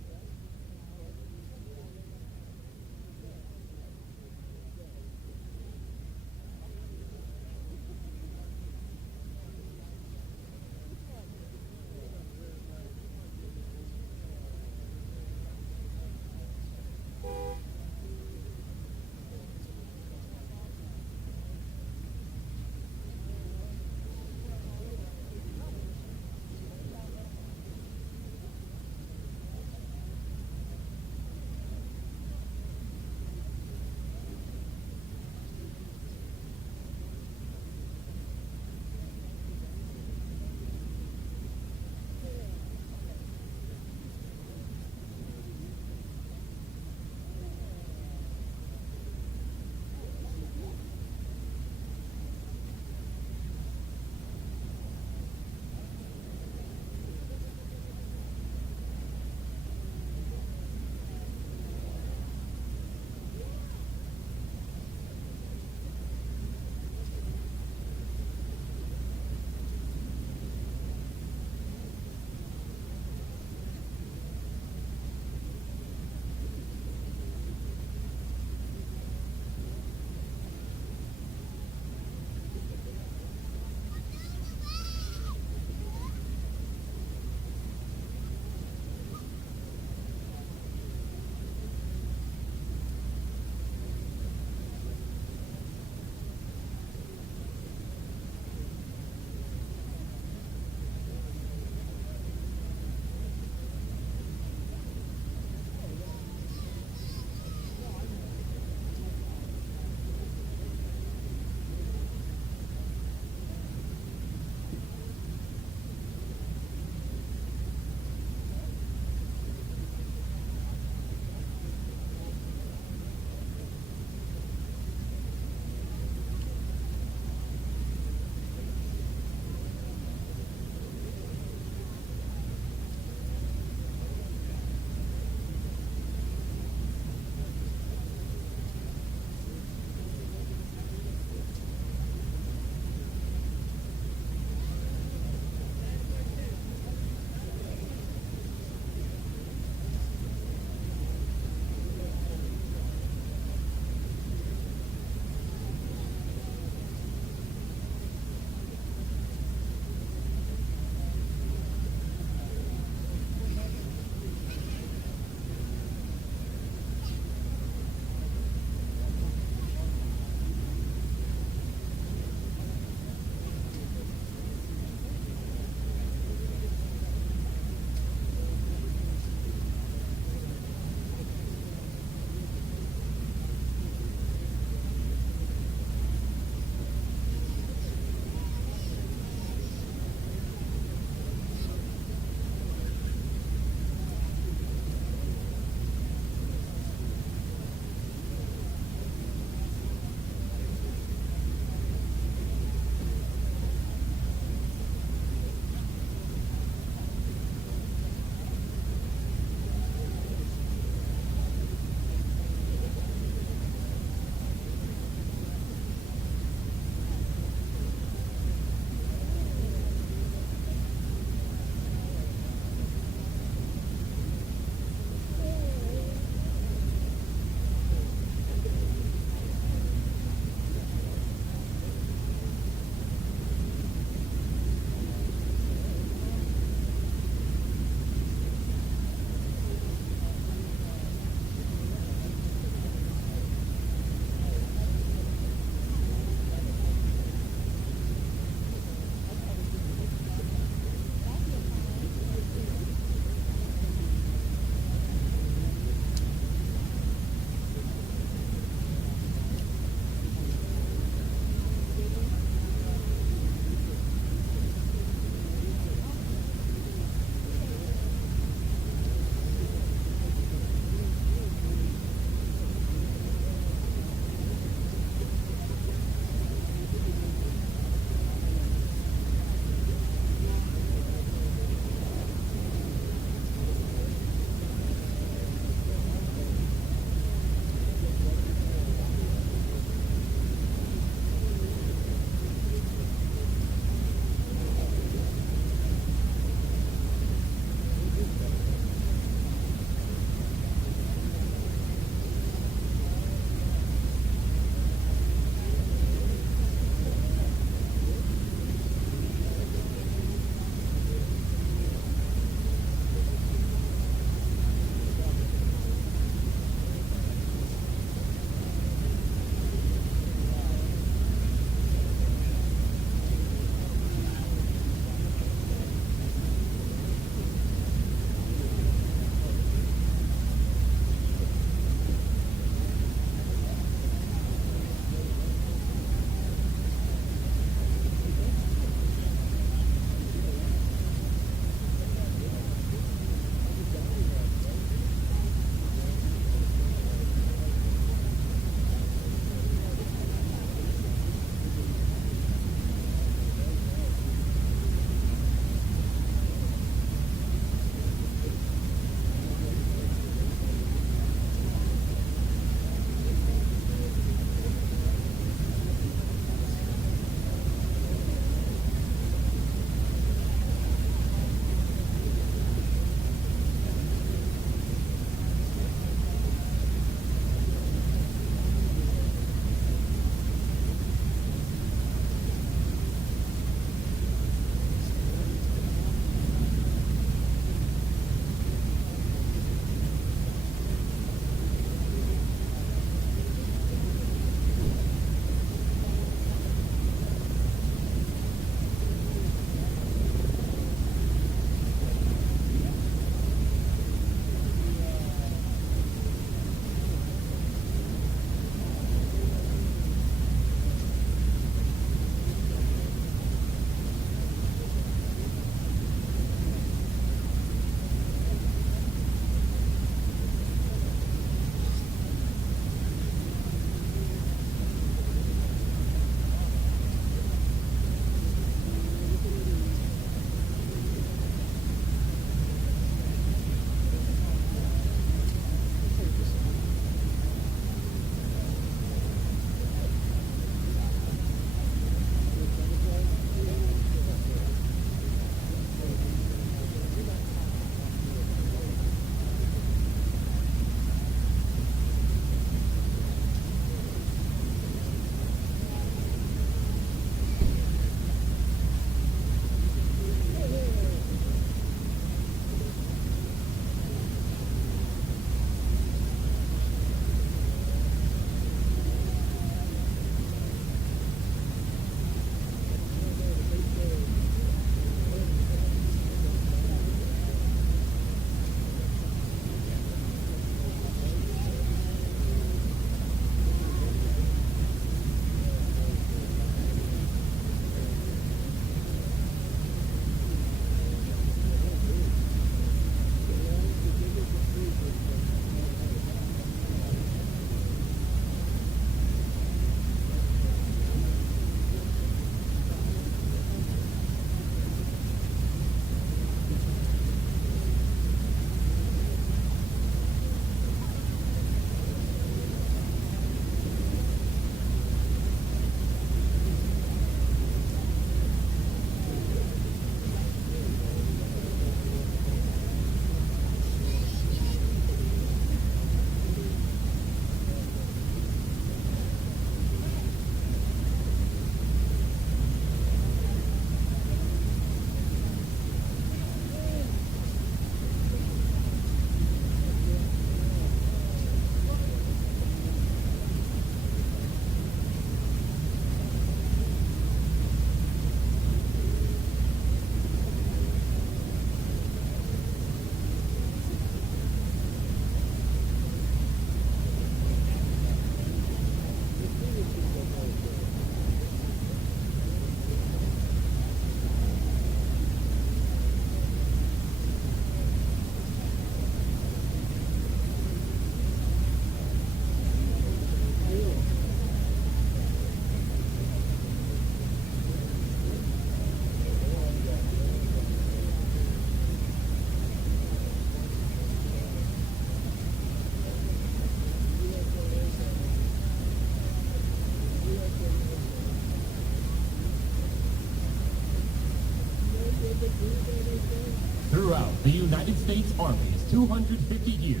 Throughout the United States Army's 250 years,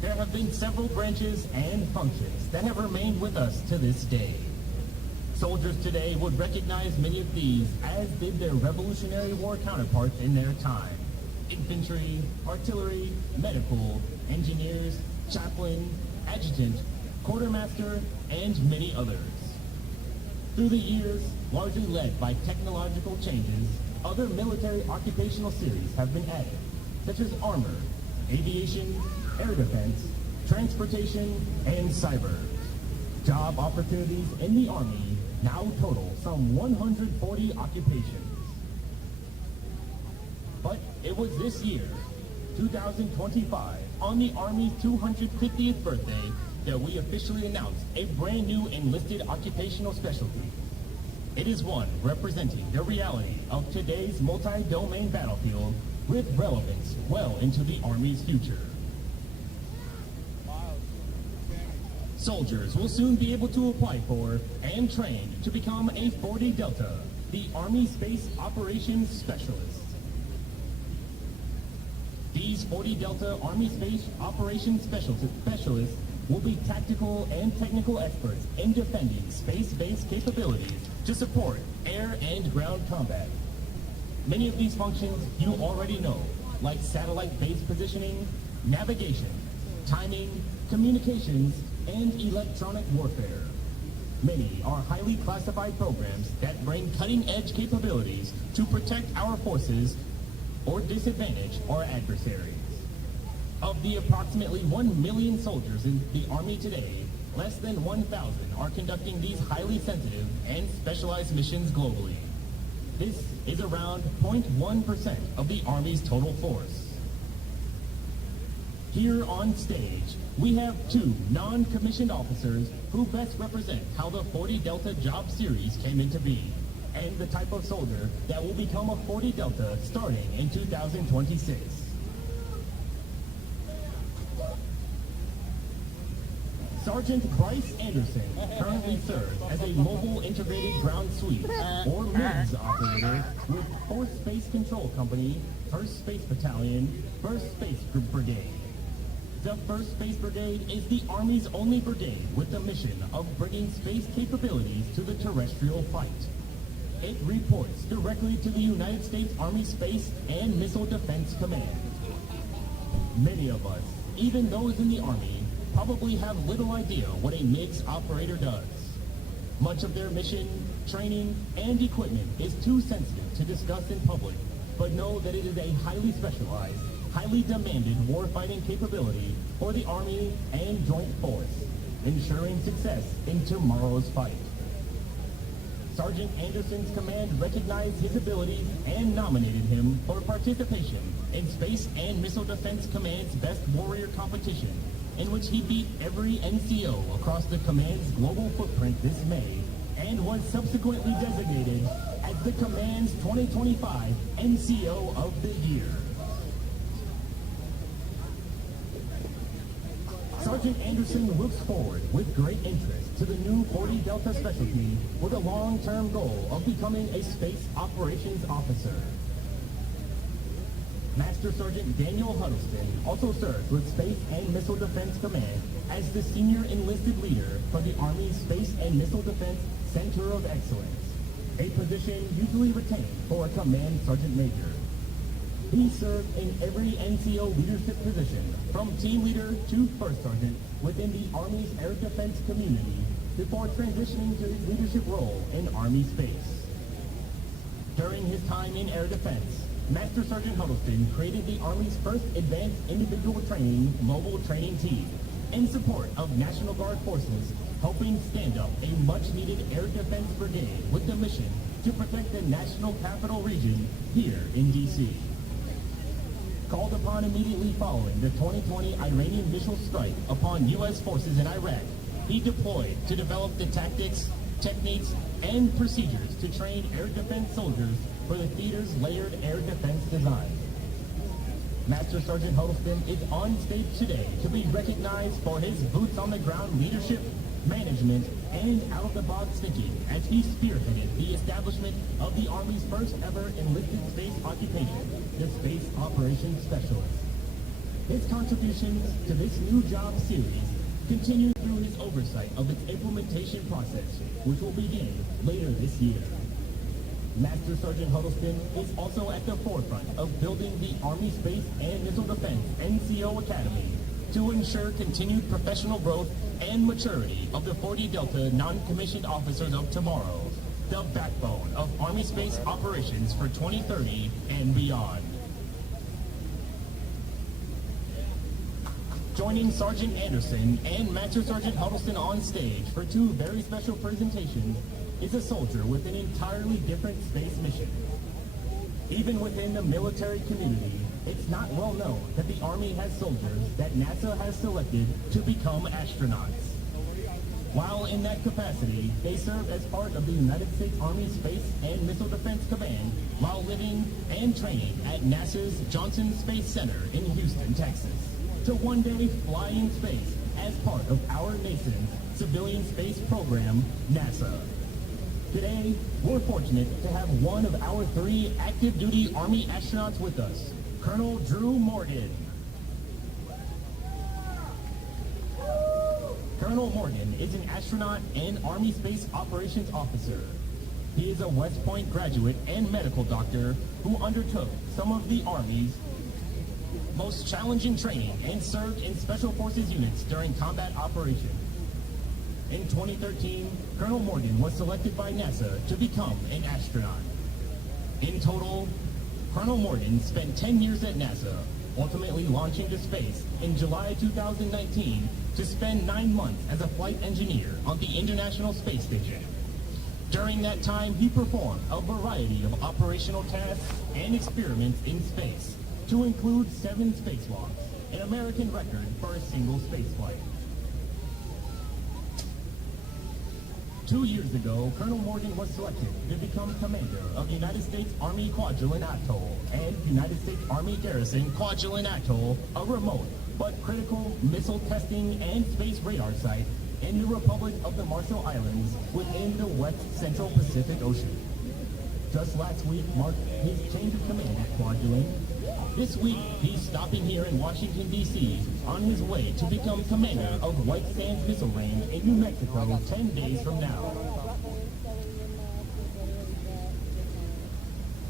there have been several branches and functions that have remained with us to this day. Soldiers today would recognize many of these, as did their Revolutionary War counterparts in their time. Infantry, artillery, medical, engineers, chaplain, adjutant, quartermaster, and many others. Through the years, largely led by technological changes, other military occupational series have been added, such as armor, aviation, air defense, transportation, and cyber. Job opportunities in the Army now total some 140 occupations. But it was this year, 2025, on the Army's 250th birthday, that we officially announced a brand new enlisted occupational specialty. It is one representing the reality of today's multi-domain battlefield with relevance well into the Army's future. Soldiers will soon be able to apply for and train to become a 40 Delta, the Army Space Operations Specialist. These 40 Delta Army Space Operations Specialists will be tactical and technical experts in defending space-based capabilities to support air and ground combat. Many of these functions you already know, like satellite-based positioning, navigation, timing, communications, and electronic warfare. Many are highly classified programs that bring cutting-edge capabilities to protect our forces or disadvantage our adversaries. Of the approximately 1 million soldiers in the Army today, less than 1,000 are conducting these highly sensitive and specialized missions globally. This is around 0.1% of the Army's total force. Here on stage, we have two non-commissioned officers who best represent how the 40 Delta job series came into being, and the type of soldier that will become a 40 Delta starting in 2026. Sergeant Bryce Anderson currently serves as a Mobile Integrated Ground Sweep, or MIGS operator with 4th Space Control Company, 1st Space Battalion, 1st Space Brigade. The 1st Space Brigade is the Army's only brigade with the mission of bringing space capabilities to the terrestrial fight. It reports directly to the United States Army Space and Missile Defense Command. Many of us, even those in the Army, probably have little idea what a MIGS operator does. Much of their mission, training, and equipment is too sensitive to discuss in public, but know that it is a highly specialized, highly demanded warfighting capability for the Army and Joint Force, ensuring success in tomorrow's fight. Sergeant Anderson's command recognized his abilities and nominated him for participation in Space and Missile Defense Command's Best Warrior competition, in which he beat every NCO across the command's global footprint this May, and was subsequently designated as the command's 2025 NCO of the Year. Sergeant Anderson looks forward with great interest to the new 40 Delta specialty with a long-term goal of becoming a Space Operations Officer. Master Sergeant Daniel Huddleston also serves with Space and Missile Defense Command as the Senior Enlisted Leader for the Army's Space and Missile Defense Center of Excellence, a position usually retained for a Command Sergeant Major. He served in every NCO leadership position, from team leader to first sergeant, within the Army's air defense community, before transitioning to his leadership role in Army space. During his time in air defense, Master Sergeant Huddleston created the Army's first advanced individual training mobile training team in support of National Guard forces, helping stand up a much-needed air defense brigade with the mission to protect the national capital region here in D.C. Called upon immediately following the 2020 Iranian missile strike upon U.S. forces in Iraq, he deployed to develop the tactics, techniques, and procedures to train air defense soldiers for the theater's layered air defense design. Master Sergeant Huddleston is on stage today to be recognized for his boots-on-the-ground leadership, management, and out-of-the-box thinking as he spearheaded the establishment of the Army's first ever enlisted space occupation, the Space Operations Specialist. His contributions to this new job series continue through his oversight of its implementation process, which will begin later this year. Master Sergeant Huddleston is also at the forefront of building the Army Space and Missile Defense NCO Academy to ensure continued professional growth and maturity of the 40 Delta non-commissioned officers of tomorrow, the backbone of Army Space operations for 2030 and beyond. Joining Sergeant Anderson and Master Sergeant Huddleston on stage for two very special presentations is a soldier with an entirely different space mission. Even within the military community, it's not well known that the Army has soldiers that NASA has selected to become astronauts. While in that capacity, they serve as part of the United States Army Space and Missile Defense Command while living and training at NASA's Johnson Space Center in Houston, Texas, to one day fly in space as part of our nation's civilian space program, NASA. Today, we're fortunate to have one of our 3 active duty Army astronauts with us, Colonel Drew Morgan. Colonel Morgan is an astronaut and Army Space Operations Officer. He is a West Point graduate and medical doctor who undertook some of the Army's most challenging training and served in Special Forces units during combat operations. In 2013, Colonel Morgan was selected by NASA to become an astronaut. In total, Colonel Morgan spent 10 years at NASA, ultimately launching to space in July 2019 to spend 9 months as a flight engineer on the International Space Station. During that time, he performed a variety of operational tasks and experiments in space, to include 7 spacewalks, an American record for a single spaceflight. 2 years ago, Colonel Morgan was selected to become commander of United States Army Kwajalein Atoll and United States Army Garrison Kwajalein Atoll, a remote but critical missile testing and space radar site in the Republic of the Marshall Islands within the West Central Pacific Ocean. Just last week marked his change of command at Kwajalein. This week, he's stopping here in Washington, D.C. on his way to become commander of White Sands Missile Range in New Mexico 10 days from now.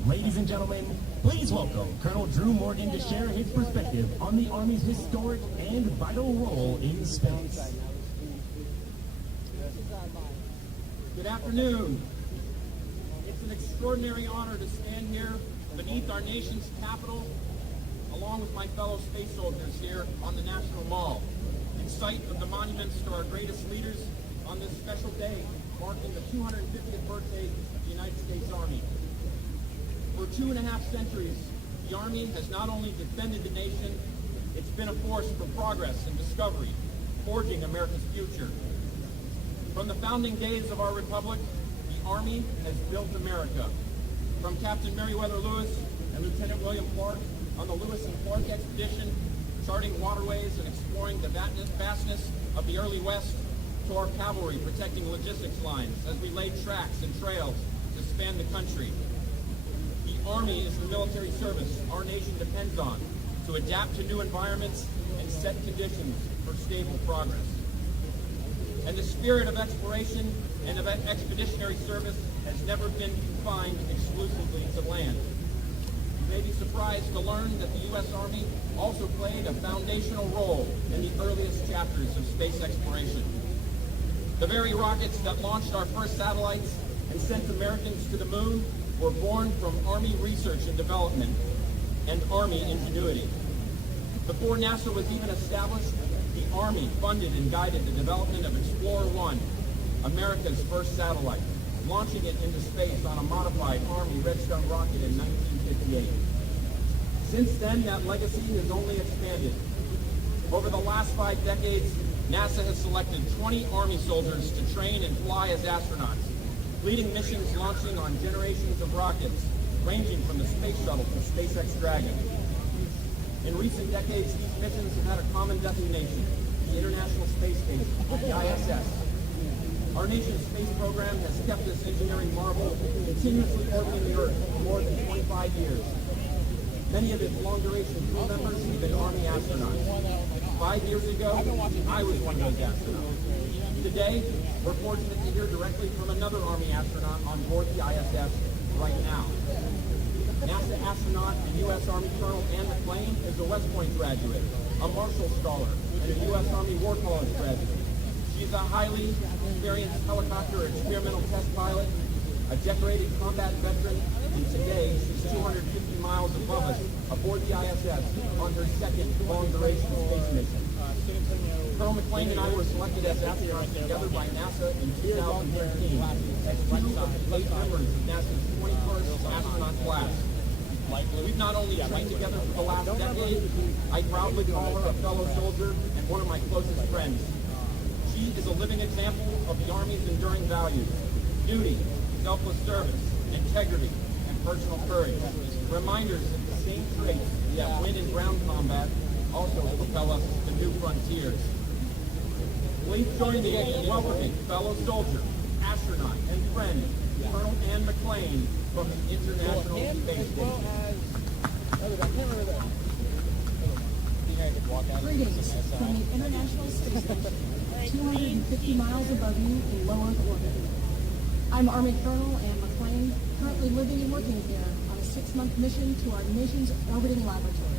Ladies and gentlemen, please welcome Colonel Drew Morgan to share his perspective on the Army's historic and vital role in space. Good afternoon. It's an extraordinary honor to stand here beneath our nation's capital, along with my fellow space soldiers here on the National Mall, in sight of the monuments to our greatest leaders on this special day, marking the 250th birthday of the United States Army. For 2.5 centuries, the Army has not only defended the nation, it's been a force for progress and discovery, forging America's future. From the founding days of our republic, the Army has built America. From Captain Meriwether Lewis and Lieutenant William Clark on the Lewis and Clark expedition, charting waterways and exploring the vastness of the early West, to our cavalry protecting logistics lines as we laid tracks and trails to span the country. The Army is the military service our nation depends on to adapt to new environments and set conditions for stable progress. And the spirit of exploration and of expeditionary service has never been confined exclusively to land. You may be surprised to learn that the U.S. Army also played a foundational role in the earliest chapters of space exploration. The very rockets that launched our first satellites and sent Americans to the moon were born from Army research and development and Army ingenuity. Before NASA was even established, the Army funded and guided the development of Explorer 1, America's first satellite, launching it into space on a modified Army Redstone rocket in 1958. Since then, that legacy has only expanded. Over the last 5 decades, NASA has selected 20 Army soldiers to train and fly as astronauts, leading missions launching on generations of rockets, ranging from the Space Shuttle to SpaceX Dragon. In recent decades, these missions have had a common destination, the International Space Station, the ISS, Our nation's space program has kept this engineering marvel continuously orbiting the Earth for more than 25 years. Many of its long-duration crew members have been Army astronauts. 5 years ago, I was one of those astronauts. Today, we're fortunate to hear directly from another Army astronaut on board the ISS right now. NASA astronaut and U.S. Army Colonel Ann McClain is a West Point graduate, a Marshall Scholar, and a U.S. Army War College graduate. She's a highly experienced helicopter experimental test pilot, a decorated combat veteran, and today she's 250 miles above us aboard the ISS on her second long-duration space mission. Colonel McClain and I were selected as astronauts together by NASA in 2013 as two of the 8 members of NASA's 21st astronaut class. We've not only trained together for the last decade, I proudly call her a fellow soldier and one of my closest friends. She is a living example of the Army's enduring values: duty, selfless service, integrity, and personal courage. Reminders that the same traits we have wind and ground combat also propel us to new frontiers. Please join me in welcoming fellow soldier, astronaut, and friend, Colonel Ann McClain from the International Space Station. Greetings from the International Space Station, 250 miles above you in low Earth orbit. I'm Army Colonel Ann McClain, currently living and working here on a 6-month mission to our nation's orbiting laboratory.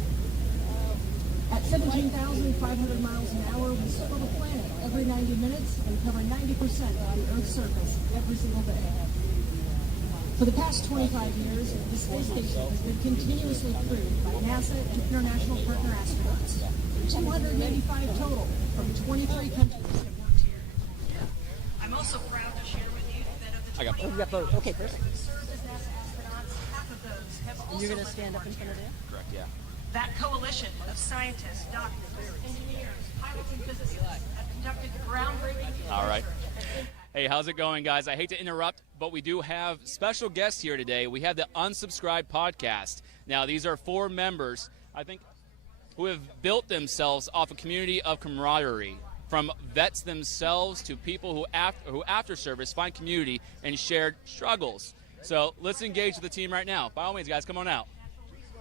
At 17,500 miles an hour, we circle the planet every 90 minutes and cover 90% of the Earth's surface every single day. For the past 25 years, the space station has been continuously crewed by NASA and international partner astronauts. 285 total from 23 countries have worked here. I'm also proud to share with you that of the 25 Okay, perfect. who served as NASA astronauts, half of those have also And you're going to stand up in front of them? Correct, yeah. That coalition of scientists, doctors, engineers, pilots, and physicists have conducted groundbreaking All right. Hey, how's it going, guys? I hate to interrupt, but we do have special guests here today. We have the Unsubscribed podcast. Now, these are 4 members, I think, who have built themselves off a community of camaraderie, from vets themselves to people who after service find community and shared struggles. So let's engage with the team right now. By all means, guys, come on out.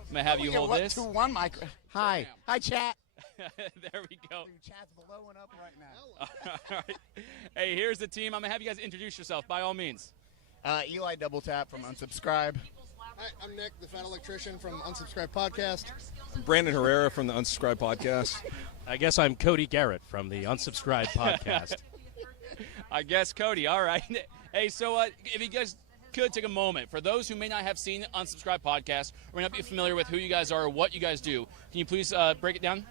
I'm going to have you hold this. 2-1 mic. Hi. Hi, chat. There we go. Dude, chat's blowing up right now. All right. Hey, here's the team. I'm going to have you guys introduce yourself, by all means. Eli Double Tap from Unsubscribe. Hi, I'm Nick, the Fat Electrician from Unsubscribe Podcast. Brandon Herrera from the Unsubscribe Podcast. I guess I'm Cody Garrett from the Unsubscribe Podcast. I guess Cody. All right. Hey, so if you guys could take a moment, for those who may not have seen the Unsubscribe Podcast or may not be familiar with who you guys are or what you guys do, can you please break it down?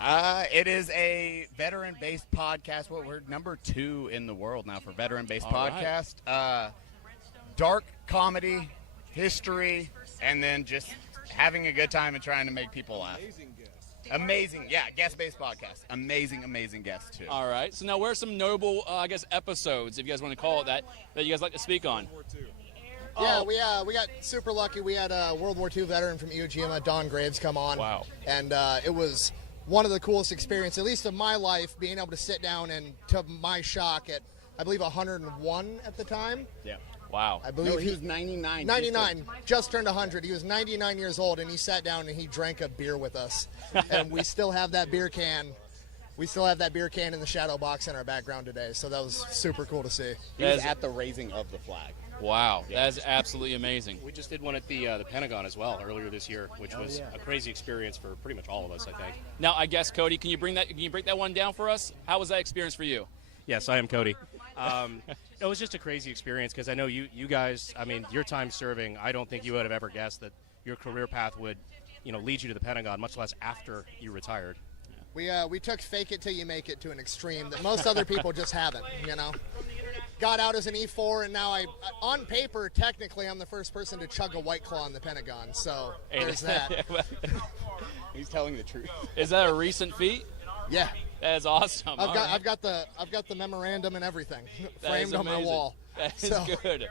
It is a veteran-based podcast. Well, we're number 2 in the world now for veteran-based podcast. Right. Dark comedy, history, and then just having a good time and trying to make people laugh. Amazing, yeah, guest-based podcast. Amazing guests, too. All right. So now, where are some notable, episodes, if you guys want to call it that you guys like to speak on? Yeah, we got super lucky. We had a World War II veteran from Iwo Jima, Don Graves, come on. Wow. And it was one of the coolest experiences, at least of my life, being able to sit down and, to my shock, at, I believe, 101 at the time. Yeah. Wow. I believe he was 99. 99, just turned 100. He was 99 years old, and he sat down and he drank a beer with us. And we still have that beer can. We still have that beer can in the shadow box in our background today. So that was super cool to see. He was at the raising of the flag. Wow, that is absolutely amazing. We just did one at the Pentagon as well earlier this year, which was a crazy experience for pretty much all of us, I think. Now, I guess, Cody, can you break that one down for us? How was that experience for you? Yes, I am Cody. It was just a crazy experience because I know you guys, I mean, your time serving, I don't think you would have ever guessed that your career path would, lead you to the Pentagon, much less after you retired. We took fake it till you make it to an extreme that most other people just haven't, Got out as an E4, and now on paper, technically, I'm the first person to chug a White Claw in the Pentagon, so there's that. He's telling the truth. Is that a recent feat? Yeah. That is awesome. I've got the memorandum and everything framed on my wall. That is good.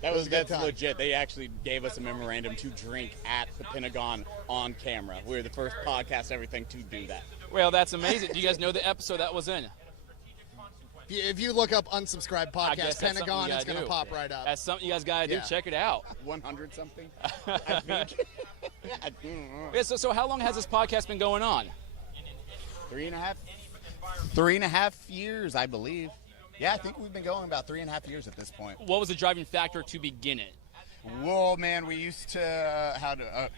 That's legit. They actually gave us a memorandum to drink at the Pentagon on camera. We were the first podcast, everything, to do that. Well, that's amazing. Do you guys know the episode that was in? If you look up unsubscribe I guess podcast that's Pentagon, something it's you going to gotta pop do. right up. That's something you guys got to do. Yeah. Check it out. 100 something, I think. Yeah, so how long has this podcast been going on? 3.5 years, I believe. Yeah, I think we've been going about 3.5 years at this point. What was the driving factor to begin it? Well, man, we used to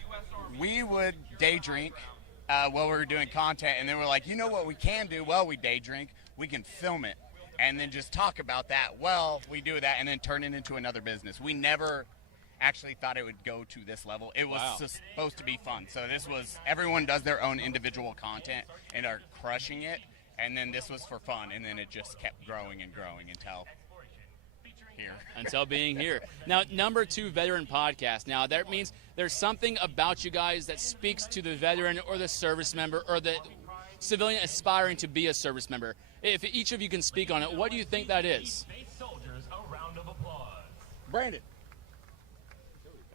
we would day drink while we were doing content, and then we're like, you know what we can do? Well, we day drink. We can film it and then just talk about that. Well, we do that and then turn it into another business. We never actually thought it would go to this level. It was supposed to be fun. So this was, everyone does their own individual content and are crushing it. And then this was for fun, and then it just kept growing and growing until here. Until being here. Now, number 2 veteran podcast. Now, that means there's something about you guys that speaks to the veteran or the service member or the civilian aspiring to be a service member. If each of you can speak on it, what do you think that is? Brandon.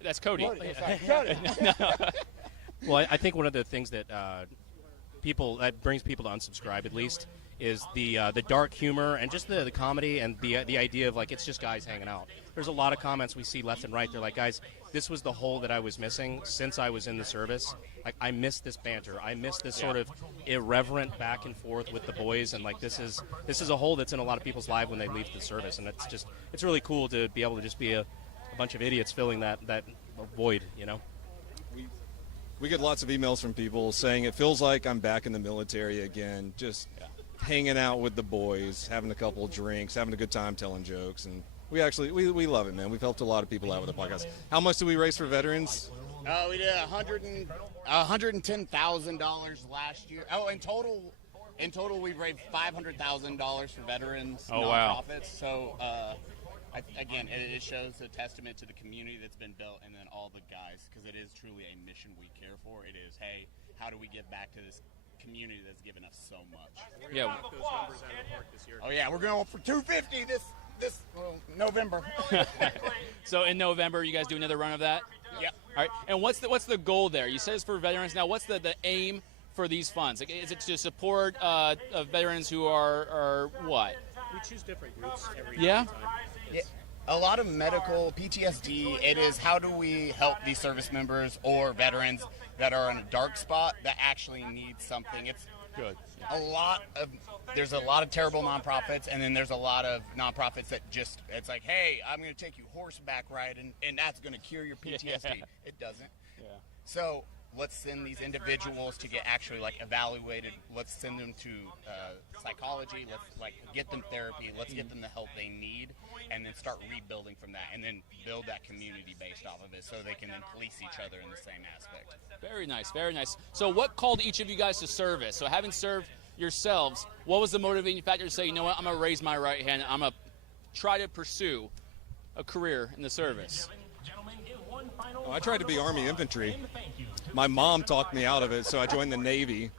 That's Cody. Well, I think one of the things that brings people to unsubscribe, at least, is the dark humor and just the comedy and the idea of, like, it's just guys hanging out. There's a lot of comments we see left and right. They're like, guys, this was the hole that I was missing since I was in the service. Like, I miss this banter. I miss this sort of irreverent back and forth with the boys. And, like, this is a hole that's in a lot of people's lives when they leave the service. And it's really cool to be able to just be a bunch of idiots filling that void, you know? We get lots of emails from people saying it feels like I'm back in the military again, just hanging out with the boys, having a couple of drinks, having a good time telling jokes, and we love it, man. We've helped a lot of people out with the podcast. How much did we raise for veterans? We did $110,000 last year. Oh, in total we've raised $500,000 for veterans nonprofits. So again, it shows a testament to the community that's been built, and then all the guys, because it is truly a mission we care for. It is, hey, how do we give back to this community that's given us so much? Yeah. Oh yeah, we're going for 250 this November. So in November, you guys do another run of that? Yep. All right. And what's the goal there? You said it's for veterans. Now, what's the aim for these funds? Like, is it to support veterans who are what? We choose different groups every Yeah. time. Yeah. A lot of medical PTSD. It is, how do we help these service members or veterans that are in a dark spot that actually need something? It's good. There's a lot of terrible nonprofits, and then there's a lot of nonprofits that just, it's like, hey, I'm going to take you horseback riding, and that's going to cure your PTSD. Yeah. It doesn't. Yeah. So let's send these individuals to get actually evaluated. Let's send them to psychology. Let's get them therapy. Let's get them the help they need, and then start rebuilding from that, and then build that community based off of it, so they can then police each other in the same aspect. Very nice, very nice. So what called each of you guys to service? So having served yourselves, what was the motivating factor to say, you know what, I'm going to raise my right hand, I'm going to try to pursue a career in the service? I tried to be Army infantry. My mom talked me out of it, so I joined the Navy.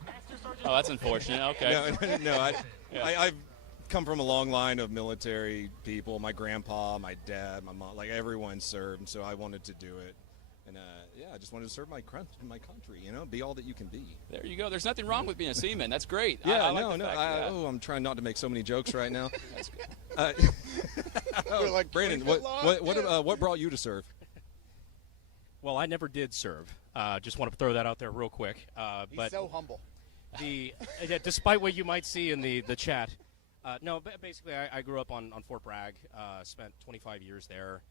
Oh, that's unfortunate. Okay. I've come from a long line of military people. My grandpa, my dad, my mom, everyone served, and so I wanted to do it. And I just wanted to serve my country, be all that you can be. There you go. There's nothing wrong with being a seaman. That's great. Yeah, I like the fact that. I'm trying not to make so many jokes right now. That's good. Brandon, what brought you to serve? Well, I never did serve. Just want to throw that out there real quick. He's so humble. Despite what you might see in the chat, no. Basically, I grew up on Fort Bragg. Spent 25 years there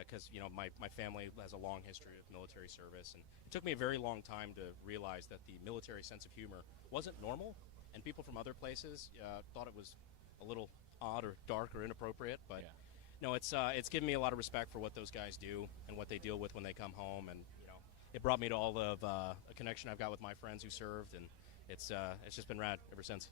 because my family has a long history of military service, and it took me a very long time to realize that the military sense of humor wasn't normal, and people from other places thought it was a little odd or dark or inappropriate, but. Yeah. No, it's given me a lot of respect for what those guys do and what they deal with when they come home, and it brought me to all of a connection I've got with my friends who served, and it's just been rad ever since.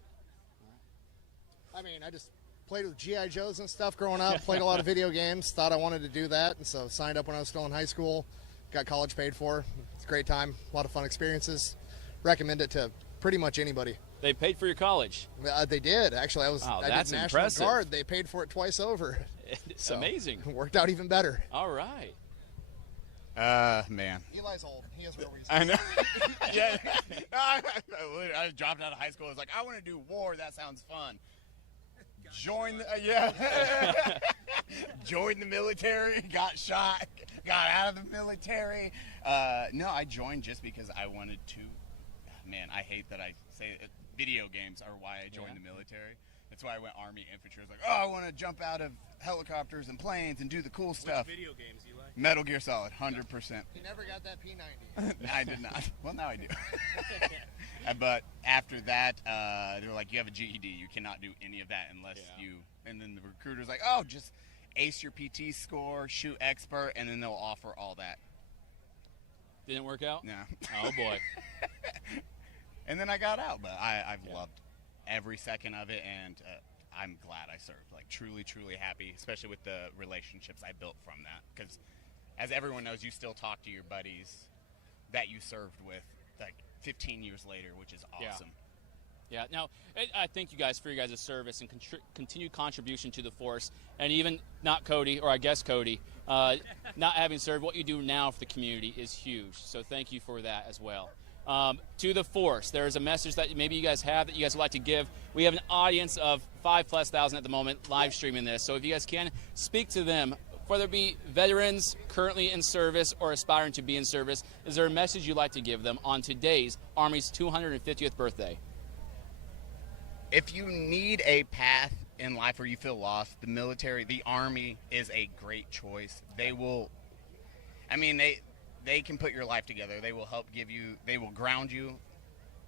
I mean, I just played with G.I. Joes and stuff growing up, played a lot of video games, thought I wanted to do that, and so signed up when I was still in high school, got college paid for. It's a great time, a lot of fun experiences. Recommend it to pretty much anybody. They paid for your college? They did, actually. I did National impressive. Guard. They paid for it twice over. It's so, amazing. Worked out even better. All right. Man. Eli's old. He has real reasons. I know. Yeah. I dropped out of high school. I was like, I want to do war. That sounds fun. Joined the military, got shot, got out of the military. No, I joined just because I wanted to. Man, I hate that I say it. Video games are why I joined the military. That's why I went Army Infantry. I was like, oh, I want to jump out of helicopters and planes and do the cool stuff. Which video games you like? Metal Gear Solid, 100%. You never got that P90. I did not. Well, now I do. But after that, they were like, you have a GED. You cannot do any of that unless you... And then the recruiter's like, oh, just ace your PT score, shoot expert, and then they'll offer all that. Didn't work out? No. Oh, boy. And then I got out, but I've loved every second of it, and I'm glad I served. Like, truly, truly happy, especially with the relationships I built from that. Because, as everyone knows, you still talk to your buddies that you served with, like, 15 years later, which is awesome. Yeah. Now, I thank you guys for your guys' service and continued contribution to the force, and even not Cody, or I guess Cody, not having served, what you do now for the community is huge. So thank you for that as well. To the force, there is a message that maybe you guys have that you guys would like to give. We have an audience of 5,000+ at the moment live streaming this, so if you guys can speak to them, whether it be veterans currently in service or aspiring to be in service, is there a message you'd like to give them on today's Army's 250th birthday? If you need a path in life where you feel lost, the military, the Army is a great choice. They will, they can put your life together. They will help give you, they will ground you,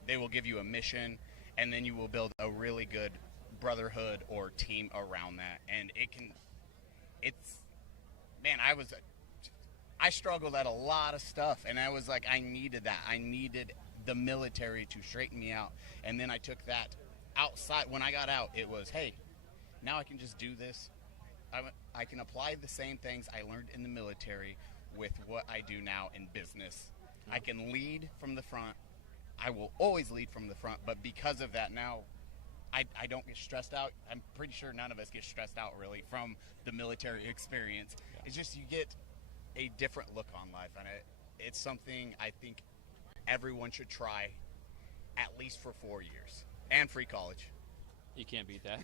they will give you a mission, and then you will build a really good brotherhood or team around that. And I struggled at a lot of stuff, and I was like, I needed that. I needed the military to straighten me out. And then I took that outside. When I got out, it was, hey, now I can just do this. I can apply the same things I learned in the military with what I do now in business. I can lead from the front. I will always lead from the front, but because of that now, I don't get stressed out. I'm pretty sure none of us get stressed out really from the military experience. It's just you get a different look on life, and it's something I think everyone should try at least for 4 years. And free college. You can't beat that.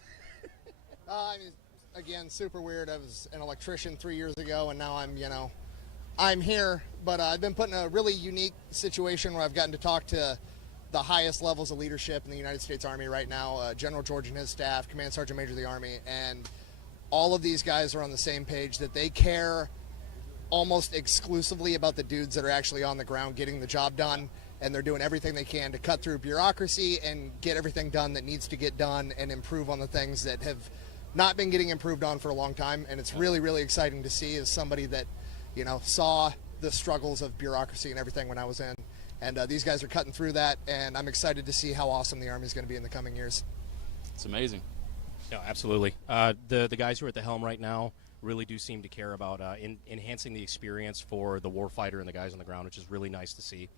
Again, super weird. I was an electrician 3 years ago, and now I'm here. But I've been put in a really unique situation where I've gotten to talk to the highest levels of leadership in the United States Army right now, General George and his staff, Command Sergeant Major of the Army, and all of these guys are on the same page that they care almost exclusively about the dudes that are actually on the ground getting the job done. And they're doing everything they can to cut through bureaucracy and get everything done that needs to get done and improve on the things that have not been getting improved on for a long time. And it's really, really exciting to see as somebody that, saw the struggles of bureaucracy and everything when I was in. And these guys are cutting through that, and I'm excited to see how awesome the Army is going to be in the coming years. It's amazing. No, absolutely. The guys who are at the helm right now really do seem to care about enhancing the experience for the warfighter and the guys on the ground, which is really nice to see.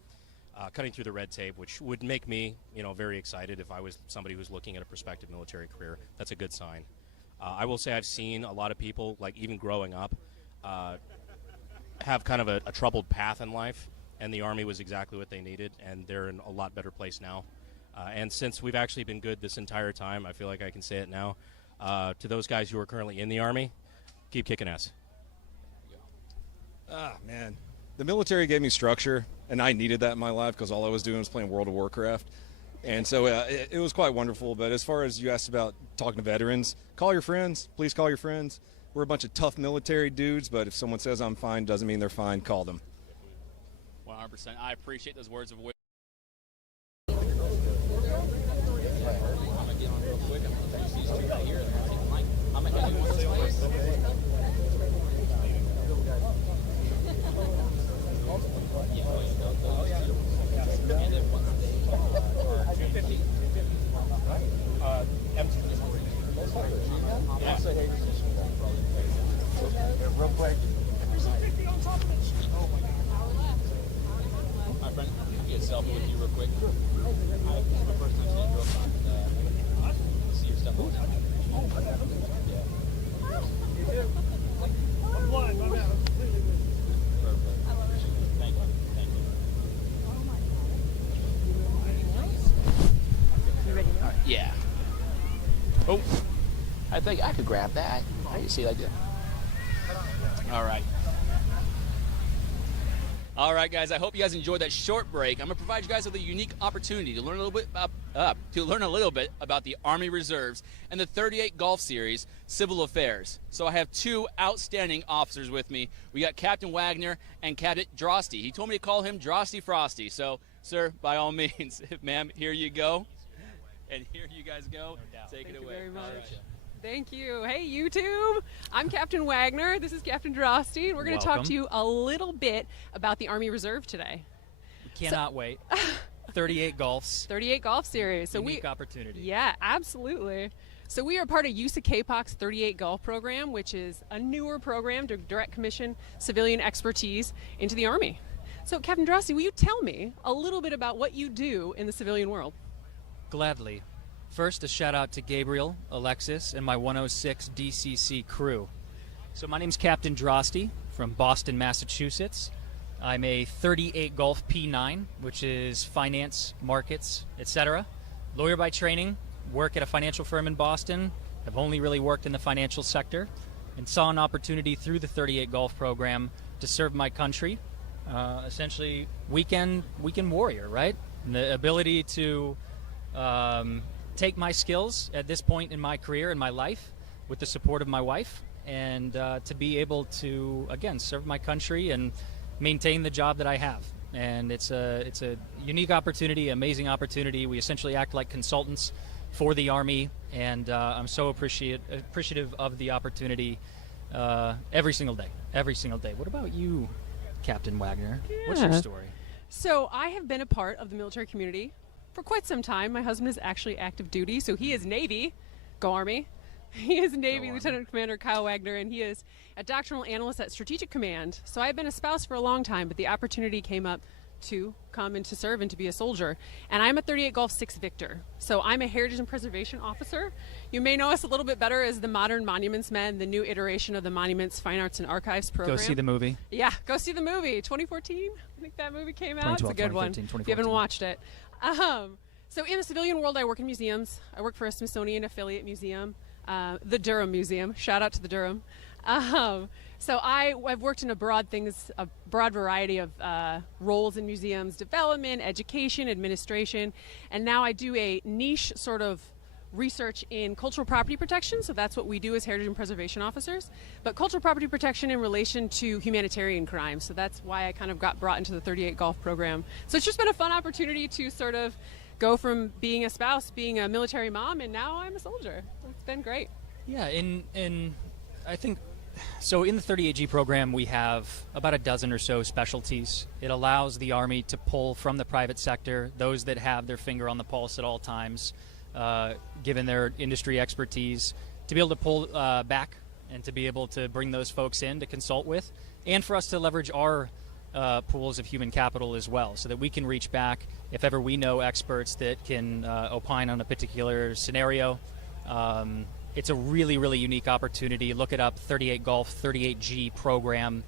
Cutting through the red tape, which would make me, very excited if I was somebody who's looking at a prospective military career. That's a good sign. I will say I've seen a lot of people, like even growing up, have kind of a troubled path in life, and the Army was exactly what they needed, and they're in a lot better place now. And since we've actually been good this entire time, I feel like I can say it now, to those guys who are currently in the Army, keep kicking ass. Man. The military gave me structure, and I needed that in my life because all I was doing was playing World of Warcraft. And so it was quite wonderful. But as far as you asked about talking to veterans, call your friends. Please call your friends. We're a bunch of tough military dudes, but if someone says I'm fine, doesn't mean they're fine. Call them. 100%. I appreciate those words of wisdom. I'm going to get on real quick. I'm going to finish these two right here, and I'll take the mic. I'm going to have you one of those first. And then once they 250. Real quick. My friend, can I get a selfie with you real quick? This is my first time seeing you. See your stuff on it. Yeah. I'm blind, my bad. Thank you. You ready now? Yeah. Oh. think I could grab that. I can see like that. All right. All right, guys. I hope you guys enjoyed that short break. I'm going to provide you guys with a unique opportunity to learn a little bit about the Army Reserves and the 38 Golf Series Civil Affairs. So I have two outstanding officers with me. We got Captain Wagner and Captain Drosty. He told me to call him Drosty Frosty. So, sir, by all means, ma'am, here you go. And here you guys go. Take it away. Thank you very much. All right. Thank you. Hey, YouTube. I'm Captain Wagner. This is Captain Drosty, and we're going to talk to you a little bit about the Army Reserve today. Cannot wait. 38 golfs. 38 Golf Series. So Unique opportunity. Yeah, absolutely. So we are part of USA KPOC's 38 Golf program, which is a newer program to direct commission civilian expertise into the Army. So, Captain Drosty, will you tell me a little bit about what you do in the civilian world? Gladly. First, a shout out to Gabriel, Alexis, and my 106 DCC crew. So my name's Captain Drosty from Boston, Massachusetts. I'm a 38 Golf P9, which is finance, markets, etc. Lawyer by training, work at a financial firm in Boston. I've only really worked in the financial sector and saw an opportunity through the 38 Golf program to serve my country. Essentially, weekend warrior, right? And the ability to take my skills at this point in my career and my life with the support of my wife and to be able to, again, serve my country and maintain the job that I have. And it's a unique opportunity, amazing opportunity. We essentially act like consultants for the Army, and I'm so appreciative of the opportunity every single day. What about you, Captain Wagner? Yeah. What's your story? So I have been a part of the military community for quite some time. My husband is actually active duty, so he is Navy. Go Army. He is Navy Lieutenant Commander Kyle Wagner, and he is a doctrinal analyst at Strategic Command. So I've been a spouse for a long time, but the opportunity came up to come and to serve and to be a soldier. And I'm a 38 Golf 6 Victor. So I'm a Heritage and Preservation Officer. You may know us a little bit better as the Modern Monuments Men, the new iteration of the Monuments, Fine Arts, and Archives program. Go see the movie. Yeah, go see the movie. 2014, I think that movie came out. It's a good one. If you haven't watched it. So in the civilian world, I work in museums. I work for a Smithsonian affiliate museum, the Durham Museum. Shout out to the Durham. So I've worked in a broad variety of roles in museums: development, education, administration, and now I do a niche sort of research in cultural property protection. So that's what we do as Heritage and Preservation Officers, but cultural property protection in relation to humanitarian crime. So that's why I kind of got brought into the 38 Golf program. So it's just been a fun opportunity to sort of go from being a spouse, being a military mom, and now I'm a soldier. It's been great. Yeah, and I think, so in the 38G program, we have about a dozen or so specialties. It allows the Army to pull from the private sector, those that have their finger on the pulse at all times, given their industry expertise, to be able to pull back and to be able to bring those folks in to consult with, and for us to leverage our pools of human capital as well, so that we can reach back if ever we know experts that can opine on a particular scenario. It's a really, really unique opportunity. Look it up, 38 Golf, 38G program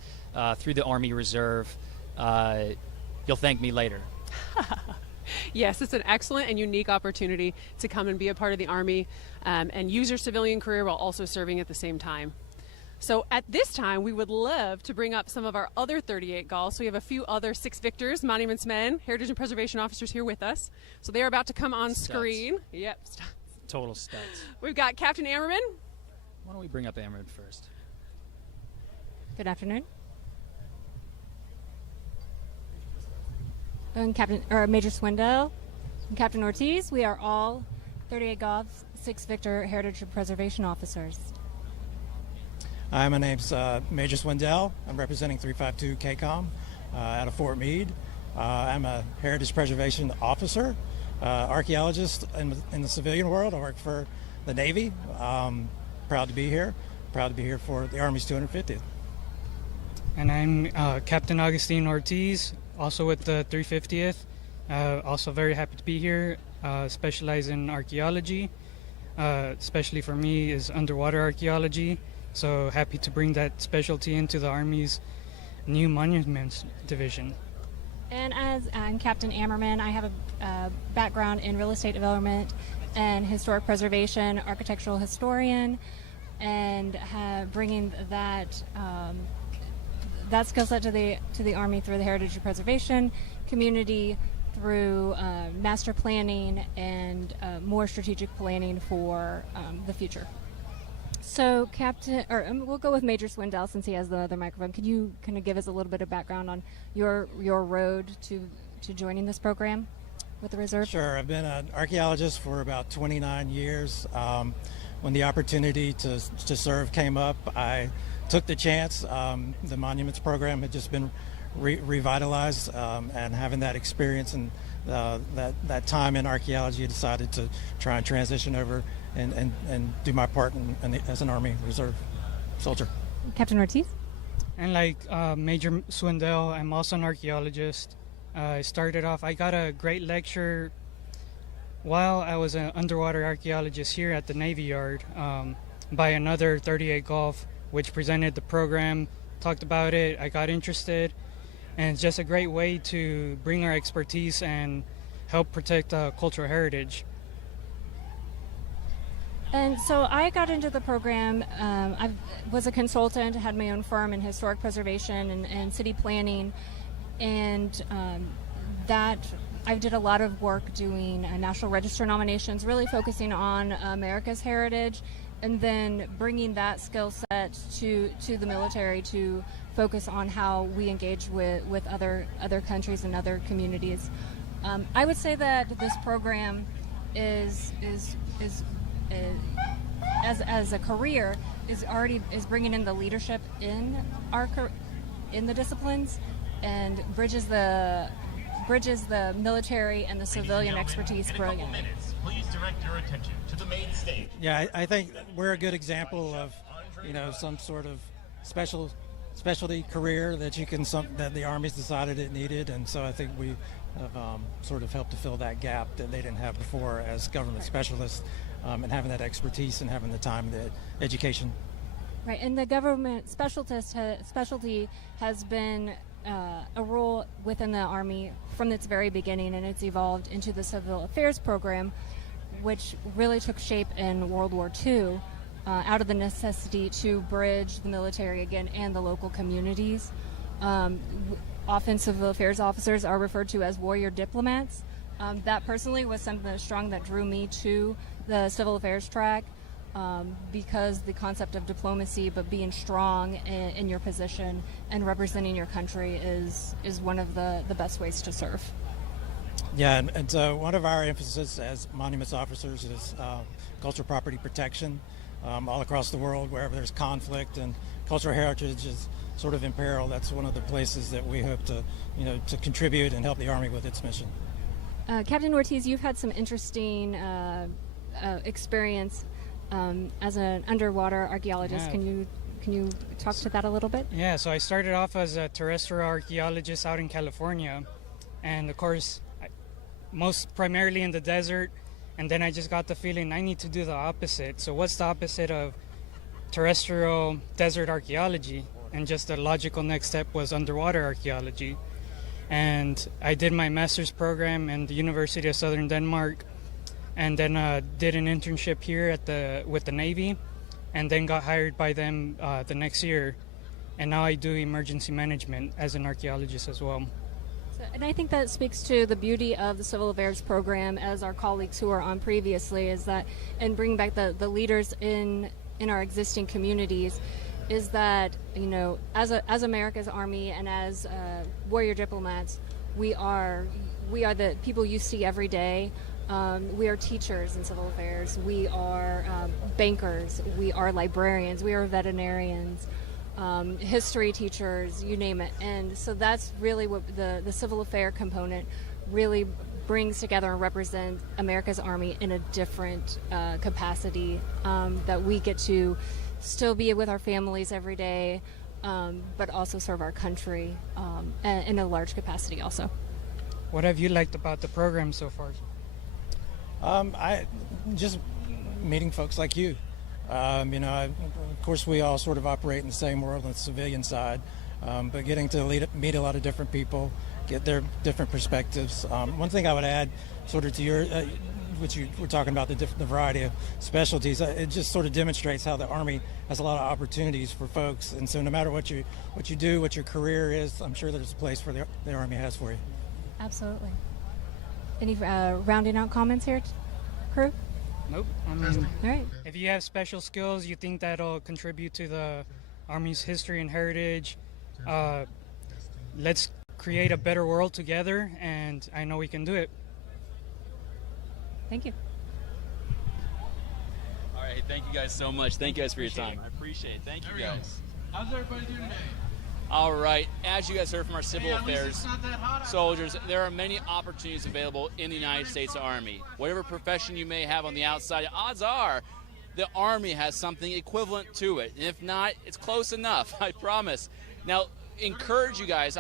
through the Army Reserve. You'll thank me later. Yes, it's an excellent and unique opportunity to come and be a part of the Army and use your civilian career while also serving at the same time. So at this time, we would love to bring up some of our other 38 Golfs. So we have a few other 6 Victors, Monuments Men, Heritage and Preservation Officers here with us. So they are about to come on screen. Yep. Total studs. We've got Captain Ammerman. Why don't we bring up Ammerman first? Good afternoon. And Major Swindell and Captain Ortiz. We are all 38 Golf 6 Victor Heritage and Preservation Officers. Hi, my name's Major Swindell. I'm representing 352 KCOM out of Fort Meade. I'm a Heritage Preservation Officer, archaeologist in the civilian world. I work for the Navy. Proud to be here. Proud to be here for the Army's 250th. And I'm Captain Augustine Ortiz, also with the 350th. Also very happy to be here. Specialize in archaeology. Especially for me is underwater archaeology. So happy to bring that specialty into the Army's new Monuments Division. And as I'm Captain Ammerman, I have a background in real estate development and historic preservation, architectural historian. and bringing that that skill set to the Army through the heritage and preservation community, through master planning and more strategic planning for the future. So, we'll go with Major Swindell since he has the other microphone. Could you kind of give us a little bit of background on your road to joining this program with the reserve? Sure. I've been an archaeologist for about 29 years. When the opportunity to serve came up, I took the chance. The Monuments program had just been revitalized, and having that experience and that time in archaeology, I decided to try and transition over and do my part as an Army Reserve soldier. Captain Ortiz? And like Major Swindell, I'm also an archaeologist. I started off, I got a great lecture while I was an underwater archaeologist here at the Navy Yard by another 38 Golf, which presented the program, talked about it. I got interested, and it's just a great way to bring our expertise and help protect cultural heritage. And so I got into the program. I was a consultant, had my own firm in historic preservation and city planning, and that I did a lot of work doing National Register nominations, really focusing on America's heritage, and then bringing that skill set to the military to focus on how we engage with other countries and other communities. I would say that this program is as a career is bringing in the leadership in the disciplines and bridges the military and the civilian expertise brilliantly. Please direct your attention to the main stage. Yeah, I think we're a good example of, some sort of specialty career that the Army's decided it needed, and so I think we have sort of helped to fill that gap that they didn't have before as government specialists, and having that expertise and having the time, the education. Right, and the government specialty has been a role within the Army from its very beginning, and it's evolved into the Civil Affairs program, which really took shape in World War II out of the necessity to bridge the military again and the local communities. Often civil affairs officers are referred to as warrior diplomats. That personally was something strong that drew me to the civil affairs track, because the concept of diplomacy, but being strong in your position and representing your country is one of the best ways to serve. Yeah, and so one of our emphasis as monuments officers is cultural property protection all across the world. Wherever there's conflict and cultural heritage is sort of in peril, that's one of the places that we hope to contribute and help the Army with its mission. Captain Ortiz, you've had some interesting experience as an underwater archaeologist. Yeah. Can you talk to that a little bit? Yeah, so I started off as a terrestrial archaeologist out in California, and of course, most primarily in the desert, and then I just got the feeling I need to do the opposite. So what's the opposite of terrestrial desert archaeology? And just the logical next step was underwater archaeology. And I did my master's program in the University of Southern Denmark, and then did an internship here with the Navy, and then got hired by them the next year. And now I do emergency management as an archaeologist as well. And I think that speaks to the beauty of the Civil Affairs program, as our colleagues who were on previously, is that, and bringing back the leaders in our existing communities, is that, as America's Army and as warrior diplomats, we are the people you see every day. We are teachers in civil affairs. We are bankers. We are librarians. We are veterinarians. History teachers, you name it. And so that's really what the civil affair component really brings together and represents America's Army in a different capacity, that we get to still be with our families every day, but also serve our country in a large capacity also. What have you liked about the program so far? I just meeting folks like you. Of course, we all sort of operate in the same world on the civilian side, but getting to meet a lot of different people, get their different perspectives. One thing I would add, sort of to which you were talking about, the variety of specialties, it just sort of demonstrates how the Army has a lot of opportunities for folks. And so no matter what you do, what your career is, I'm sure there's a place for the Army has for you. Absolutely. Any rounding out comments here, crew? Nope. I mean, all right. If you have special skills, you think that'll contribute to the Army's history and heritage, let's create a better world together, and I know we can do it. Thank you. All right, thank you guys so much. Thank you guys for your time. I appreciate it. Thank you guys. How's everybody doing today? All right, as you guys heard from our civil affairs soldiers, there are many opportunities available in the United States Army. Whatever profession you may have on the outside, odds are the Army has something equivalent to it. And if not, it's close enough, I promise. Now, I encourage you guys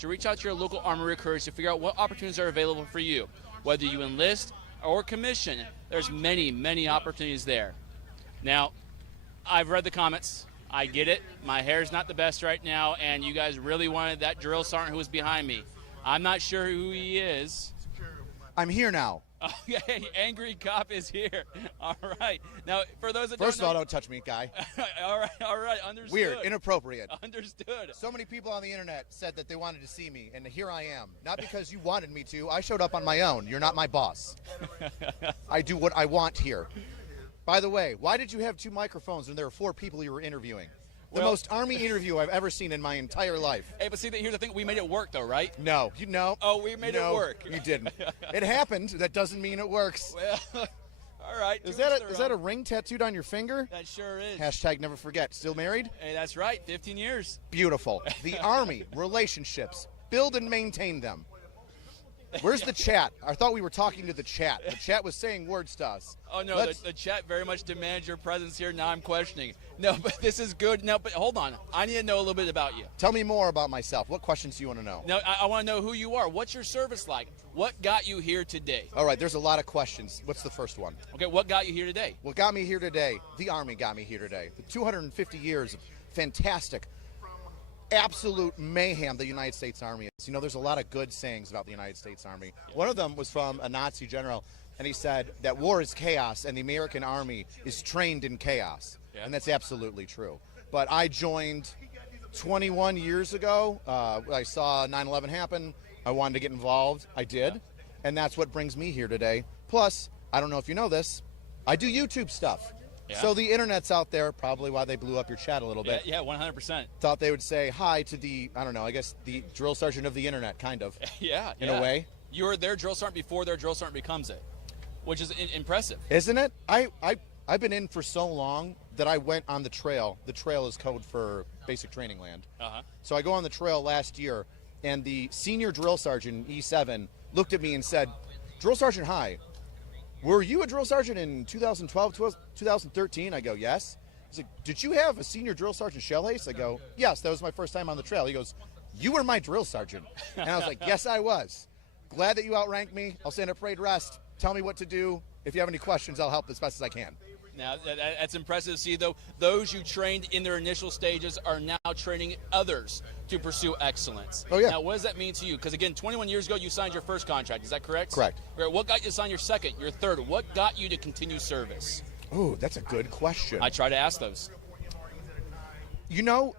to reach out to your local Army recruiters to figure out what opportunities are available for you. Whether you enlist or commission, there's many, many opportunities there. Now, I've read the comments. I get it. My hair's not the best right now, and you guys really wanted that drill sergeant who was behind me. I'm not sure who he is. I'm here now. Okay, angry cop is here. All right. Now, for those that First of all, don't don't touch me, guy. all right, understood. Weird, inappropriate. Understood. So many people on the internet said that they wanted to see me, and here I am. Not because you wanted me to. I showed up on my own. You're not my boss. I do what I want here. By the way, why did you have 2 microphones when there were 4 people you were interviewing? The most Army interview I've ever seen in my entire life. Hey, but see, here's the thing. We made it work, though, right? No. Oh, we made it work. You didn't. It happened. That doesn't mean it works. Well, all right. Is that a ring tattooed on your finger? That sure is. Hashtag never forget. Still married? Hey, that's right. 15 years. Beautiful. The Army, relationships. Build and maintain them. Where's the chat? I thought we were talking to the chat. The chat was saying words to us. Oh, no, the chat very much demands your presence here. Now I'm questioning. No, but this is good. No, but hold on. I need to know a little bit about you. Tell me more about myself. What questions do you want to know? No, I want to know who you are. What's your service like? What got you here today? All right, there's a lot of questions. What's the first one? Okay, what got you here today? What got me here today? The Army got me here today. The 250 years of fantastic, absolute mayhem the United States Army is. You know, there's a lot of good sayings about the United States Army. One of them was from a Nazi general, and he said that war is chaos and the American Army is trained in chaos. Yeah. And that's absolutely true. But I joined 21 years ago. I saw 9/11 happen. I wanted to get involved. I did. Yeah. And that's what brings me here today. Plus, I don't know if you know this, I do YouTube stuff. Yeah. So the internet's out there, probably why they blew up your chat a little bit. Yeah, 100%. Thought they would say hi to the, I don't know, I guess the drill sergeant of the internet, kind of. Yeah. In a way. You were their drill sergeant before their drill sergeant becomes it, which is impressive. Isn't it? I've been in for so long that I went on the trail. The trail is code for basic training land. Uh-huh. So I go on the trail last year, and the senior drill sergeant, E7, looked at me and said, "Drill Sergeant, hi. Were you a drill sergeant in 2012, 2013? I go, yes. He's like, did you have a senior drill sergeant shell haste? I go, yes, that was my first time on the trail. He goes, you were my drill sergeant. And I was like, yes, I was. Glad that you outranked me. I'll stand at parade rest. Tell me what to do. If you have any questions, I'll help as best as I can. Now, that's impressive to see, though. Those you trained in their initial stages are now training others to pursue excellence. Oh, yeah. Now, what does that mean to you? Because, again, 21 years ago, you signed your first contract. Is that correct? Correct. What got you to sign your second, your third? What got you to continue service? Ooh, that's a good question. I try to ask those. You know,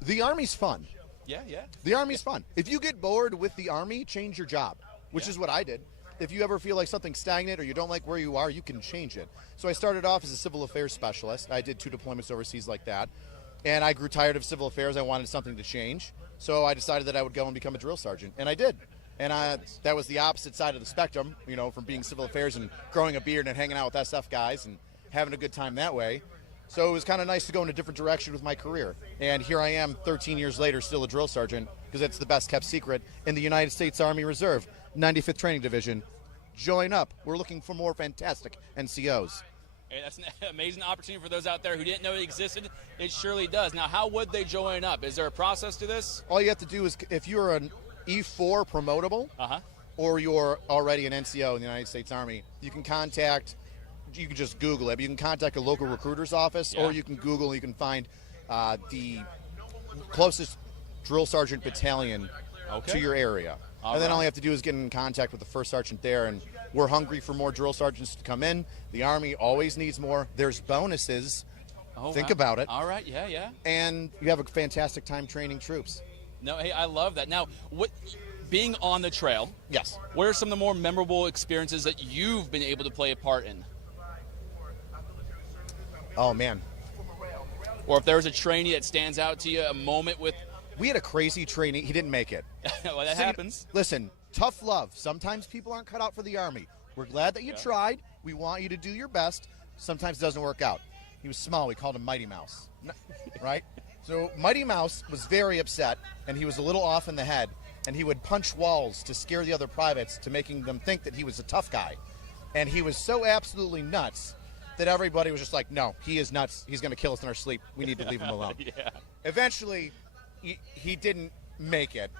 the Army's fun. Yeah. The Army's fun. If you get bored with the Army, change your job, which is what I did. If you ever feel like something's stagnant or you don't like where you are, you can change it. So I started off as a civil affairs specialist. I did 2 deployments overseas like that. And I grew tired of civil affairs. I wanted something to change. So I decided that I would go and become a drill sergeant. And I did. And that was the opposite side of the spectrum, you know, from being civil affairs and growing a beard and hanging out with SF guys and having a good time that way. So it was kind of nice to go in a different direction with my career. And here I am 13 years later, still a drill sergeant, because it's the best kept secret in the United States Army Reserve, 95th Training Division. Join up. We're looking for more fantastic NCOs. Hey, that's an amazing opportunity for those out there who didn't know it existed. It surely does. Now, how would they join up? Is there a process to this? All you have to do is, if you're an E4 promotable, or you're already an NCO in the United States Army, you can just Google it. You can contact a local recruiter's office, or you can Google, you can find the closest drill sergeant battalion to your area. And then all you have to do is get in contact with the first sergeant there, and we're hungry for more drill sergeants to come in. The Army always needs more. There's bonuses. Think about it. All right, yeah. And you have a fantastic time training troops. No, hey, I love that. Now, being on the trail, yes. What are some of the more memorable experiences that you've been able to play a part in? Oh, man. Or if there was a trainee that stands out to you, a moment with... We had a crazy trainee. He didn't make it. Well, that happens. Listen, tough love. Sometimes people aren't cut out for the Army. We're glad that you tried. We want you to do your best. Sometimes it doesn't work out. He was small. We called him Mighty Mouse. Right? So Mighty Mouse was very upset, and he was a little off in the head, and he would punch walls to scare the other privates to making them think that he was a tough guy. And he was so absolutely nuts that everybody was just like, no, he is nuts. He's going to kill us in our sleep. We need to leave him alone. Yeah. Eventually, he didn't make it,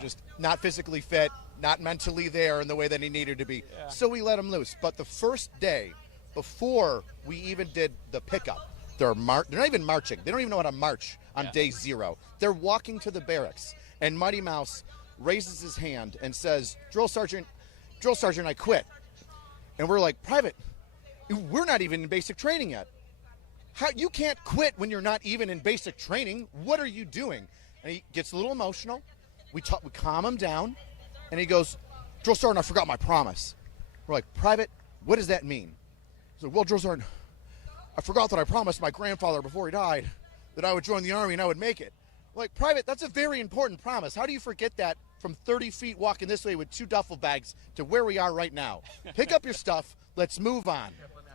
just not physically fit, not mentally there in the way that he needed to be. Yeah. So we let him loose. But the first day, before we even did the pickup, they're not even marching. They don't even know how to march on day 0. They're walking to the barracks, and Mighty Mouse raises his hand and says, Drill Sergeant, I quit. And we're like, Private, we're not even in basic training yet. You can't quit when you're not even in basic training. What are you doing? And he gets a little emotional. We calm him down, and he goes, Drill Sergeant, I forgot my promise. We're like, Private, what does that mean? He's like, well, Drill Sergeant, I forgot that I promised my grandfather before he died that I would join the Army and I would make it. We're like, Private, that's a very important promise. How do you forget that from 30 feet walking this way with 2 duffel bags to where we are right now? Pick up your stuff. Let's move on.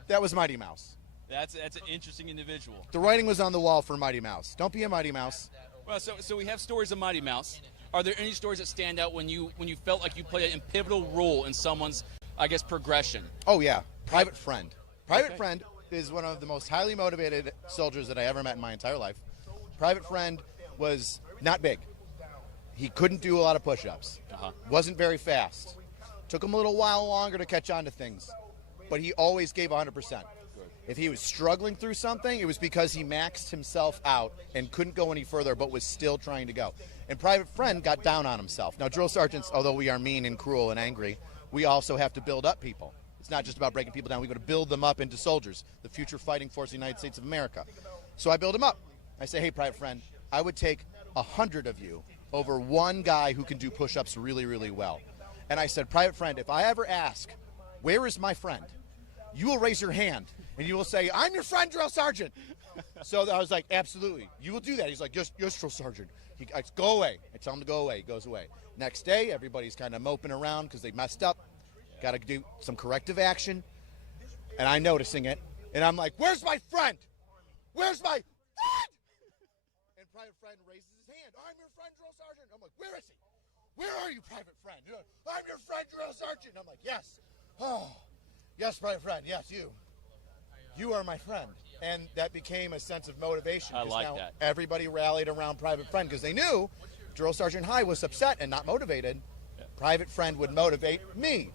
That was Mighty Mouse. That's an interesting individual. The writing was on the wall for Mighty Mouse. Don't be a Mighty Mouse. Well, so we have stories of Mighty Mouse. Are there any stories that stand out when you felt like you played a pivotal role in someone's, I guess, progression? Oh, yeah. Private Friend. Private Friend is one of the most highly motivated soldiers that I ever met in my entire life. Private Friend was not big. He couldn't do a lot of push-ups. Wasn't very fast. Took him a little while longer to catch on to things. But he always gave 100%. If he was struggling through something, it was because he maxed himself out and couldn't go any further, but was still trying to go. And Private Friend got down on himself. Now, drill sergeants, although we are mean and cruel and angry, we also have to build up people. It's not just about breaking people down. We've got to build them up into soldiers, the future fighting force of the United States of America. So I build him up. I say, hey, Private Friend, I would take 100 of you over one guy who can do push-ups really, really well. And I said, Private Friend, if I ever ask, where is my friend? You will raise your hand, and you will say, I'm your friend, Drill Sergeant. So I was like, absolutely. You will do that. He's like, yes, Drill Sergeant. Go away. I tell him to go away. He goes away. Next day, everybody's kind of moping around because they messed up. Got to do some corrective action. And I'm noticing it. And I'm like, where's my friend? Where's my friend? And Private Friend raises his hand. I'm your friend, Drill Sergeant. I'm like, where is he? Where are you, Private Friend? I'm your friend, Drill Sergeant. I'm like, yes. Oh. Yes, Private Friend, yes, you. You are my friend. And that became a sense of motivation. I like now that. Everybody rallied around Private Friend because they knew Drill Sergeant High was upset and not motivated. Private Friend would motivate me.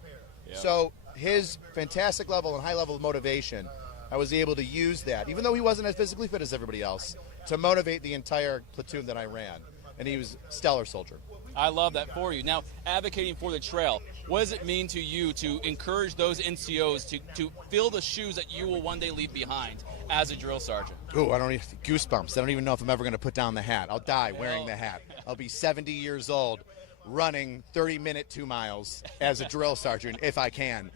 Yeah. So his fantastic level and high level of motivation, I was able to use that, even though he wasn't as physically fit as everybody else, to motivate the entire platoon that I ran. And he was a stellar soldier. I love that for you. Now, advocating for the trail, what does it mean to you to encourage those NCOs to fill the shoes that you will one day leave behind as a drill sergeant? Ooh, I don't even, goosebumps. I don't even know if I'm ever going to put down the hat. I'll die wearing the hat. I'll be 70 years old running 30-minute 2 miles as a drill sergeant if I can.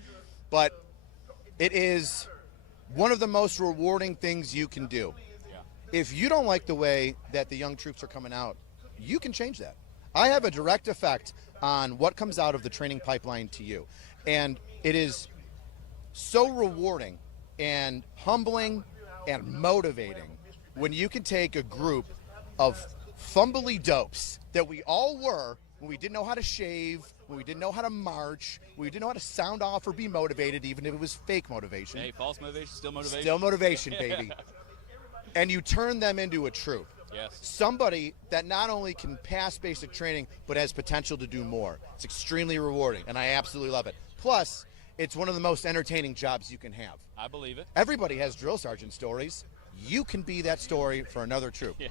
But it is one of the most rewarding things you can do. Yeah. If you don't like the way that the young troops are coming out, you can change that. I have a direct effect on what comes out of the training pipeline to you. And it is so rewarding and humbling and motivating when you can take a group of fumbly dopes that we all were when we didn't know how to shave, when we didn't know how to march, when we didn't know how to sound off or be motivated, even if it was fake motivation. Hey, false motivation, still motivation. Still motivation, baby. And you turn them into a troop. Yes. Somebody that not only can pass basic training, but has potential to do more. It's extremely rewarding, and I absolutely love it. Plus, it's one of the most entertaining jobs you can have. I believe it. Everybody has drill sergeant stories. You can be that story for another troop. Yeah.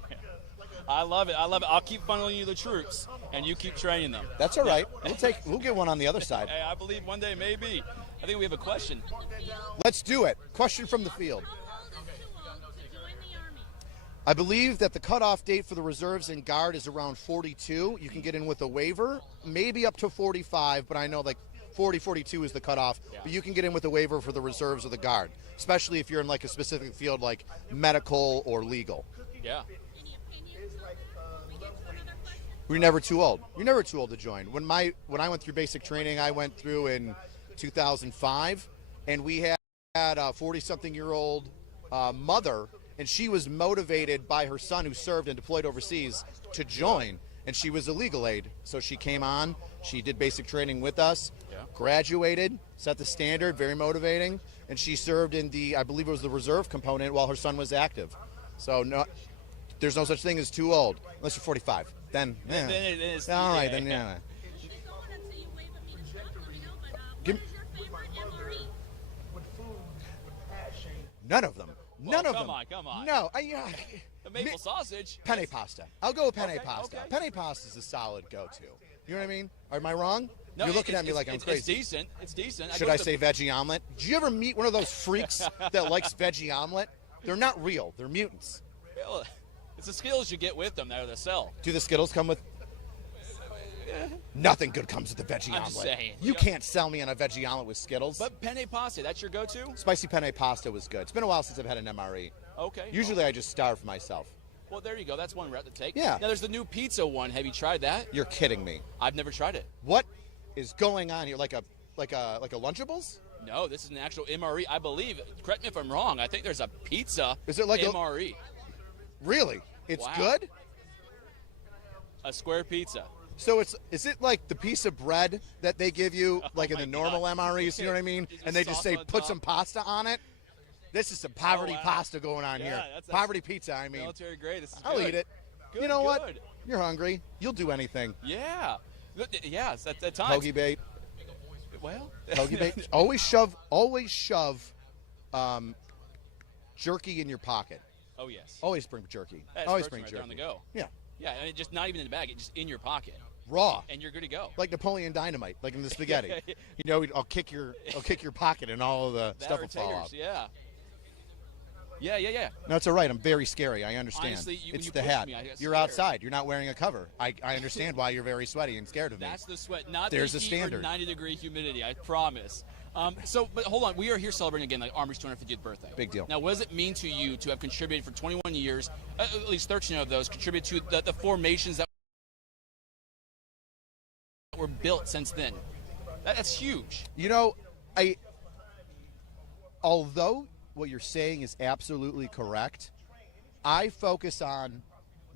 I love it. I love it. I'll keep funneling you the troops, and you keep training them. That's all right. We'll get one on the other side. Hey, I believe one day, maybe. I think we have a question. Let's do it. Question from the field. I believe that the cutoff date for the reserves and guard is around 42. You can get in with a waiver, maybe up to 45, but I know like 40, 42 is the cutoff. Yeah. But you can get in with a waiver for the reserves or the guard, especially if you're in like a specific field like medical or legal. Yeah. We're never too old. You're never too old to join. When I went through basic training, I went through in 2005, and we had a 40-something-year-old mother, and she was motivated by her son who served and deployed overseas to join, and she was a legal aid. So she came on, she did basic training with us, graduated, set the standard, very motivating, and she served in the, I believe it was the reserve component while her son was active. So no, there's no such thing as too old, unless you're 45. Then it is. All right, then, yeah. None of them. None of them. Come on. No, the maple sausage. Penne pasta. I'll go with penne pasta. Okay. Penne pasta is a solid go-to. You know what I mean? Am I wrong? No, you're looking at me like I'm crazy. It's decent. Should I say veggie omelet? Did you ever meet one of those freaks that likes veggie omelet? They're not real. They're mutants. Well, it's the Skittles you get with them that are the sell. Do the Skittles come with? Nothing good comes with the veggie omelet. Just saying. You can't sell me on a veggie omelet with Skittles. But penne pasta, that's your go-to? Spicy penne pasta was good. It's been a while since I've had an MRE. Okay. Usually I just starve myself. Well, there you go. That's one route to take. Yeah. Now, there's the new pizza one. Have you tried that? You're kidding me. I've never tried it. What is going on here? Like a Lunchables? No, this is an actual MRE. I believe. Correct me if I'm wrong. I think there's a pizza. Is it like MRE? Really? It's good? A square pizza. So is it like the piece of bread that they give you like in the normal MREs, you know what I mean? And they just say put some pasta on it? This is some poverty pasta going on here. That's poverty pizza, I mean. Military grade. This is I'll good. eat it. Good, you know what? You're hungry. You'll do anything. Yeah. Yes, at that time. Hoagie bait. Well. Hoagie bait. Always shove jerky in your pocket. Oh, yes. Always bring jerky. That's always bring right jerky. there on the go. Yeah. Yeah, I mean, just not even in the bag. It's just in your pocket. Raw. And you're good to go. Like Napoleon Dynamite, like in the spaghetti. You know, I'll kick your pocket and all of the stuff will fall off. Yeah. Yeah. No, it's all right. I'm very scary. I understand. Honestly, it's you the pushed hat. me, I got You're scared. outside. You're not wearing a cover. I understand why you're very sweaty and scared of me. That's the sweat, not There's the a heat standard. or 90-degree humidity, I promise. But hold on. We are here celebrating again the Army's 250th birthday. Big deal. Now, what does it mean to you to have contributed for 21 years, at least 13 of those, contributed to the formations that were built since then? That's huge. You know, although what you're saying is absolutely correct, I focus on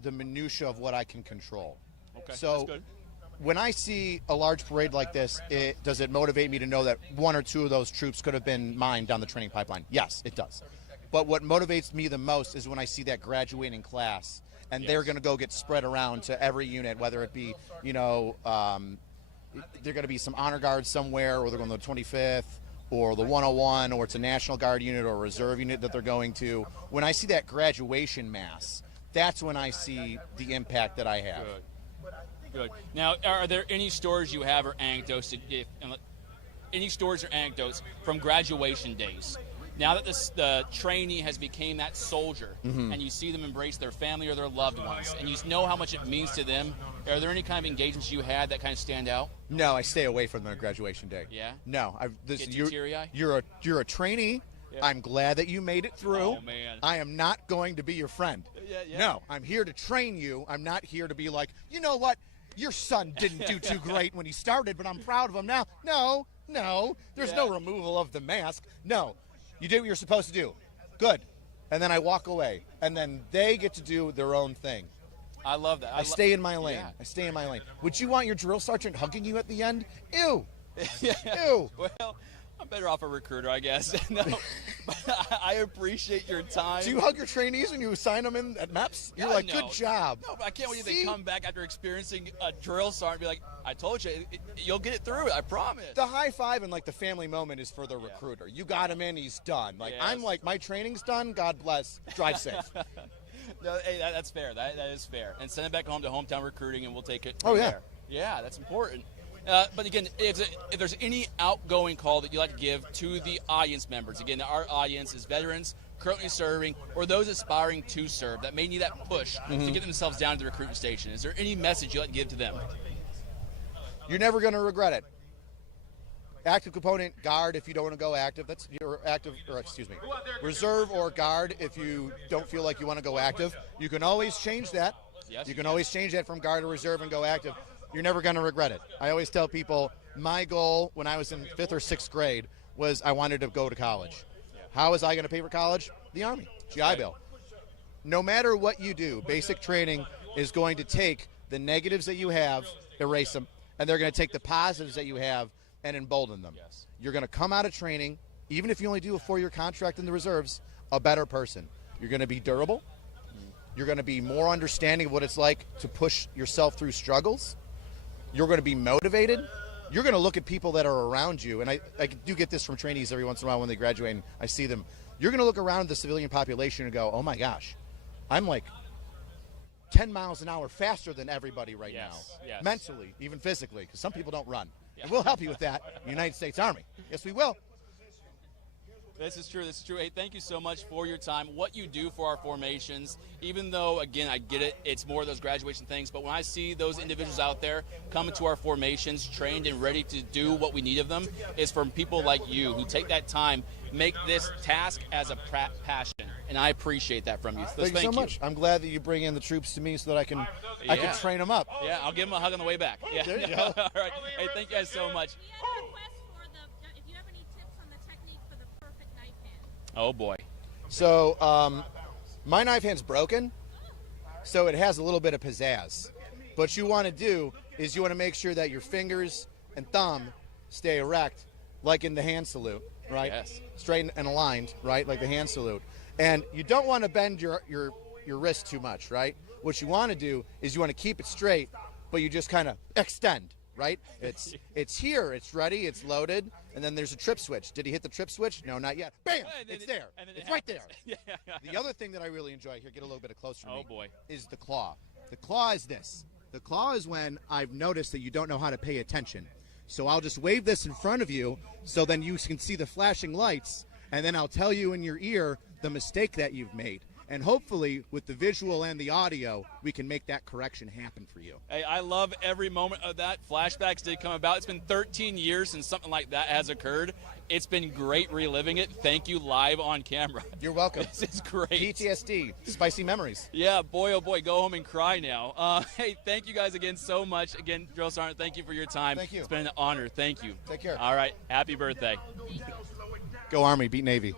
the minutia of what I can control. Okay, so that's good. When I see a large parade like this, does it motivate me to know that one or two of those troops could have been mine down the training pipeline? Yes, it does. But what motivates me the most is when I see that graduating class, and they're going to go get spread around to every unit, whether it be, they're going to be some honor guards somewhere, or they're going to the 25th, or the 101, or it's a National Guard unit or a reserve unit that they're going to. When I see that graduation mass, that's when I see the impact that I have. Good. Now, are there any stories you have or anecdotes, from graduation days? Now that the trainee has become that soldier, and you see them embrace their family or their loved ones, and you know how much it means to them, are there any kind of engagements you had that kind of stand out? No, I stay away from their graduation day. Yeah? No. Get you teary-eyed? You're a trainee. Yeah. I'm glad that you made it through. Oh, man. I am not going to be your friend. Yeah. No, I'm here to train you. I'm not here to be like, you know what? Your son didn't do too great when he started, but I'm proud of him now. No. There's no removal of the mask. No. You did what you're supposed to do. Good. And then I walk away. And then they get to do their own thing. I love that. I stay in my lane. Yeah. I stay in my lane. Would you want your drill sergeant hugging you at the end? Ew. Yeah. Ew. Well, I'm better off a recruiter, I guess. No, I appreciate your time. Do you hug your trainees when you assign them in at MEPS? You're like, good job. No, but I can't wait till they come back after experiencing a drill sergeant and be like, I told you, you'll get it through it, I promise. The high five and like the family moment is for the recruiter. You got him in, he's done. Like I'm like, my training's done, God bless, drive safe. No, hey, that's fair. That is fair. And send it back home to hometown recruiting, and we'll take it Oh, from yeah. there. Yeah, that's important. But again, if there's any outgoing call that you'd like to give to the audience members, again, our audience is veterans currently serving or those aspiring to serve that may need that push to get themselves down to the recruiting station. Is there any message you'd like to give to them? You're never going to regret it. Active component, guard if you don't want to go active. That's your active, or excuse me, reserve or guard if you don't feel like you want to go active. You can always change that. Yes, you can always change that from guard to reserve and go active. You're never going to regret it. I always tell people my goal when I was in 5th or 6th grade was I wanted to go to college. How was I going to pay for college? The Army, GI Bill. No matter what you do, basic training is going to take the negatives that you have, erase them, and they're going to take the positives that you have and embolden them. Yes. You're going to come out of training, even if you only do a 4-year contract in the reserves, a better person. You're going to be durable. You're going to be more understanding of what it's like to push yourself through struggles. You're going to be motivated. You're going to look at people that are around you, and I do get this from trainees every once in a while when they graduate and I see them. You're going to look around the civilian population and go, oh my gosh, I'm like 10 miles an hour faster than everybody right now. Yes. Mentally, even physically, because some people don't run. And we'll help you with that, the United States Army. Yes, we will. This is true. This is true. Hey, thank you so much for your time. What you do for our formations, even though, again, I get it, it's more of those graduation things, but when I see those individuals out there coming to our formations, trained and ready to do what we need of them, is from people like you who take that time, make this task as a passion, and I appreciate that from you. So Thank you so much. I'm glad that you bring in the troops to me so that I can train them up. Yeah, I'll give them a hug on the way back. Yeah. There you go. All right. Hey, thank you guys so much. Oh, boy. So my knife hand's broken, so it has a little bit of pizzazz. What you want to do is you want to make sure that your fingers and thumb stay erect, like in the hand salute, right? Yes. Straight and aligned, right, like the hand salute. And you don't want to bend your wrist too much, right? What you want to do is you want to keep it straight, but you just kind of extend, right? It's here, it's ready, it's loaded, and then there's a trip switch. Did he hit the trip switch? No, not yet. Bam! It's there. It's right there. The other thing that I really enjoy, here, get a little bit closer to me, boy, is the claw. The claw is this. The claw is when I've noticed that you don't know how to pay attention. So I'll just wave this in front of you so then you can see the flashing lights, and then I'll tell you in your ear the mistake that you've made. And hopefully, with the visual and the audio, we can make that correction happen for you. Hey, I love every moment of that. Flashbacks did come about. It's been 13 years since something like that has occurred. It's been great reliving it. Thank you live on camera. You're welcome. This is great. PTSD, spicy memories. Yeah, boy, oh boy, go home and cry now. Hey, thank you guys again so much. Again, Drill Sergeant, thank you for your time. Thank you. It's been an honor. Thank you. Take care. All right. Happy birthday. Go Army, beat Navy.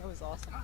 That was awesome.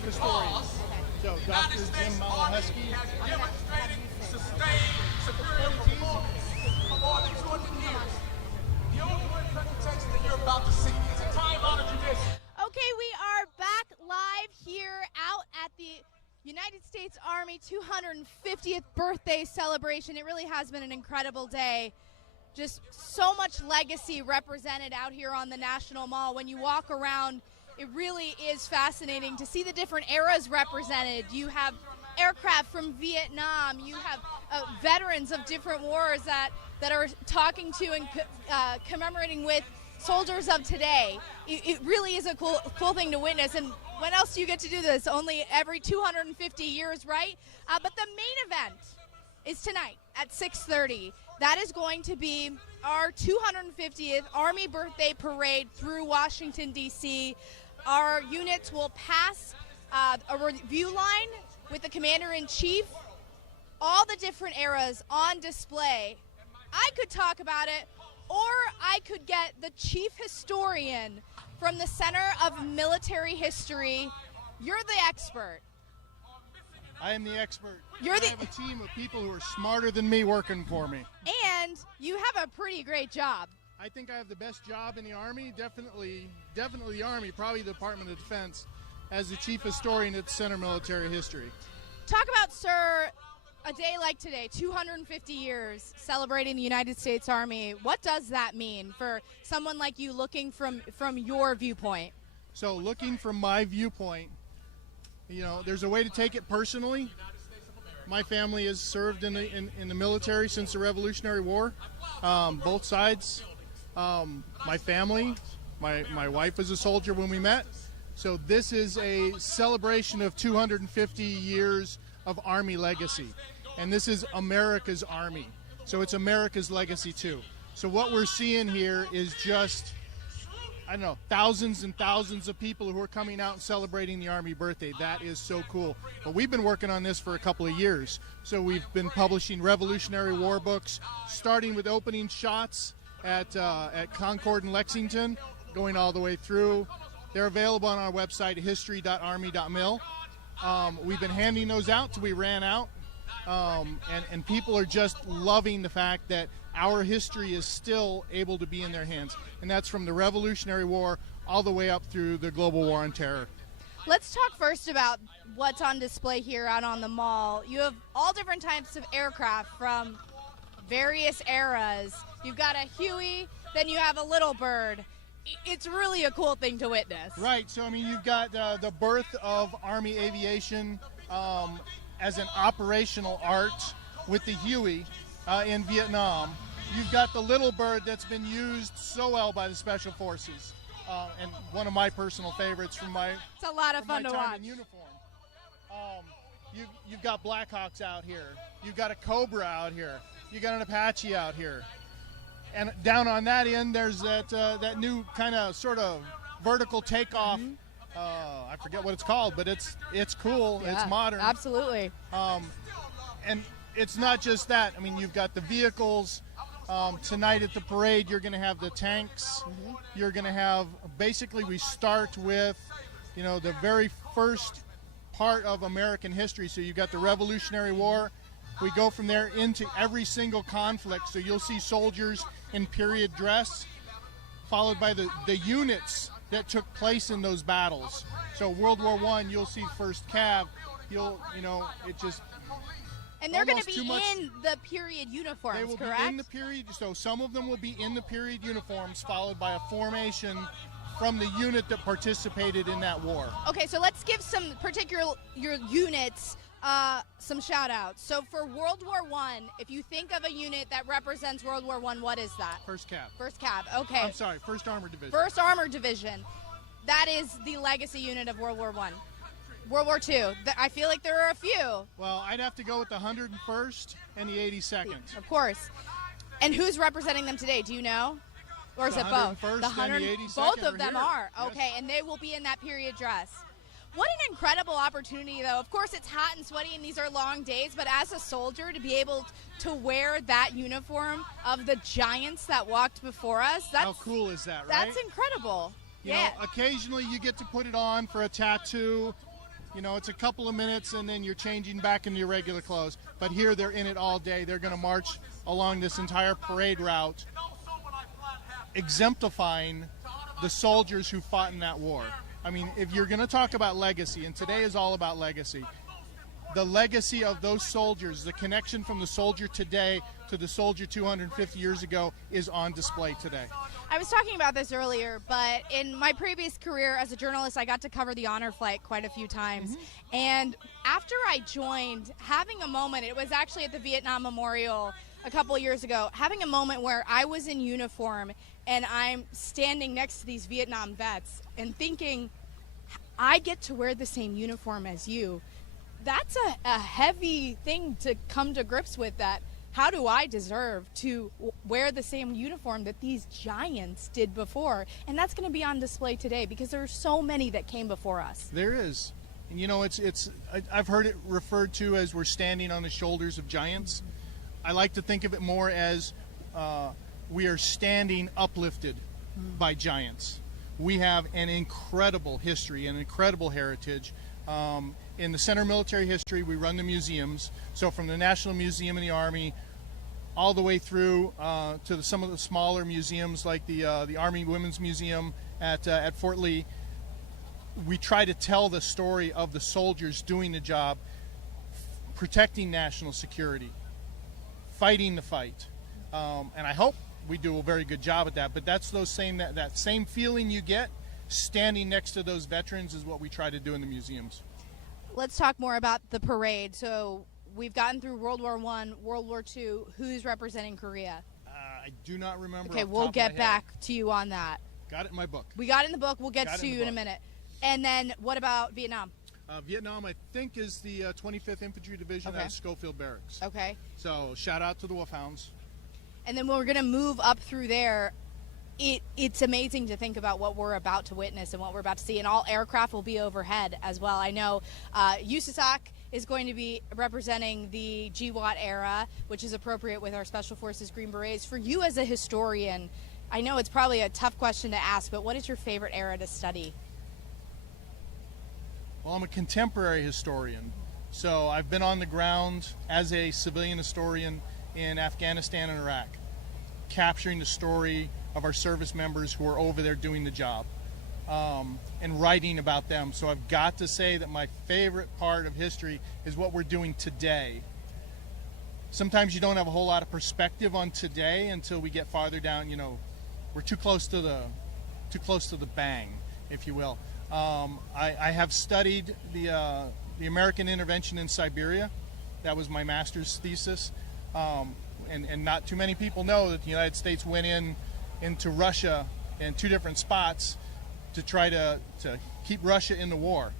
chief historian. So Dr. Jim Malahusky. Demonstrating sustained superior performance for more than 200 years. The only presentation that you're about to see is a time-honored tradition. Okay, we are back live here out at the United States Army 250th birthday celebration. It really has been an incredible day. Just so much legacy represented out here on the National Mall. When you walk around, it really is fascinating to see the different eras represented. You have aircraft from Vietnam. You have veterans of different wars that are talking to and commemorating with soldiers of today. It really is a cool thing to witness. And when else do you get to do this? Only every 250 years, right? But the main event is tonight at 6:30. That is going to be our 250th Army birthday parade through Washington, D.C. Our units will pass a review line with the Commander-in-Chief. All the different eras on display. I could talk about it, or I could get the chief historian from the Center of Military History. You're the expert. I am the expert. I have a team of people who are smarter than me working for me. And you have a pretty great job. I think I have the best job in the Army, definitely the Army, probably the Department of Defense, as the chief historian at the Center of Military History. Talk about, sir, a day like today, 250 years celebrating the United States Army. What does that mean for someone like you looking from your viewpoint? So looking from my viewpoint, you know, there's a way to take it personally. My family has served in the military since the Revolutionary War, both sides. My family, my wife was a soldier when we met. So this is a celebration of 250 years of Army legacy. And this is America's Army. So it's America's legacy too. So what we're seeing here is just, I don't know, thousands and thousands of people who are coming out and celebrating the Army birthday. That is so cool. But we've been working on this for a couple of years. So we've been publishing Revolutionary War books, starting with opening shots at Concord and Lexington, going all the way through. They're available on our website, history.army.mil. We've been handing those out till we ran out. And people are just loving the fact that our history is still able to be in their hands. And that's from the Revolutionary War all the way up through the global war on terror. Let's talk first about what's on display here out on the mall. You have all different types of aircraft from various eras. You've got a Huey, then you have a Little Bird. It's really a cool thing to witness. Right. So, I mean, you've got the birth of Army aviation as an operational art with the Huey in Vietnam. You've got the Little Bird that's been used so well by the Special Forces, and one of my personal favorites from my it's a lot of fun to watch. In uniform. You've got Blackhawks out here. You've got a Cobra out here. You got an Apache out here. And down on that end, there's that new kind of sort of vertical takeoff. Mm-hmm. I forget what it's called, but it's cool. Yeah, it's modern. Absolutely. And it's not just that. I mean, you've got the vehicles. Tonight at the parade, you're going to have the tanks. Mm-hmm. You're going to have, basically, we start with, you know, the very first part of American history. So you've got the Revolutionary War. We go from there into every single conflict. So you'll see soldiers in period dress, followed by the units that took place in those battles. So World War I, you'll see 1st Cav. It just... And they're going to be in the period uniforms, they will correct? Be in the period, so some of them will be in the period uniforms, followed by a formation from the unit that participated in that war. Okay, so let's give some particular your units some shout-outs. So for World War I, if you think of a unit that represents World War I, what is that? 1st Cav. 1st Cav, okay. I'm sorry, 1st Armored Division. 1st Armored Division. That is the legacy unit of World War I. World War II, I feel like there are a few. Well, I'd have to go with the 101st and the 82nd. Of course. And who's representing them today? Do you know? Or is it both? The 101st and the 82nd. Both of them here. are. Yes. Okay, and they will be in that period dress. What an incredible opportunity, though. Of course, it's hot and sweaty, and these are long days, but as a soldier, to be able to wear that uniform of the giants that walked before us, that's... How cool is that, right? That's incredible. You know, occasionally you get to put it on for a tattoo. You know, it's a couple of minutes and then you're changing back into your regular clothes. But here they're in it all day. They're going to march along this entire parade route, exemplifying the soldiers who fought in that war. I mean, if you're going to talk about legacy, and today is all about legacy, the legacy of those soldiers, the connection from the soldier today to the soldier 250 years ago is on display today. I was talking about this earlier, but in my previous career as a journalist, I got to cover the honor flight quite a few times. And after I joined, having a moment, it was actually at the Vietnam Memorial a couple of years ago, having a moment where I was in uniform and I'm standing next to these Vietnam vets and thinking, I get to wear the same uniform as you. That's a heavy thing to come to grips with, that how do I deserve to wear the same uniform that these giants did before? And that's going to be on display today because there are so many that came before us. There is. And you know, I've heard it referred to as we're standing on the shoulders of giants. I like to think of it more as we are standing uplifted by giants. We have an incredible history, an incredible heritage. In the Center of Military History, we run the museums. So from the National Museum in the Army, all the way through to some of the smaller museums like the Army Women's Museum at Fort Lee, we try to tell the story of the soldiers doing the job, protecting national security, fighting the fight. And I hope we do a very good job at that. But that's that same feeling you get standing next to those veterans is what we try to do in the museums. Let's talk more about the parade. So we've gotten through World War I, World War II. Who's representing Korea? I do not remember. Okay, we'll get back to you on that. Got it in my book. We got it in the book. We'll get to you in a minute. And then what about Vietnam? Vietnam, I think, is the 25th Infantry Division out of Schofield Barracks. Okay. So shout out to the Wolfhounds. And then we're going to move up through there. It's amazing to think about what we're about to witness and what we're about to see. And all aircraft will be overhead as well. I know USASOC is going to be representing the GWAT era, which is appropriate with our Special Forces Green Berets. For you as a historian, I know it's probably a tough question to ask, but what is your favorite era to study? Well, I'm a contemporary historian. So I've been on the ground as a civilian historian in Afghanistan and Iraq, capturing the story of our service members who are over there doing the job, and writing about them. So I've got to say that my favorite part of history is what we're doing today. Sometimes you don't have a whole lot of perspective on today until we get farther down. You know, we're too close to the bang, if you will. I have studied the American intervention in Siberia. That was my master's thesis. And not too many people know that the United States went into Russia in two different spots to try to keep Russia in the war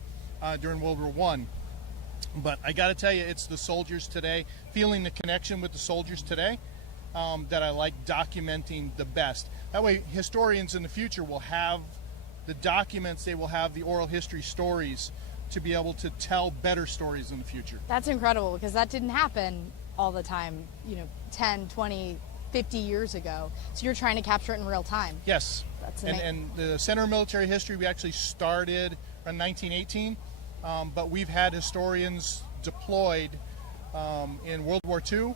during World War I. But I got to tell you, it's the soldiers today, feeling the connection with the soldiers today, that I like documenting the best. That way historians in the future will have the documents, they will have the oral history stories to be able to tell better stories in the future. That's incredible, because that didn't happen all the time, 10, 20, 50 years ago. So you're trying to capture it in real time. Yes. That's amazing. And the Center of Military History, we actually started in 1918, but we've had historians deployed in World War II.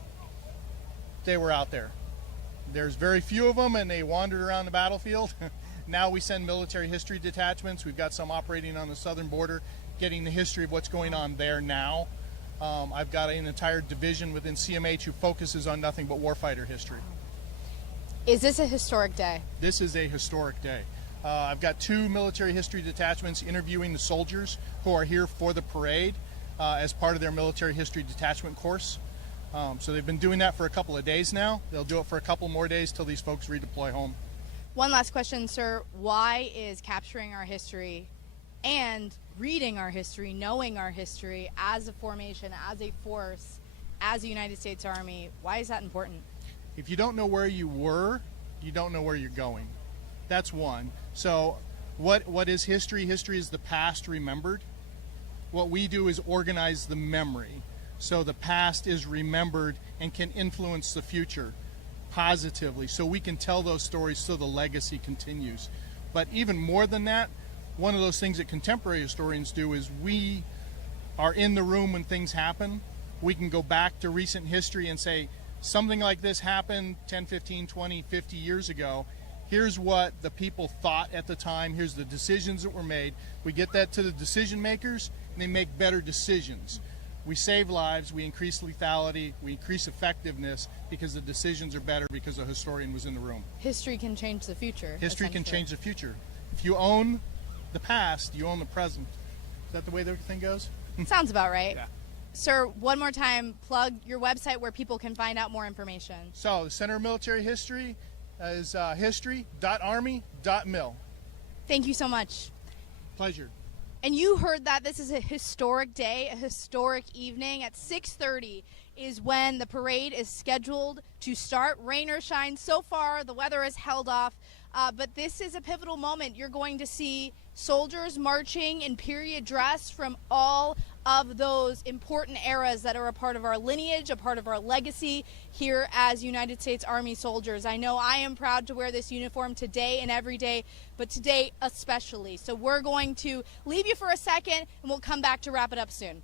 They were out there. There's very few of them, and they wandered around the battlefield. Now we send military history detachments. We've got some operating on the southern border, getting the history of what's going on there now. I've got an entire division within CMH who focuses on nothing but warfighter history. Is this a historic day? This is a historic day. I've got 2 military history detachments interviewing the soldiers who are here for the parade as part of their military history detachment course. So they've been doing that for a couple of days now. They'll do it for a couple more days till these folks redeploy home. One last question, sir. Why is capturing our history and reading our history, knowing our history as a formation, as a force, as a United States Army, why is that important? If you don't know where you were, you don't know where you're going. That's one. So what is history? History is the past remembered. What we do is organize the memory. So the past is remembered and can influence the future positively. So we can tell those stories so the legacy continues. But even more than that, one of those things that contemporary historians do is we are in the room when things happen. We can go back to recent history and say, something like this happened 10, 15, 20, 50 years ago. Here's what the people thought at the time. Here's the decisions that were made. We get that to the decision makers, and they make better decisions. We save lives, we increase lethality, we increase effectiveness because the decisions are better because a historian was in the room. History can change the future. History can change the future. If you own the past, you own the present. Is that the way the thing goes? Sounds about right. Yeah. Sir, one more time, plug your website where people can find out more information. So the Center of Military History is history.army.mil. Thank you so much. Pleasure. And you heard that this is a historic day, a historic evening. At 6:30 is when the parade is scheduled to start. Rain or shine, so far the weather has held off, but this is a pivotal moment. You're going to see soldiers marching in period dress from all of those important eras that are a part of our lineage, a part of our legacy here as United States Army soldiers. I know I am proud to wear this uniform today and every day, but today especially. So we're going to leave you for a second, and we'll come back to wrap it up soon.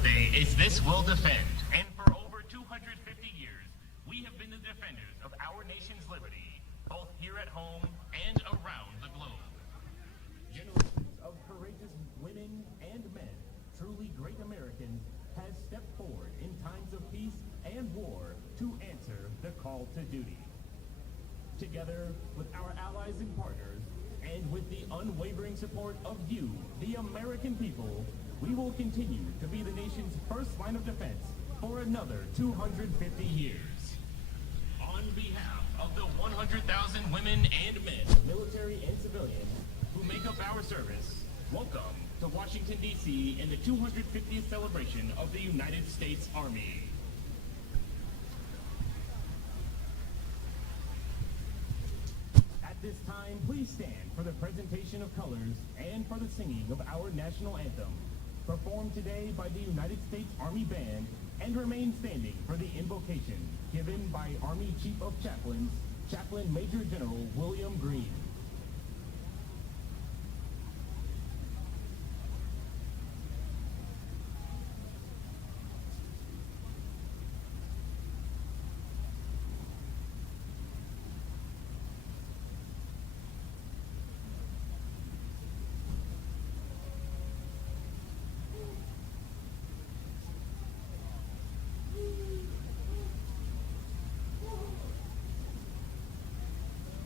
birthday is This Will Defend, and for over 250 years, we have been the defenders of our nation's liberty, both here at home and around the globe. Generations of courageous women and men, truly great Americans, has stepped forward in times of peace and war to answer the call to duty. Together with our allies and partners, and with the unwavering support of you, the American people, we will continue to be the nation's first line of defense for another 250 years. On behalf of the 100,000 women and men, military and civilian, who make up our service, welcome to Washington, D.C. in the 250th celebration of the United States Army. At this time, please stand for the presentation of colors and for the singing of our national anthem, performed today by the United States Army Band, and remain standing for the invocation given by Army Chief of Chaplains, Chaplain Major General William Green.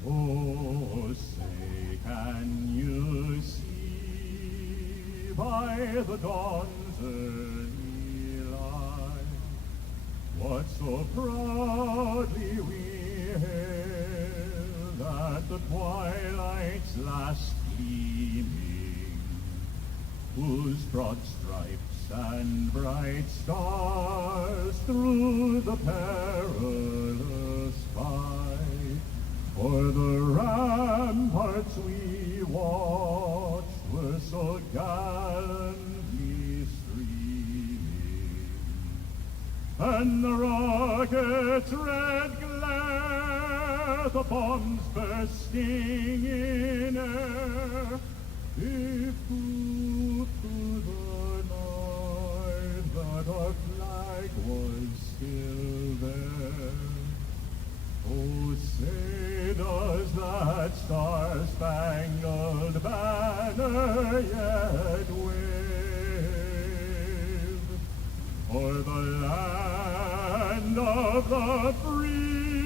Oh, say, can you see by the dawn's early light what so proudly we hailed at the twilight's last gleaming, whose broad stripes and bright stars through the perilous fight o'er the ramparts we watched were so gallantly streaming, and the rocket's red glare, the bombs bursting in air, gave proof to the night that our flag was still there. Oh, say, does that star-spangled banner yet wave o'er the land of the free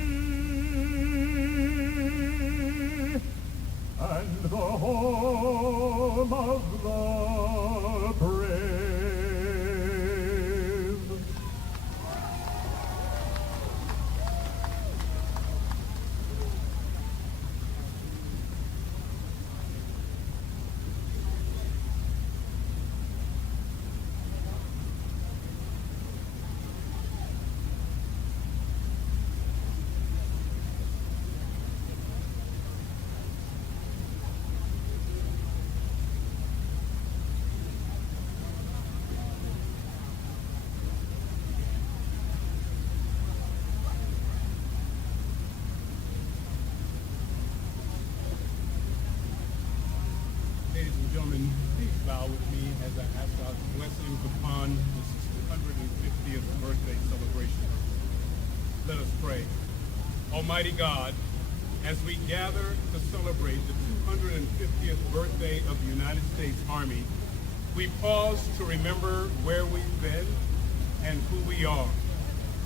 and the home of the brave? Ladies and gentlemen, please bow with me as I ask God's blessings upon this 250th birthday celebration. Let us pray. Almighty God, as we gather to celebrate the 250th birthday of the United States Army, we pause to remember where we've been and who we are.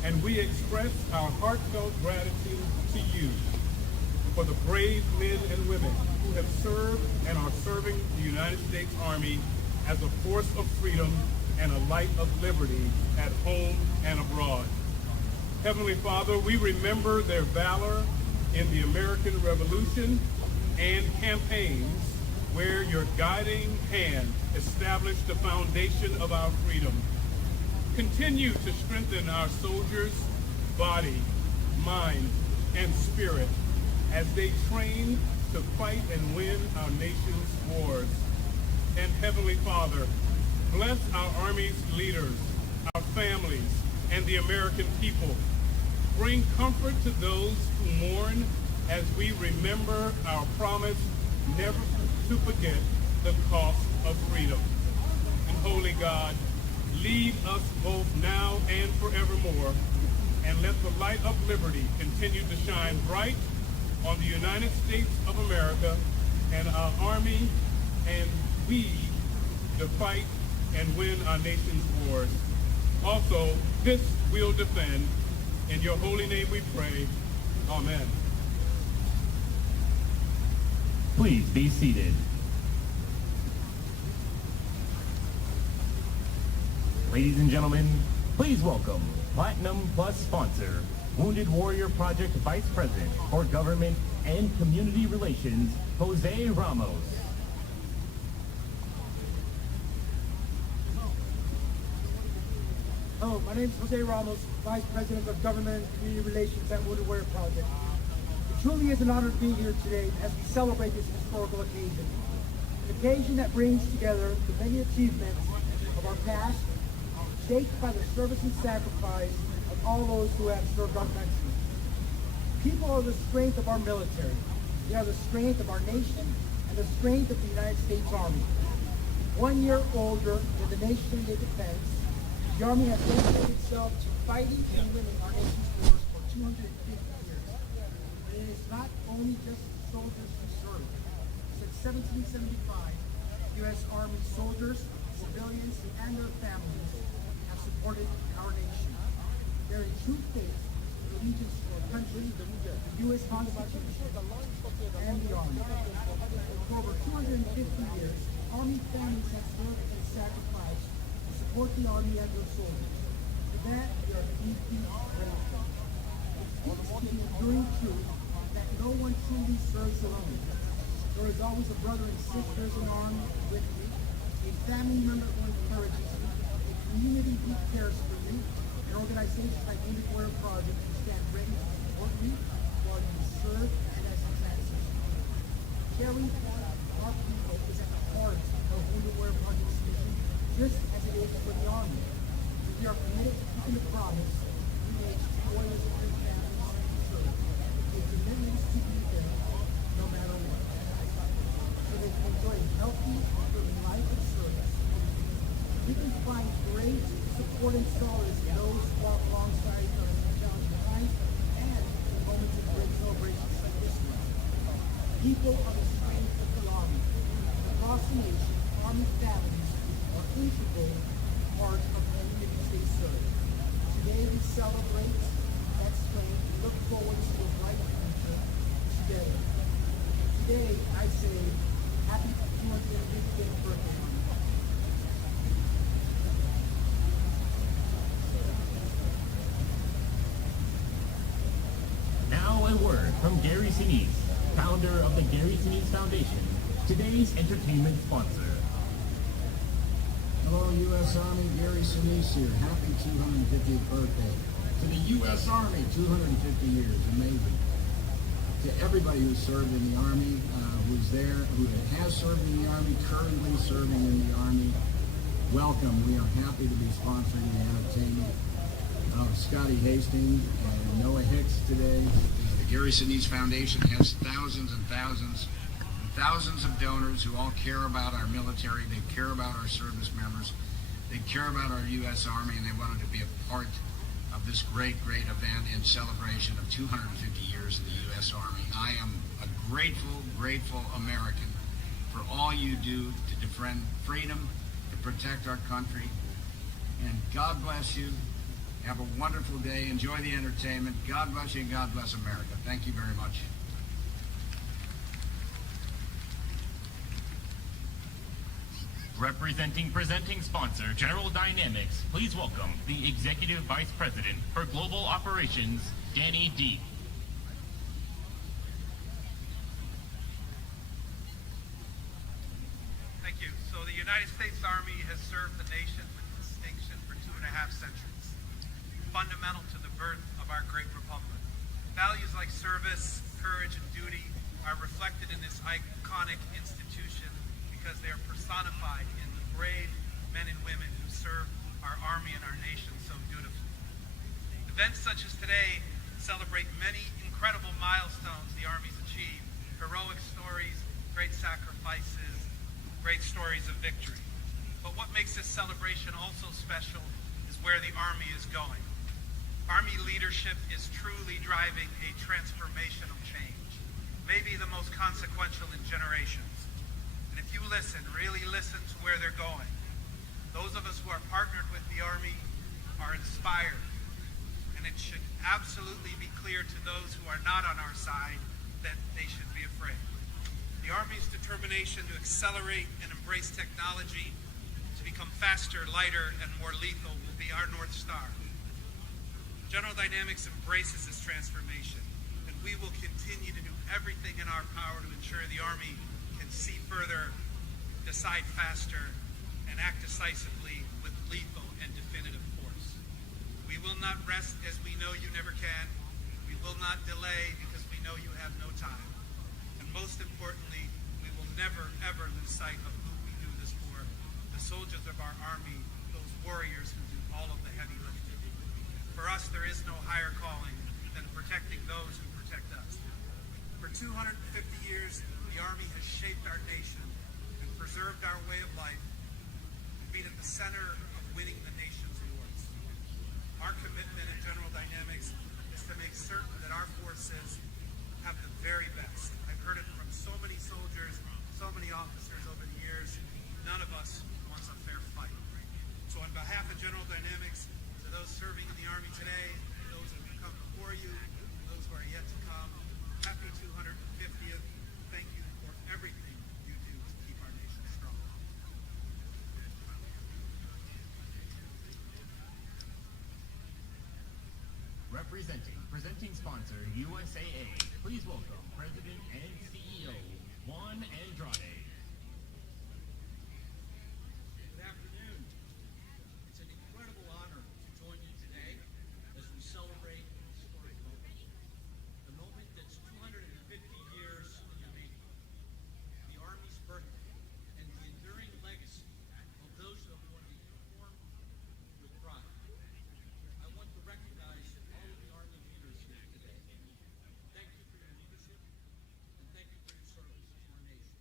And we express our heartfelt gratitude to you for the brave men and women who have served and are serving the United States Army as a force of freedom and a light of liberty at home and abroad. Heavenly Father, we remember their valor in the American Revolution and campaigns where your guiding hand established the foundation of our freedom. Continue to strengthen our soldiers' body, mind, and spirit as they train to fight and win our nation's wars. And Heavenly Father, bless our Army's leaders, our families, and the American people. Bring comfort to those who mourn as we remember our promise never to forget the cost of freedom. And Holy God, lead us both now and forevermore, and let the light of liberty continue to shine bright on the United States of America and our Army, and we to fight and win our nation's wars. Also, this we'll defend. In your holy name we pray. Amen. Please be seated. Ladies and gentlemen, please welcome Platinum Plus sponsor, Wounded Warrior Project Vice President for Government and Community Relations, Jose Ramos. Hello, my name is Jose Ramos, Vice President of Government and Community Relations at Wounded Warrior Project. It truly is an honor to be here today as we celebrate this historical occasion. An occasion that brings together the many achievements of our past, shaped by the service and sacrifice of all those who have served our country. People are the strength of our military. They are the strength of our nation and the strength of the United States Army. 1 year older than the nation they defend, the Army has dedicated itself to fighting and winning our nation's wars for 250 years. But it is not only just soldiers who serve. Since 1775, U.S. Army soldiers, civilians, and their families have supported our nation. Bearing true faith, allegiance to our country, the U.S. Constitution, and the Army. For over 250 years, Army families have served and sacrificed to support the Army and their soldiers. For that, we are deeply grateful. It speaks to the enduring truth that no one truly serves alone. There is always a brother and sisters in arms with you, a family member who encourages you, a community who cares for you, and organizations like Wounded Warrior Project who stand ready to support you while you serve and as you transition. Caring for our people is at the heart of Wounded Warrior Project's mission, just as it is for the Army. We are committed to keeping the promise we made to warriors and families who serve. A commitment to be there no matter what. So they can enjoy a healthy, fulfilling life of service. We can find great support and solace in those who walk alongside us in challenging times and in moments of great celebrations like this one. People are the strength of the Army. Across the nation, Army families are integral part of the communities they serve. Today we celebrate that strength and look forward to a bright future together. Today I say, happy 250th birthday, Army. Now a word from Gary Sinise, founder of the Gary Sinise Foundation, today's entertainment sponsor. Hello, U.S. Army, Gary Sinise here. Happy 250th birthday. To the U.S. Army, 250 years. Amazing. To everybody who served in the Army, who's there, who has served in the Army, currently serving in the Army, welcome. We are happy to be sponsoring the entertainment of Scotty Hastings and Noah Hicks today. The Gary Sinise Foundation has thousands and thousands of donors who all care about our military, they care about our service members, they care about our U.S. Army, and they wanted to be a part of this great event in celebration of 250 years of the U.S. Army. I am a grateful American for all you do to defend freedom, to protect our country, and God bless you. Have a wonderful day. Enjoy the entertainment. God bless you and God bless America. Thank you very much. Presenting sponsor, General Dynamics, please welcome the Executive Vice President for Global Operations, Danny D. Thank you. So the United States Army has served the nation with distinction for 2.5 centuries, fundamental to the birth of our great republic. Values like service, courage, and duty are reflected in this iconic institution because they are personified in the brave men and women who serve our Army and our nation so dutifully. Events such as today celebrate many incredible milestones the Army's achieved, heroic stories, great sacrifices, great stories of victory. But what makes this celebration also special is where the Army is going. Army leadership is truly driving a transformational change, maybe the most consequential in generations. And if you listen, really listen to where they're going, those of us who are partnered with the Army are inspired. And it should absolutely be clear to those who are not on our side that they should be afraid. The Army's determination to accelerate and embrace technology to become faster, lighter, and more lethal will be our North Star. General Dynamics embraces this transformation, and we will continue to do everything in our power to ensure the Army can see further, decide faster, and act decisively with lethal and definitive force. We will not rest as we know you never can. We will not delay because we know you have no time. And most importantly, we will never, ever lose sight of who we do this for, the soldiers of our Army, those warriors who do all of the heavy lifting. For us, there is no higher calling than protecting those who protect us. For 250 years, the Army has shaped our nation and preserved our way of life and been at the center of winning the nation's wars. Our commitment at General Dynamics is to make certain that our forces have the very best. I've heard it from so many soldiers, so many officers over the years. None of us wants a fair fight. So on behalf of General Dynamics, to those serving in the Army today, those who have come before you, those who are yet to come, happy 250th. Thank you for everything you do to keep our nation strong. Presenting sponsor, USAA. Please welcome President and CEO, Juan Andrade. Good afternoon. It's an incredible honor to join you today as we celebrate a historic moment. The moment that's 250 years in the making. The Army's birthday and the enduring legacy of those who have worn the uniform with pride. I want to recognize all of the Army leaders here today. Thank you for your leadership and thank you for your service to our nation.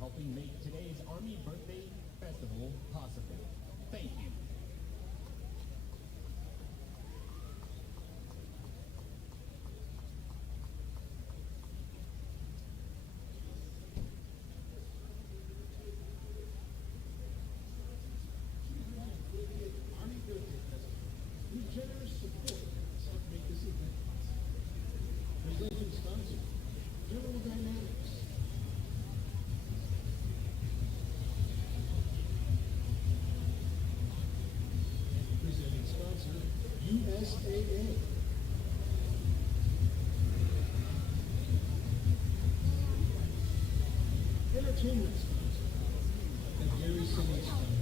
helping make today's Army Birthday Festival possible. Thank you. Presenting sponsor, General Dynamics. Presenting sponsor, USAA. Entertainment sponsor, the Gary Sinise Foundation.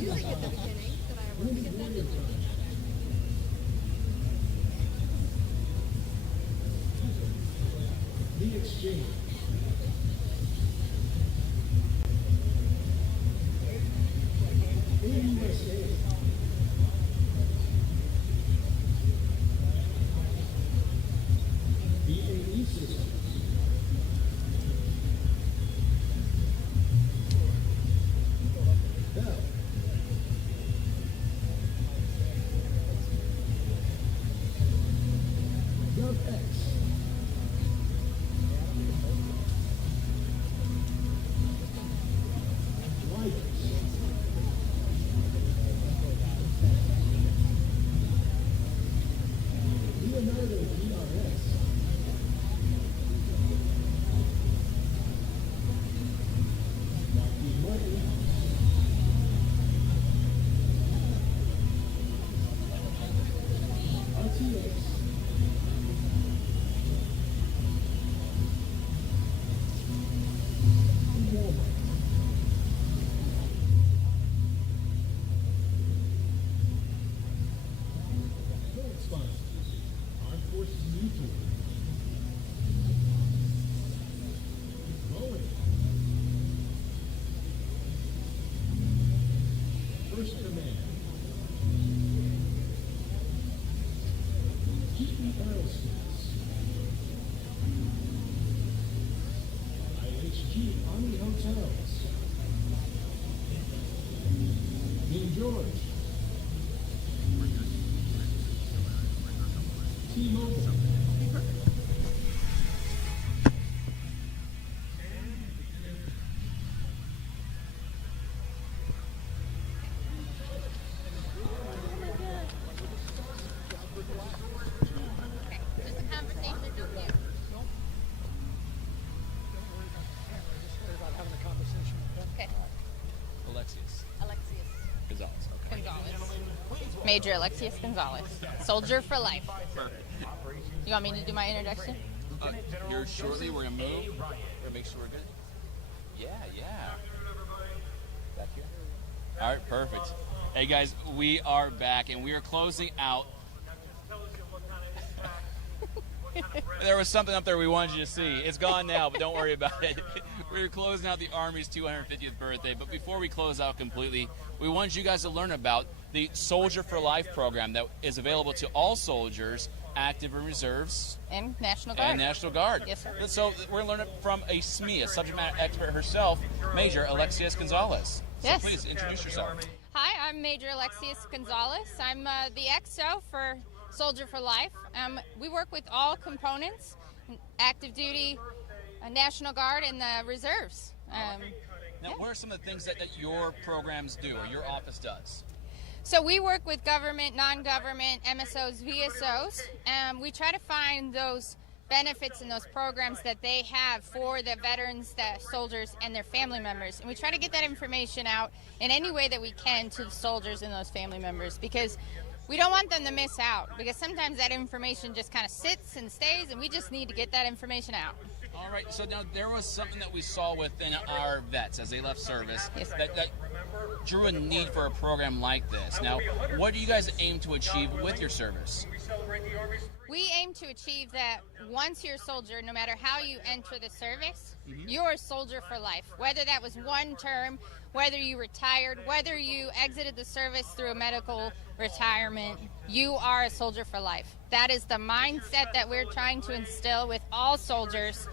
Music at the beginning that I Women Warrior Project. The Exchange. AUSA. BAE Systems. Bell. GovX. Lighters. Leonardo DRS. Lockheed Martin. RTX. Walmart. Current sponsors, Armed Forces Mutual. Boeing. First Command. GE Aerospace. IHG Army Hotels. King George. T-Mobile. There's a conversation to do here. Okay. Alexius Alexius Gonzalez. Okay. Gonzalez. Major Alexius Gonzalez. Soldier for life. Perfect. You want me to do my introduction? Here shortly, we're gonna move. We're gonna make sure we're good. Yeah. Back here. All right, perfect. Hey guys, we are back and we are closing out. There was something up there we wanted you to see. It's gone now, but don't worry about it. We're closing out the Army's 250th birthday, but before we close out completely, we wanted you guys to learn about the Soldier for Life program that is available to all soldiers, active and reserves, And National Guard. and National Guard. Yes, sir. So we're going to learn it from a SME, a subject matter expert herself, Major Alexius Gonzalez. Yes. So please introduce yourself. Hi, I'm Major Alexius Gonzalez. I'm the XO for Soldier for Life. We work with all components, active duty, National Guard, and the reserves. Now, what are some of the things that your programs do or your office does? So we work with government, non-government, MSOs, VSOs. We try to find those benefits and those programs that they have for the veterans, the soldiers, and their family members. And we try to get that information out in any way that we can to the soldiers and those family members, because we don't want them to miss out, because sometimes that information just kind of sits and stays, and we just need to get that information out. All right, so now there was something that we saw within our vets as they left service that drew a need for a program like this. Now, what do you guys aim to achieve with your service? We aim to achieve that once you're a soldier, no matter how you enter the service, you're a soldier for life. Whether that was one term, whether you retired, whether you exited the service through a medical retirement, you are a soldier for life. That is the mindset that we're trying to instill with all soldiers.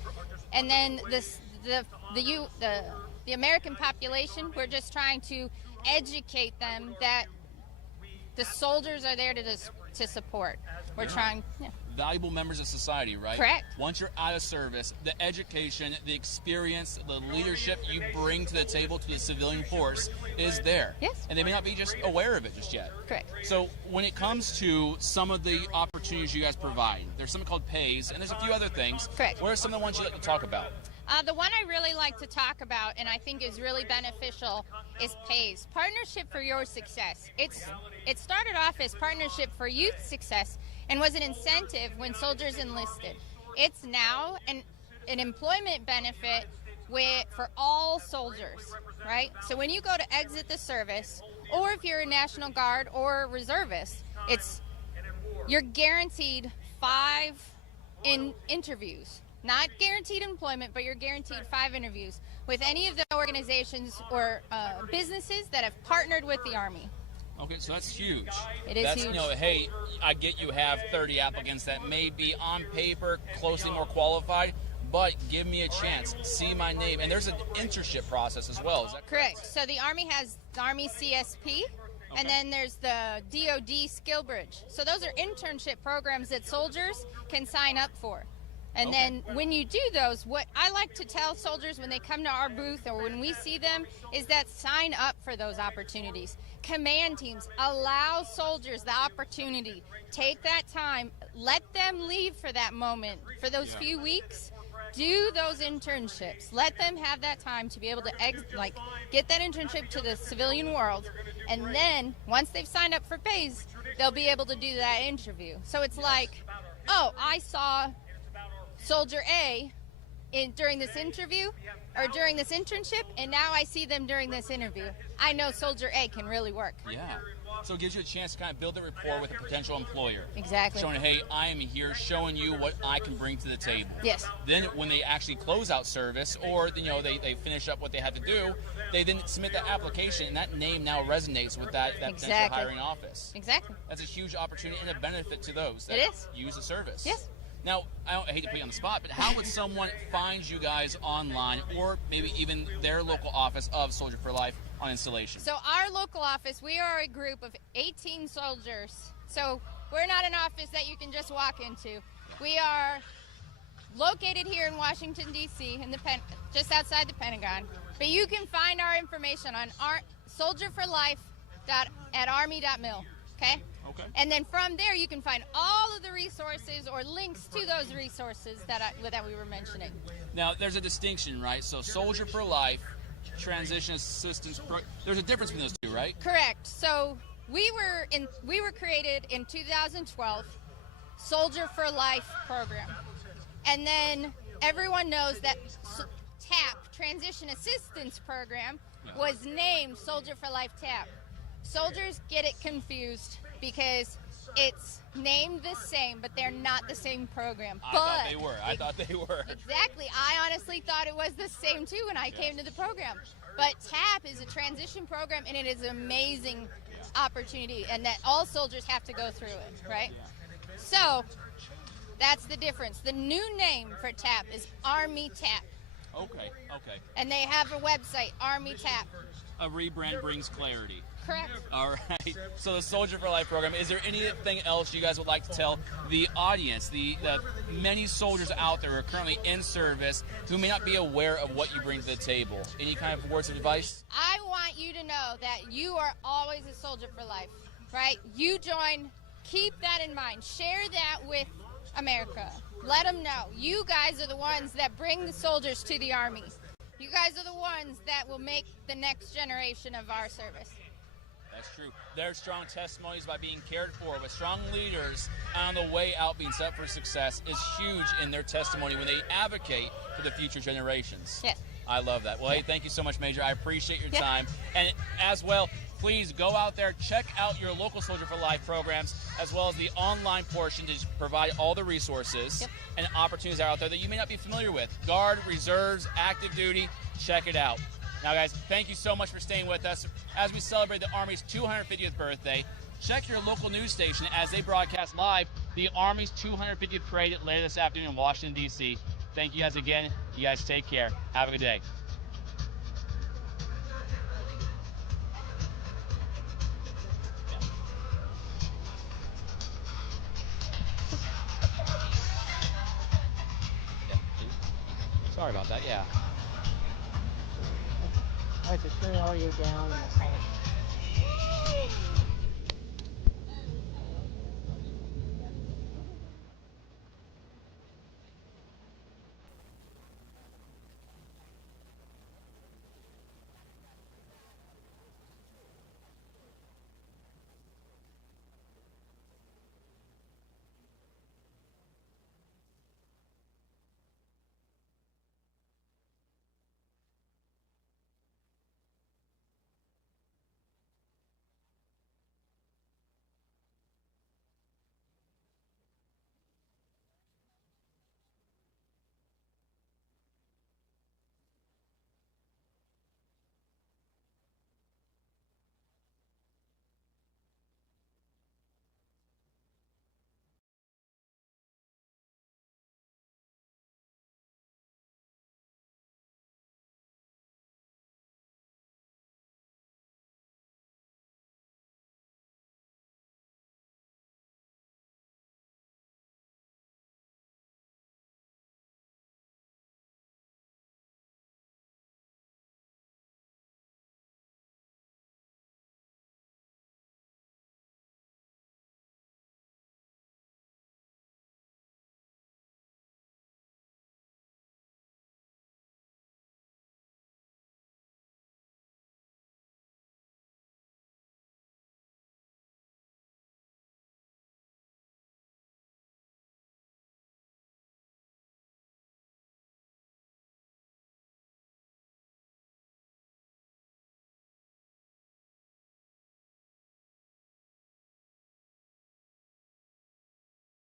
And then the American population, we're just trying to educate them that the soldiers are there to support. We're trying, Valuable members of society, right? Correct. Once you're out of service, the education, the experience, the leadership you bring to the table to the civilian force is there. Yes. And they may not be just aware of it just yet. Correct. So when it comes to some of the opportunities you guys provide, there's something called pays, and there's a few other things. Correct. What are some of the ones you'd like to talk about? The one I really like to talk about, and I think is really beneficial, is PAYS, Partnership for Your Success. It started off as Partnership for Youth Success and was an incentive when soldiers enlisted. It's now an employment benefit for all soldiers, right? So when you go to exit the service, or if you're a National Guard or a reservist, you're guaranteed 5 interviews. Not guaranteed employment, but you're guaranteed 5 interviews with any of the organizations or businesses that have partnered with the Army. Okay, so that's huge. It is that's, huge. Hey, I get you have 30 applicants that may be on paper closely more qualified, but give me a chance, see my name. And there's an internship process as well, is that correct? So the Army has the Army CSP, and then there's the DoD Skill Bridge. So those are internship programs that soldiers can sign up for. And then when you do those, what I like to tell soldiers when they come to our booth or when we see them is that sign up for those opportunities. Command teams allow soldiers the opportunity. Take that time. Let them leave for that moment, for those few weeks. Do those internships. Let them have that time to be able to get that internship to the civilian world. And then once they've signed up for PAYS, they'll be able to do that interview. So it's like, oh, I saw Soldier A during this interview or during this internship, and now I see them during this interview. I know Soldier A can really work. Yeah. So it gives you a chance to kind of build a rapport with a potential employer. Exactly. Showing, hey, I am here, showing you what I can bring to the table. Yes. Then when they actually close out service, or they finish up what they had to do, they then submit that application, and that name now resonates with that potential hiring office. Exactly. That's a huge opportunity and a benefit to those that use the service. Yes. Now, I hate to put you on the spot, but how would someone find you guys online, or maybe even their local office of Soldier for Life on installation? So our local office, we are a group of 18 soldiers. So we're not an office that you can just walk into. We are located here in Washington, D.C., just outside the Pentagon. But you can find our information on soldierforlife.army.mil, okay? Okay. And then from there, you can find all of the resources or links to those resources that we were mentioning. Now, there's a distinction, right? So Soldier for Life, Transition Assistance, there's a difference between those two, right? Correct. So we were created in 2012, Soldier for Life program. And then everyone knows that TAP, Transition Assistance Program, was named Soldier for Life TAP. Soldiers get it confused because it's named the same, but they're not the same program. I thought they were. Exactly. I honestly thought it was the same too when I came to the program. But TAP is a transition program, and it is an amazing opportunity, and that all soldiers have to go through it, right? So that's the difference. The new name for TAP is Army TAP. Okay. And they have a website, Army TAP. A rebrand brings clarity. Correct. All right. So the Soldier for Life program, is there anything else you guys would like to tell the audience, the many soldiers out there who are currently in service who may not be aware of what you bring to the table? Any kind of words of advice? I want you to know that you are always a soldier for life, right? You join, keep that in mind. Share that with America. Let them know. You guys are the ones that bring the soldiers to the Army. You guys are the ones that will make the next generation of our service. That's true. Their strong testimonies by being cared for, with strong leaders on the way out being set for success is huge in their testimony when they advocate for the future generations. Yes. I love that. Well, hey, thank you so much, Major. I appreciate your time. And as well, please go out there, check out your local Soldier for Life programs, as well as the online portion to provide all the resources and opportunities out there that you may not be familiar with. Guard, reserves, active duty, check it out. Now, guys, thank you so much for staying with us as we celebrate the Army's 250th birthday. check your local news station as they broadcast live the Army's 250th parade later this afternoon in Washington, D.C. Thank you guys again. You guys take care. Have a good day. Sorry about that, yeah. I have to turn all you down.